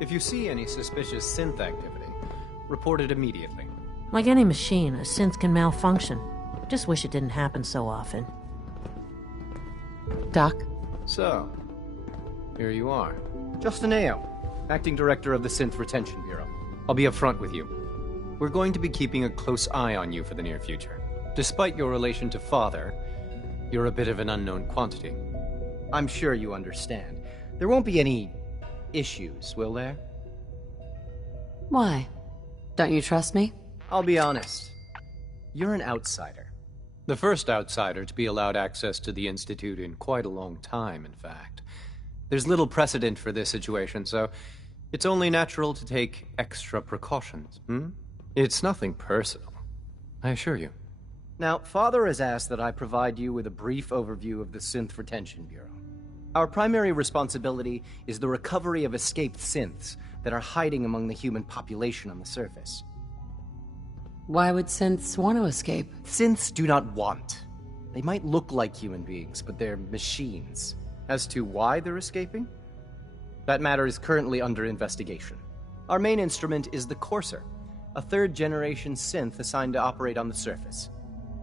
If you see any suspicious synth activity, report it immediately. Like any machine, a synth can malfunction. Just wish it didn't happen so often. Doc? So, here you are. Justin Ayo, Acting Director of the Synth Retention Bureau. I'll be upfront with you. We're going to be keeping a close eye on you for the near future. Despite your relation to Father, you're a bit of an unknown quantity. I'm sure you understand. There won't be any issues, will there? Why? Don't you trust me? I'll be honest. You're an outsider. The first outsider to be allowed access to the Institute in quite a long time, in fact. There's little precedent for this situation, so it's only natural to take extra precautions, It's nothing personal, I assure you. Now, Father has asked that I provide you with a brief overview of the Synth Retention Bureau. Our primary responsibility is the recovery of escaped synths that are hiding among the human population on the surface. Why would synths want to escape? Synths do not want. They might look like human beings, but they're machines. As to why they're escaping? That matter is currently under investigation. Our main instrument is the Courser, a third-generation synth assigned to operate on the surface.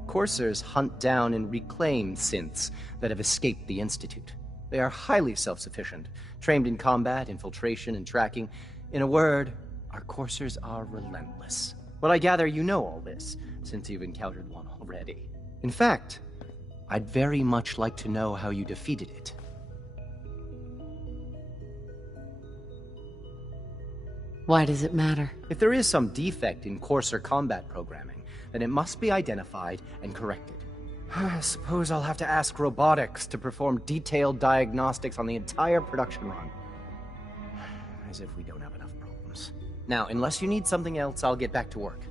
Coursers hunt down and reclaim synths that have escaped the Institute. They are highly self-sufficient, trained in combat, infiltration, and tracking. In a word, our Coursers are relentless. But I gather you know all this, since you've encountered one already. In fact, I'd very much like to know how you defeated it. Why does it matter? If there is some defect in Courser combat programming, then it must be identified and corrected. I suppose I'll have to ask robotics to perform detailed diagnostics on the entire production run. As if we don't have enough problems. Now, unless you need something else, I'll get back to work.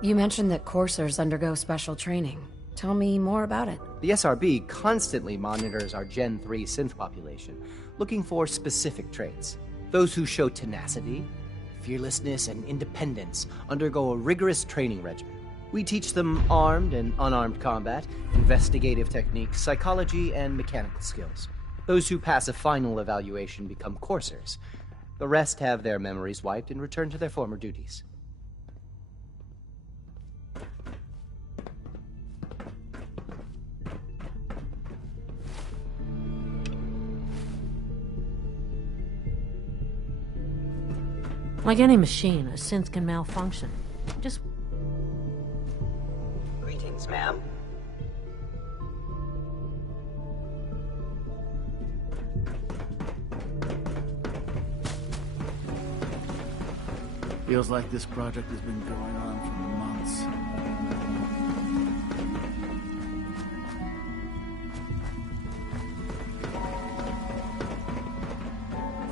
You mentioned that coursers undergo special training. Tell me more about it. The SRB constantly monitors our Gen 3 synth population, looking for specific traits. Those who show tenacity, fearlessness, and independence undergo a rigorous training regimen. We teach them armed and unarmed combat, investigative techniques, psychology, and mechanical skills. Those who pass a final evaluation become coursers. The rest have their memories wiped and return to their former duties. Like any machine, a synth can malfunction. Just... Greetings, ma'am. Feels like this project has been going on for months.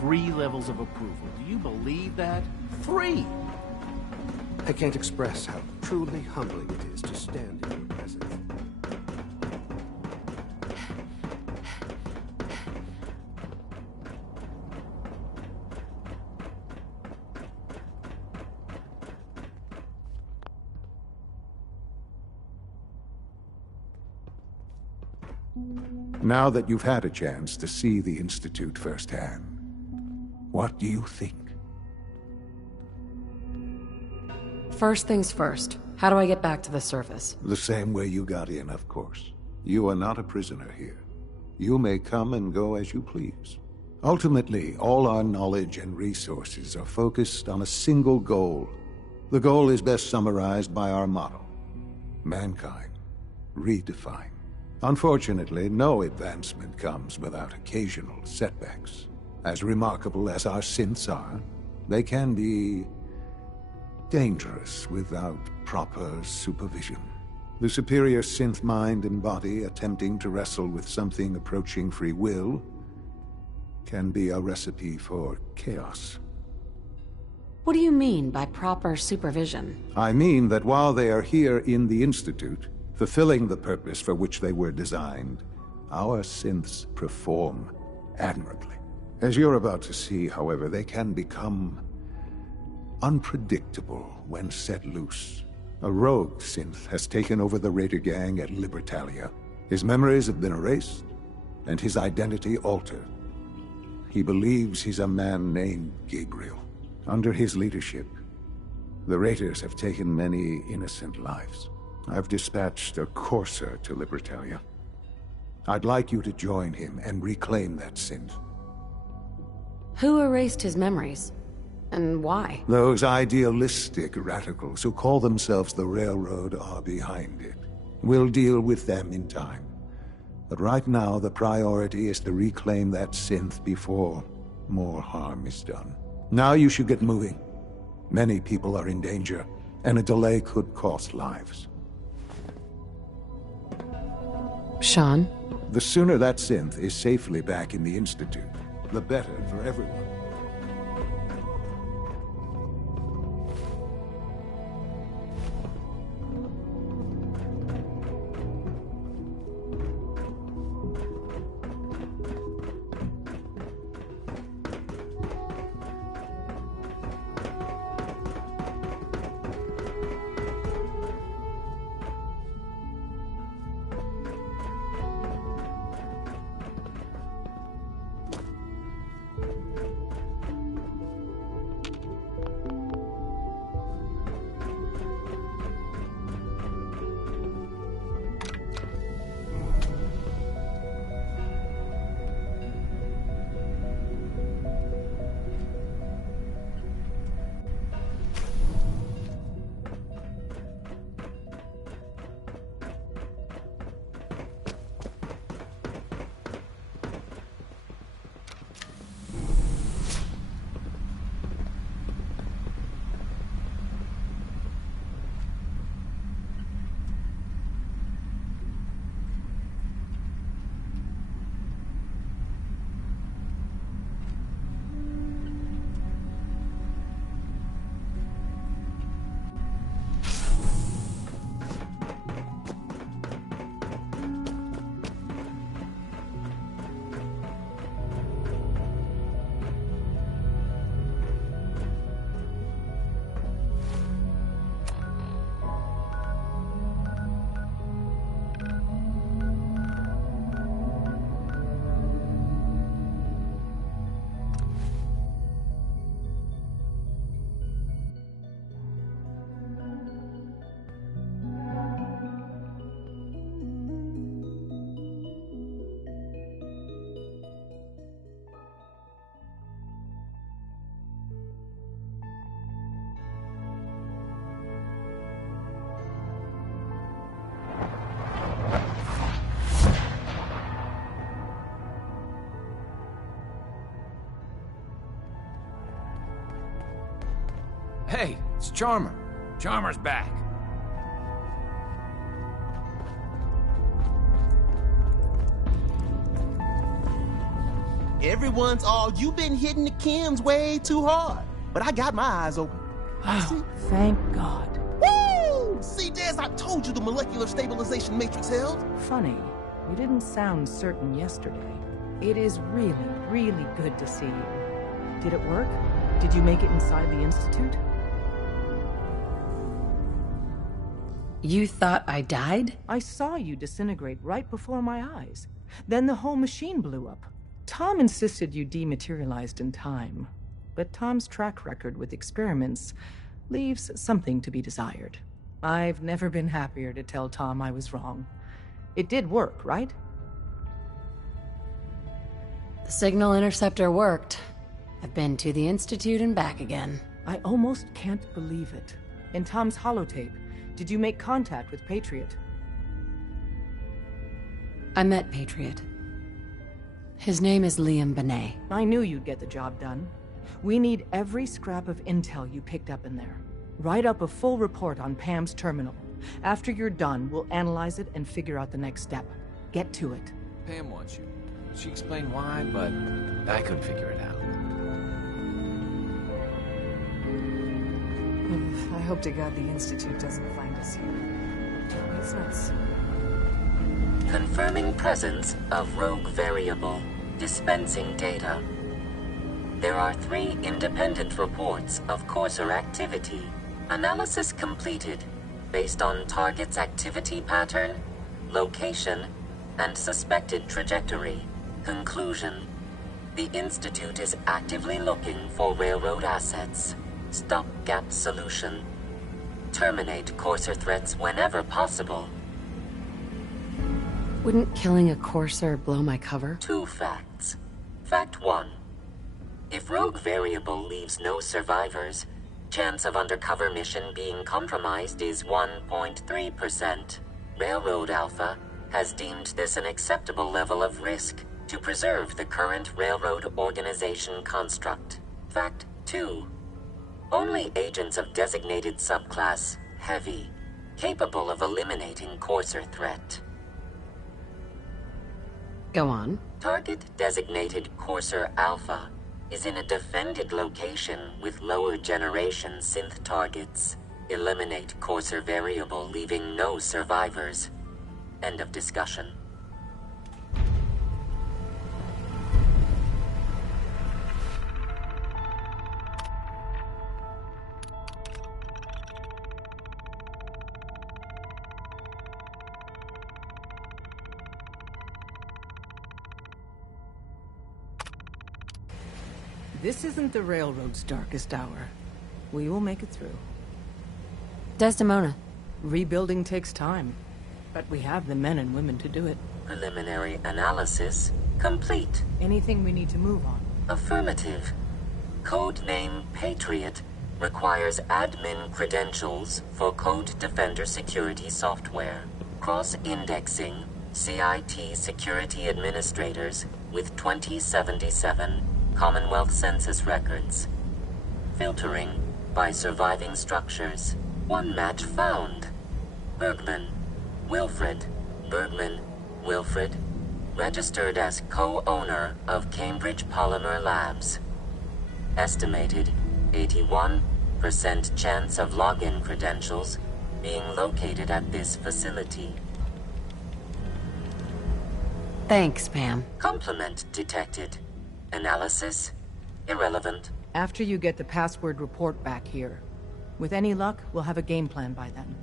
3 levels of approval. Do you believe that? 3! I can't express how truly humbling it is to stand in your presence. Now that you've had a chance to see the Institute firsthand, what do you think? First things first. How do I get back to the surface? The same way you got in, of course. You are not a prisoner here. You may come and go as you please. Ultimately, all our knowledge and resources are focused on a single goal. The goal is best summarized by our motto: mankind, redefined. Unfortunately, no advancement comes without occasional setbacks. As remarkable as our synths are, they can be dangerous without proper supervision. The superior synth mind and body attempting to wrestle with something approaching free will can be a recipe for chaos. What do you mean by proper supervision? I mean that while they are here in the Institute, fulfilling the purpose for which they were designed, our synths perform admirably. As you're about to see, however, they can become unpredictable when set loose. A rogue synth has taken over the Raider gang at Libertalia. His memories have been erased, and his identity altered. He believes he's a man named Gabriel. Under his leadership, the Raiders have taken many innocent lives. I've dispatched a courser to Libertalia. I'd like you to join him and reclaim that synth. Who erased his memories? And why? Those idealistic radicals who call themselves the Railroad are behind it. We'll deal with them in time. But right now, the priority is to reclaim that synth before more harm is done. Now you should get moving. Many people are in danger, and a delay could cost lives. Sean? The sooner that synth is safely back in the Institute, the better for everyone. Hey, it's Charmer. Charmer's back. Everyone's all, you've been hitting the chems way too hard. But I got my eyes open. Oh, thank God. Woo! See, Des, I told you the molecular stabilization matrix held. Funny, you didn't sound certain yesterday. It is really, really good to see you. Did it work? Did you make it inside the Institute? You thought I died? I saw you disintegrate right before my eyes. Then the whole machine blew up. Tom insisted you dematerialized in time, but Tom's track record with experiments leaves something to be desired. I've never been happier to tell Tom I was wrong. It did work, right? The signal interceptor worked. I've been to the Institute and back again. I almost can't believe it. In Tom's holotape, did you make contact with Patriot? I met Patriot. His name is Liam Benet. I knew you'd get the job done. We need every scrap of intel you picked up in there. Write up a full report on Pam's terminal. After you're done, we'll analyze it and figure out the next step. Get to it. Pam wants you. She explained why, but I couldn't figure it out. I hope to God the Institute doesn't find us here. It's not so. Confirming presence of rogue variable. Dispensing data. There are 3 independent reports of Courser activity. Analysis completed, based on target's activity pattern, location, and suspected trajectory. Conclusion. The Institute is actively looking for railroad assets. Stopgap solution. Terminate Courser threats whenever possible. Wouldn't killing a Courser blow my cover? 2 facts. Fact 1. If Rogue Variable leaves no survivors, chance of undercover mission being compromised is 1.3%. Railroad Alpha has deemed this an acceptable level of risk to preserve the current railroad organization construct. Fact 2. Only agents of designated subclass Heavy capable of eliminating Courser threat. Go on. Target designated Courser Alpha is in a defended location with lower generation synth targets. Eliminate Courser Variable, leaving no survivors. End of discussion. This isn't the Railroad's darkest hour. We will make it through. Desdemona. Rebuilding takes time, but we have the men and women to do it. Preliminary analysis complete. Anything we need to move on? Affirmative. Codename Patriot requires admin credentials for Code Defender security software. Cross-indexing CIT security administrators with 2077 Commonwealth Census records. Filtering by surviving structures. One match found. Bergman. Wilfred. Bergman. Wilfred. Registered as co-owner of Cambridge Polymer Labs. Estimated 81% chance of login credentials being located at this facility. Thanks, Pam. Complement detected. Analysis irrelevant. After you get the password report back here. With any luck, we'll have a game plan by then.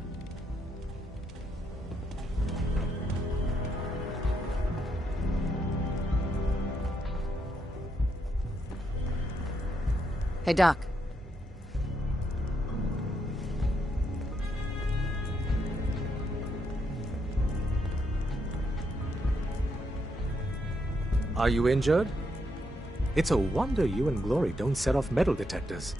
Hey, Doc. Are you injured? It's a wonder you and Glory don't set off metal detectors.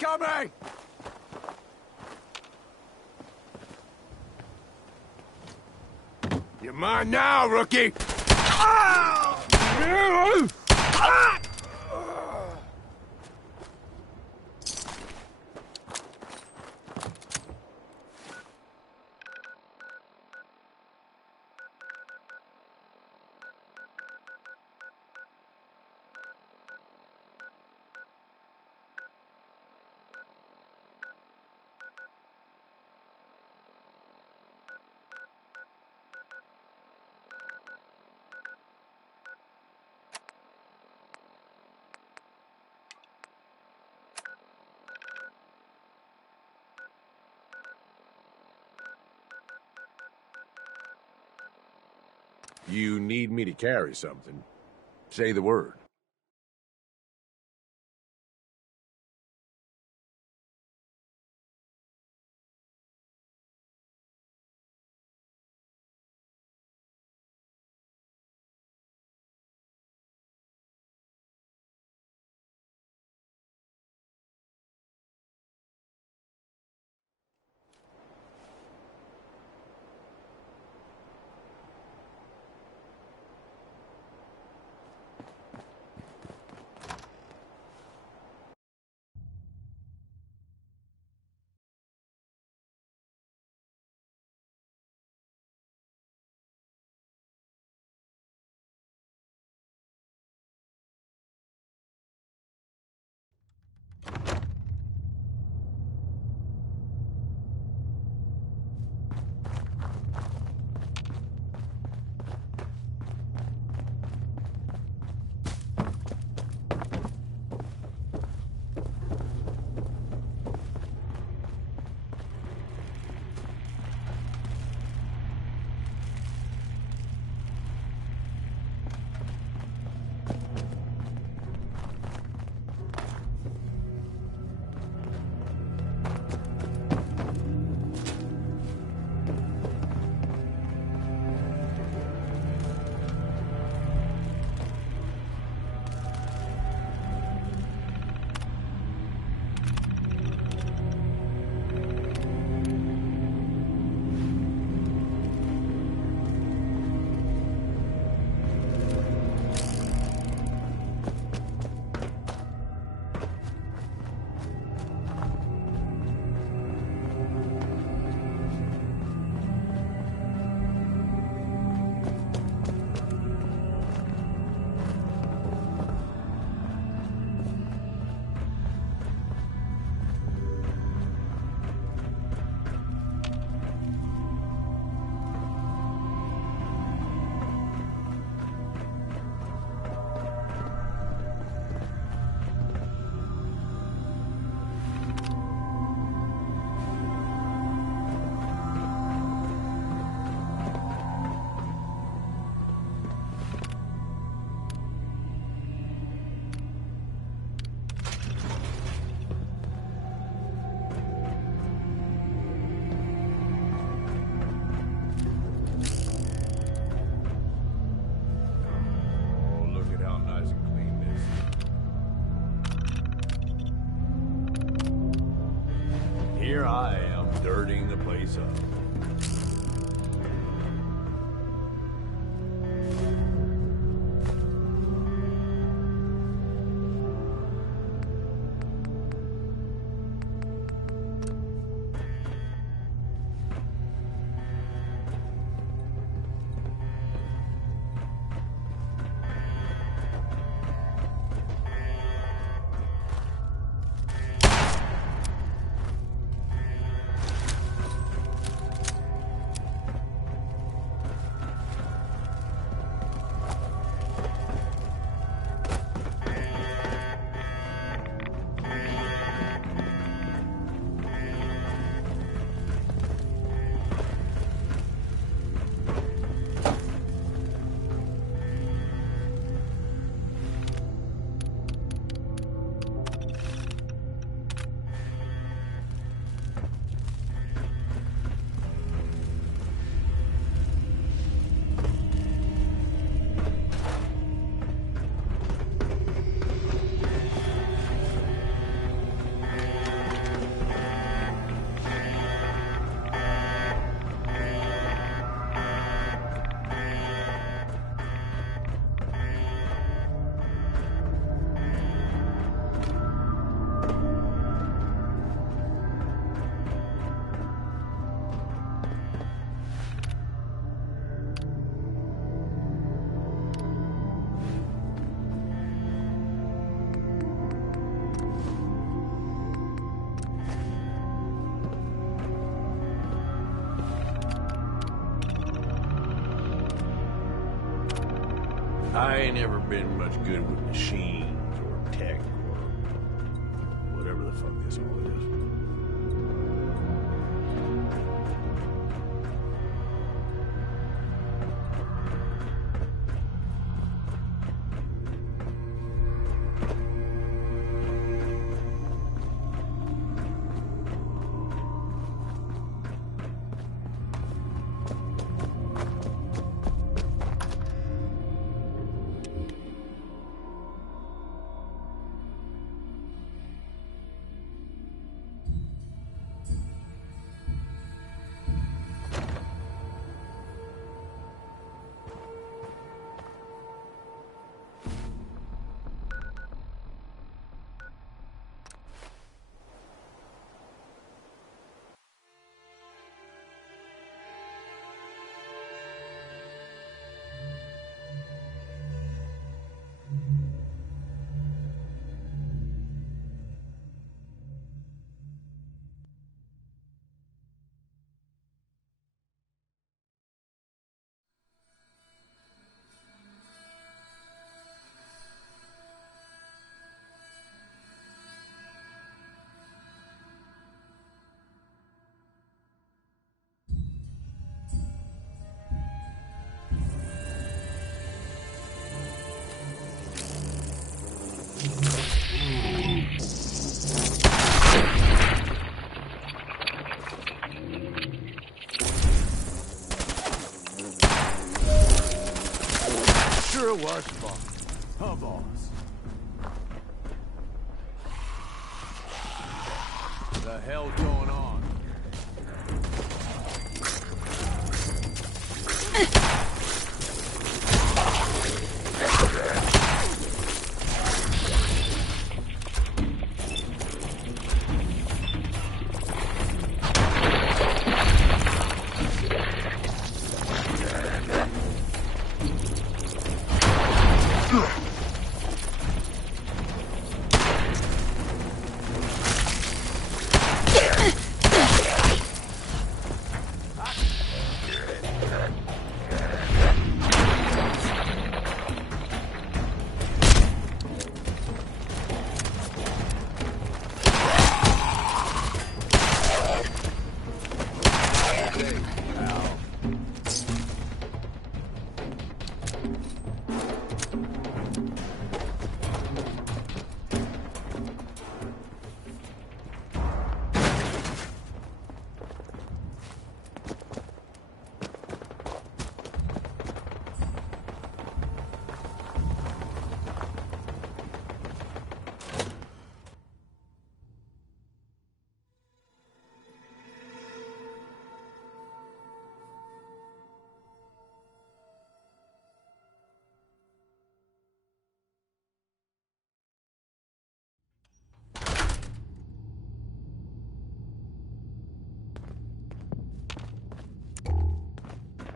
Incoming! You're mine now, rookie! You need me to carry something. Say the word. Here I am, dirtying the place up. I ain't never been much good with machines or tech or whatever the fuck this all is. Sure was fun. Huh, boss? The hell's going on?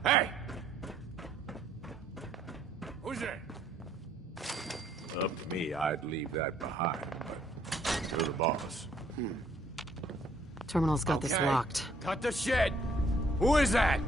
Hey! Who's there? Up to me, I'd leave that behind, but you're the boss. Terminal's got this locked. Cut the shit! Who is that?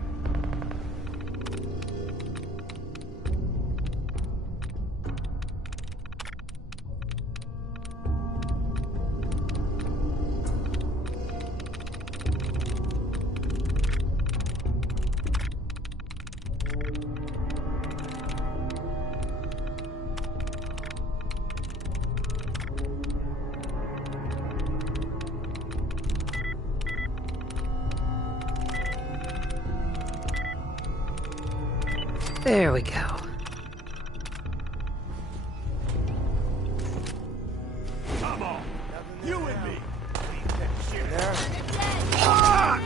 There we go. Come on! You and me! There? Ah!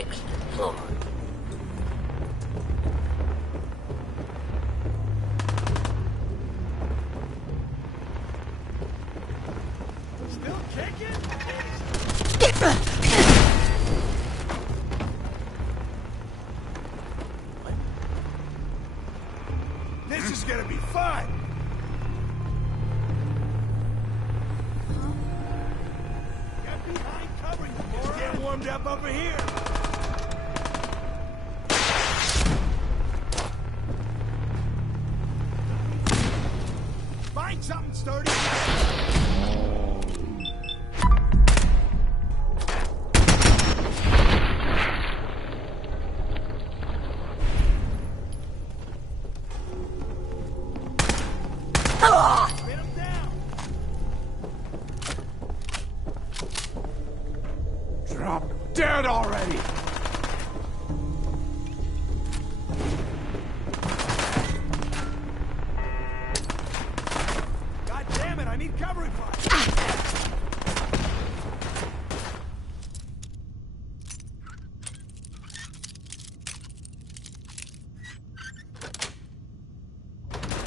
6th floor. Still kicking? This is gonna be fun! Get behind cover, you Laura! Get warmed up over here! Find something sturdy! Drop dead already! God damn it, I need covering fire!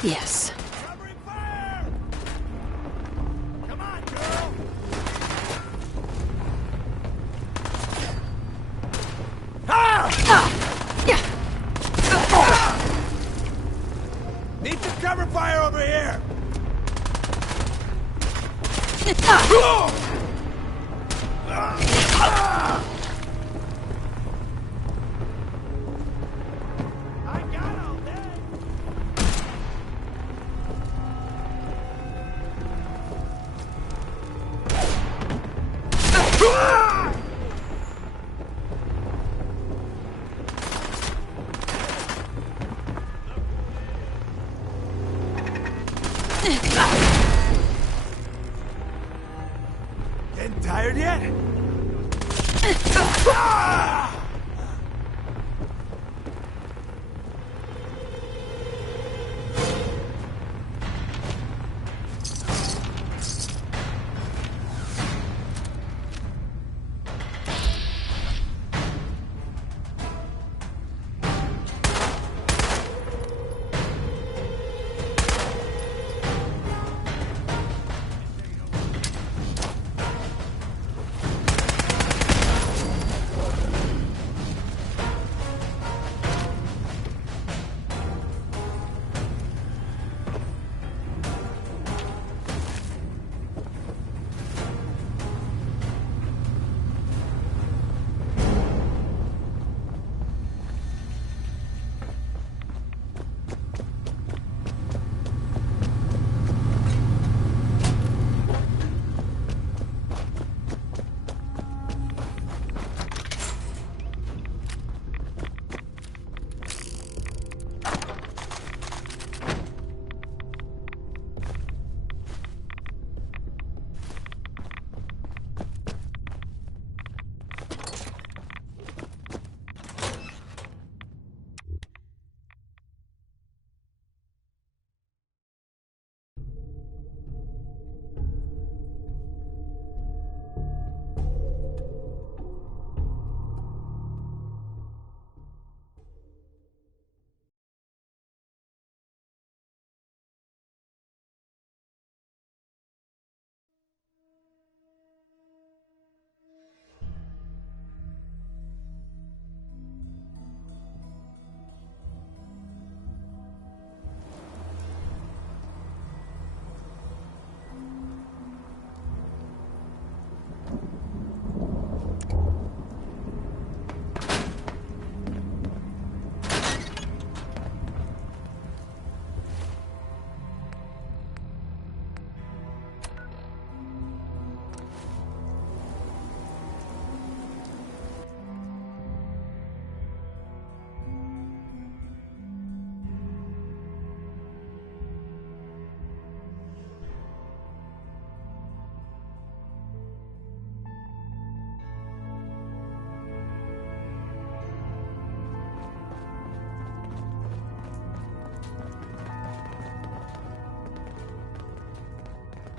Yes. Covering fire! Come on, girl! Need some cover fire over here! I got all that! Getting tired yet?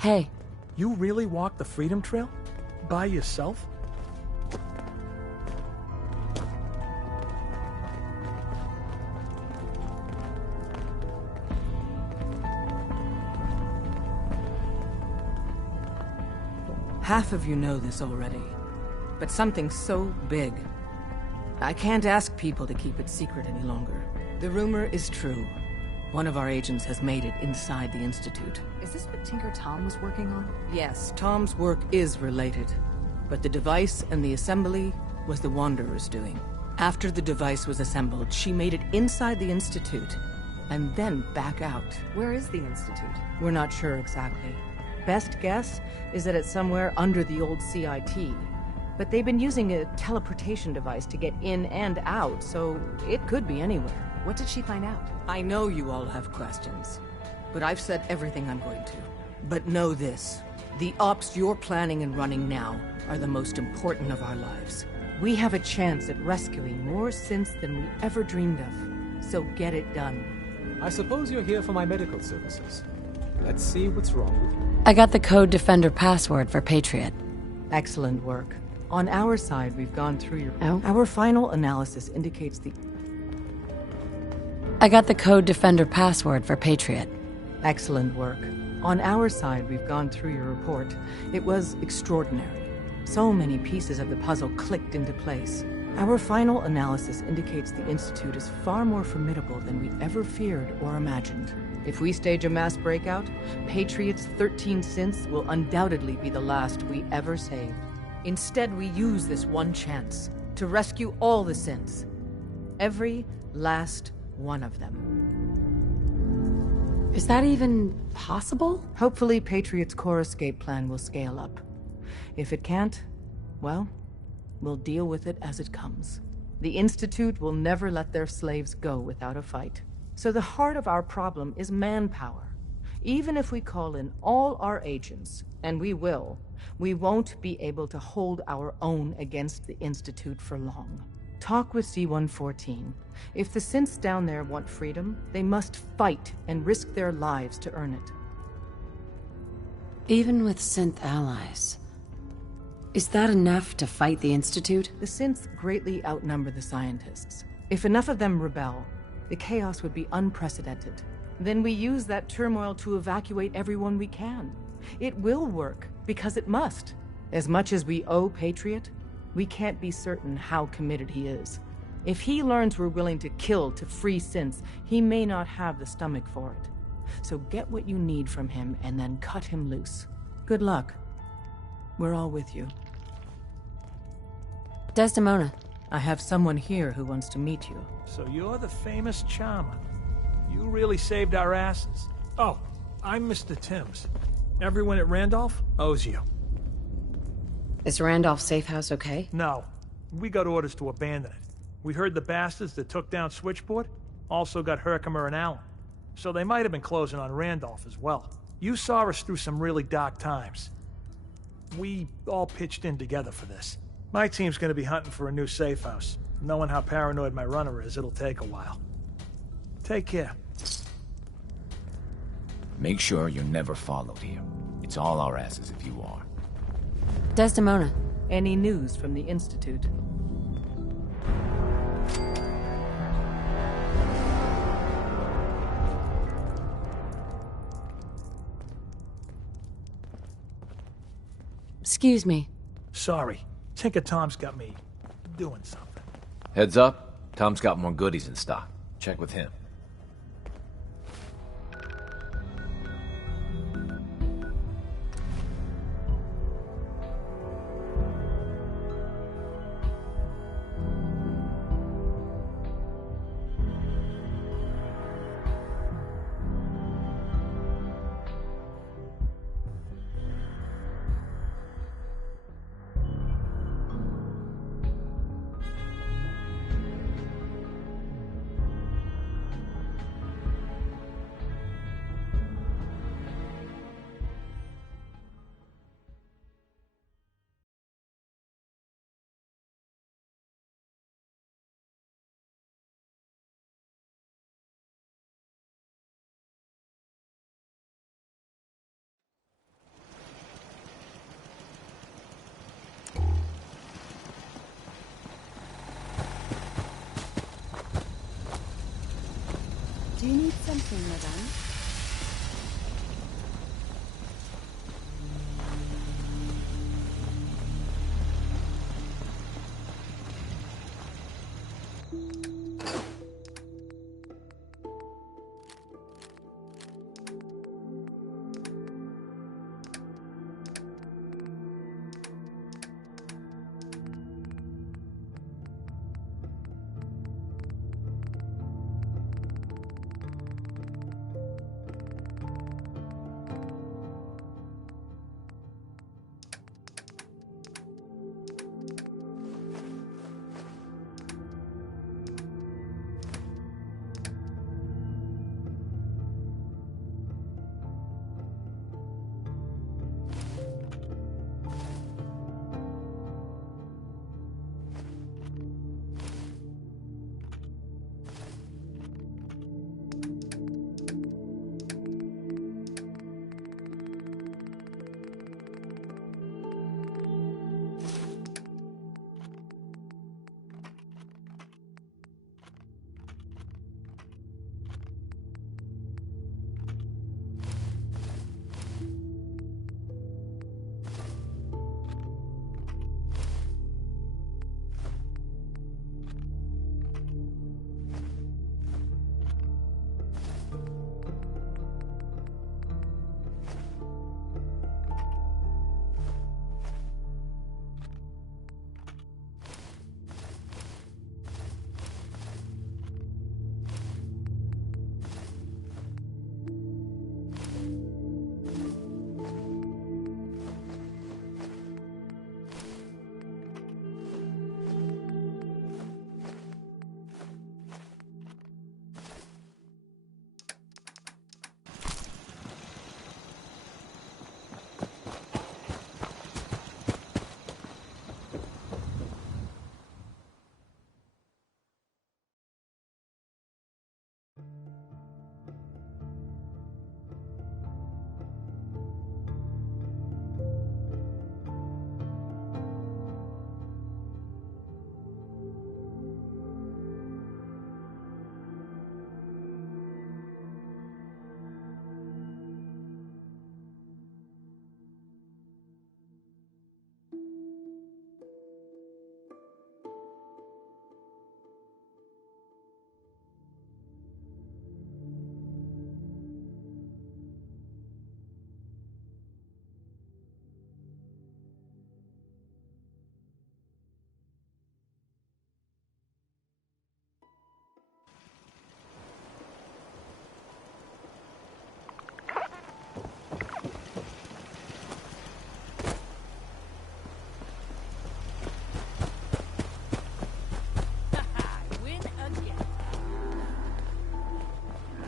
Hey. You really walked the Freedom Trail? By yourself? Half of you know this already, but something so big. I can't ask people to keep it secret any longer. The rumor is true. One of our agents has made it inside the Institute. Is this what Tinker Tom was working on? Yes, Tom's work is related, but the device and the assembly was the Wanderer's doing. After the device was assembled, she made it inside the Institute, and then back out. Where is the Institute? We're not sure exactly. Best guess is that it's somewhere under the old CIT. But they've been using a teleportation device to get in and out, so it could be anywhere. What did she find out? I know you all have questions, but I've said everything I'm going to. But know this, the ops you're planning and running now are the most important of our lives. We have a chance at rescuing more synths than we ever dreamed of, so get it done. I suppose you're here for my medical services. Let's see what's wrong with you. I got the Code Defender password for Patriot. Excellent work. On our side, we've gone through your... Oh? Our final analysis indicates the... I got the Code Defender password for Patriot. Excellent work. On our side, we've gone through your report. It was extraordinary. So many pieces of the puzzle clicked into place. Our final analysis indicates the Institute is far more formidable than we ever feared or imagined. If we stage a mass breakout, Patriot's 13 synths will undoubtedly be the last we ever save. Instead, we use this one chance to rescue all the synths. Every last one of them. Is that even possible? Hopefully, Patriot's core escape plan will scale up. If it can't, well, we'll deal with it as it comes. The Institute will never let their slaves go without a fight. So the heart of our problem is manpower. Even if we call in all our agents, and we will, we won't be able to hold our own against the Institute for long. Talk with C-114. If the synths down there want freedom, they must fight and risk their lives to earn it. Even with synth allies, is that enough to fight the Institute? The synths greatly outnumber the scientists. If enough of them rebel, the chaos would be unprecedented. Then we use that turmoil to evacuate everyone we can. It will work, because it must. As much as we owe Patriot, we can't be certain how committed he is. If he learns we're willing to kill to free synths, he may not have the stomach for it. So get what you need from him and then cut him loose. Good luck. We're all with you. Desdemona. I have someone here who wants to meet you. So you're the famous Charmer. You really saved our asses. Oh, I'm Mr. Timms. Everyone at Randolph owes you. Is Randolph safe house okay? No. We got orders to abandon it. We heard the bastards that took down Switchboard also got Herkimer and Allen. So they might have been closing on Randolph as well. You saw us through some really dark times. We all pitched in together for this. My team's gonna be hunting for a new safe house. Knowing how paranoid my runner is, it'll take a while. Take care. Make sure you're never followed here. It's all our asses if you are. Desdemona. Any news from the Institute? Excuse me. Sorry. Tinker Tom's got me doing something. Heads up, Tom's got more goodies in stock. Check with him. Do you need something, madame?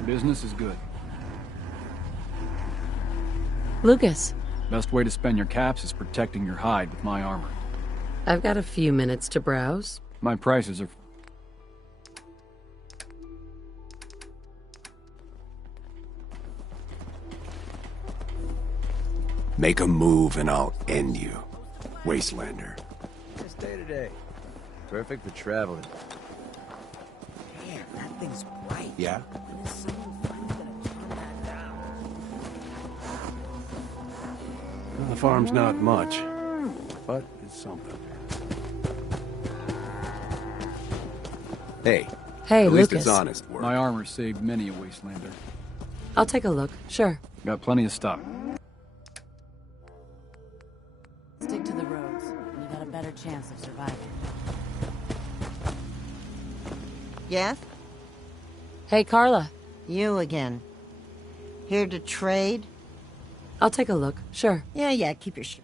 Business is good. Lucas. Best way to spend your caps is protecting your hide with my armor. I've got a few minutes to browse. My prices are... Make a move and I'll end you, Wastelander. Nice day today. Perfect for traveling. Man, that thing's bright. Yeah? When is someone finally gonna turn that down? Well, the farm's not much, but it's something. Hey. Hey, at least Lucas. it's honest work. My armor saved many a Wastelander. I'll take a look, sure. Got plenty of stock. Stick to the roads, and you got a better chance of surviving. Yes? Hey, Carla. You again. Here to trade? I'll take a look, sure. Yeah, keep your shit.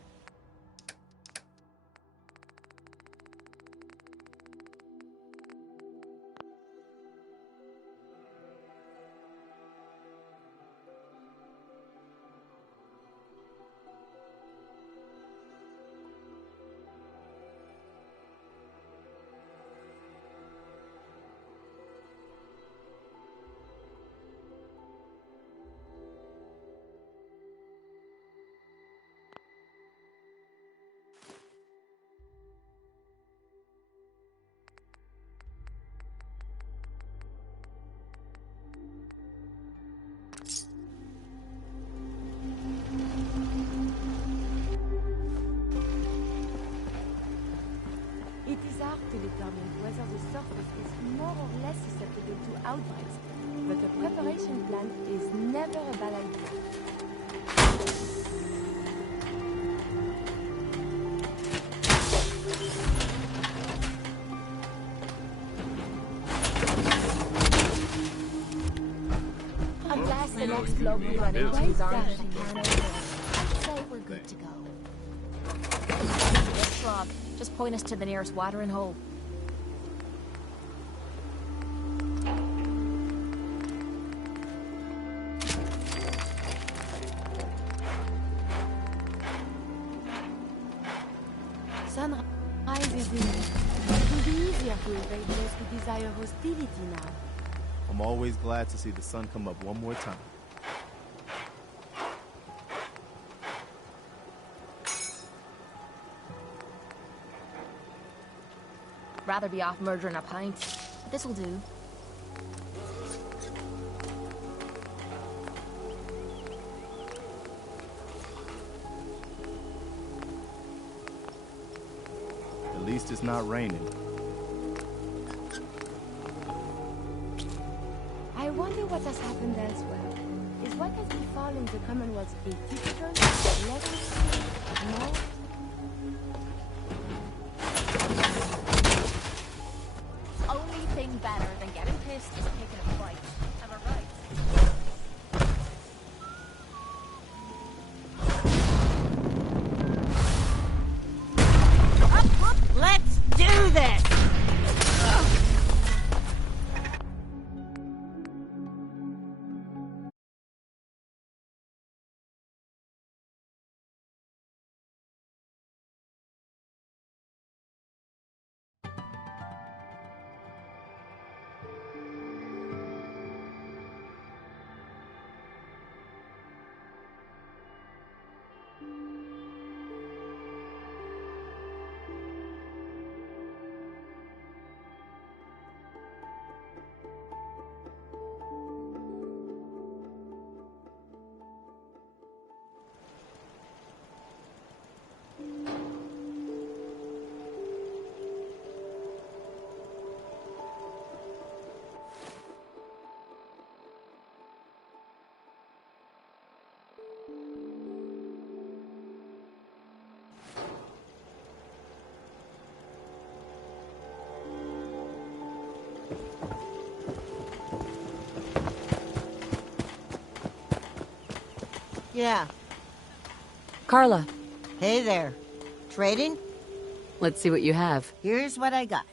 It is hard to determine whether the surface is more or less susceptible to outbreaks, but a preparation plan is never a bad idea. I'm glad the next bloke we run into is armed with a can opener. I'd say we're good to go. Yes, Rob. Just point us to the nearest watering hole. Sunrise is imminent. It will be easier to evade those who desire hostility now. I'm always glad to see the sun come up one more time. Rather be off murdering a pint. This'll do. At least it's not raining. I wonder what has happened elsewhere. Is what has befallen the Commonwealth atypical, legacy, more? Only thing better than getting pissed is taking a bite. Am I right? Let's do this! Yeah. Carla. Hey there. Trading? Let's see what you have. Here's what I got.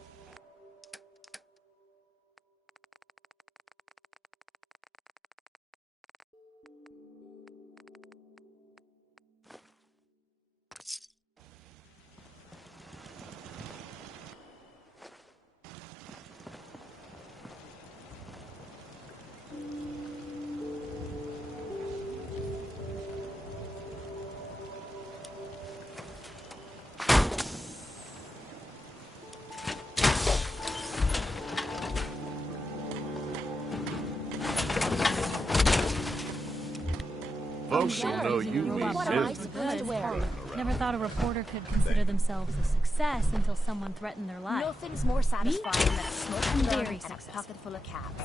also know you mean What am I business. supposed to wear? Never thought a reporter could consider themselves a success until someone threatened their life. Nothing's more satisfying than a smoking gun Very and a successful. pocket full of caps.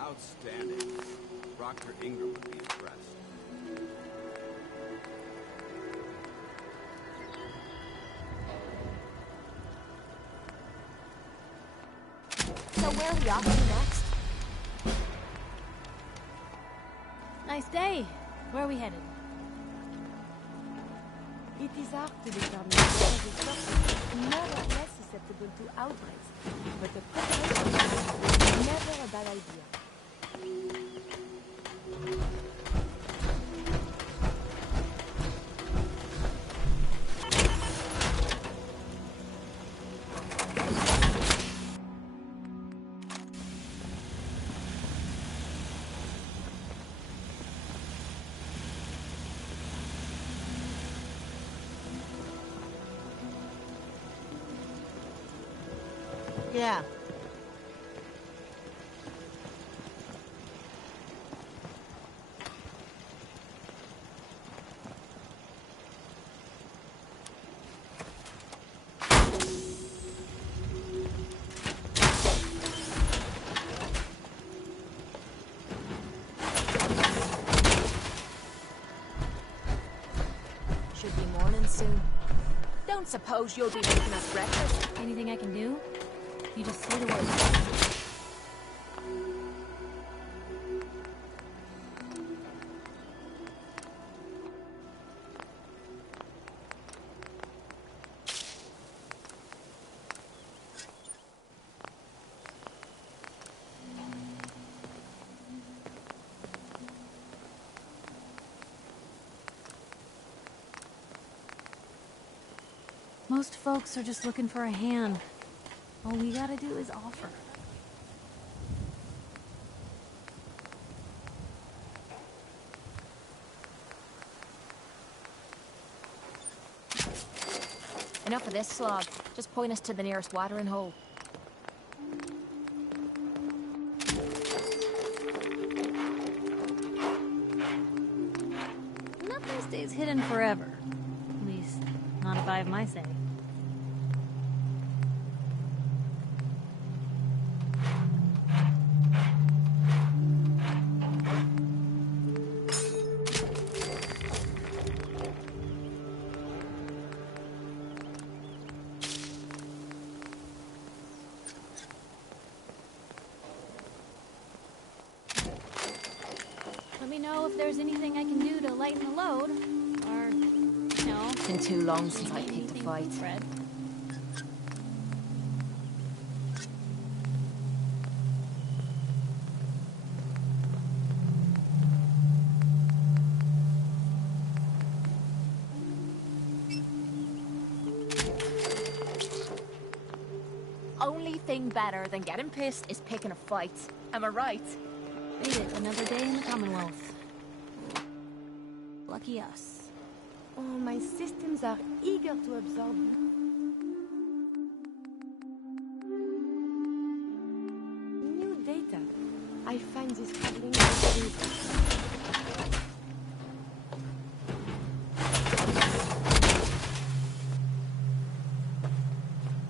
Outstanding. Dr. Ingram would be impressed. So where are we off to next? Nice day. Where are we headed? It is hard to determine whether the surface is more or less susceptible to outbreaks, but the preparation plan is never a bad idea. Yeah. Should be morning soon. Don't suppose you'll be making us breakfast? Anything I can do? You just say the word. Most folks are just looking for a hand. All we gotta do is offer. Enough of this slog. Just point us to the nearest watering hole. Nothing stays hidden forever. At least, not if I have my say. Let me know if there's anything I can do to lighten the load, or, you know... It's been too long since I picked a fight. Fred. Only thing better than getting pissed is picking a fight. Am I right? Made it another day in the Commonwealth. Lucky us. Oh, my systems are eager to absorb you. New data. I find this traveling very easy.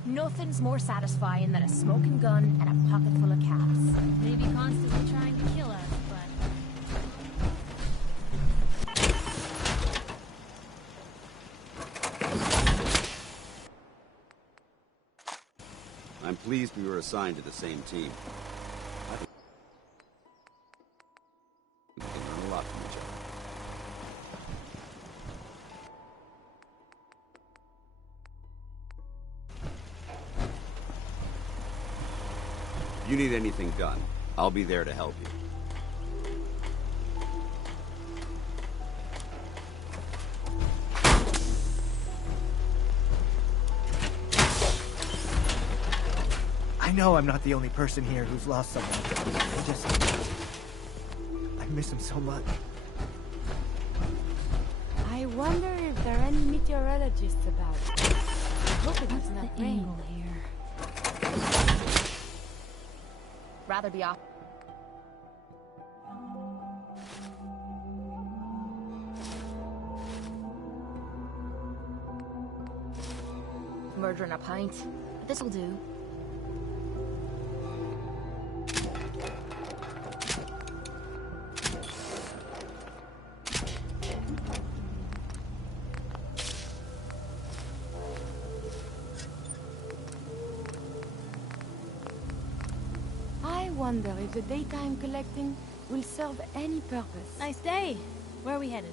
Nothing's more satisfying than a smoking gun and a pocket full of caps. Maybe constantly trying to kill us, I'm pleased we were assigned to the same team. I think we can learn a lot from each other. If you need anything done, I'll be there to help you. I know I'm not the only person here who's lost someone. I miss him so much. I wonder if there are any meteorologists about. hope it does not rain. Angle here. Rather be off. Murder and a pint. This'll do. I wonder if the daytime collecting will serve any purpose. Nice day. Where are we headed?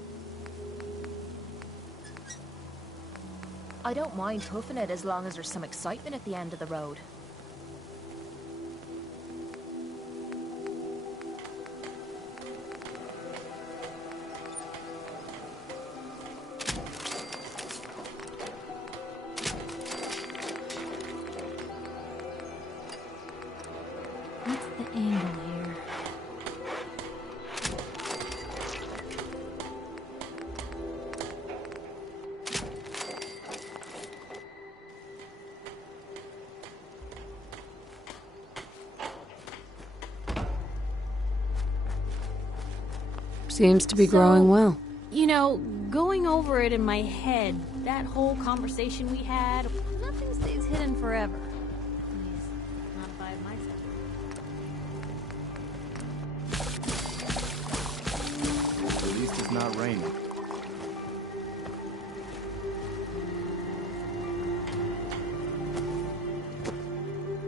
I don't mind hoofing it as long as there's some excitement at the end of the road. What's the angle here? Seems to be growing well. You know, going over it in my head, that whole conversation we had, nothing stays hidden forever. At least, not by myself. At least it's not raining.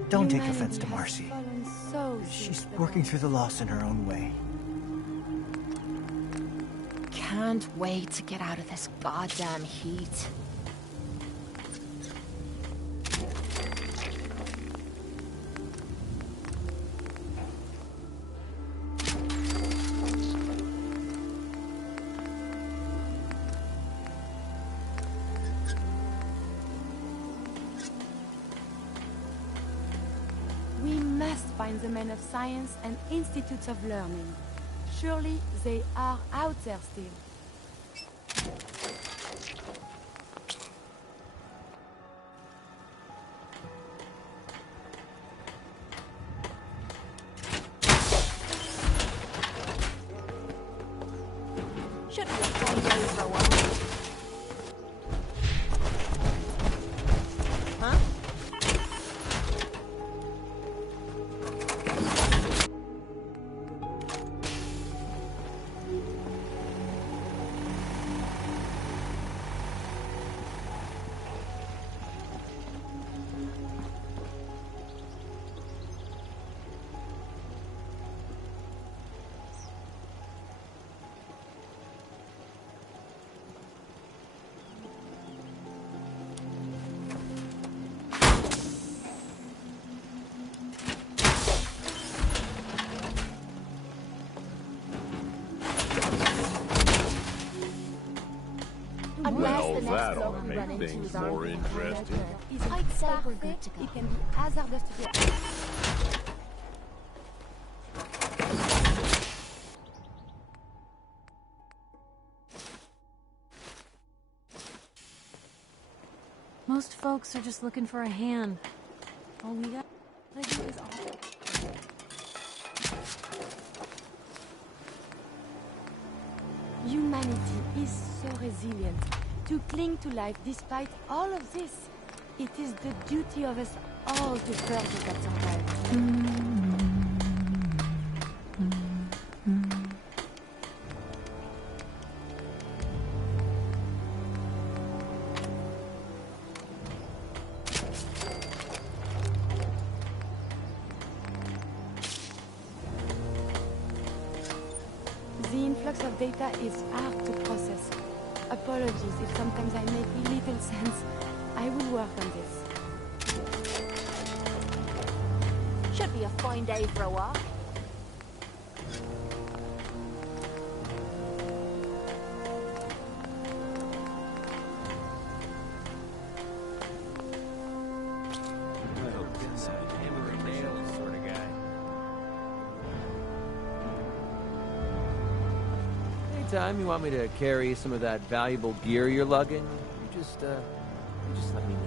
Don't take offense to Marcy. She's working through the loss in her own way. Can't wait to get out of this goddamn heat. We must find the men of science and institutes of learning. Surely they are out there still. Should be a fun day for a while. Huh? Well, that ought to make things more interesting. I'd say we're good to go. It can be hazardous to the... Most folks are just looking for a hand. All we got to do is all... Humanity is so resilient. To cling to life despite all of this. It is the duty of us all to further that survival. The influx of data is hard to process. Apologies if sometimes I make little sense. I will work on this. Should be a fine day for a walk. Anytime you want me to carry some of that valuable gear you're lugging, you just let me know.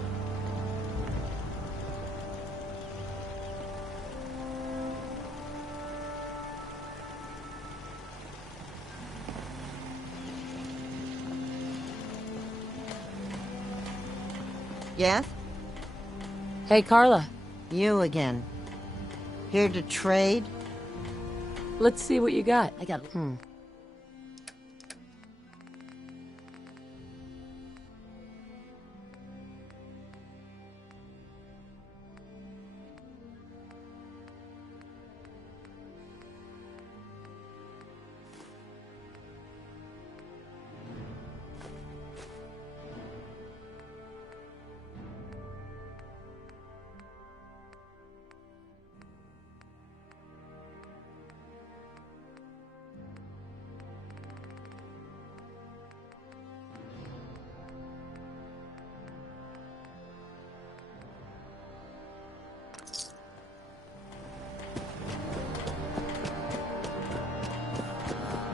Yes? Hey, Carla. You again. Here to trade? Let's see what you got. I got...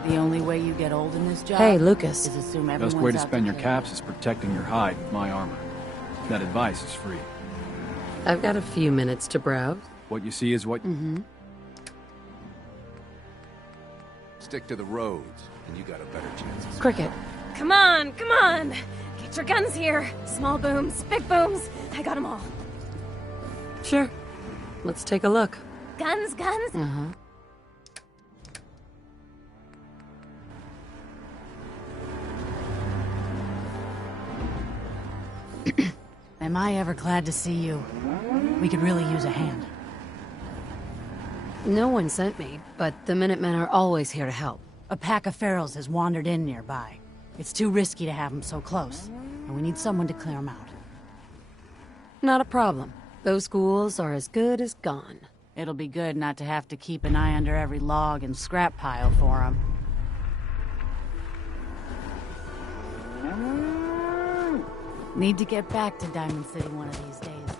The only way you get old in this job Hey, Lucas. is assume everyone's Best way to out spend your kill. caps is protecting your hide with my armor. That advice is free. I've got a few minutes to browse. What you see is what... Stick to the roads, and you got a better chance. Cricket. Come on, come on! Get your guns here. Small booms, big booms. I got them all. Sure. Let's take a look. Guns, guns. Uh-huh. Am I ever glad to see you? We could really use a hand. No one sent me, but the Minutemen are always here to help. A pack of ferals has wandered in nearby. It's too risky to have them so close, and we need someone to clear them out. Not a problem. Those ghouls are as good as gone. It'll be good not to have to keep an eye under every log and scrap pile for them. Need to get back to Diamond City one of these days.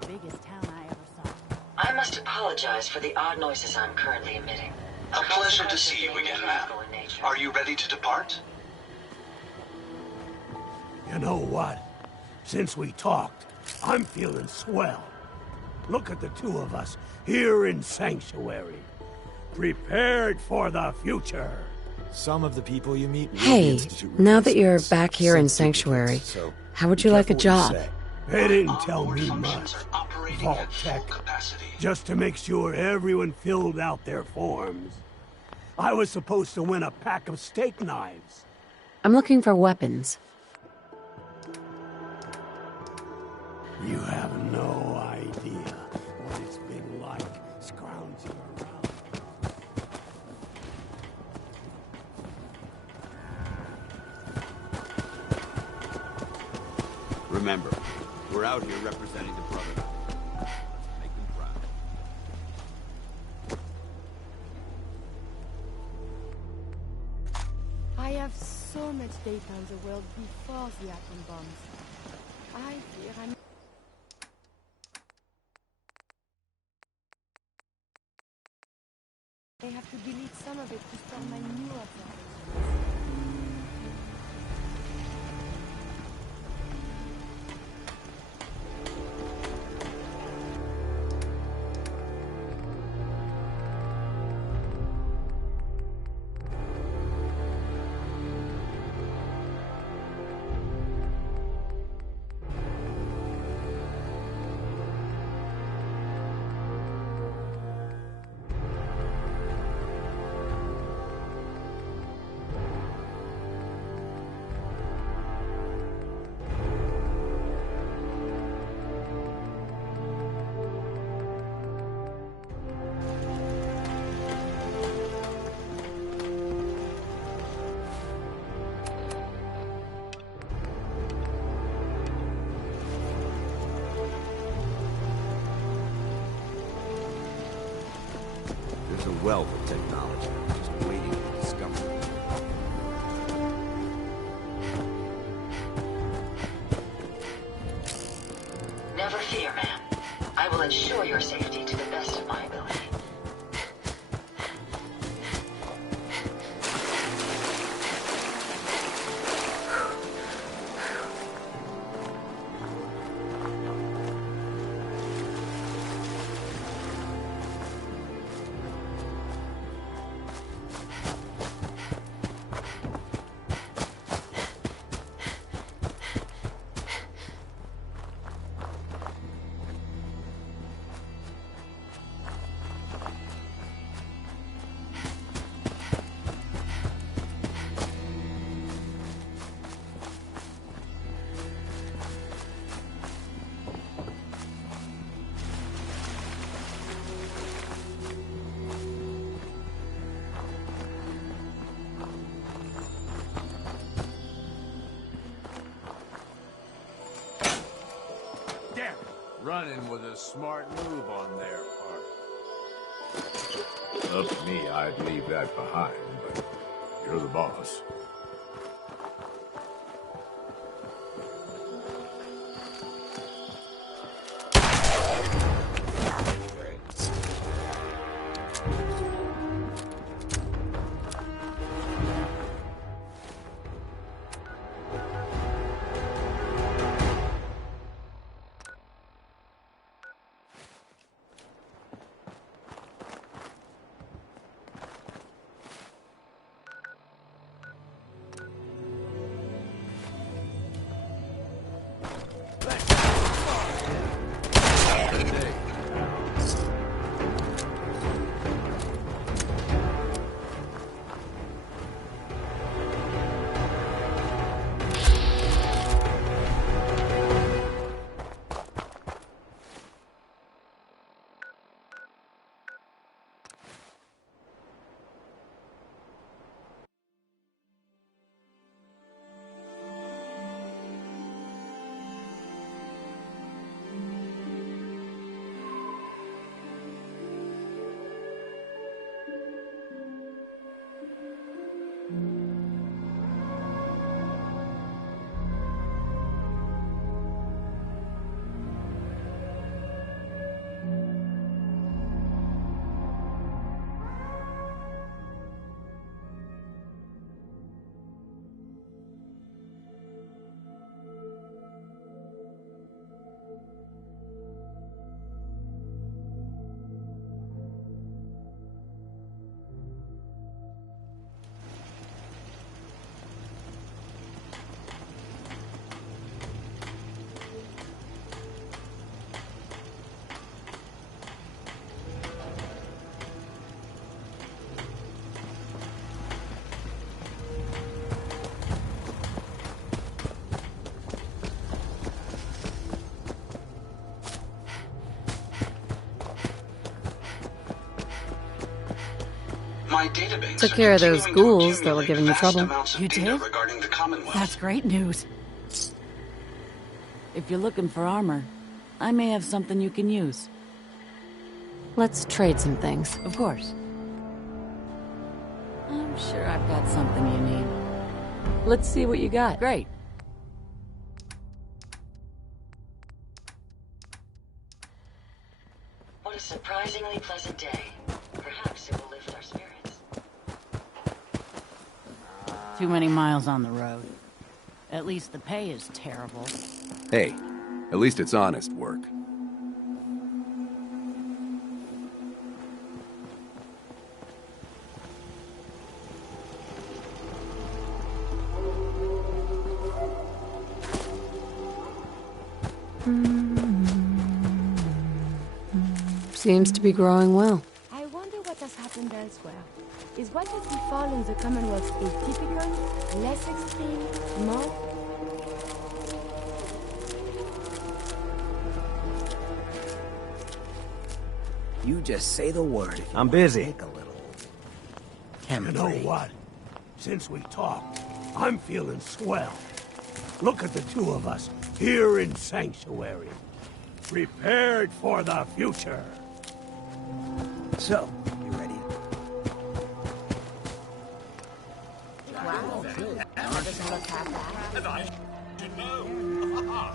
Biggest town I ever saw. I must apologize for the odd noises I'm currently emitting. A pleasure to see you again, ma'am. Are you ready to depart? You know what? Since we talked, I'm feeling swell. Look at the two of us here in Sanctuary. Prepared for the future. Some of the people you meet... Hey, now that you're back here in Sanctuary, how would you like a job? They didn't tell me much. Vault tech. Just to make sure everyone filled out their forms. I was supposed to win a pack of steak knives. I'm looking for weapons. You have no idea what it's been like scrounging around. Remember, we're out here representing the Brotherhood. Make them proud. I have so much data on the world before the atom bombs. I fear I'm... I have to delete some of it to store my new observations. There's a wealth of technology just waiting to be discovered. Never fear, ma'am. I will ensure your safety to the best of my ability. running was a smart move on their part. Up to me, I'd leave that behind, but you're the boss. My database Took care of those ghouls that were giving you trouble. You did? regarding the Commonwealth. That's great news. If you're looking for armor, I may have something you can use. Let's trade some things. Of course. I'm sure I've got something you need. Let's see what you got. Great. What a surprisingly pleasant day. Perhaps it will lift our spirits. Too many miles on the road. At least the pay is terrible. Hey, at least it's honest work. Seems to be growing well. I wonder what has happened elsewhere. Is what has befallen the Commonwealth atypical, less extreme, more? You just say the word. If you I'm want busy. to take a little You know what? Since we talked, I'm feeling swell. Look at the two of us here in Sanctuary. Prepared for the future. So, you ready? Wow. That doesn't look half bad. I should know.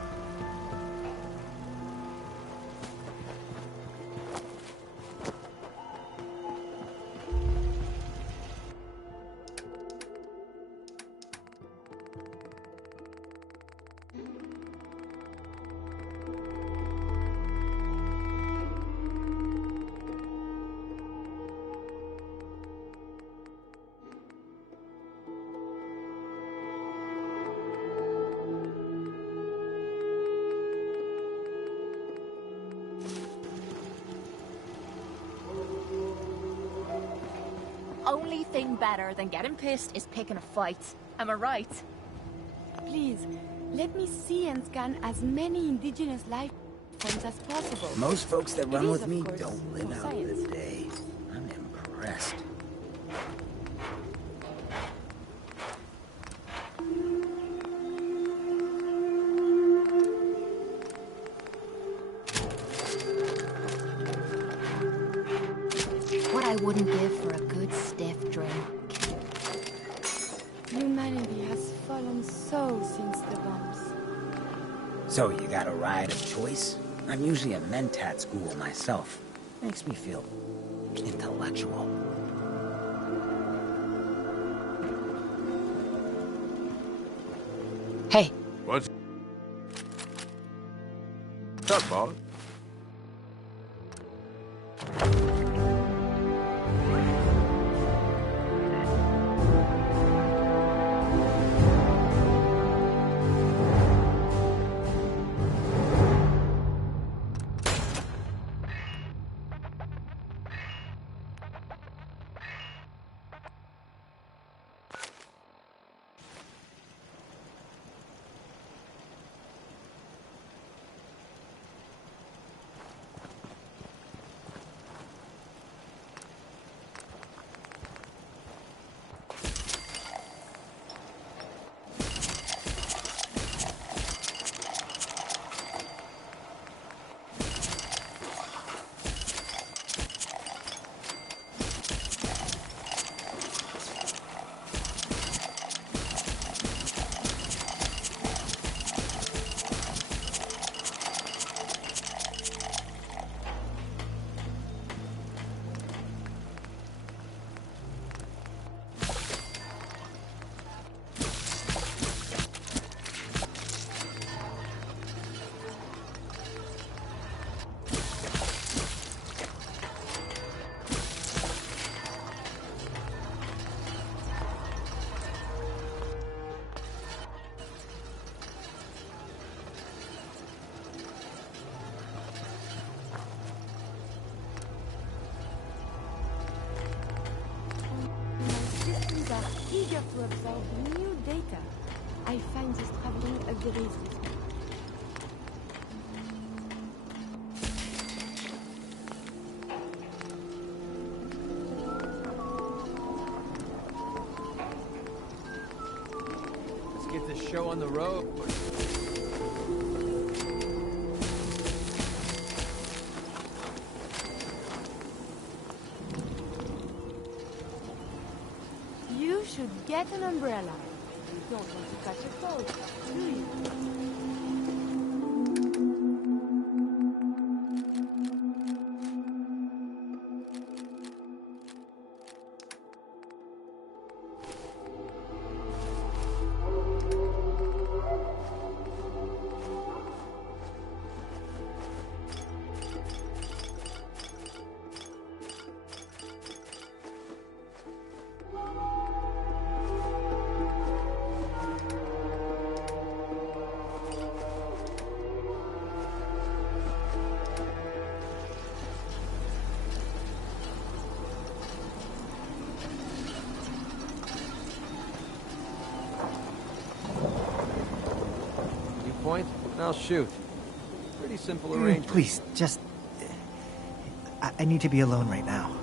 Only thing better than getting pissed is picking a fight. Am I right? Please, let me see and scan as many indigenous life forms as possible. Most folks that It run is, with of me course, don't live for out science. the day. I'm impressed. I wouldn't give for a good stiff drink. Humanity has fallen so since the bombs. So you got a ride of choice? I'm usually a mentat school myself. Makes me feel intellectual. Hey. What's up, boss? Eager to absorb new data. I find this traveling agrees with me. Let's get this show on the road. You should get an umbrella. You don't want to catch a cold, do you? Point, and I'll shoot. Pretty simple arrangement. Please, just... I need to be alone right now.